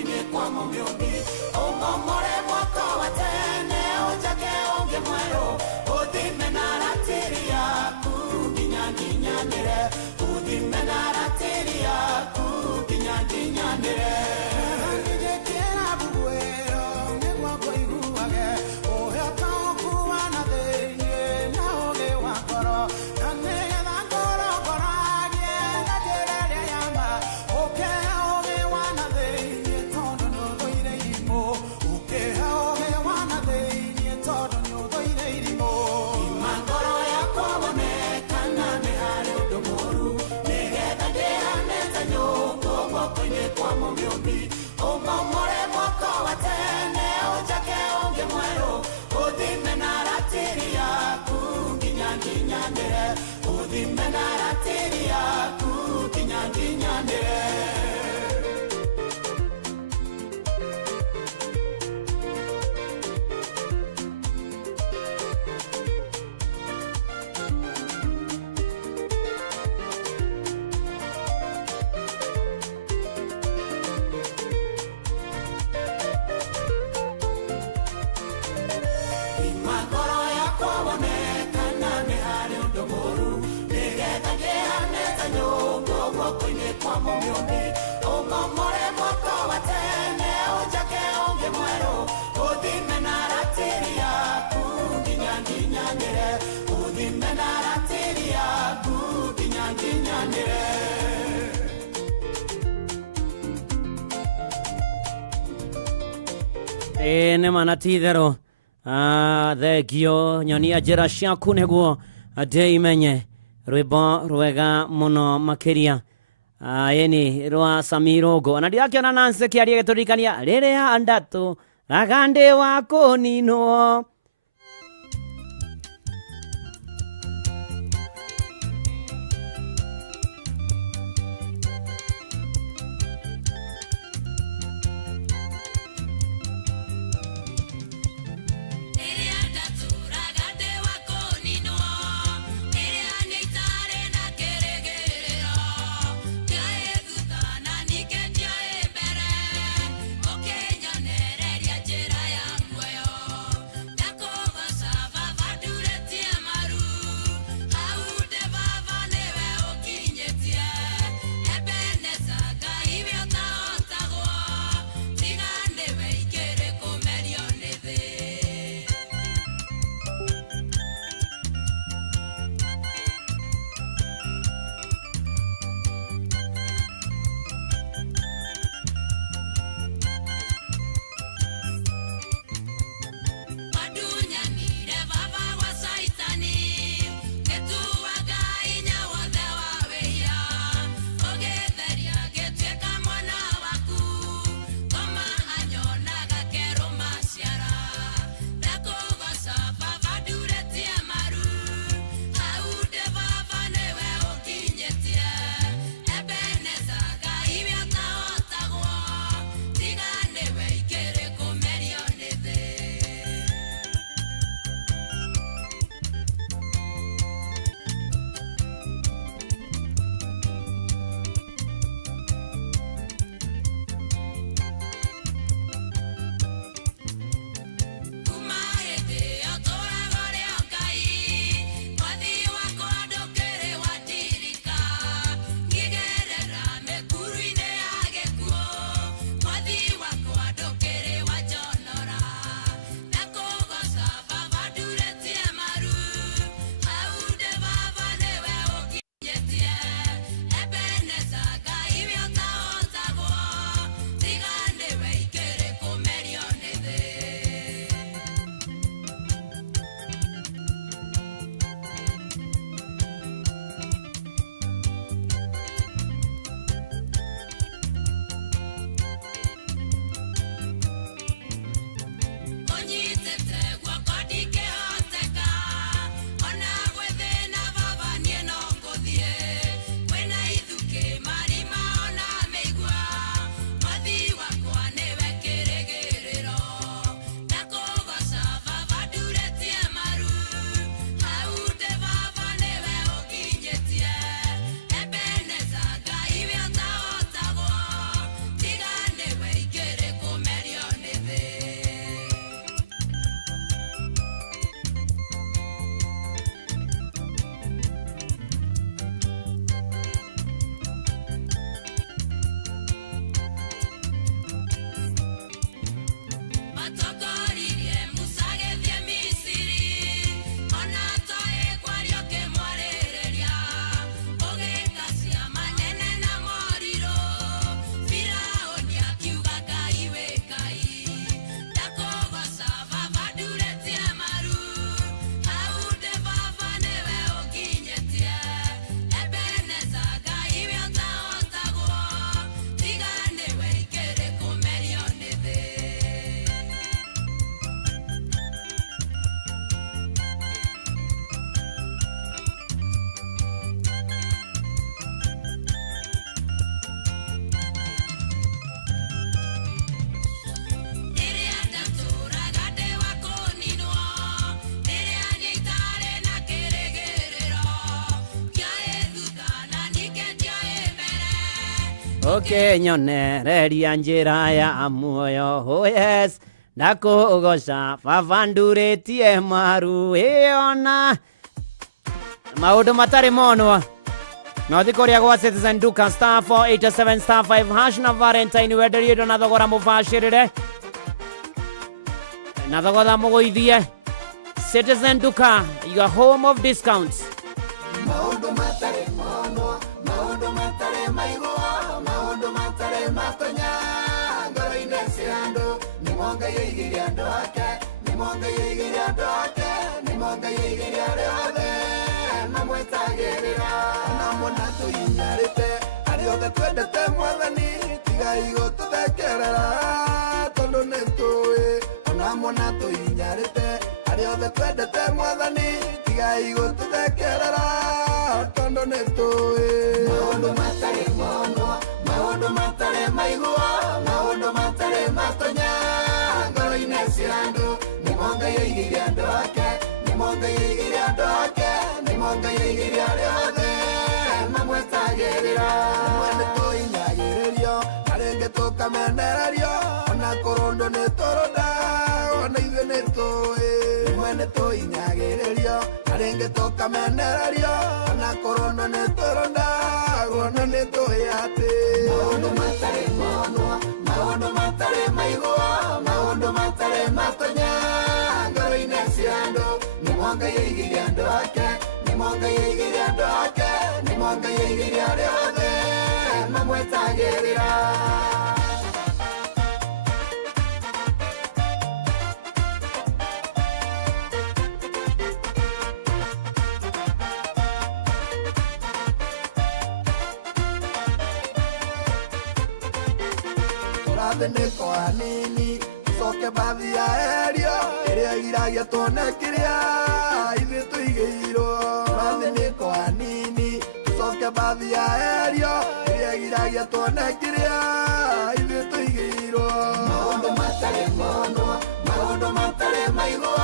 guoko-inĩ kwa mũmĩũmbi ũmomore mwaka wa tene ũnjake ũngĩ mwerũ ũthime na ratiri yaku nginya nginyanĩre ũthime na ratiri yaku nginya nginyanĩre ngĩkĩra buguĩro nĩguo ngũiguage ũhota ũkuwa na thĩinĩ na ũgĩ wa ngoro na nĩgetha ngorogoragie nganjĩrĩria yama ũkĩha ũgĩ wa na thĩinĩ tondũ nĩũthũire irimũ ũkĩha ũgĩ wa na thĩinĩ tondũ nĩũthũire irimũ ima ngoro yakwa wonekana nĩ harĩ ũndũ mũru nĩgetha ndĩhane ta nyũngũ guoko-inĩ kwa mũmĩũmbi ũmomore mwaka wa tene ũnjake ũngĩ mwerũ ũthime na ratiri yaku nginya nginyanĩre ũthime na ratiri yaku nginya nginyanĩre ngoro yakwa wonekana nĩ harĩ ũndũ mũru nĩgetha ngĩhane ta nyũngũ guoko-inĩ kwa mũmĩũmbi ũmomore mwaka wa tene ũnjake ũngĩ mwerũ ũthime na ratiri yaku nginya nginyanĩre ũthime na ratiri yaku nginya nginyanĩre nĩ mana ti itherũ thengio nyonia njĩra ciaku nĩguo ndĩimenye rwĩmbo rwega mũno makĩria ĩni rwa Samirũngũ na ndirakĩona Nancy kĩaria gĩtũririkania rĩrĩa ndatũ ragandĩ wa kũninwo Njĩra ya muoyo Okay, nyonereria njĩra ya muoyo, oh yes, ndakũgoca bavandurĩtie maru ĩona maũndũ matarĩ monwo. No thikũria gwa Citizen Duka star 487 star 5 hash na Valentine wenderie indo na thogora mũbacĩrĩre na thogora mũgũithie. Citizen Duka, your home of discounts. Maũndũ matarĩ monwo, maũndũ matarĩ maigwo, maũndũ matarĩ matonya ngoro-inĩ cia andũ, nĩmo Ngai aigĩire andũ ake, nĩmo Ngai aigĩire andũ ake, nĩmo Ngai aigĩire arĩa othe mamwetagĩrĩra. Ona mwana tũhinyarĩte, arĩa othe twendete Mwathani, tigai gũtũthekerera tondũ nĩtũĩ. Ona mwana tũhinyarĩte, arĩa othe twendete Mwathani, tigai gũtũthekerera tondũ nĩtũĩ. Maũndũ matarĩ monwo, maũndũ matarĩ maigwo, maũndũ matarĩ matonya ngoro-inĩ cia andũ, nĩmo Ngai aigĩire andũ ake, nĩmo Ngai aigĩire andũ ake, nĩmo Ngai aigĩire arĩa othe mamwetagĩrĩra. Rĩmwe nĩtũhinyagĩrĩrio, na rĩngĩ tũkamenererio, ona kũrũndwo nĩtũrũnda, ona ithuĩ nĩtũĩ. Rĩmwe nĩtũhinyagĩrĩrio, na rĩngĩ tũkamenererio, ona kũrũndwo nĩtũrũnda, ona nĩtũĩ atĩ maũndũ matarĩ monwo, maũndũ matarĩ maigwo, maũndũ matarĩ matonya ngoro-inĩ cia andũ, nĩmo Ngai aigĩire andũ ake, nĩmo Ngai aigĩire andũ ake, nĩmo Ngai aigĩire arĩa othe mamwetagĩrĩra. Tũrathinĩkwo hanini, tũcoke bathi ya erio, ĩrĩa ĩgiragia tuone kĩrĩa ithuĩ tũigĩirwo. Tũrathinĩkwo hanini, tũcoke bathi ya erio, ĩrĩa ĩgiragia tuone kĩrĩa ithuĩ tũigĩirwo. Maũndũ matarĩ monwo, maũndũ matarĩ maigwo,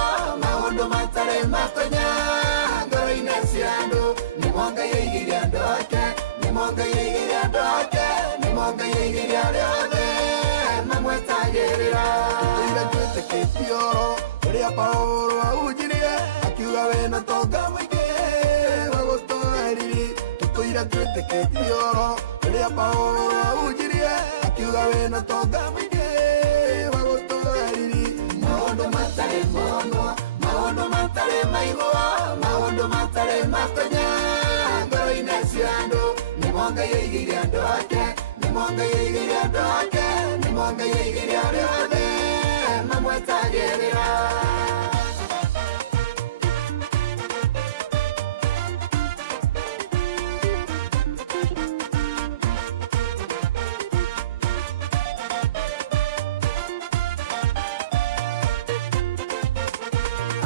maũndũ matarĩ matonya ngoro-inĩ cia andũ, nĩmo Ngai aigĩire andũ ake, nĩmo Ngai aigĩire andũ ake, nĩmo Ngai aigĩire arĩa othe mamwetagĩrĩra. Tũire twĩtĩkĩtie oro ũrĩa Paũlũ ahunjirie, akiuga wĩna tonga mũingĩ wa gũtũherithia. Tũtũire twĩtĩkĩtie oro ũrĩa Paũlũ ahunjirie, akiuga wĩna tonga mũingĩ wa gũtũherithia. Maũndũ matarĩ monwo, maũndũ matarĩ maigwo, maũndũ matarĩ matonya ngoro-inĩ cia andũ, nĩmo Ngai aigĩire andũ ake, nĩmo Ngai aigĩire andũ ake, nĩmo Ngai aigĩire arĩa othe mamwetagĩrĩra.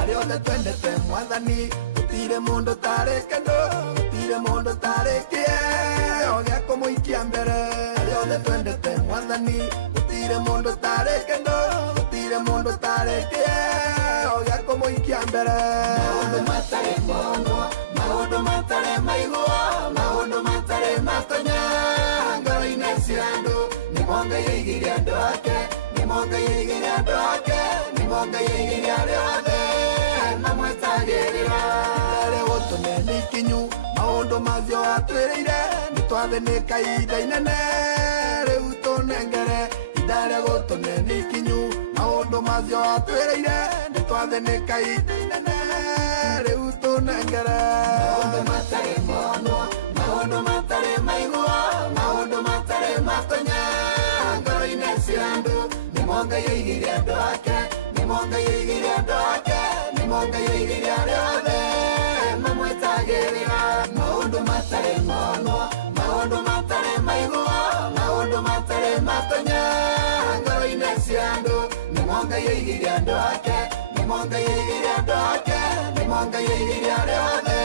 Arĩa othe twendete Mwathani, gũtirĩ mũndũ tarĩ kĩndũ, gũtirĩ mũndũ tarĩ kĩheo gĩa kũmũikia mbere. Arĩa othe twendete Mwathani, gũtirĩ mũndũ tarĩ kĩndũ, gũtirĩ mũndũ tarĩ kĩheo gĩa kũmũikia mbere. Maũndũ matarĩ monwo, maũndũ matarĩ maigwo, maũndũ matarĩ matonya ngoro-inĩ cia andũ, nĩmo Ngai aigĩire andũ ake, nĩmo Ngai aigĩire andũ ake, nĩmo Ngai aigĩire arĩa othe mamwetagĩrĩra. Rĩrĩ gũtũneni ikinyu, maũndũ macio atwĩrĩire, nĩtwathĩnĩka ihinda inene, rĩu tũnengere. Ihinda rĩa gũtũneni ikinyu, maũndũ macio atwĩrĩire, nĩtwathĩnĩka ihinda inene, rĩu tũnengere. Maũndũ matarĩ monwo, maũndũ matarĩ maigwo, maũndũ matarĩ matonya ngoro-inĩ cia andũ, nĩmo Ngai aigĩire andũ ake, nĩmo Ngai aigĩire andũ ake, nĩmo Ngai aigĩire arĩa othe mamwetagĩrĩra. Maũndũ matarĩ monwo, maũndũ matarĩ maigwo, maũndũ matarĩ matonya ngoro-inĩ cia andũ, nĩmo Ngai aigĩire andũ ake, nĩmo Ngai aigĩire andũ ake, nĩmo Ngai aigĩire arĩa othe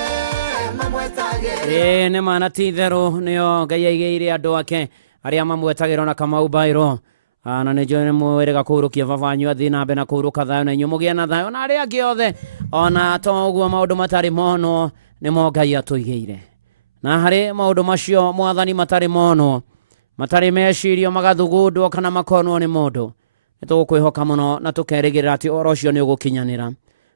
mamwetagĩrĩra. Nĩ mana ti itherũ, nĩo Ngai aigĩire andũ ake arĩa mamwetagĩrwo na Kamau Bairũ. Na nĩ njũĩ nĩ mwĩrĩga kũhurũkia baba wanyu athiĩ na mbere na kũhurũka thayũ, na inyuĩ mũgĩe na thayũ, na arĩa angĩ othe ona to ũguo maũndũ matarĩ monwo nĩmo Ngai atũigĩire. Na harĩ maũndũ macio Mwathani matarĩ monwo, matari mecirio magathugundwo kana makonwo ni mundu nitugukwihoka muno na tukerigirira ati oro ucio ni ugukinyanira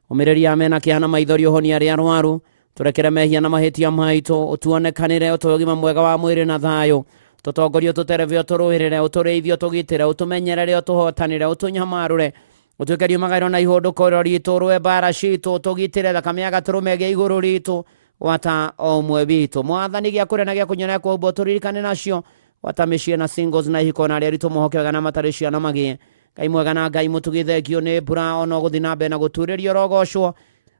umiriria amena kihana maithori uhoni ari arwaru turekere mehia na mahitia maitu utuonekanire utugima mwega wa mwiri na thayo tutongorio tuterevyo turuhirire utureithio tugitire utumenyerere utuhotanire utunyamarure utukerio magairo na ihondo koro ritu rwe bara citu tugitire thakame agaturumegia iguru ritu wata omwe bitu mwathani gia kure na gia kunyona kwa ubo turirikane nacio wata mishie na singles na hiko na ri tumuhoke na matarishia na magie Ngai mwega na Ngai mutugithekio ni mbura ona guthina mbe na guturirio rogocwo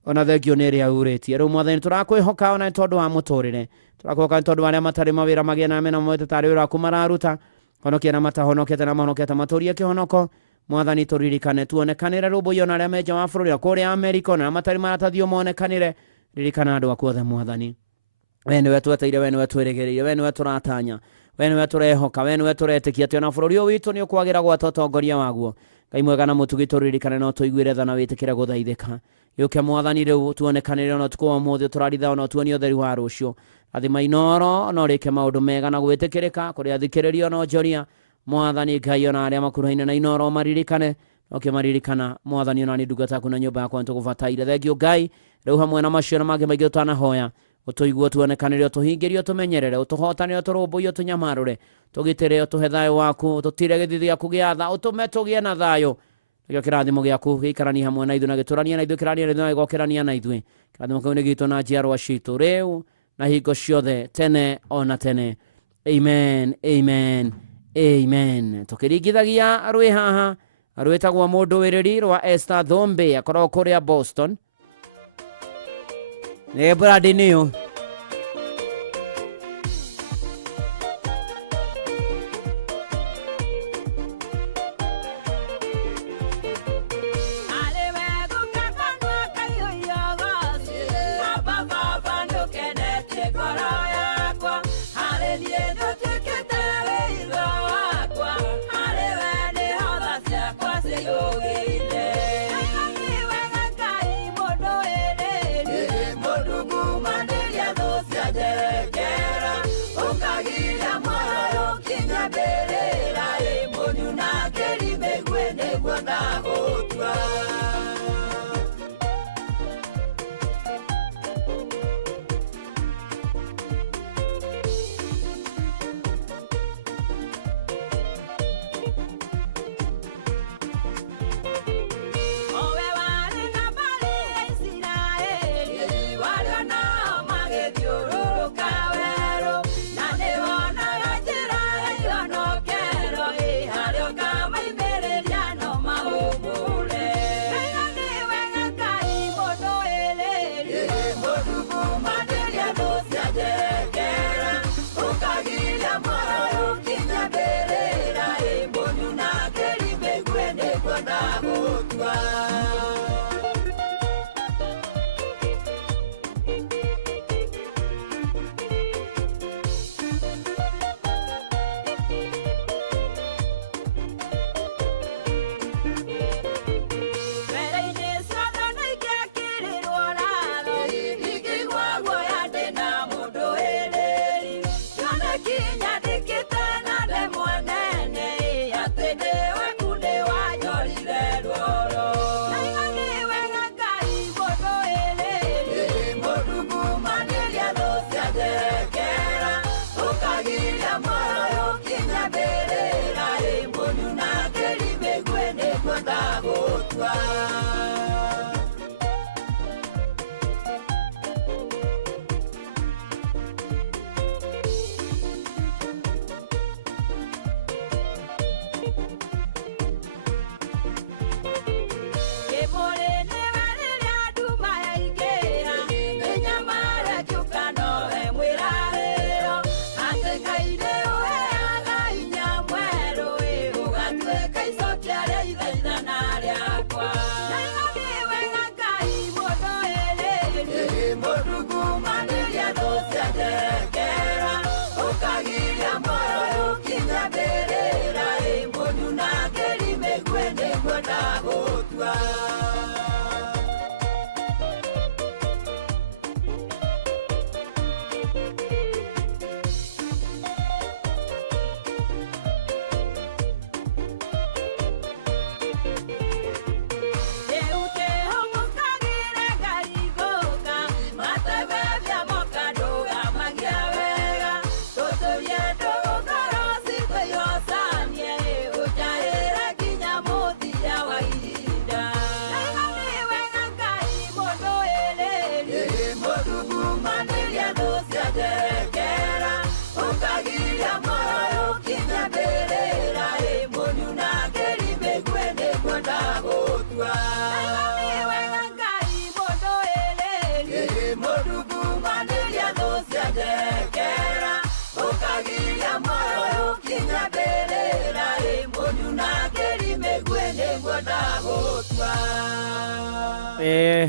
ona thekio ni ria ureti ru mwathani turakwihoka ona tondu wa muturire turakoka tondu aria matari mawira magie na mena mwete tari ura kumararuta honokia na matahonokete na mahonokete maturie kihonoko mwathani turirikane tuonekanire rubuyo na aria meja wa bururi kuri America na matari maratathio monekanire ririkana andu akuothe mwathani we niwe tweteire we niwe tweregereire we niwe turatanya we niwe turehoka we niwe turetikia ati ona bururi witu ni ukwagira gwata utongoria waguo Ngai mwega na mutugiturikane no tuiguire tha na witikire guthaithika yuke mwathani riu tuonekanire no tukwa muthi turaritha no tuoni utheri wa rucio athima inoro no rike maundu mega na gwitikirika kuri athikiririo no joria mwathani Ngai ona aria makuraine na inoro maririkane no maririkana mwathani ona ni ndungata kuna nyumba yakwa ntugubataire thengio Ngai riu hamwe na macio na mangĩ maingĩ utanahoya utuiguo tuonekanire utuhingirio tumenyerere utuhotane uturumbuyo tunyamarure tugitire utuhe thayo waku tutire githithi giaku giatha utume tugie na thayo nigio kirathimo giaku giikarani hamwe na ithu na giturania na ithu kirania na igokirania na ithu kirathimo kau ni gitu na njiarwa citu riu na hingo ciothe tene ona tene amen amen amen tukiringithagia rwi haha rwitagwo mundu wiriri rwa Esther Thombe akorwo kuria Boston ne bradi niyo Mundu gumandiria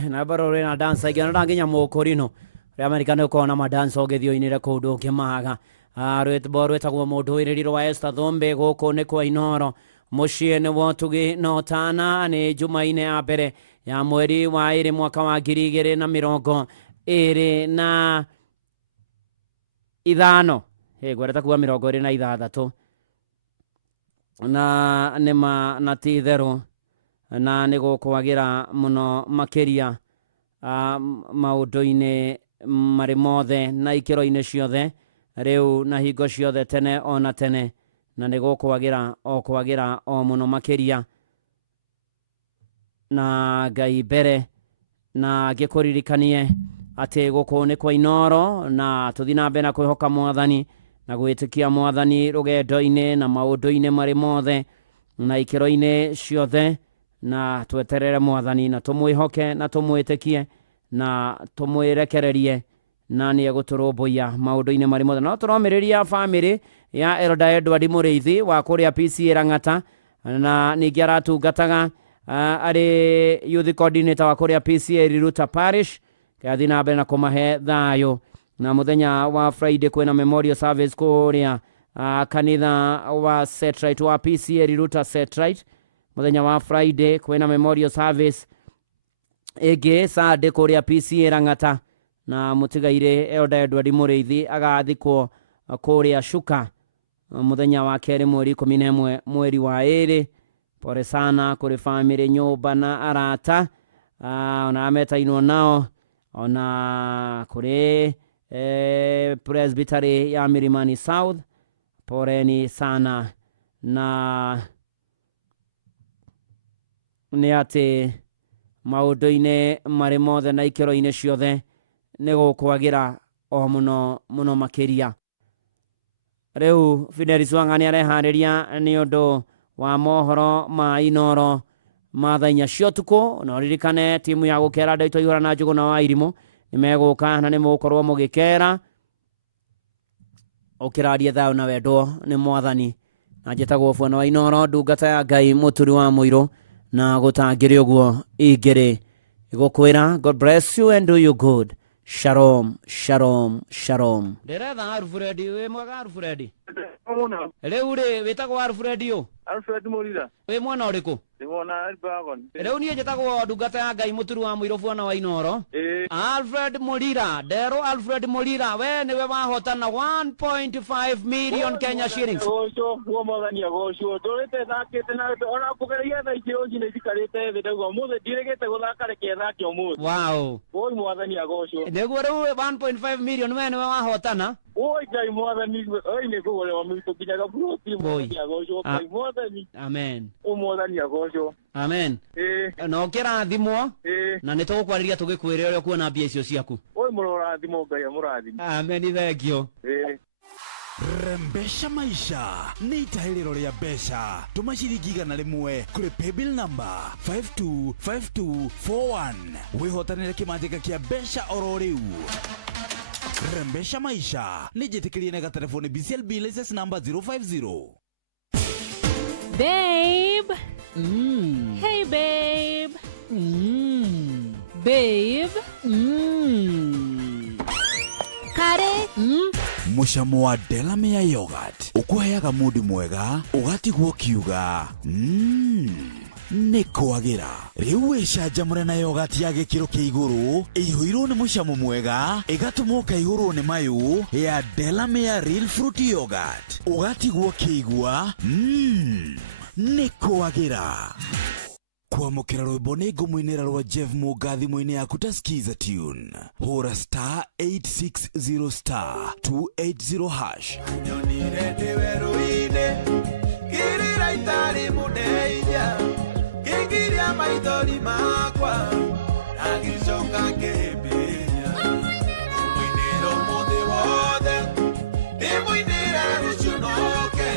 na barore na dance igana ranginya mokorino ria amerikano kona ma dance ogethio-inire kundu kimaga rwet borweta kwa mundu iririro wa Esther Thombe goko ne kwa Inoro mucie ne wotugi no tana ni Jumaine ya mbere ya mweri wa 2 mwaka wa 2025 gweta kuwa 2026 na nema na tithero na nego kwagira muno makeria maundu-ine mari mothe na ikiro-ine ciothe riu na hingo ciothe tene ona tene na nego kwagira o muno makeria na Ngai mbere na gikuririkanie ati guku ni kwa Inoro na tuthina mbere na kwihoka Mwathani na gwitikia Mwathani rugendo-ine na maundu-ine mari mothe na ikiro-ine ciothe na tweterere Mwathani na tumwihoke na tumwitikie na tumwirekererie na ni eguturumbuia maundu-ine mari mothe no turomiriria family ya Elder Edward Muriithi wa kuria PCA Rangata na ningi aratungataga ari youth coordinator wa kuria PCA Riruta Parish kathina mbere na kumahe thayo na muthenya wa Friday kwena memorial service kuria kanitha wa Setrite wa PCA Riruta Setrite muthenya wa Friday kwena memorial service ege Saturday kuria PCA Rangata na mutigaire Elder Edward Muriithi agathikwo kuria Shuka muthenya wa 2 mweri 11 mweri wa 2 pore sana kuri family nyumba na arata ona ametainwo nao ona kuri Presbytery ya Milimani South poreni sana na ni ati maundu-ine mari mothe na ikiro-ine ciothe ni gukwagira o muno makeria riu Fidelis Wang'ani arehariria ni undu wa mohoro ma Inoro mathainya ciotuko no ririkane timu ya gukera ndaito ihura na Njuguna wa Irimo nimeguka na nimukorwo mugikera ukiraria thao na wendo ni Mwathani na jetagwo Bwana wa Inoro ndungata ya Ngai muturi wa muiro na gutangire uguo igire igukwira God bless you and do you good. Shalom, shalom, shalom. Deretha Alfred, we mwaga Alfred. Leo ule wetagwo Alfred yo. Alfred Morira. We mwana uriku? Ndimona Albagon. Leo niye jetagwo ndungata ya Ngai muturi wa muiro Bwana wa Inoro. Alfred Morira, Dero Alfred Morira, we niwe wahotana 1.5 million Kenya shillings. Gosho, wo Mwathani agocwo. Ndorete thakite na ona kugeria tha ikiro njine ikarite thi ndauga muthe ndiregete guthaka reke thake omuthe. Wow. Oi Mwathani agocwo. Niguo riu 1.5 million we niwe wahotana. Oi Ngai Mwathani, oi ni kugore wa mitu kinyaga buti Mwathani agocwo. Ngai Mwathani. Amen. O Mwathani agocwo. Amen. No kirathimo na nitugukwarĩria tugikwĩra ũrĩa kuona mbia icio ciaku. Oi mũrathimo Ngai amũrathimo. Amen, thank you. Rembesha maisha ni itahĩrĩro rĩa mbeca tũma ciringi 100 kũrĩ paybill number 525241 wĩhotanĩre kĩmanjĩka kĩa mbeca oro rĩu. Rembesha maisha ni njĩtĩkĩrie na gatelefoni BCLB license number 050. Babe. Hey, babe. Babe. Kare. Mucamo wa Delamere yogurt ukuheaga mudi mwega ugatigwo kiuga nikwagira riu ichanjamure na yogurt ya gikiro kia iguru ihuirwo ni mucamo mwega igatumwo kaigurwo ni mayu ya Delamere real fruit yogurt ugatigwo kiigua nikwagira kwamukira rwimbo ni ngumuinira rwa Jeff Mugathi mwini yaku ta skiza tune hura star 860 star 280 hash nyonire ndiwe ruine girira itari mudeija gigiria maithori makwa agicoka ngĩhĩmbĩria mwinĩro mũthĩ wothe ndĩmũinĩre rũciũ noke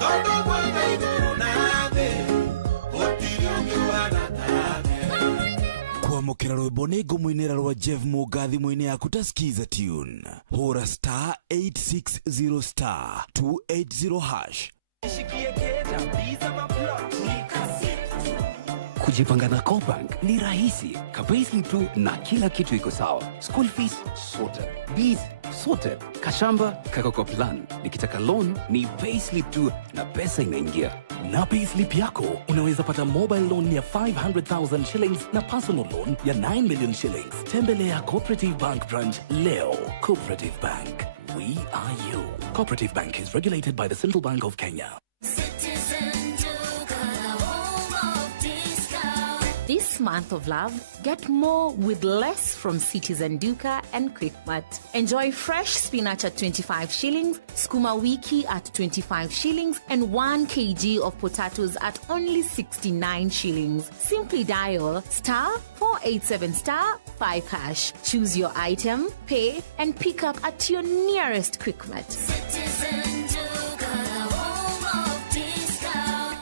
tondũ gwetha igũrũ na thĩ gũtirĩ ũngĩ ũhana tawe. kwamukira rwimbo ni ngumuinira rwa Jeff Mugathi mwini yaku ta skiza tune hura star 860 star 280 hash Shikie keja, biza maplot, nikasi Kujipanga na Cobank ni rahisi. Payslip tu na kila kitu iko sawa. School fees sorted, bills sorted, kashamba kako kwa plan. Nikitaka loan ni payslip tu na pesa inaingia. Na payslip yako unaweza pata mobile loan ya 500,000 shillings na personal loan ya 9 million shillings. Tembelea Cooperative Bank branch leo. Cooperative Bank, we are you. Cooperative Bank is regulated by the Central Bank of Kenya. This month of love, get more with less from Citizen Duka and Quickmart. Enjoy fresh spinach at 25 shillings, skuma wiki at 25 shillings, and 1 kg of potatoes at only 69 shillings. Simply dial *487*5#. Choose your item, pay, and pick up at your nearest Quickmart. Citizen Duka, home of discount.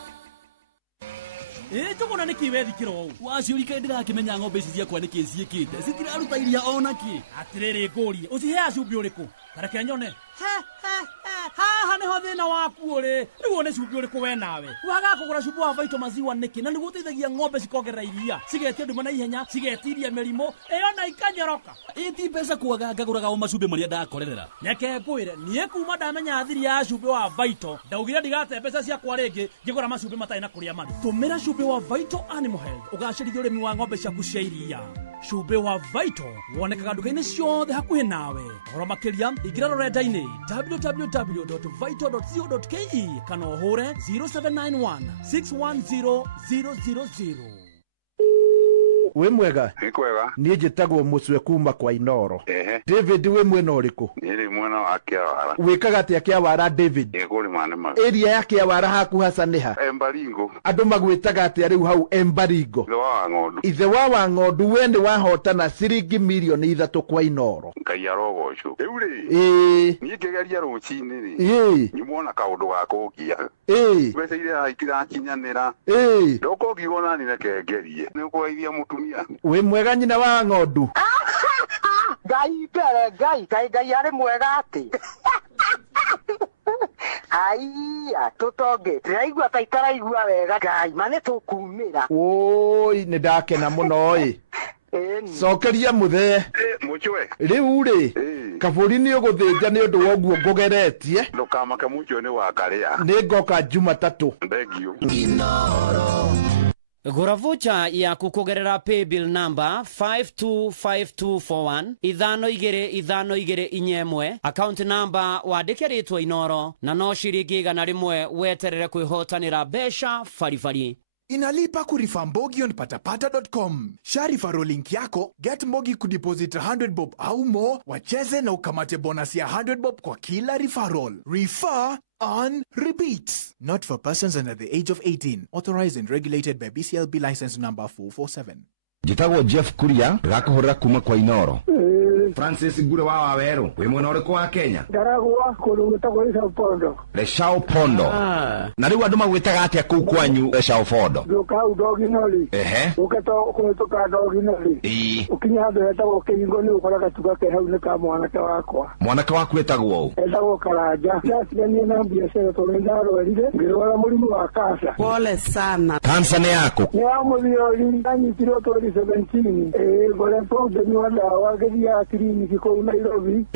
Tugona niki wethikiro waciurika ndirakimenya ng'ombe ici ciakwa niki ciikite citiraruta iria onaki atiriri nguri ucihea cumbi uriku tareke nyone haha niho thina waku uri niguo ni cumbi uriku we nawe waga kugura cumbi wa Vito maziwa niki na niguo teithagia ng'ombe cikongerera iria cigetia nduma na ihenya cigetiria mirimo iyo na ikanyoroka iti pesa kuaga ngaguraga o macumbi maria ndakorerera neke ngwire nie kuma ndamenya thiri ya cumbi wa Vito ndaugire ndigate pesa ciakwa ringi ngigura macumbi matai na kuria mari tumira cumbi wa Vito Animal Health ugacirithia urimi wa ng'ombe ciaku cia iria. Cumbi wa Vito wonekaga nduka-inĩ ciothe hakuhĩ nawe. Ũhoro makĩria ingĩra rũrenda-inĩ www.vito.co.ke kana ũhũre 0791 610 000. We mwega? Ni kwega. Niĩ njĩtagwo Mũcwe kuma kwa Inoro. David we mwena ũrĩkũ? Nĩ mwena wa Kĩawara. Wĩkaga atĩa Kĩawara David? Kũrĩma nĩ ma. Area ya Kĩawara haku hasa nĩ ha? Embaringo. Andũ magwĩtaga atĩa rĩu hau Embaringo? Ithe wa Wang'ondu. Ithe wa Wang'ondu we nĩ wahotana ciringi mirioni 3 kwa Inoro. Ngai arogocwo. Rĩu rĩ. Niĩ ngĩgeria rũcinĩ rĩ. Nyumona kaũndũ ga kũngia. Mbeca iria ikirakinyanĩra. Ndoko ngigona nĩ rekengerie. Nĩ kũgeithia mũtumia. We mwega nyina wa Ng'ondu? Ngai mbere ngai arĩ mwega atĩ. Aiya tutonge tiraigua ta itaraigua wega ngai mane tukumĩra. Oi nĩ ndakena mũno ĩ. Cokeria mũthee. Mũcwe. Rĩu rĩ. Kabũri nĩ ũgũthĩnja nĩ ũndũ wa ũguo ngũgeretie. Ndũkamake Mũcwe nĩ wa karĩa. Nĩ ngoka Jumatatũ. Thengiũ. Gura voucher yaku kugerera paybill number 525241 522 inyemwe account number wandike ritwa Inoro na no ciringi 100 weterere kwihotanira besha farifari. Inalipa kurifa Mbogi on patapata.com. Sharifa rolink yako, get Mbogi kudeposit 100 bob au more, wacheze na ukamate bonus ya 100 bob kwa kila referral. Refer on repeat. Not for persons under the age of 18. Authorized and regulated by BCLB license number 447. Njĩtagwo Jeff Kuria ndĩrakũhũrĩra kuma kwa Inoro. Francis Ngure wa Waweru wĩ mwena ũrĩkũ wa Kenya? Ndaragwa kũndũ gwĩtagwo Leshao Pondo. Leshao Pondo. Na rĩu andũ magwĩtaga atĩa kũu kwanyu Leshao Pondo? Nduka hau Ndoginori. Ũkĩhĩtũka Ndoginori. Ũkinya handũ hetagwo Kĩhingo nĩ ũkora gatuka ke hau nĩ ka mwanake wakwa. Mwanake waku etagwo ũũ? Etagwo Karanja. Ndatiganie na biacara tondũ nĩndarwarire ngĩrwara mũrimũ wa kansa. Pole sana. Kansa nĩ yaku? Nĩ ya mũthiori nanyitirwo 2017. Ngoretwo ngĩnyua ndawa ngĩthiaga kiriniki kũu Nairobi.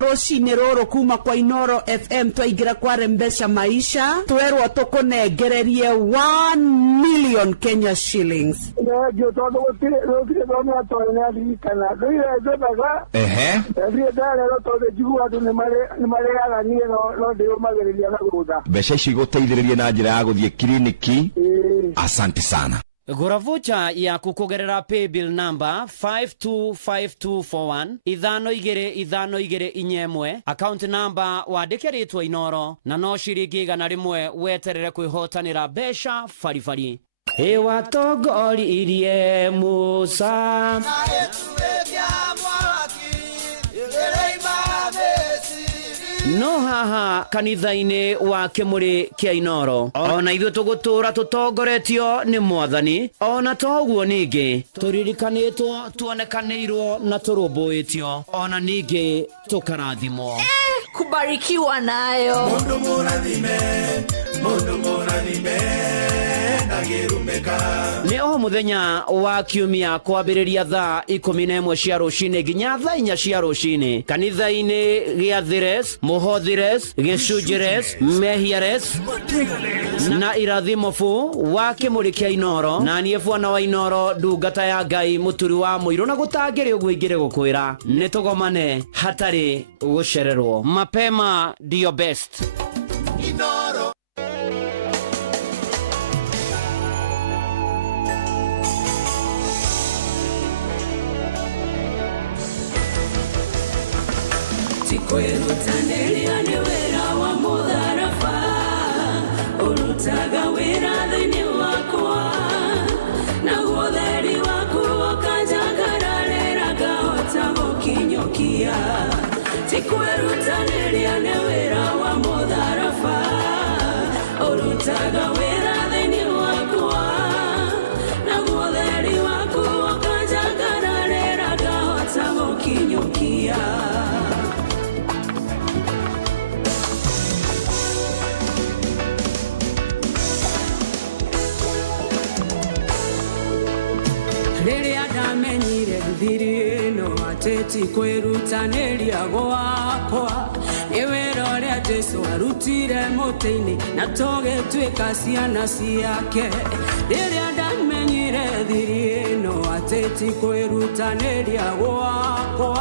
Rũcinĩ rũrũ kuma kwa Inoro FM twaingĩra kwa Rembesha Maisha twerwo tũkũnengererie 1 million Kenya shillings. Ndio tondũ gũtirĩ thome atore nĩ aririkana ndũire njonaga ndirĩ ndarerwo tondũ njiguaga andũ nĩ mareaga niĩ no ndĩũmagĩrĩria na gũtha. Mbeca ici igũteithĩrĩrie na njĩra ya gũthiĩ kiriniki. Asante sana. Gura voucher yaku kugerera paybill number 525241 522 inyemwe account number wandike ritwa Inoro na no ciringi 100 weterere kwihotanira besha farifari. Watongoririe Musa no haha kanitha-inĩ wa Kĩmũrĩ kĩa Inoro ona ithuĩ tũgũtũra tũtongoretio nĩ Mwathani ona toguo ningĩ tũririkanĩtwo tuonekanĩirwo na tũrũmbũĩtio ona ningĩ tũkarathimwo kubarikiwa nayo. Mundu murathime nä o må thenya wa kiumia kwambĩrĩria thaa 11 cia rũcinĩ nginya thaa 4 cia rũcinĩ kanitha-inĩ gĩa Thires, Mũhothires, Gĩcunjĩres, Mehiares na Irathimofu wa kĩmũrĩ kĩa Inoro, na niĩ Bwana wa Inoro ndungata ya Ngai mũturi wa mũirũ, na gũtangĩrĩ ũguo ingĩrĩ gũkwĩra nĩ tũgomane hatarĩ gũcererwo. Mapema ndio best. Inoro. Tikwerutanĩria nĩ wĩra wa mũtharaba, ũrutaga wĩra thĩinĩ wakwa, naguo theri waku ũkanjagararĩra ngahota gũkinyũkia. Tikwerutanĩria nĩ wĩra wa mũtharaba, ũrutaga wĩra thĩinĩ wakwa, naguo theri waku ũkanjagararĩra ngahota gũkinyũkia. Rĩrĩa ndamenyire thiri ĩno atĩ tikwerutanĩria gwakwa, nĩ wĩra ũrĩa Jesũ arutire mũtĩ-inĩ na tũgĩtuĩka ciana ciake. Rĩrĩa ndamenyire thiri ĩno atĩ tikwerutanĩria gwakwa,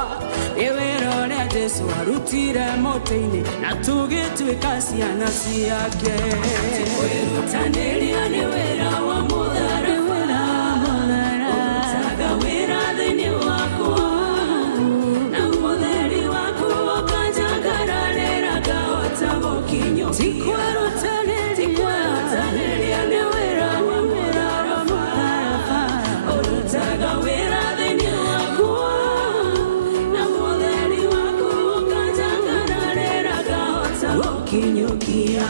nĩ wĩra ũrĩa Jesũ arutire mũtĩ-inĩ na tũgĩtuĩka ciana ciake. Tikwerutanĩria nĩ wĩra wa mũtharaba, tikwerutanĩria nĩ wĩra wa mũtharaba, ũrutaga wĩra thĩinĩ wakwa, na mũtheri waku ũkanjagararĩra ngahota gũkinyũkia.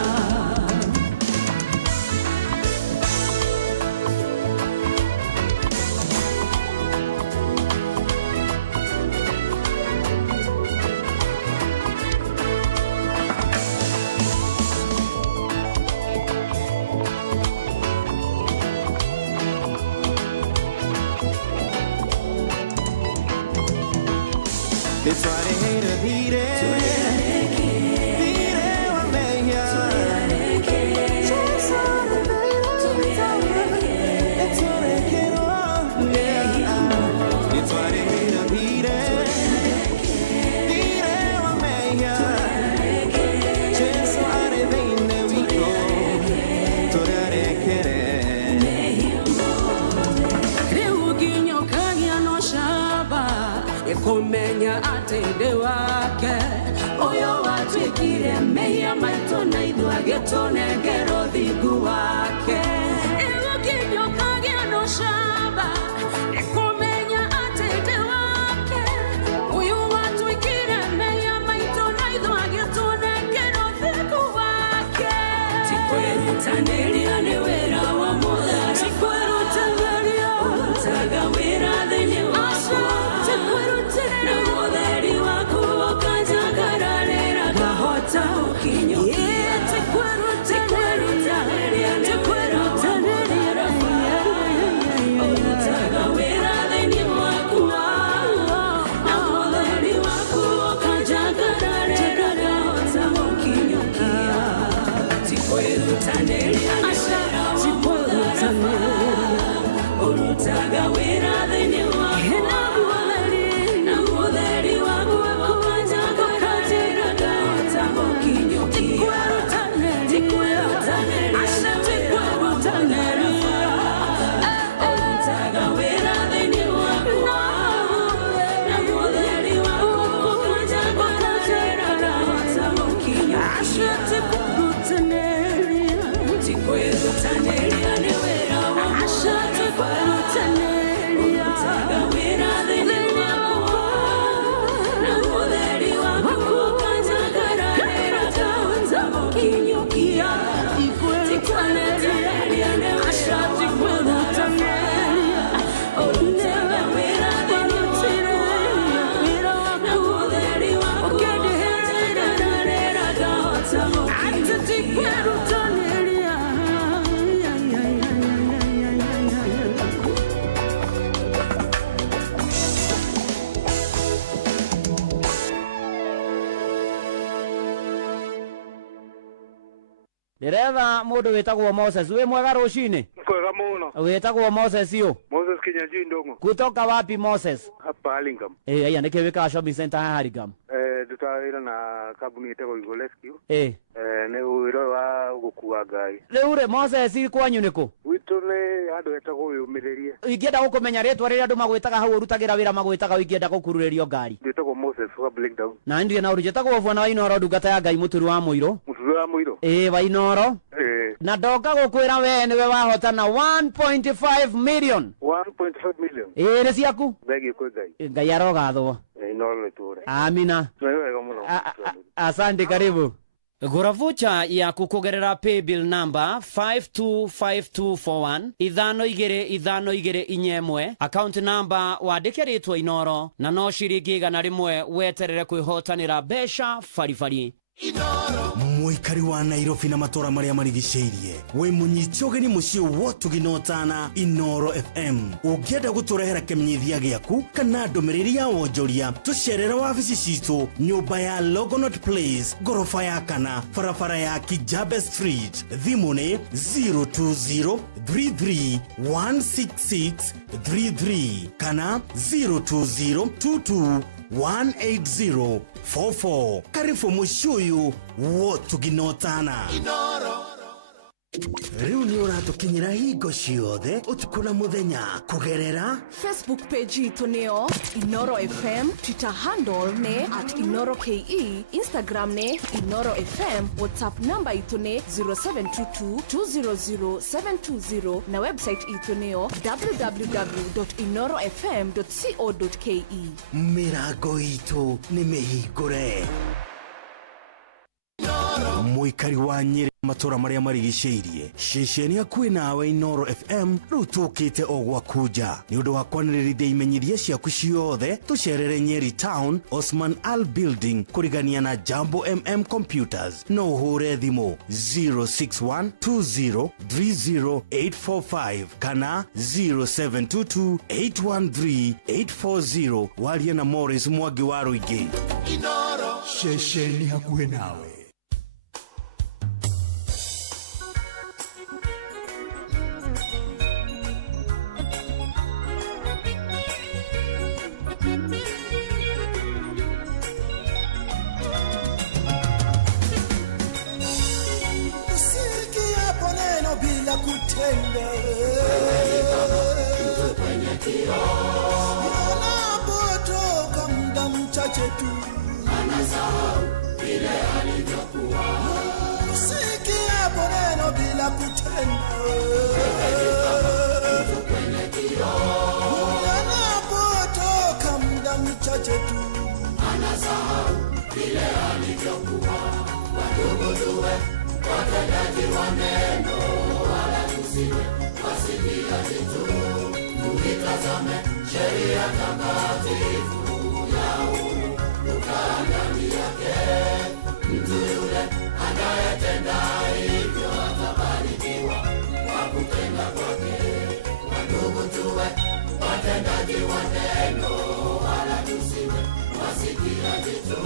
It's why they hate a beat kumenya atende wake uyo watwikire mehia maitũ na ithuĩ agĩtũnengera ũthingu wake. Ĩgũkinyũkagia no camba kumenya atende wake uyo watwikire mehia maitũ na ithuĩ agĩtũnengera ũthingu wake. Tikwerutanĩria nĩ wĩra wa mũtharaba, tikwerutanĩria ũrutaga wĩra thĩinĩ wakwa, na mũtheri waku ũkanjagararĩra ngahota gũkinyũkia. Tikwerutanĩria nĩ wĩra wa mũtharaba, ũrutaga wĩra thĩinĩ wakwa, na mũtheri waku ũkanjagararĩra ngahota gũkinyũkia. Tikwerutanĩria nĩ wĩra wa mũtharaba, ũrutaga wĩra thĩinĩ wakwa, na mũtheri waku ũkanjagararĩra ngahota gũkinyũkia. Ndireva mundu witagwo Moses, we mwega rucini? Kwega muno. Witagwo Moses yo? Moses Kinyanjui Ndongo. Kutoka wapi Moses? Hapa Hurlingham. Aya ndike wika shopping center ha Hurlingham. Tutawira na kabuni itego Eagle Rescue. Ne wiro wa gukua ngai. Riure Moses kwanyu niko? Witune andu etagwo yumiririe. Ingienda gukumenya ritwa riri andu magwitaga hau urutagira wira magwitaga ingienda gukururerio ngari. Nditagwo Moses wa Breakdown. Na ndiye na urujitagwo bwana wa Inoro ndungata ya ngai muturu wa muiro. Muturu wa muiro. Wa Inoro. Na ndoka gukwira we niwe wahotana 1.5 million. 1.5 million. Ni ciaku? Thegi kwa ngai. Ngai arogathwo. Inoro niture. Amina. Asante, karibu. Gura voucher yaku kugerera paybill number 525241 522 inyemwe, account number wandike ritwa Inoro, na no ciringi igana rimwe weterere kwihotanira besha farifari. Muikari wa Nairobi na matora maria marigiceirie, we munyiti ugeni muciĩ wotuginotana Inoro FM. Ungienda guturehera kimenyithia giaku kana ndumiriri ya wonjoria, tucerera wabici citu, nyumba ya Logonot Place, gorofa ya kana, barabara ya Kijabe Street. Thimu ni 02033166333 kana 02022180044. Karibu mushuyu wotuginotana Inoro. Riu ni uratukinyira hingo ciothe utuku na muthenya kugerera Facebook page itu neo Inoro FM, Twitter handle ne @InoroKE, Instagram ne Inoro FM, WhatsApp number itu ne 0722200720 na website itu neo www.inorofm.co.ke. Mirago itu ni mihingure. Muikari wa Nyeri matora maria marigiceirie, ceceni hakuhi nawe Inoro FM riu tukite o gwakuja ni undu wa kwaniriria imenyiria ciaku ciothe. Tucerere Nyeri Town, Osman Al Building, kurigania na Jambo Computers. No uhure thimu 0612030845 kana 0722813840. waria na Morris Mwangi wa Ruigi. Inoro, ceceni hakuhi nawe. Unapotoka muda mchache tu anasahau vile alivyokuwa. Usikiapo neno bila kutenda kwenye kioo. Unapotoka muda mchache tu anasahau vile alivyokuwa. Wadugu tuwe watendaji wa neno, wala tusiwe wasikiaji tu. Tukitazame sheria takatifu ya uhuru, tukaa ndani yake. Mtu yule anayetenda hivyo atabarikiwa kwa kutenda kwake. Wadugu tuwe watendaji wa neno, wala tusiwe wasikiaji tu.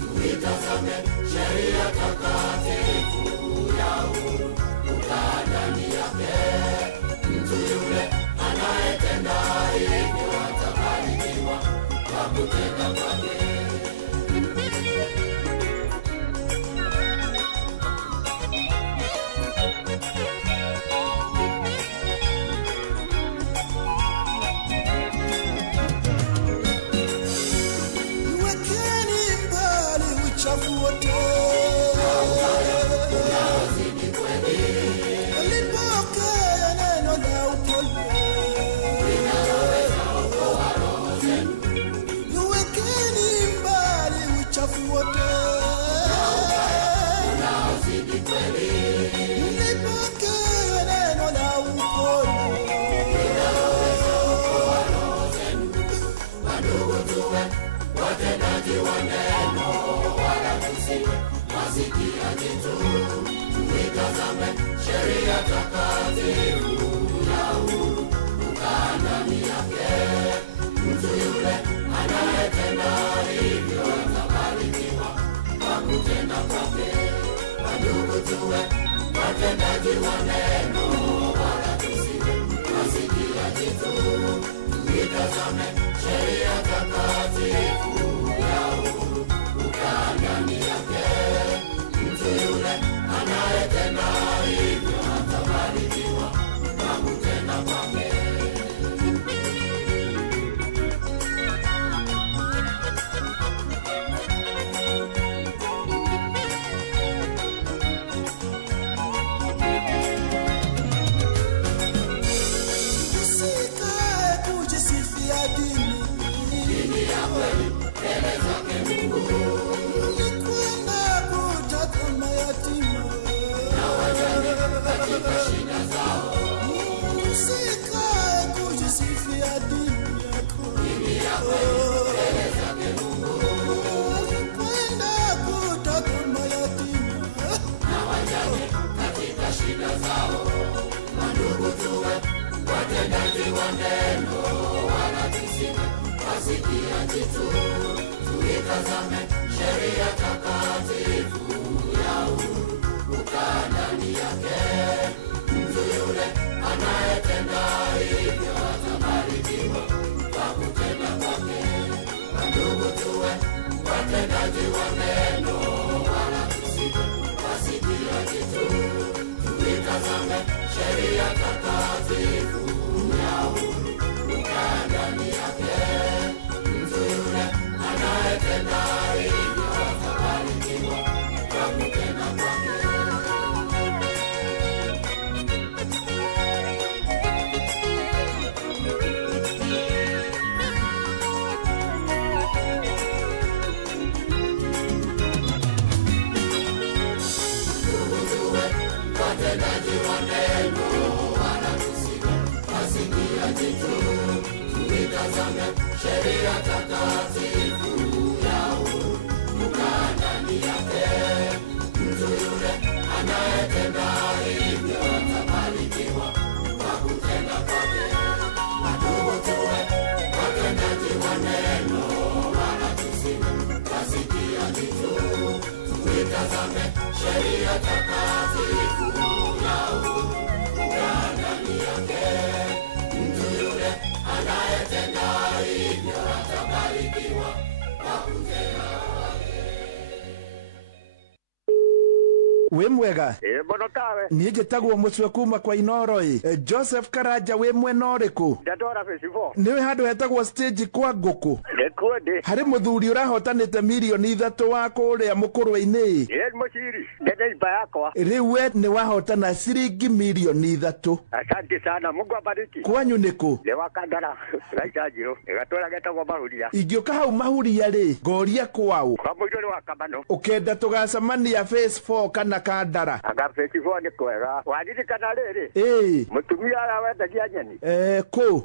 Tukitazame sheria takatifu ya uhuru, tukaa ndani yake. Mtu yule anayetenda hivyo atabarikiwa kwa kutenda kwake. Wekeni mbali uchafu wote unaozidi kweli. Lipokea neno la upole linaloweza okoa roho zenu. Wekeni mbali uchafu wote unaozidi kweli. Lipokea neno la upole linaloweza okoa roho zenu. Wadugu tuwe watendaji wa neno, wala tusiwe wasikiaji tu. Tuitazame sheria takatifu ya uhuru, tukaa ndani yake. Mtu yule anayetenda hivyo atabarikiwa kwa kutenda kwake. Wadugu tuwe watendaji wa neno wala tusiwe wasikiaji tu. Tuitazame sheria takatifu ya uhuru, ukaa ndani yake. Mtu yule anayetenda hivyo atabarikiwa kwa kutenda kwake. Watendaji wa neno wala tusiwe wasikiaji tu. Tuitazame sheria takatifu ya uhuru, ukaa ndani yake. Mtu yule anayetenda hivyo atabarikiwa kwa kutenda kwake. Wandugu tuwe watendaji wa neno wala tusiwe wasikiaji tu. Tuitazame sheria takatifu ya uhuru, ukaa ndani yake. Mtu yule anayetenda hivyo atabarikiwa kwa kutenda kwake. Watendaji wa neno wala tusiwe wasikiaji tu. Tuitazame sheria takatifu ya uhuru, ukaa ndani yake. Mtu yule anayetenda hivyo atabarikiwa kwa kutenda kwake. Ndugu tuwe watendaji wa neno wala tusiwe wasikiaji tu. Tuitazame sheria takatifu ya uhuru, ukaa ndani yake. Mtu yule anayetenda hivyo atabarikiwa kwa kutenda kwake. we mwega Bono tawe niĩ njĩtagwo mũcwe kuma kwa Inoro Joseph Karanja we mwena ũrĩkũ? Ndandora festival nĩwe handũ hetagwo stage kwa ngũkũ Nĩkuo harĩ mũthuri ũrahotanĩte milioni 3 wa kũrĩa mũkũrwe-inĩ mũciri ndende iba yakwa rĩu we nĩ wahotana ciringi milioni 3. Asante sana, Mungu abariki. Kwanyu nĩkũ? Nĩ wakandara gaitajiro ĩgatũra getagwo Mahuria. Ingĩũka hau Mahuria rĩ ngoria kwao kwa mũndũ wa Kabano ũkenda tũgacemania phase 4 kana Kandara anga phase 4 nĩ kwega waririkana rĩrĩ mũtumia arawendagia nyeni kũ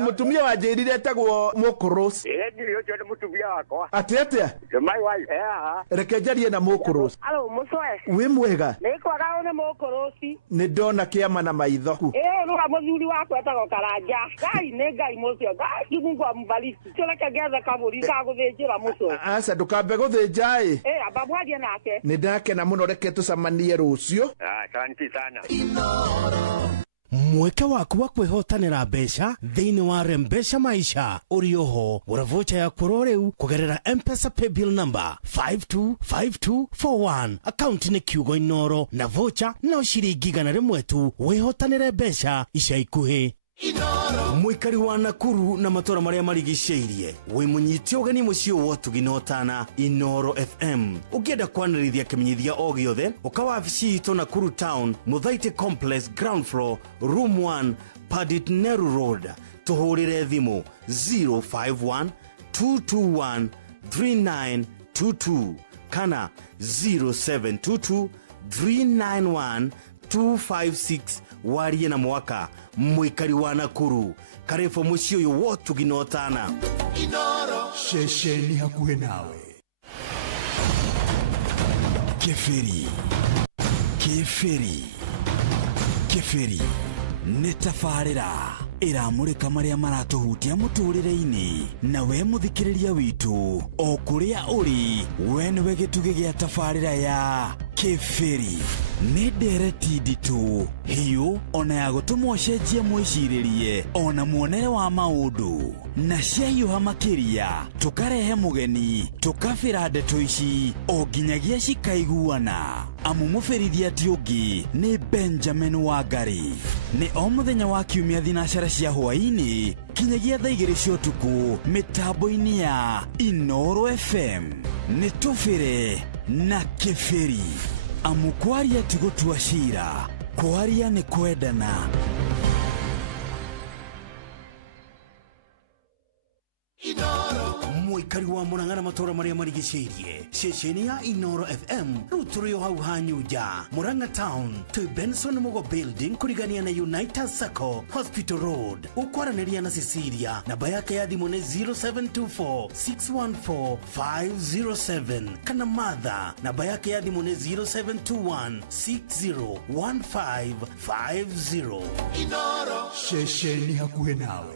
mũtumia wanjĩrire etagwo Mũkũrũs nĩ ũcio nĩ mũtumia wakwa atĩa my wife reke njarie na Mũkũrũs. Alo mũcwe wĩ mwega nĩ kwaga ũne Mũkũrũsi nĩ ndona kĩama na maitho rũga mũthuri wakwa etagwo Karanja Ngai nĩ Ngai mũcio Ngai Mungu ambariki tũreke gethe kabũri gagũthĩnjĩra mũcwe aca ndũkambe gũthĩnja amba mwarie nake nĩ ndakena mũno reke tũcemanie rũciũ. Asante sana. Mweke waku wa kwihotanira mbeca thiini wa Rembesha Maisha uri oho gura vocha ya kuroreu kugerera M-Pesa paybill number 525241 account ni kiugo Inoro na vocha no ciringi 100 tu wihotanire mbeca ica ikuhi. Mwikari wa Nakuru na matora maria marigiceirie we munyiti ugeni mucio wotu ginotana Inoro FM ukienda kwanirithia kimenyithia o giothe ukawa visito Nakuru Town Muthaiti Complex ground floor room 1 Padit Neru Road tuhurire thimu 051 221 3922 kana 0722 391 256 warie na mwaka. Mwikari wa Nakuru karefo mucio yo wotu ginotana Inoro shesheni hakuhe nawe. Keferi netafarira iramurika maria maratuhutia muturire-ini na we muthikiriria witu o kuria uri we niwe gituge gia tafarira ya keferi nä ndereti nditå hiå ona ya gå tå mwo cenjia mwĩcirĩrie ona muonere wa maũndũ na ciahiũha makĩria tũkarehe mũgeni tũkabĩra ndeto ici o nginyagia cikaiguana amu mũbĩrithia ti ũngĩ nĩ Benjamin Wangari nĩ o mũthenya wa kiumia thinacara cia hwaĩ-inĩ kinyagia thaa 2 cia ũtukũ mĩtambo-inĩ ya Inoro FM nĩ tũbĩre na kĩbĩri amu kwaria ti gũtua cira kwaria nĩ kwendana. Muikari wa Murang'a matora maria marigicĩirie ceceni ya Inoro FM rĩu tũrĩ o hau hanyuja Murang'a Town to Benson Mugo Building kurigania na United Sacco Hospital Road ukwaranĩria na Cecilia namba yake ya thimũ nĩ 0724614507 kana Martha namba yake ya thimũ nĩ 0721601550. Inoro ceceni hakuhĩ nawe.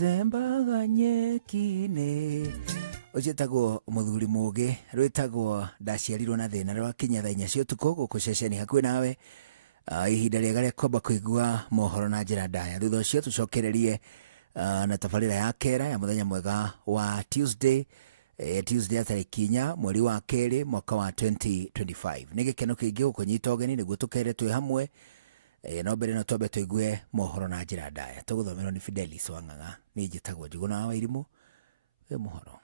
rũcembaga nyeki-inĩ. Ũjĩtagwo mũthuri mũgĩ, rwĩtagwo ndaciarirwo na thĩna rwa kinya thaa 4 cia ũtukũ gũkũ ceceni hakuhĩ nawe. Ihinda rĩega rĩa kwamba kũigua mohoro na njĩra ndaya. Thutha ũcio tũcokererie na tabarĩra ya kera ya mũthenya mwega wa Tuesday. Tuesday ya tarĩki 4 mweri wa kerĩ mwaka wa 2025. Nĩ gĩkeno kĩingĩ gũkũnyita ũgeni nĩguo tũkere twĩ hamwe. No mbere no twambe tũigue mohoro na njĩra ndaya. Tũgũthomerwo nĩ Fidelis Wang'ang'a. Niĩ njĩtagwo Njuguna wa Irimũ. Wĩ mohoro.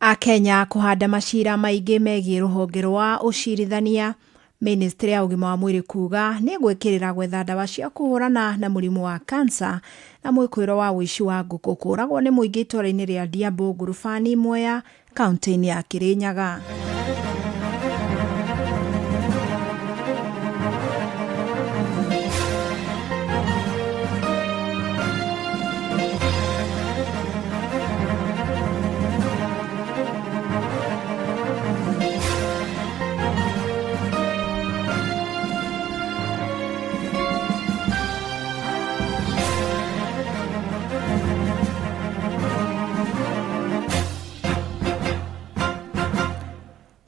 Akenya kuhanda macira maingĩ megiĩ rũhonge rwa ũcirithania. Ministry ya ũgima wa mwĩrĩ kuga nĩ gwĩkĩrĩra gwetha ndawa cia kũhũrana na mũrimũ wa kansa na mwĩkũĩro wa ũici wa ngũkũ kũragwo nĩ mũingĩ itũra-inĩ rĩa Diambo ngurubani Mwea kaunti-inĩ ya Kirinyaga.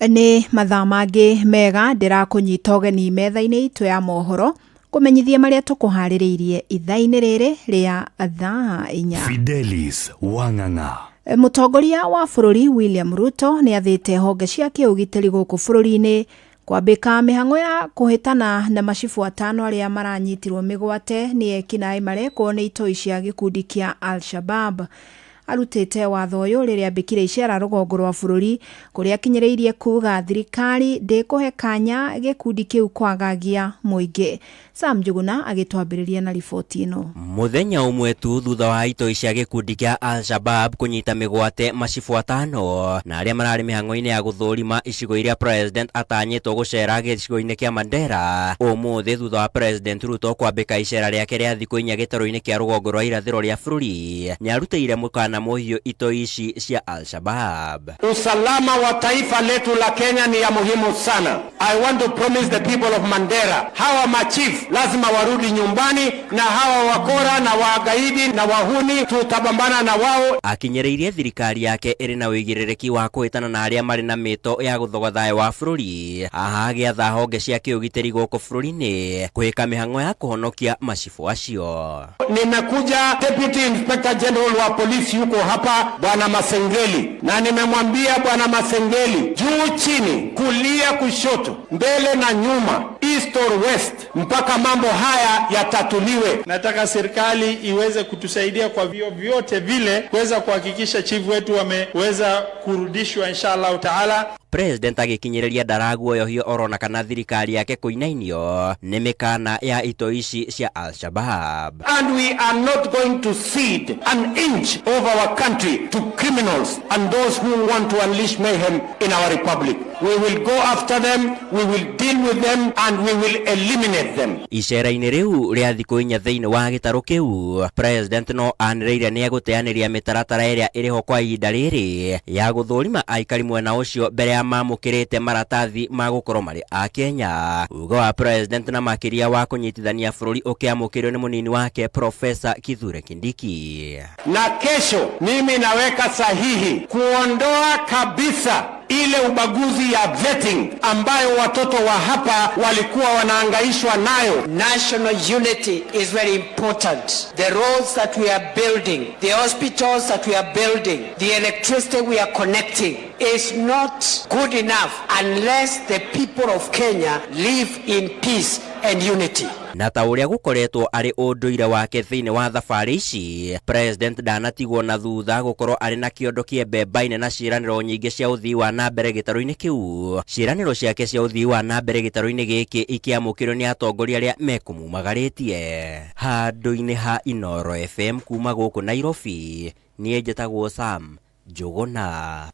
Nĩ mathaa mangĩ mega ndĩrakũnyita ũgeni metha-inĩ itũ ya mohoro kũmenyithia marĩa tũkũharĩrĩirie ithaa-inĩ rĩrĩ rĩa thaa 4. Fidelis Wang'ang'a. Mũtongoria wa bũrũri William Ruto nĩ athĩte honge cia kĩũgitĩri gũkũ bũrũri-inĩ kwambĩka mĩhang'o ya kũhĩtana na macibu 5 arĩa maranyitirwo mĩgwate nĩ ekinaĩ marekwo nĩ itoi cia gĩkundi kĩa Al-Shabab. Arutĩte watho ũyũ rĩrĩa ambĩkire icera rũgongo rwa bũrũri kũrĩa akinyĩrĩirie kuga thirikari ndĩkũhe kanya gĩkundi kĩu kwagagia mũingĩ. Sam Njuguna agĩtwambĩrĩria na riboti ĩno. Mũthenya ũmwe tu thutha wa itoi cia gĩkundi kĩa Al-Shabab kũnyita mĩgwate macibu 5 na arĩa mararĩ mĩhang'o-inĩ ya gũthũrima icigo iria president atanyĩtwo gũcera gĩcigo-inĩ kĩa Mandera. Ũmũthĩ thutha wa president Ruto kwambĩka icera rĩake rĩa thikũ 4 gĩtarũ-inĩ kĩa rũgongo rwa irathĩro rĩa bũrũri, nĩarutĩire mũkana mũhiũ itoi ici cia Al-Shabab. Usalama wa taifa letu la Kenya ni ya muhimu sana. I want to promise the people of Mandera, hawa machief lazima warudi nyumbani na hawa wakora na wagaidi na wahuni tutapambana na wao. Akinyĩrĩirie thirikari yake ĩrĩ na wĩigĩrĩrĩki wa kũhĩtana na arĩa marĩ na mĩto ya gũthoga thayũ wa bũrũri. Aha agĩatha honge cia kĩũgitĩri gũkũ bũrũri-inĩ kũhĩka mĩhang'o ya kũhonokia macibu acio. Nimekuja Deputy Inspector General wa polisi yuko hapa Bwana Masengeli, na nimemwambia Bwana Masengeli juu chini, kulia kushoto, mbele na nyuma, east or west, mpaka mambo haya yatatuliwe. Nataka serikali iweze kutusaidia kwa vyote vile kuweza kuhakikisha chief wetu wameweza kurudishwa inshallah taala. President agĩkinyĩrĩria ndaraguoyohio orona kana thirikari yake kũinainio nĩ mĩkana ya itoi ici cia Al-Shabab. And we are not going to cede an inch of our country to criminals and those who want to unleash mayhem in our republic. We will go after them, we will deal with them and we will eliminate them. Icera-inĩ rĩu rĩa thikũ 4 thĩinĩ wa gĩtarũ kĩu, president no anĩrĩire nĩ egũteanĩria mĩtaratara ĩrĩa ĩrĩho kwa ihinda rĩrĩ ya gũthũrima aikari mwena ũcio mbere ya mamũkĩrĩte maratathi ma gũkorwo marĩ a Kenya. Uga wa president na makĩria wa kũnyitithania bũrũri ũkĩamũkĩrwo nĩ mũnini wake Profesa Kithure Kindiki. Na kesho mimi naweka sahihi kuondoa kabisa ile ubaguzi ya vetting ambayo watoto wa hapa walikuwa wanaangaishwa nayo. National unity is very important. The roads that we are building, the hospitals that we are building, the electricity we are connecting is not good enough unless the people of Kenya live in peace and unity. Na ta ũrĩa gũkoretwo arĩ ũndũire wake thĩinĩ wa thabarĩ ici, president ndanatigwo na thutha gũkorwo arĩ na kĩondo kĩembembaine na ciĩranĩro nyingĩ cia ũthii wa na mbere gĩtarũ-inĩ kĩu. Ciĩranĩro ciake cia ũthii wa na mbere gĩtarũ-inĩ gĩkĩ ikĩamũkĩrwo nĩ atongoria arĩa mekũmumagarĩtie. Handũ-inĩ ha Inoro FM kuma gũkũ Nairobi, niĩ njĩtagwo Sam Njuguna.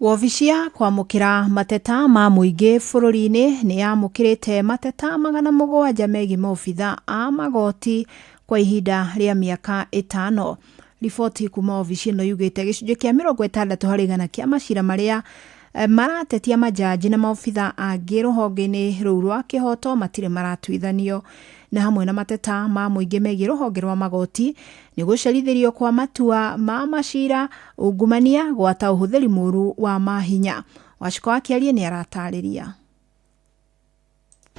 Wobici ya kwamũkĩra mateta ma mũingĩ bũrũri-inĩ nĩ yamũkĩrĩte mateta 700 megiĩ maobitha a magoti kwa ihinda rĩa mĩaka 5. Riboti kuma obici ĩno yugĩte gĩcunjĩ kĩa 60% kĩa macira marĩa maratetia majaji na maobitha angĩ rũhonge-inĩ rũu rwa kĩhoto matirĩ maratuithanio, na hamwe na mateta ma mũingĩ megiĩ rũhonge rwa magoti nĩ gũcerithĩrio kwa matua ma macira, ungumania, gwata ũhũthĩri mũru wa mahinya. Wachiko Akiarie nĩ aratarĩria.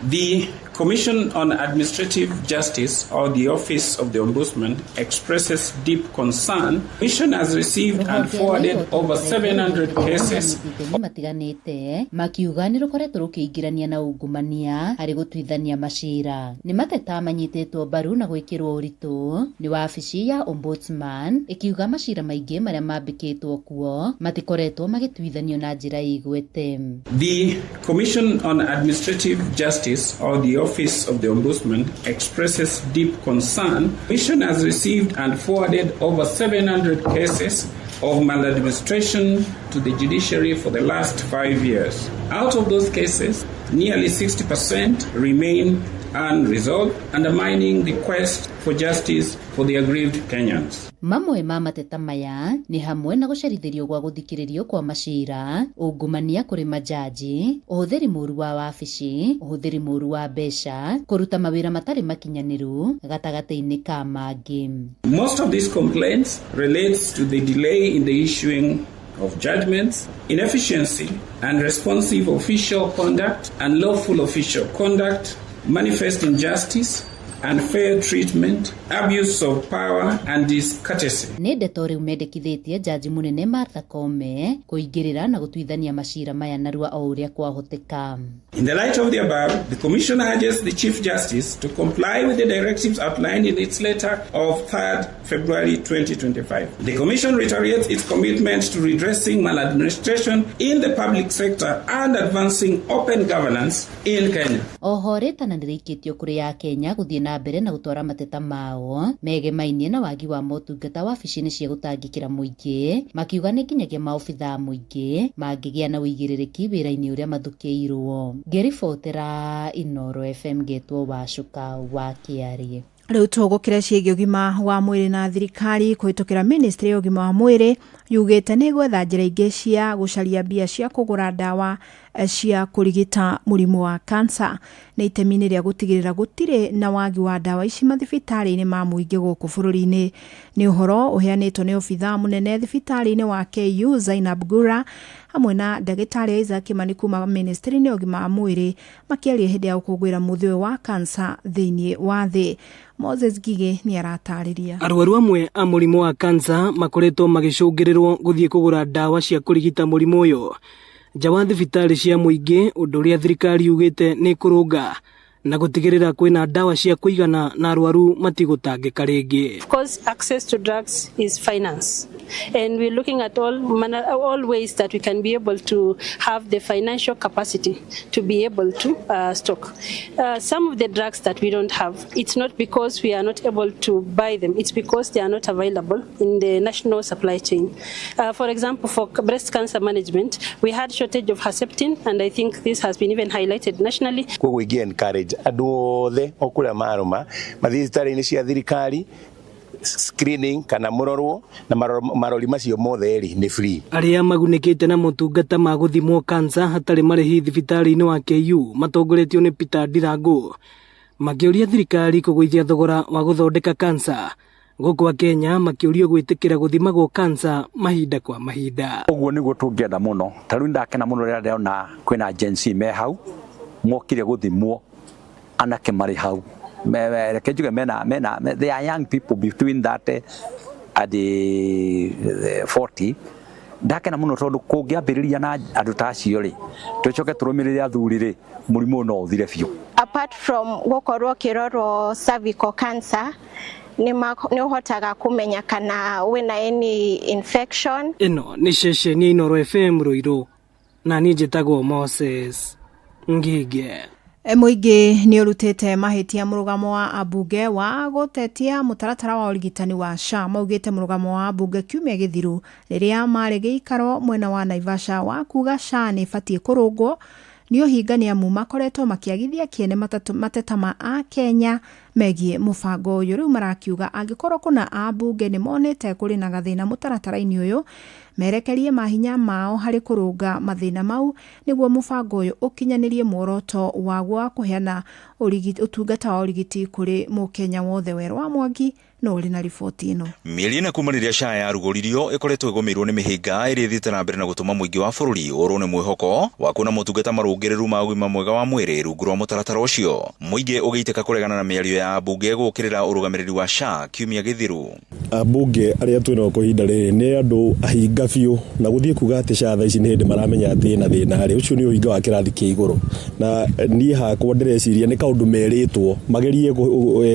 The Commission on Administrative Justice, or the Office of the Ombudsman, expresses deep concern. The Commission has received and forwarded over 700 cases. Matiganite makiuga nĩ rũkoretwo rũkĩingĩrania na ungumania harĩ gũtuithania macira. Nĩ mateta manyitetwo mbaru na gwĩkĩrwo ũritũ nĩ wabici ya Ombudsman, ikiuga macira maingĩ marĩa mambĩkĩtwo kuo matikoretwo magĩtuithanio na njĩra igwete. The Commission on Administrative Justice, or the Office of the Ombudsman, expresses deep concern. The Commission has received and forwarded over 700 cases of maladministration to the judiciary for the last 5 years. Out of those cases, nearly 60% remain unresolved, undermining the quest for justice for the aggrieved Kenyans. Mamwe ma mateta maya ni hamwe na gũcerithĩrio gwa gũthikĩrĩrio kwa macira, ungumania kũrĩ majaji, ũhũthĩri mũru wa wabici, ũhũthĩri mũru wa mbeca, kũruta mawĩra matarĩ makinyanĩru gatagatĩ-inĩ ka mangĩ. Most of these complaints relates to the delay in the issuing of judgments, inefficiency and responsive official conduct, and lawful official conduct, manifest injustice, unfair treatment, abuse of power and discourtesy. Nĩ ndeto rĩu mendekithĩtie jaji mũnene Martha Koome kũingĩrĩra na gũtuithania macira maya narua o ũrĩa kwahoteka. In the light of the above, the Commission urges the Chief Justice to comply with the directives outlined in its letter of 3rd February 2025. The Commission reiterates its commitment to redressing maladministration in the public sector and advancing open governance in Kenya. Oho rĩtana nĩrĩikĩtio kũrĩ ya Kenya gũthiĩ na mbere na gũtwara mateta mao megemainie na wagi wa motungata wabici-inĩ cia gũtangĩkĩra mũingĩ, makiuga nĩ nginyagia maobitha mũingĩ mangĩgĩa na ũigĩrĩrĩki wĩra-inĩ ũrĩa mathukĩirwo. Ngĩribotera Inoro FM Getwo Wacuka wa Kiarie. Rĩu tũgũkĩra ciĩgiĩ ũgima wa mwĩrĩ na thirikari kũhĩtũkĩra ministry ya ũgima wa mwĩrĩ yugĩte nĩ gwetha njĩra ingĩ cia gũcaria mbia cia kũgũra ndawa cia kũrigita mũrimũ wa kansa na itemi-inĩ rĩa gũtigĩrĩra gũtirĩ na wagi wa ndawa ici mathibitarĩ-inĩ ma mũingĩ gũkũ bũrũri-inĩ. Nĩ ũhoro ũheanĩtwo nĩ obitha mũnene thibitarĩ-inĩ wa KU Zainab Gura hamwe na ndagĩtarĩ Isaac Kimani kuma ministry-inĩ ya ũgima wa mwĩrĩ makĩaria hĩndĩ ya gũkũngũĩra mũthenya wa kansa thĩinĩ wa thĩ. Moses Gige nĩ aratarĩria. Arwaru amwe a mũrimũ wa kansa makoretwo magĩcũngĩrĩrwo gũthiĩ kũgũra ndawa cia kũrigita mũrimũ ũyũ nja wa thibitarĩ cia mũingĩ, ũndũ ũrĩa thirikari yugĩte nĩ kũrũnga na gũtigĩrĩra kwĩna ndawa cia kũigana na arwaru matigũtangĩka rĩngĩ. Of course, access to drugs is finance, and we're looking at all ways that we can be able to have the financial capacity to be able to stock. Some of the drugs that we don't have, it's not because we are not able to buy them, it's because they are not available in the national supply chain. For example, for breast cancer management, we had shortage of Herceptin, and I think this has been even highlighted nationally. We encourage andũ othe okũrĩa marũma mathibitarĩ-inĩ cia thirikari screening kana mũrorwo na marori macio mothe erĩ nĩ free. Arĩa magunĩkĩte na motungata ma gũthimwo kansa hatarĩ marĩhi thibitarĩ-inĩ wa KU matongoretio nĩ Peter Ndirango makĩũria thirikari kũgũithia thogora wa gũthondeka kansa gũkũ Kenya, makĩũrio gwĩtĩkĩra gũthimagwo kansa mahinda kwa mahinda. Ũguo nĩguo tũngĩenda mũno. Tarĩu ndakena mũno rĩrĩa ndĩrona kwĩna agency me hau mokire gũthimwo anake marĩ hau. They are young people between that and the 40. Ndakena mũno tondũ kũngĩambĩrĩria na andũ ta acio rĩ tũcoke tũrũmĩrĩre athuri rĩ mũrimũ no ũthire biũ. Apart from gũkorwo kĩrorwo cervical cancer, nĩ ũhotaga kũmenya kana wĩna any infection. Ĩno nĩ ceceni ya Inoro FM Ruiru na niĩ njĩtagwo Moses Ngige. Mũingĩ nĩ ũrutĩte mahĩtia mũrũgamo wa ambunge wa gũtetia mũtaratara wa ũrigitani wa SHA. Maugĩte mũrũgamo wa ambunge kiumia gĩthiru rĩrĩa marĩ gĩikaro mwena wa Naivasha wa kuga SHA nĩ ĩbatiĩ kũrũngwo nĩ ũhingania mu makoretwo makĩagithia kĩene mateta ma a Kenya megie mubango uyu. Riu marakiuga angikorwo kuna ambunge ni monete kuri na gathina mutaratara-ini uyu merekerie mahinya mao hari kurunga mathina mau niguo mubango uyu ukinyanirie muoroto waguo kuheana utungata wa urigiti kuri mukenya wothe. Werũ wa Mwangi no uri na riboti ino. Mieri na kuma riria SHA yarugũririo ikoretwo igomeirwo ni mihinga iri thiĩte na mbere na gutuma muingi wa bururi urwo ni mwihoko wa kuona motungata marũngĩrĩru ma ũgima mwega wa mwĩrĩ rungu rwa mũtaratara ũcio. Muingi ũgĩitĩka kũregana na mĩario ya ambunge gũkĩrĩra ũrũgamĩrĩri wa SHA kiumia gĩthiru. Ambunge arĩa twĩna kwa ihinda rĩrĩ nĩ andũ ahinga biũ na gũthiĩ kuga atĩ SHA thaa ici nĩ hĩndĩ maramenya atĩ na thĩna harĩ ũcio nĩ ũhinga wa kĩrathi kĩa igũrũ, na niĩ hakwa ndĩreciria nĩ kaũndũ merĩtwo magerie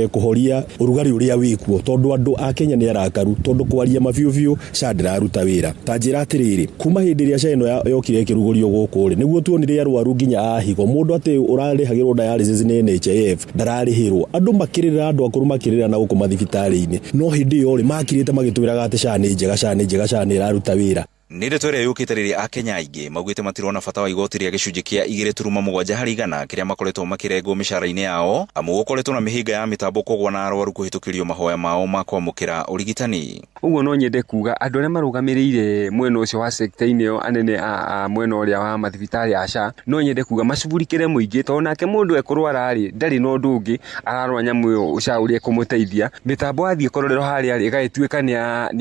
kũhoria ũrugarĩ ũrĩa wĩkuo, tondu andu a Kenya ni arakaru tondu kwaria mabiũ SHA ndiraruta wĩra. Ta njĩra atĩrĩrĩ, kuma hĩndĩ ĩrĩa SHA ĩno yokire ĩkĩrugũrio gũkũ rĩ nĩguo tuonire arwaru nginya ahigo mũndũ atĩ ũrarĩhagĩrwo dialysis nĩ NHIF ndararĩhĩrwo. Andũ makĩrĩra, andũ akũrũ makĩrĩra na gũkũ mathibitarĩ-inĩ, no hĩndĩ ĩyo rĩ makirĩte magĩtwĩraga atĩ SHA nĩ njega, SHA nĩ njega, SHA nĩ ĩraruta wĩra. Nĩ ndeto ĩrĩa yũkĩte rĩrĩa Akenya aingĩ maugĩte matirona bata wa igoti rĩa gĩcunjĩ kĩa 2.7 harĩ igana kĩrĩa makoretwo makĩrengwo mĩcara-inĩ yao, amu gũkoretwo na mĩhĩnga ya mĩtambo kũgwa na arwaru kũhĩtũkĩrio mahoya mao ma kwamũkĩra ũrigitani. Ũguo no nyende kuga andũ arĩa marũgamĩrĩire mwena ũcio wa sector-inĩ ĩyo anene a mwena ũrĩa wa mathibitarĩ a SHA, no nyende kuga macuburikĩre mũingĩ tondũ nake mũndũ ekũrwara rĩ ndarĩ na ũndũ ũngĩ ararwara nyamũ ĩyo SHA ũrĩa ĩkũmũteithia. Mĩtambo athiĩ kũrorerwo harĩa rĩ ĩgagĩtuĩka nĩ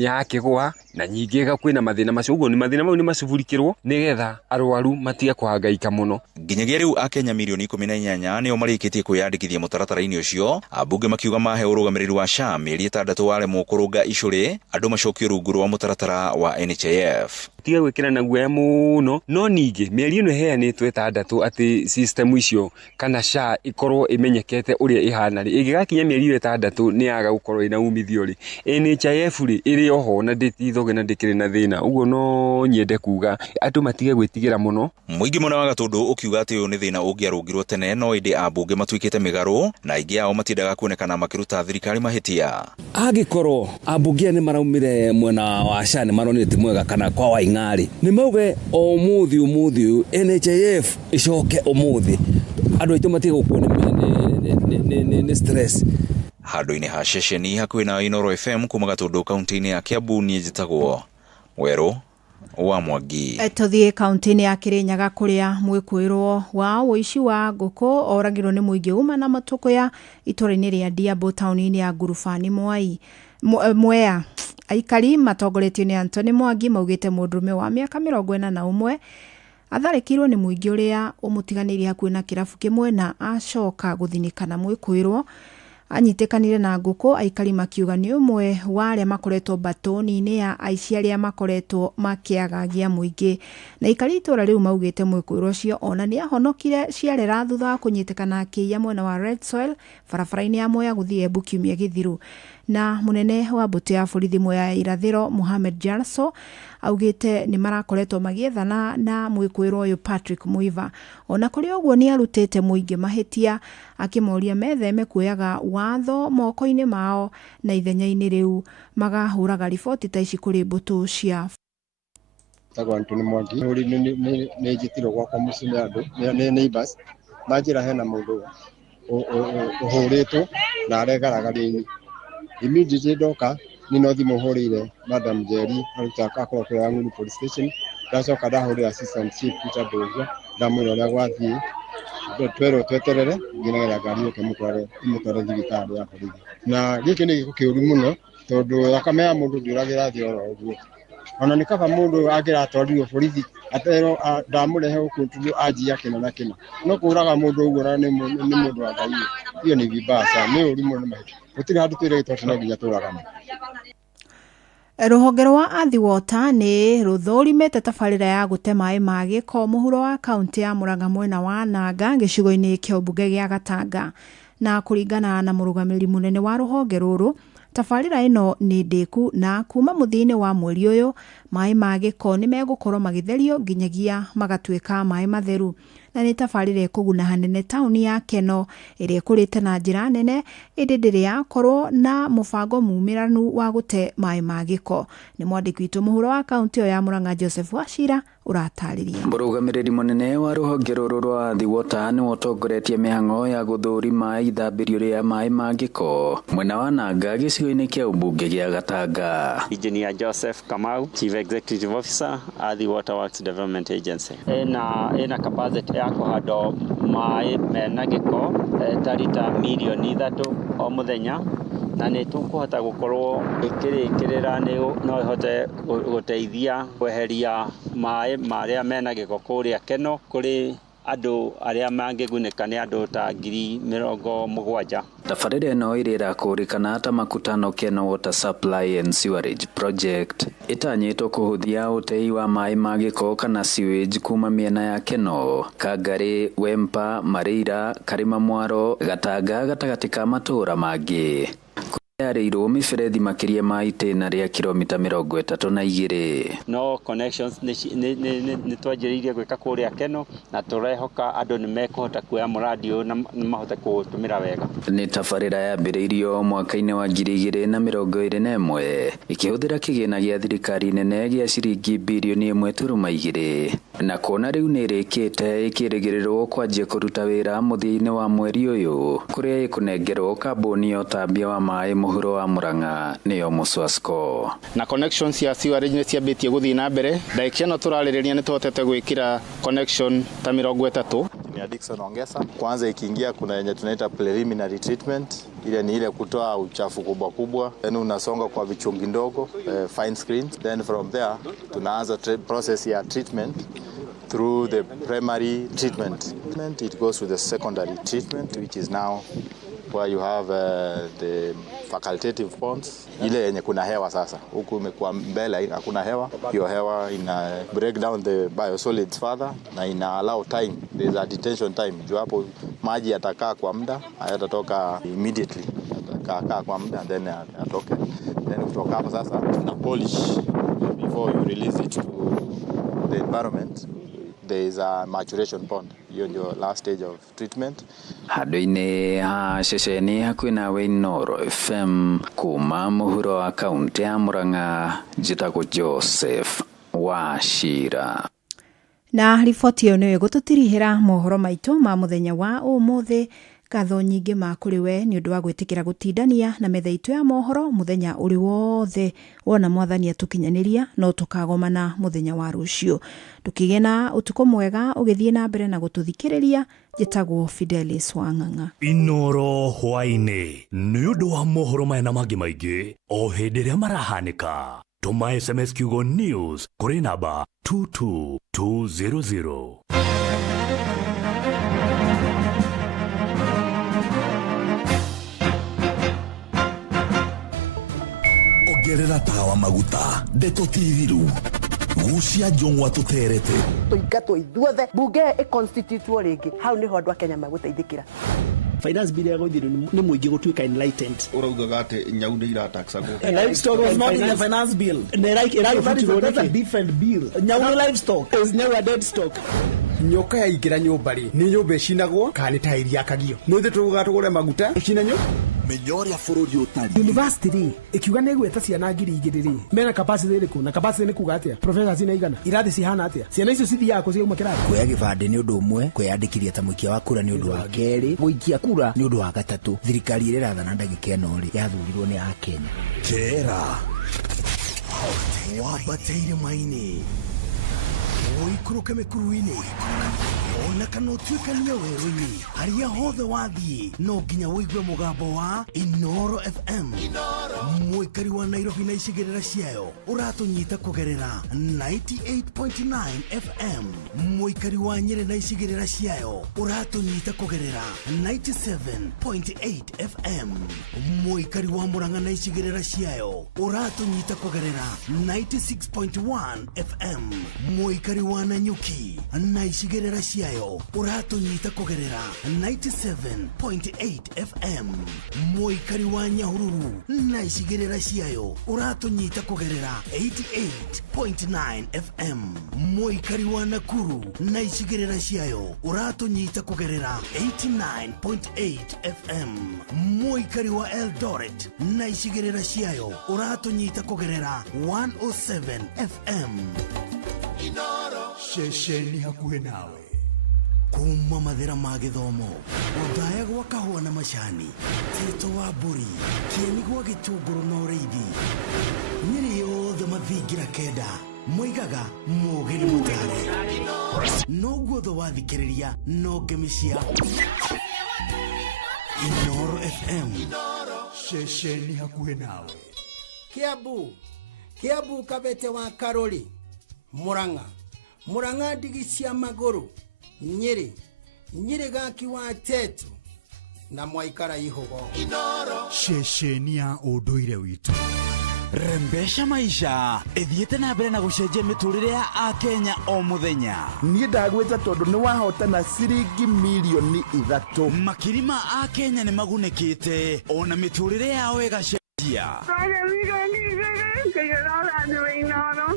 yakĩgwa na nyingĩ kwĩna mathĩna macio. Ũguo ni mathĩna mau nĩ macuburikĩrwo nĩgetha arwaru matige kũhangaika mũno. Nginyagia rĩu Akenya milioni 18 nĩo marĩkĩtie kwĩyandĩkithia mũtaratara-inĩ ũcio, ambunge makiuga mahe ũrũgamĩrĩri wa SHA mĩeri 6 waremwo kũrũnga icũrĩ, andũ macokio rungu rwa mũtaratara wa NHIF. Tiga gwĩkĩra na guoya mũno, no ningĩ mĩeri ĩno ĩheanĩtwo 6 atĩ system icio kana SHA ikorwo imenyekete ũrĩa ihana rĩ, ĩngĩgakinya mĩeri 6 nĩ yaga gũkorwo ina umithio rĩ, NHIF rĩ ĩrĩ oho na ndĩtithoge na ndĩkĩrĩ na thĩna. Ũguo no nyende kuga andũ matige gwĩtigĩra mũno. Mũingĩ mũna wa Gatũndũ ũkiuga atĩ ũyũ nĩ thĩna ũngĩarũngirwo tene, no ĩndĩ ambunge matuĩkĩte mĩgarũ na aingĩ ao matiendaga kuonekana makĩruta thirikari mahĩtia. Angĩkorwo ambunge nĩ maraumire mwena wa SHA nĩ maronete mwega kana kwa Waing'arĩ, nĩ mauge ũmũthĩ NHIF icoke ũmũthĩ, andũ aitũ matige gũkuo nĩ stress. Handũ-inĩ ha ceceni hakuhĩ na Inooro FM kuma Gatũndũ kaunti-inĩ ya Kiambu, niĩ njĩtagwo Werũ wa Mwangi. Tuthiĩ kaunti-inĩ ya Kĩrĩnyaga kũrĩa mwĩkũĩrwo wa ũici wa ngũkũ oragirwo nĩ mũingĩ uma na matũkũ ya itũra-inĩ rĩa Diambo taũni-inĩ ya Ngurubani Mwea. Aikari matongoretio nĩ Anthony Mwangi maugĩte mũndũrũme wa mĩaka 41 atharĩkirwo nĩ mũingĩ ũrĩa ũmũtiganĩirie hakuhĩ na kĩrabu kĩmwe na acoka gũthinikana mwĩkũĩrwo anyitĩkanire na ngũkũ. Aikari makiuga nĩ ũmwe wa arĩa makoretwo batoni-inĩ ya aici arĩa makoretwo makĩagagia mũingĩ. Na aikari itũra rĩu maugĩte mwĩkũĩrwo ũcio ona nĩ ahonokire ciarera thutha wa kũnyitĩkana akĩiya mwena wa Red Soil barabara-inĩ ya Mwea gũthiĩ Embu kiumia gĩthiru. Na munene wa mbũtũ ya borithi Mwea ya irathĩro Mohamed Jalso augĩte nĩ marakoretwo magĩethana na mwĩkũĩrwo ũyũ Patrick Muiva. Ona kũrĩ ũguo nĩ arutĩte mũingĩ mahĩtia akĩmoria metheme kuoyaga watho moko-inĩ mao na ithenya-inĩ rĩu magahũraga riboti ta ici kũrĩ mbũtũ cia tagwo Anthony Mwangi. Nĩ njitirwo gwakwa mũciĩ nĩ andũ nĩ neighbors manjĩra hena mũndũ ũhũrĩtwo na aregaragaria-inĩ. Immediately ndoka nĩ no thimũ hũrĩire Madam Jerry arutaka akorwo kwa Ang'uru police station, ndacoka ndahũrĩra assistant chief Peter Ndũgua ndamwĩra ũrĩa gwathiĩ, twerwo tweterere nginya ngari yũke imũtware thibitarĩ ya borithi. Na gĩkĩ nĩ gĩko kĩũru mũno tondũ thakame ya mũndũ ndĩũragĩra thĩ oro ũguo. Ona nĩ kaba mũndũ angĩratwarirwo borithi aterwo ndamũrehe gũkũ tuju anjia kĩna na kĩna, no kũraga mũndũ ũguo na nĩ mũndũ wa Ngai. Hiyo ni vibaya sana, nĩ ũru mũno mahĩtia. Gũtirĩ handũ twĩre gĩtwatĩ no nginya tũragane. Rũhonge rwa Athi Water nĩ rũthũrimĩte tabarĩra ya gũte maĩ ma gĩko mũhuro wa kaunti ya Murang'a mwena wa Nanga gĩcigo-inĩ kĩa mbunge gĩa Gatanga. Na kũringana na mũrũgamĩrĩri mũnene wa rũhonge rũrũ, tabarĩra ĩno nĩ ndĩku na kuma mũthia-inĩ wa mweri ũyũ maĩ ma gĩko nĩ megũkorwo magĩtherio nginyagia magatuĩka maĩ matheru. na nĩ tabarĩra ĩkũguna hanene taũni ya Keno ĩrĩa ĩkũrĩte na njĩra nene ĩndĩ ndĩrĩ yakorwo na mũbango mumĩranu wa gũte maĩ ma gĩko. Nĩ mwandĩki witũ mũhuro wa kaunti ya Murang'a Joseph Wachira ũratarĩria. Mũrũgamĩrĩri mũnene wa rũhonge rũrũ rwa The Water nĩ ũtongoretie mĩhang'o ya gũthũrima ithambĩrio rĩa maĩ ma gĩko mwena wa Nanga gĩcigo-inĩ kĩa ũmbunge gĩa Gatanga. Engineer Joseph Kamau, Chief Executive Officer at the Waterworks Development Agency. Ena capacity ya kũhanda maĩ mena gĩko ta lita milioni 3 o mũthenya, na nĩ tũkũhota gũkorwo ĩkĩrĩkĩrĩra no ĩhote gũteithia kweheria maĩ marĩa mena gĩko kũrĩa Keno kũrĩ andũ arĩa mangĩgunĩka nĩ andũ ta 70,000. Tabarĩra ĩno ĩrakũrĩkana ta Makutano Keno Water Supply and Sewerage Project ĩtanyĩtwo kũhũthia ũtei wa maĩ ma gĩko kana sewage kuma mĩena ya Keno, Kangari, Wempa, Marĩira, Karima Mwaro, Gatanga gatagatĩ ka matũũra mangĩ. Yarĩirwo mĩberethi makĩria ma itĩna rĩa kilomita 32. No connections nĩ twanjĩrĩirie gwĩka kũrĩa Keno na tũrehoka andũ nĩ mekũhota kuoya mũradi ũyũ na mahote kũũtũmĩra wega. Nĩ tabarĩra yambĩrĩirio mwaka-inĩ wa 2021 ĩkĩhũthĩra kĩgĩna gĩa thirikari nene gĩa ciringi birioni 1.2 na kuona rĩu nĩ ĩrĩkĩte ĩkĩrĩgĩrĩrwo kwanjia kũruta wĩra mũthia-inĩ wa mweri ũyũ kũrĩa ĩkũnengerwo kambuni ya ũtambia wa maĩ mũhuro wa Murang'a nĩyo Muswasco. Na connections ya sewerage nĩ ciambĩtie gũthiĩ na mbere. Dakika ĩno tũrarĩrĩria nĩ tuhotete gwĩkĩra connection ta 30. Ni Dickson Ongesa. Kwanza ikiingia kuna yenye tunaita preliminary treatment. Ile ni ile kutoa uchafu kubwa kubwa. Then unasonga kwa vichungi ndogo, fine screens. Then from there tunaanza process ya treatment through the primary treatment. It goes to the secondary treatment which is now where you have the facultative ponds, ile yenye kuna hewa sasa. Huku imekuwa mbele hakuna hewa. Hiyo hewa ina break down the biosolids further na ina allow time. There is a detention time. Juu hapo maji yatakaa kwa muda, hayatatoka immediately. Yatakaa kwa muda and then atoke. Then kutoka hapo sasa tuna polish before you release it to the environment. There is a maturation pond. Hiyo ndio last stage of treatment. Handũ-inĩ ha ceceni hakuhĩ nawe Inooro FM kuma mũhuro wa kaunti ya Murang'a, njĩtagwo Joseph Wachira. Na riboti ĩyo nĩyo ĩgũtũtirihĩra mohoro maitũ ma mũthenya wa ũmũthĩ. Ngatho nyingĩ makũrĩ we nĩ ũndũ wa gwĩtĩkĩra gũtindania na metha itũ ya mohoro mũthenya ũrĩ wothe. Wona mwathani atũkinyanĩria no tũkagomana mũthenya wa rũciũ. Tũkĩgĩa na ũtukũ mwega ũgĩthiĩ na mbere na gũtũthikĩrĩria. Njĩtagwo Fidelis Wang'ang'a. Inooro hwainĩ nĩ ũndũ wa mohoro maya na mangĩ maingĩ o hĩndĩ ĩrĩa marahanĩka. Tũma SMS kiugo news kũrĩ namba 22200. Ongerera tawa maguta ndeto tithiru gucia njongwa tuterete tuingatwo ithuothe bunge iconstitutwo ringi hau niho andu a Kenya maguteithikira. Finance bill ya gũthirwo nĩ mũingĩ gũtuĩka enlightened. Uraugaga atĩ nyau nĩ irataxagwo. Livestock was not in the finance bill. That's a different bill. Nyau nĩ livestock. Is now a dead stock. Nyoka yaingĩra nyũmba rĩ nĩ nyũmba icinagwo kana nĩ ta iria kagio. Nĩ thĩ tũgatũgũre maguta icina nyũ. Menya ũrĩa bũrũri ũtariĩ. University rĩ ikiuga nĩ gweta ciana 2,000 rĩ mena capacity ĩrĩkũ na capacity nĩ kuga atĩa? Professors ina igana irathi cihana atĩa? Ciana icio cithiaga kũ ciauma kĩrathi? Kuoya gĩbandĩ nĩ ũndũ ũmwe, kwĩyandĩkithia ta mũikia wa kura nĩ ũndũ wa kerĩ, gũikia kura nĩ ũndũ wa gatatũ. Thirikari ĩrĩa ĩrathana ndagĩka ĩno rĩ yathurirwo nĩ Akenya. Kera wambateire maini oikũrũke mĩkuru-inĩ ona kana ũtuĩkanie werũ-inĩ harĩa hothe wathiĩ no nginya wĩigue mũgambo wa Inooro FM. Mũikari wa Nairobi na icigĩrĩra ciayo ũratũnyita kũgerera 98.9 FM. Mũikari wa Nyeri na icigĩrĩra ciayo ũratũnyita kũgerera 97.8 FM. Mũikari wa Murang'a na icigĩrĩra ciayo ũratũnyita kũgerera 96.1 FM. Mũikari Muikari wa Nanyuki na icigerera ciayo uratunyita kugerera 97.8 FM. Muikari wa Nyahururu na icigerera ciayo uratunyita kugerera 88.9 FM. Muikari wa Nakuru na icigerera ciayo uratunyita kugerera 89.8 FM. Muikari wa Eldoret na icigerera ciayo uratunyita kugerera 107 FM. Inoro shesheni hakuhe nawe kuma mathira ma githomo uthaya gwa kahua na macani tito wa mburi kieni gwa gitunguru na ureithi nyiri yothe mathingira kenda moigaga mugeni mutare no guothe wathikiriria no ngemisia Inoro FM shesheni hakuhe nawe. Kiambu Kabete wa Karori, Murang'a ndigi cia maguru, Nyeri gaki wa Tetu na Mwaikara Ihogo. Shesheni ya unduire witu. Rembesha maisha ethiete na mbere na gucenjia miturire ya Akenya o muthenya. Niĩ ndagwĩta tondu nĩ wahotana ciringi milioni 3. Makiri ma Akenya nĩ magunĩkĩte ona miturire yao ĩgacenjia.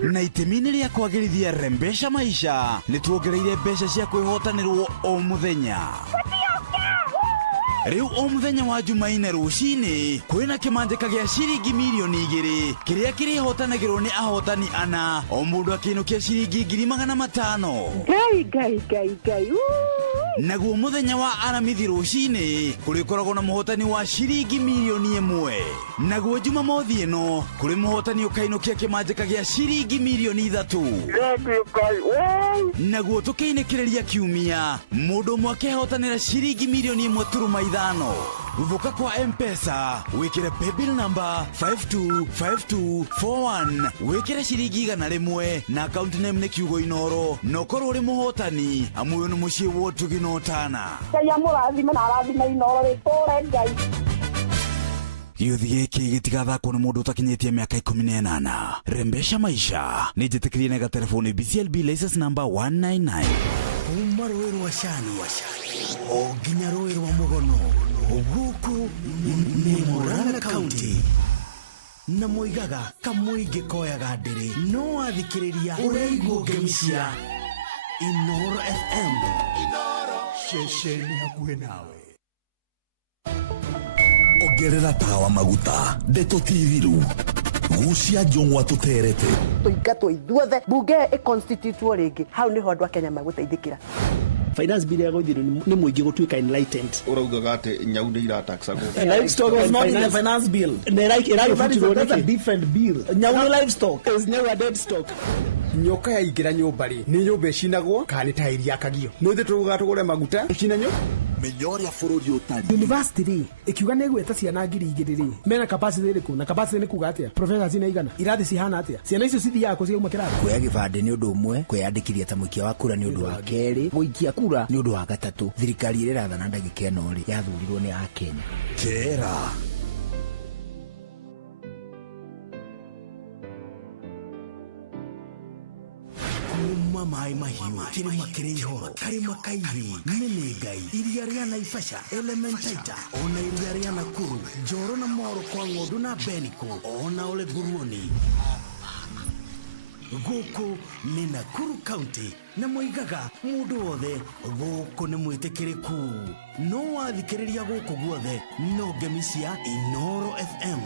Na itemini rĩa kwagĩrithia Rembesha maisha nĩ tuongereire mbeca cia kwĩhotanĩrwo o muthenya. Riu o muthenya wa Jumaine rucini kwina kimandika gya ciringi milioni 2 kiria kirihotanagirwo ni ahotani ana o mundu akinukia ciringi 500. Gai. Naguo muthenya wa Aramithi rucini kurikoragwo na muhotani wa ciringi milioni 1. Naguo Jumamothi ino kuri muhotani ukainukia kimandika gya ciringi milioni 3. Naguo tukainekereria kiumia mundu mwake hotanira ciringi milioni 1.5. Vuka kwa M-Pesa wikire paybill number 525241 wikire ciringi 100 na account name ne kiugo Inoro nokorwo uri muhotani amuyo no mucie wotu ginotana ya murathima na arathima Inoro ritore Ngai. Gĩuthi gĩkĩ gĩtigathakwo nĩ mũndũ ũtakinyĩtie mĩaka 18. Rembesha maisha nĩ njĩtĩkĩrie na gatelefoni BCLB license number 199. Kuma rũĩ rwa Shani o nginya rũĩ rwa Mũgono gũkũ nĩ Murang'a County na moigaga kamũingĩ koyaga ndĩrĩ no wathikĩrĩria ũreigwo ngemcia Inoro FM shesheni hakuhĩ nawe. Ongerera tawa maguta ndeto thiru gucia njongwa tuterete tuingatwo ithuothe bunge iconstitutwo ringi hau niho andu a Kenya maguteithikira. Finance bill ya gothiro ni muingi gutuika enlightened. Uraugaga ate nyau nĩ irataxagwo. Livestock was not in the finance bill. That's a different bill. Nyau livestock is nyau a dead stock. Nyoka yaingira nyumba ri ni nyumba icinagwo kana ni tairi yakagio no thi turuga tugure maguta icinanyo menyoria bururi utari. University ri ikiuga ni gweta ciana 2,000 ri mena capacity iriku na capacity ni kuga atia professors ina igana irathi cihana atia ciana icio cithiaga ku ciauma kirathi kuya gibande ni undu umwe kwiyandikithia ta muikia wa kura ni undu wa keri guikia kura ni undu wa gatatu thirikari ire rathana ndagika ino ri yathurirwo ni Akenya kera kuma mai mahiu kirima kirihoro karima kairi Menengai iria ria Naivasha Elementaita ona iria ria Nakuru Njoro na Moro kwa Ng'ondu na Beniko ona Ole Guruoni guku ni Nakuru County na moigaga mundu wothe guku ni mwitikiriku no wathikiriria guku guothe no ngemisia Inoro FM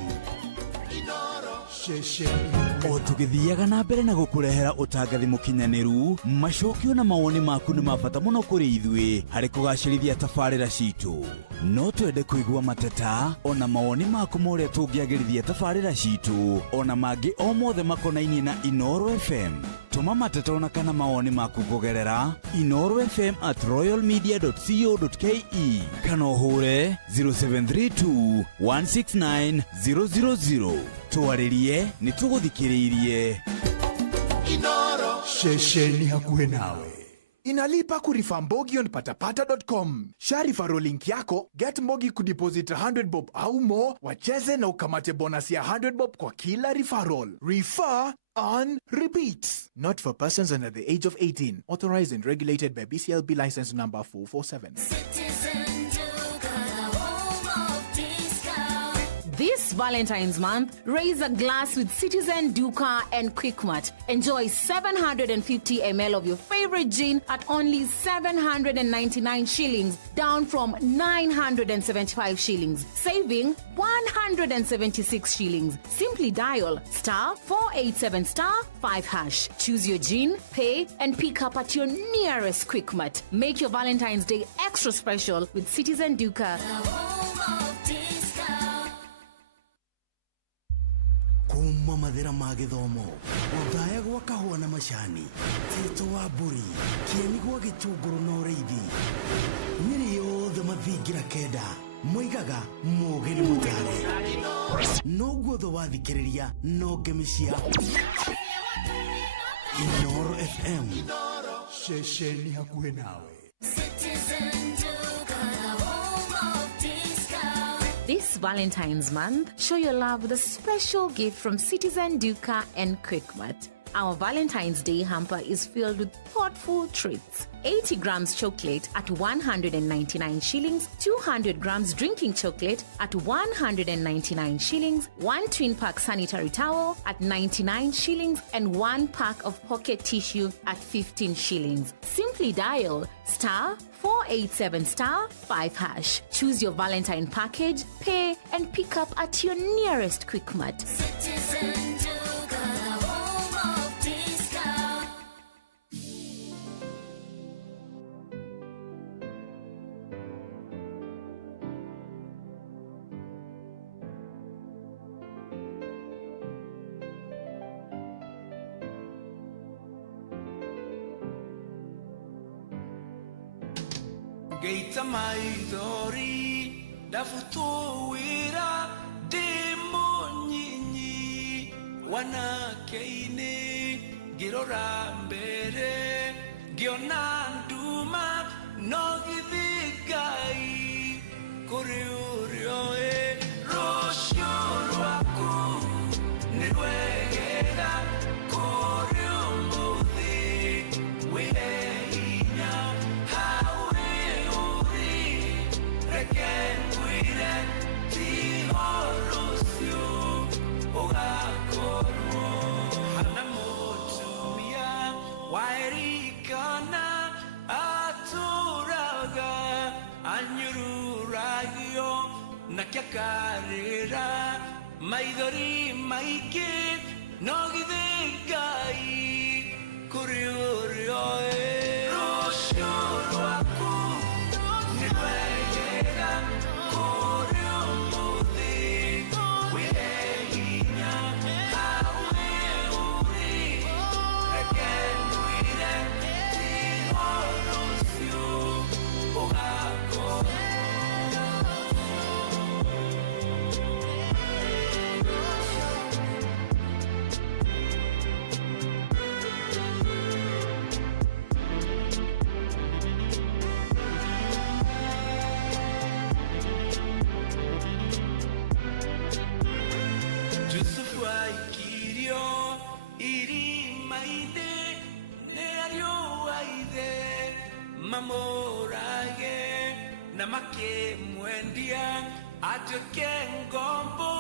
o tugithiaga na mbere na gukurehera utangathi mukinyaniru macokio na mawoni maku ni mabata muno kuri ithui hari kugacirithia tabarira citu no twende kuigua mateta ona mawoni maku moria tungiagirithia tabarira citu ona mangi o mothe makonainie na Inoro FM tuma mateta ona kana mawoni maku kugerera inorofm@royalmedia.co.ke kana uhure 0732 169 000 tuaririe ni tuguthikiririe Inoro shesheni hakuhe nawe. inalipa kurifa Mbogi on patapata.com. Sharifa link yako, get Mbogi kudeposit 100 bob au more, wacheze na ukamate bonus ya 100 bob kwa kila referral. Refer on repeats. Not for persons under the age of 18. Authorized and regulated by BCLB license number 447. This Valentine's month, raise a glass with Citizen Duca and Quickmart. Enjoy 750 ml of your favorite gin at only 799 shillings, down from 975 shillings, saving 176 shillings. Simply dial *487*5#. Choose your gin, pay, and pick up at your nearest Quickmart. Make your Valentine's Day extra special with Citizen Duca. Kuma mathira ma githomo uthaya gwa kahua na macani tito wa mburi kieni gwa gitunguru na ureithi nyiri yothe mathingira kenda moigaga muge ni mutare no guothe wathikiriria no ngemisia Inoro FM shesheni hakuhe nawe. This Valentine's month, show your love with a special gift from Citizen Duca and Quickmart. Our Valentine's Day hamper is filled with thoughtful treats. 80 grams chocolate at 199 shillings, 200 grams drinking chocolate at 199 shillings, 1 twin pack sanitary towel at 99 shillings, and 1 pack of pocket tissue at 15 shillings. Simply dial *487*5#. Choose your Valentine package, pay, and pick up at your nearest Quickmart. Geita maithori dafuto wira demo nyinyi wanakeini girora mbere giona nduma no githigai kuri urioe rosho rwaku nirwegera kuri umuthi wireinya Nakiakarira maithori maiki nogithigai kuri urioe rosho rwaku nirwegera kuri umuthi wireinya hawe uri reke nwire tihorucio ugakora mamorage na make mwendia atoke ngombo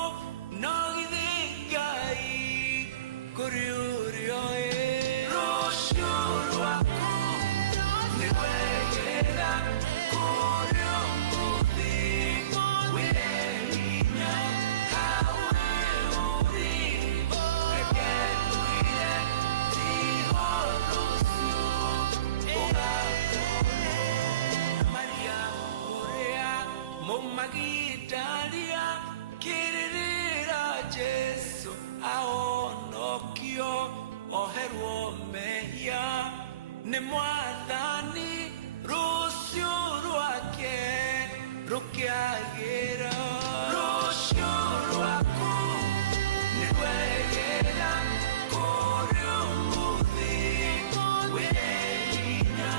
nogithigai kuri urioe rosho rwaku nirwegera kuri umuthi wireinya hawe uri reke nwire tihorucio Momagitalia kiririra Jesu aonokio oherwo mehia ni mwathani rucio rwake rukiagira rucio rwaku nirwegera kuri umuthi wireinya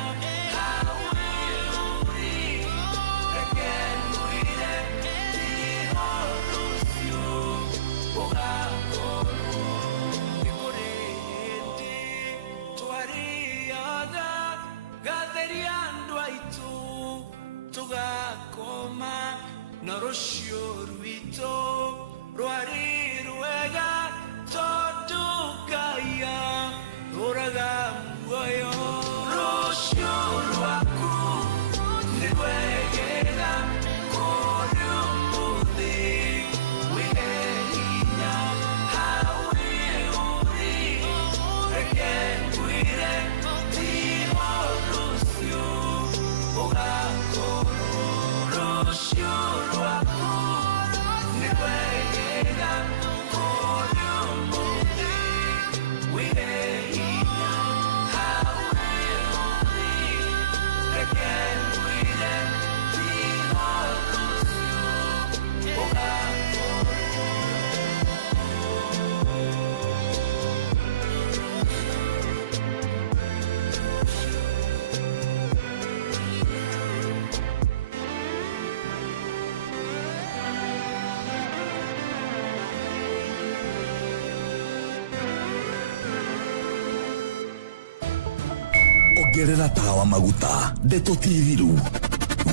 ongerera tawa maguta ndeto tithiru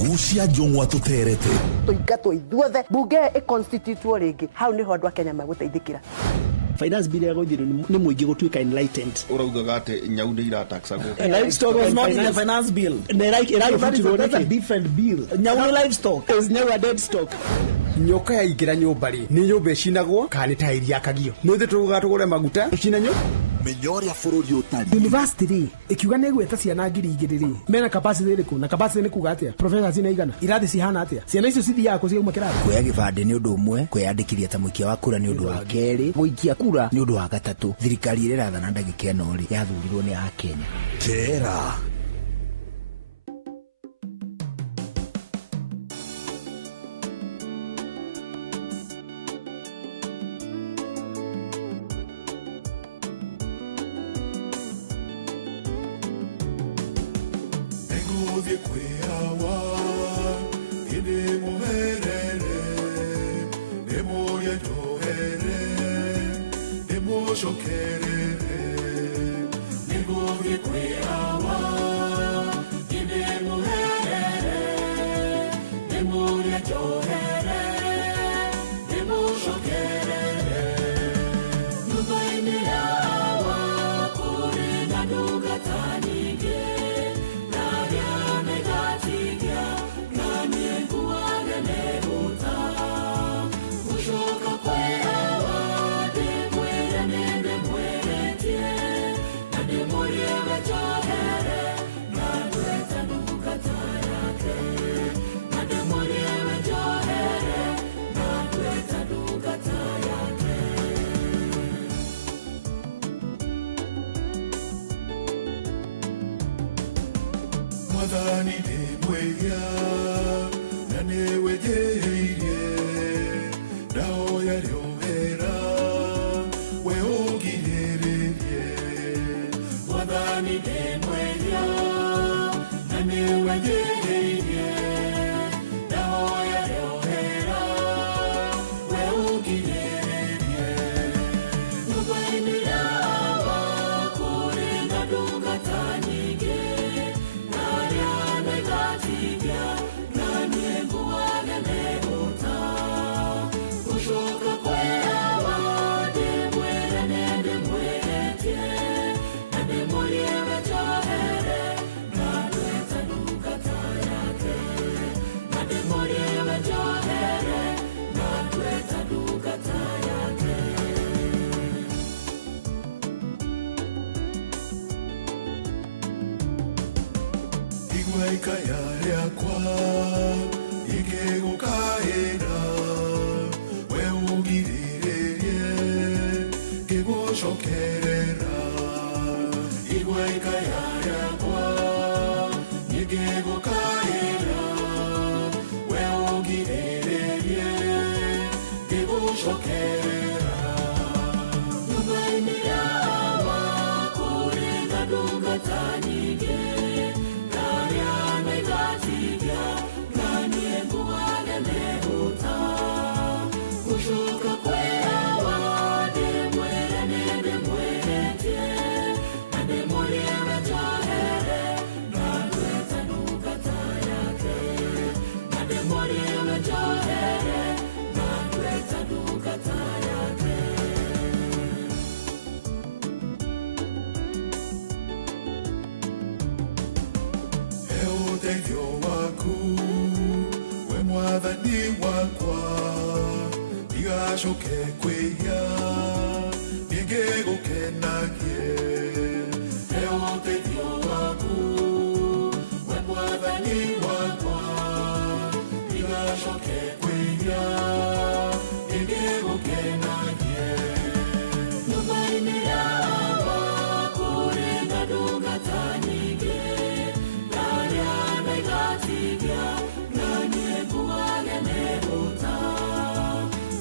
gucia njung'wa tuterete tuingatwo ithuothe bunge iconstitutwo ringi hau niho andu a Kenya maguteithikira. Finance bill ya gothiro ni muingi gutuika enlightened. Uraugaga ati nyau ni irataxagwo. Livestock was not in the finance bill. That's a different bill. Nyau livestock is nyau a dead stock. Nyoka ya igira nyumba ri ni nyumba icinagwo kana ni tairi yakagio no ithe turuga tugure maguta icina nyo menyoria bururi utari university ri ikiuga ni gweta ciana 2,000 ri mena capacity iriku na capacity ni kuga atia professors ina igana irathi cihana atia ciana icio cithi yako ciuma kirathi kuya gibande ni undu umwe kwiyandikithia ta muikia wa kura ni undu wa keri guikia kura ni undu wa gatatu thirikari ire rathana ndagika ino ri yathurirwo ni a Kenya kera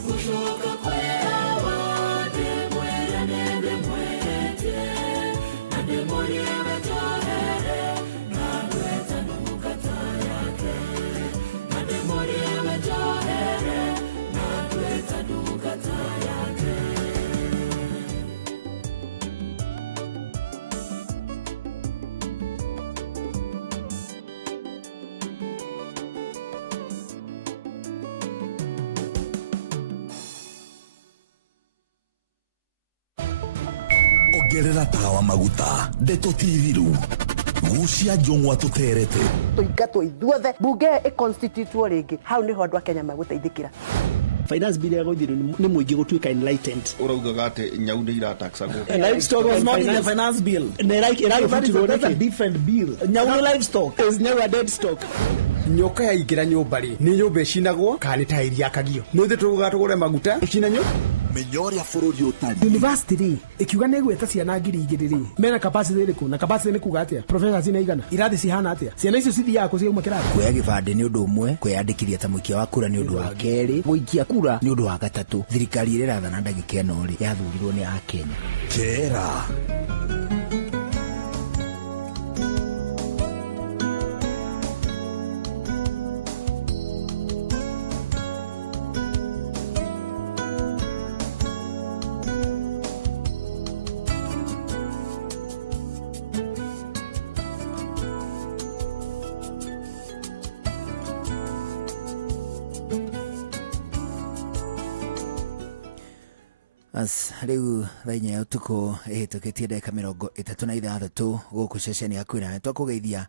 Kushoka kwe awa, demwe, demwe, demwe, ongerera tawa maguta Ndeto TV ru gucia njung'wa tuterete tuingatwo ithuothe bunge iconstitutwo ringi hau niho andu a Kenya magutaithikira finance bill ya guthiru ni muingi gutuika enlightened uraugaga ati nyau ni irataxagwo livestock was not in the finance bill that's a different bill nyau ni livestock is never dead stock nyoka ya igira nyumba ri ni nyumba icinagwo kana ni tairi yakagio no ithe tugatugure maguta icina nyo menyoria bururi utari university ri ikiuga ni gweta ciana 2,000 ri mena capacity iriku na capacity ni kuga atia professors ina igana irathi cihana atia ciana icio cithiaga kuciuma kirathi kuya gibande ni undu umwe kwiyandikithia ta muikia wa kura ni undu wa keri guikia kura ni undu wa gatatu thirikari ire rathana ndagika ino ri yathurirwo ni Akenya kera as riu thainya utuko ihitukitie ndagika 36 guku ceceni yakwina twakugeithia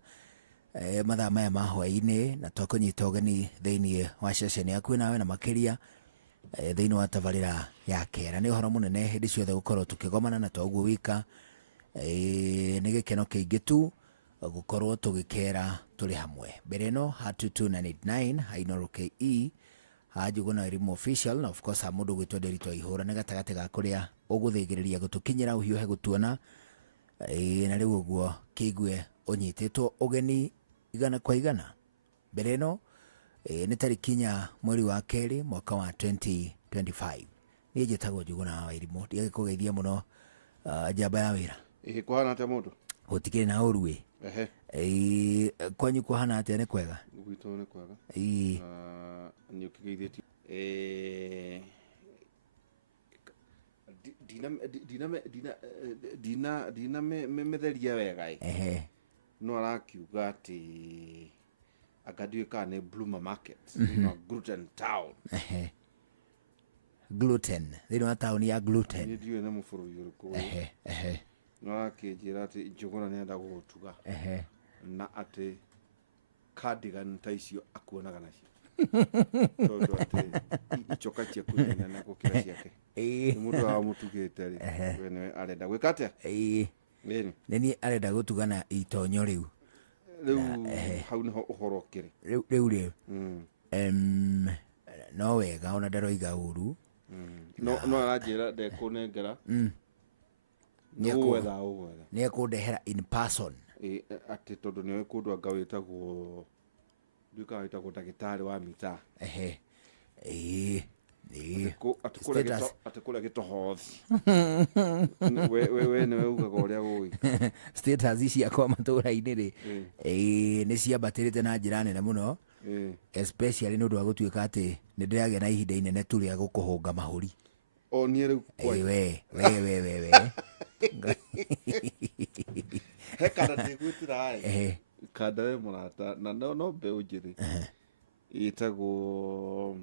mathaa maya ma hwaini na twakunyita ugeni thiini wa ceceni yakwina na makiria thiini wa tabarira ya kera ni uhoro munene hindi ciothe gukorwo tukigomana na twaguo wika ni gikeno kiingi tu gukorwo tugikera tuli hamwe mbere no hatu 2989 haino KE hajuguna Elimu official na of course hamundu gwitwa Derito ihura ne gatagate ga kuria uguthigiriria gutukinyira uhiuhe gutuona na riu uguo kigwe unyititwo ugeni igana kwa igana mbere no ni tarikinya mweri wa keri mwaka wa 2025 ni jetagwo juguna wa Elimu ndiye kugeithia muno jamba ya wira kuhana atia mundu gutikire na urui kwanyu kuhana atia ni kwega gwito ni kwega ni ukigeithĩtie dina metheria wega no arakiuga ati akadiweka ne Bluma Market no gluten town gluten thĩinĩ wa tauni ya gluten ni ndiwe ne mũbũrũri ũrĩkũ no arakĩnjĩra ati njũgũna nĩenda gũgũtuga na ati cardigan ta icio akuonaga nacio tondu ati icoka cia kunyina na gukira ciake mundu wa mutugite ri wene arenda gwika atia nini arenda gutugana itonyo riu hau niho uhoro kiri riu no wega ona ndaroiga uru no aranjira ndekunengera ni ekundehera in person ati tondu niwe kundu anga witagwo duka witagwo ndagitari wa mita atikule gitohothi we niwe ugaga uria gui status ici akwa matura-ini ri ni ciambatirite na njira nene muno especially nundu wa gutuika ati ni ndiragia na ihinda inene tu ria gukuhunga mahuri nie riu we hekana ndigwitira kada we murata na no be ujiri itagwo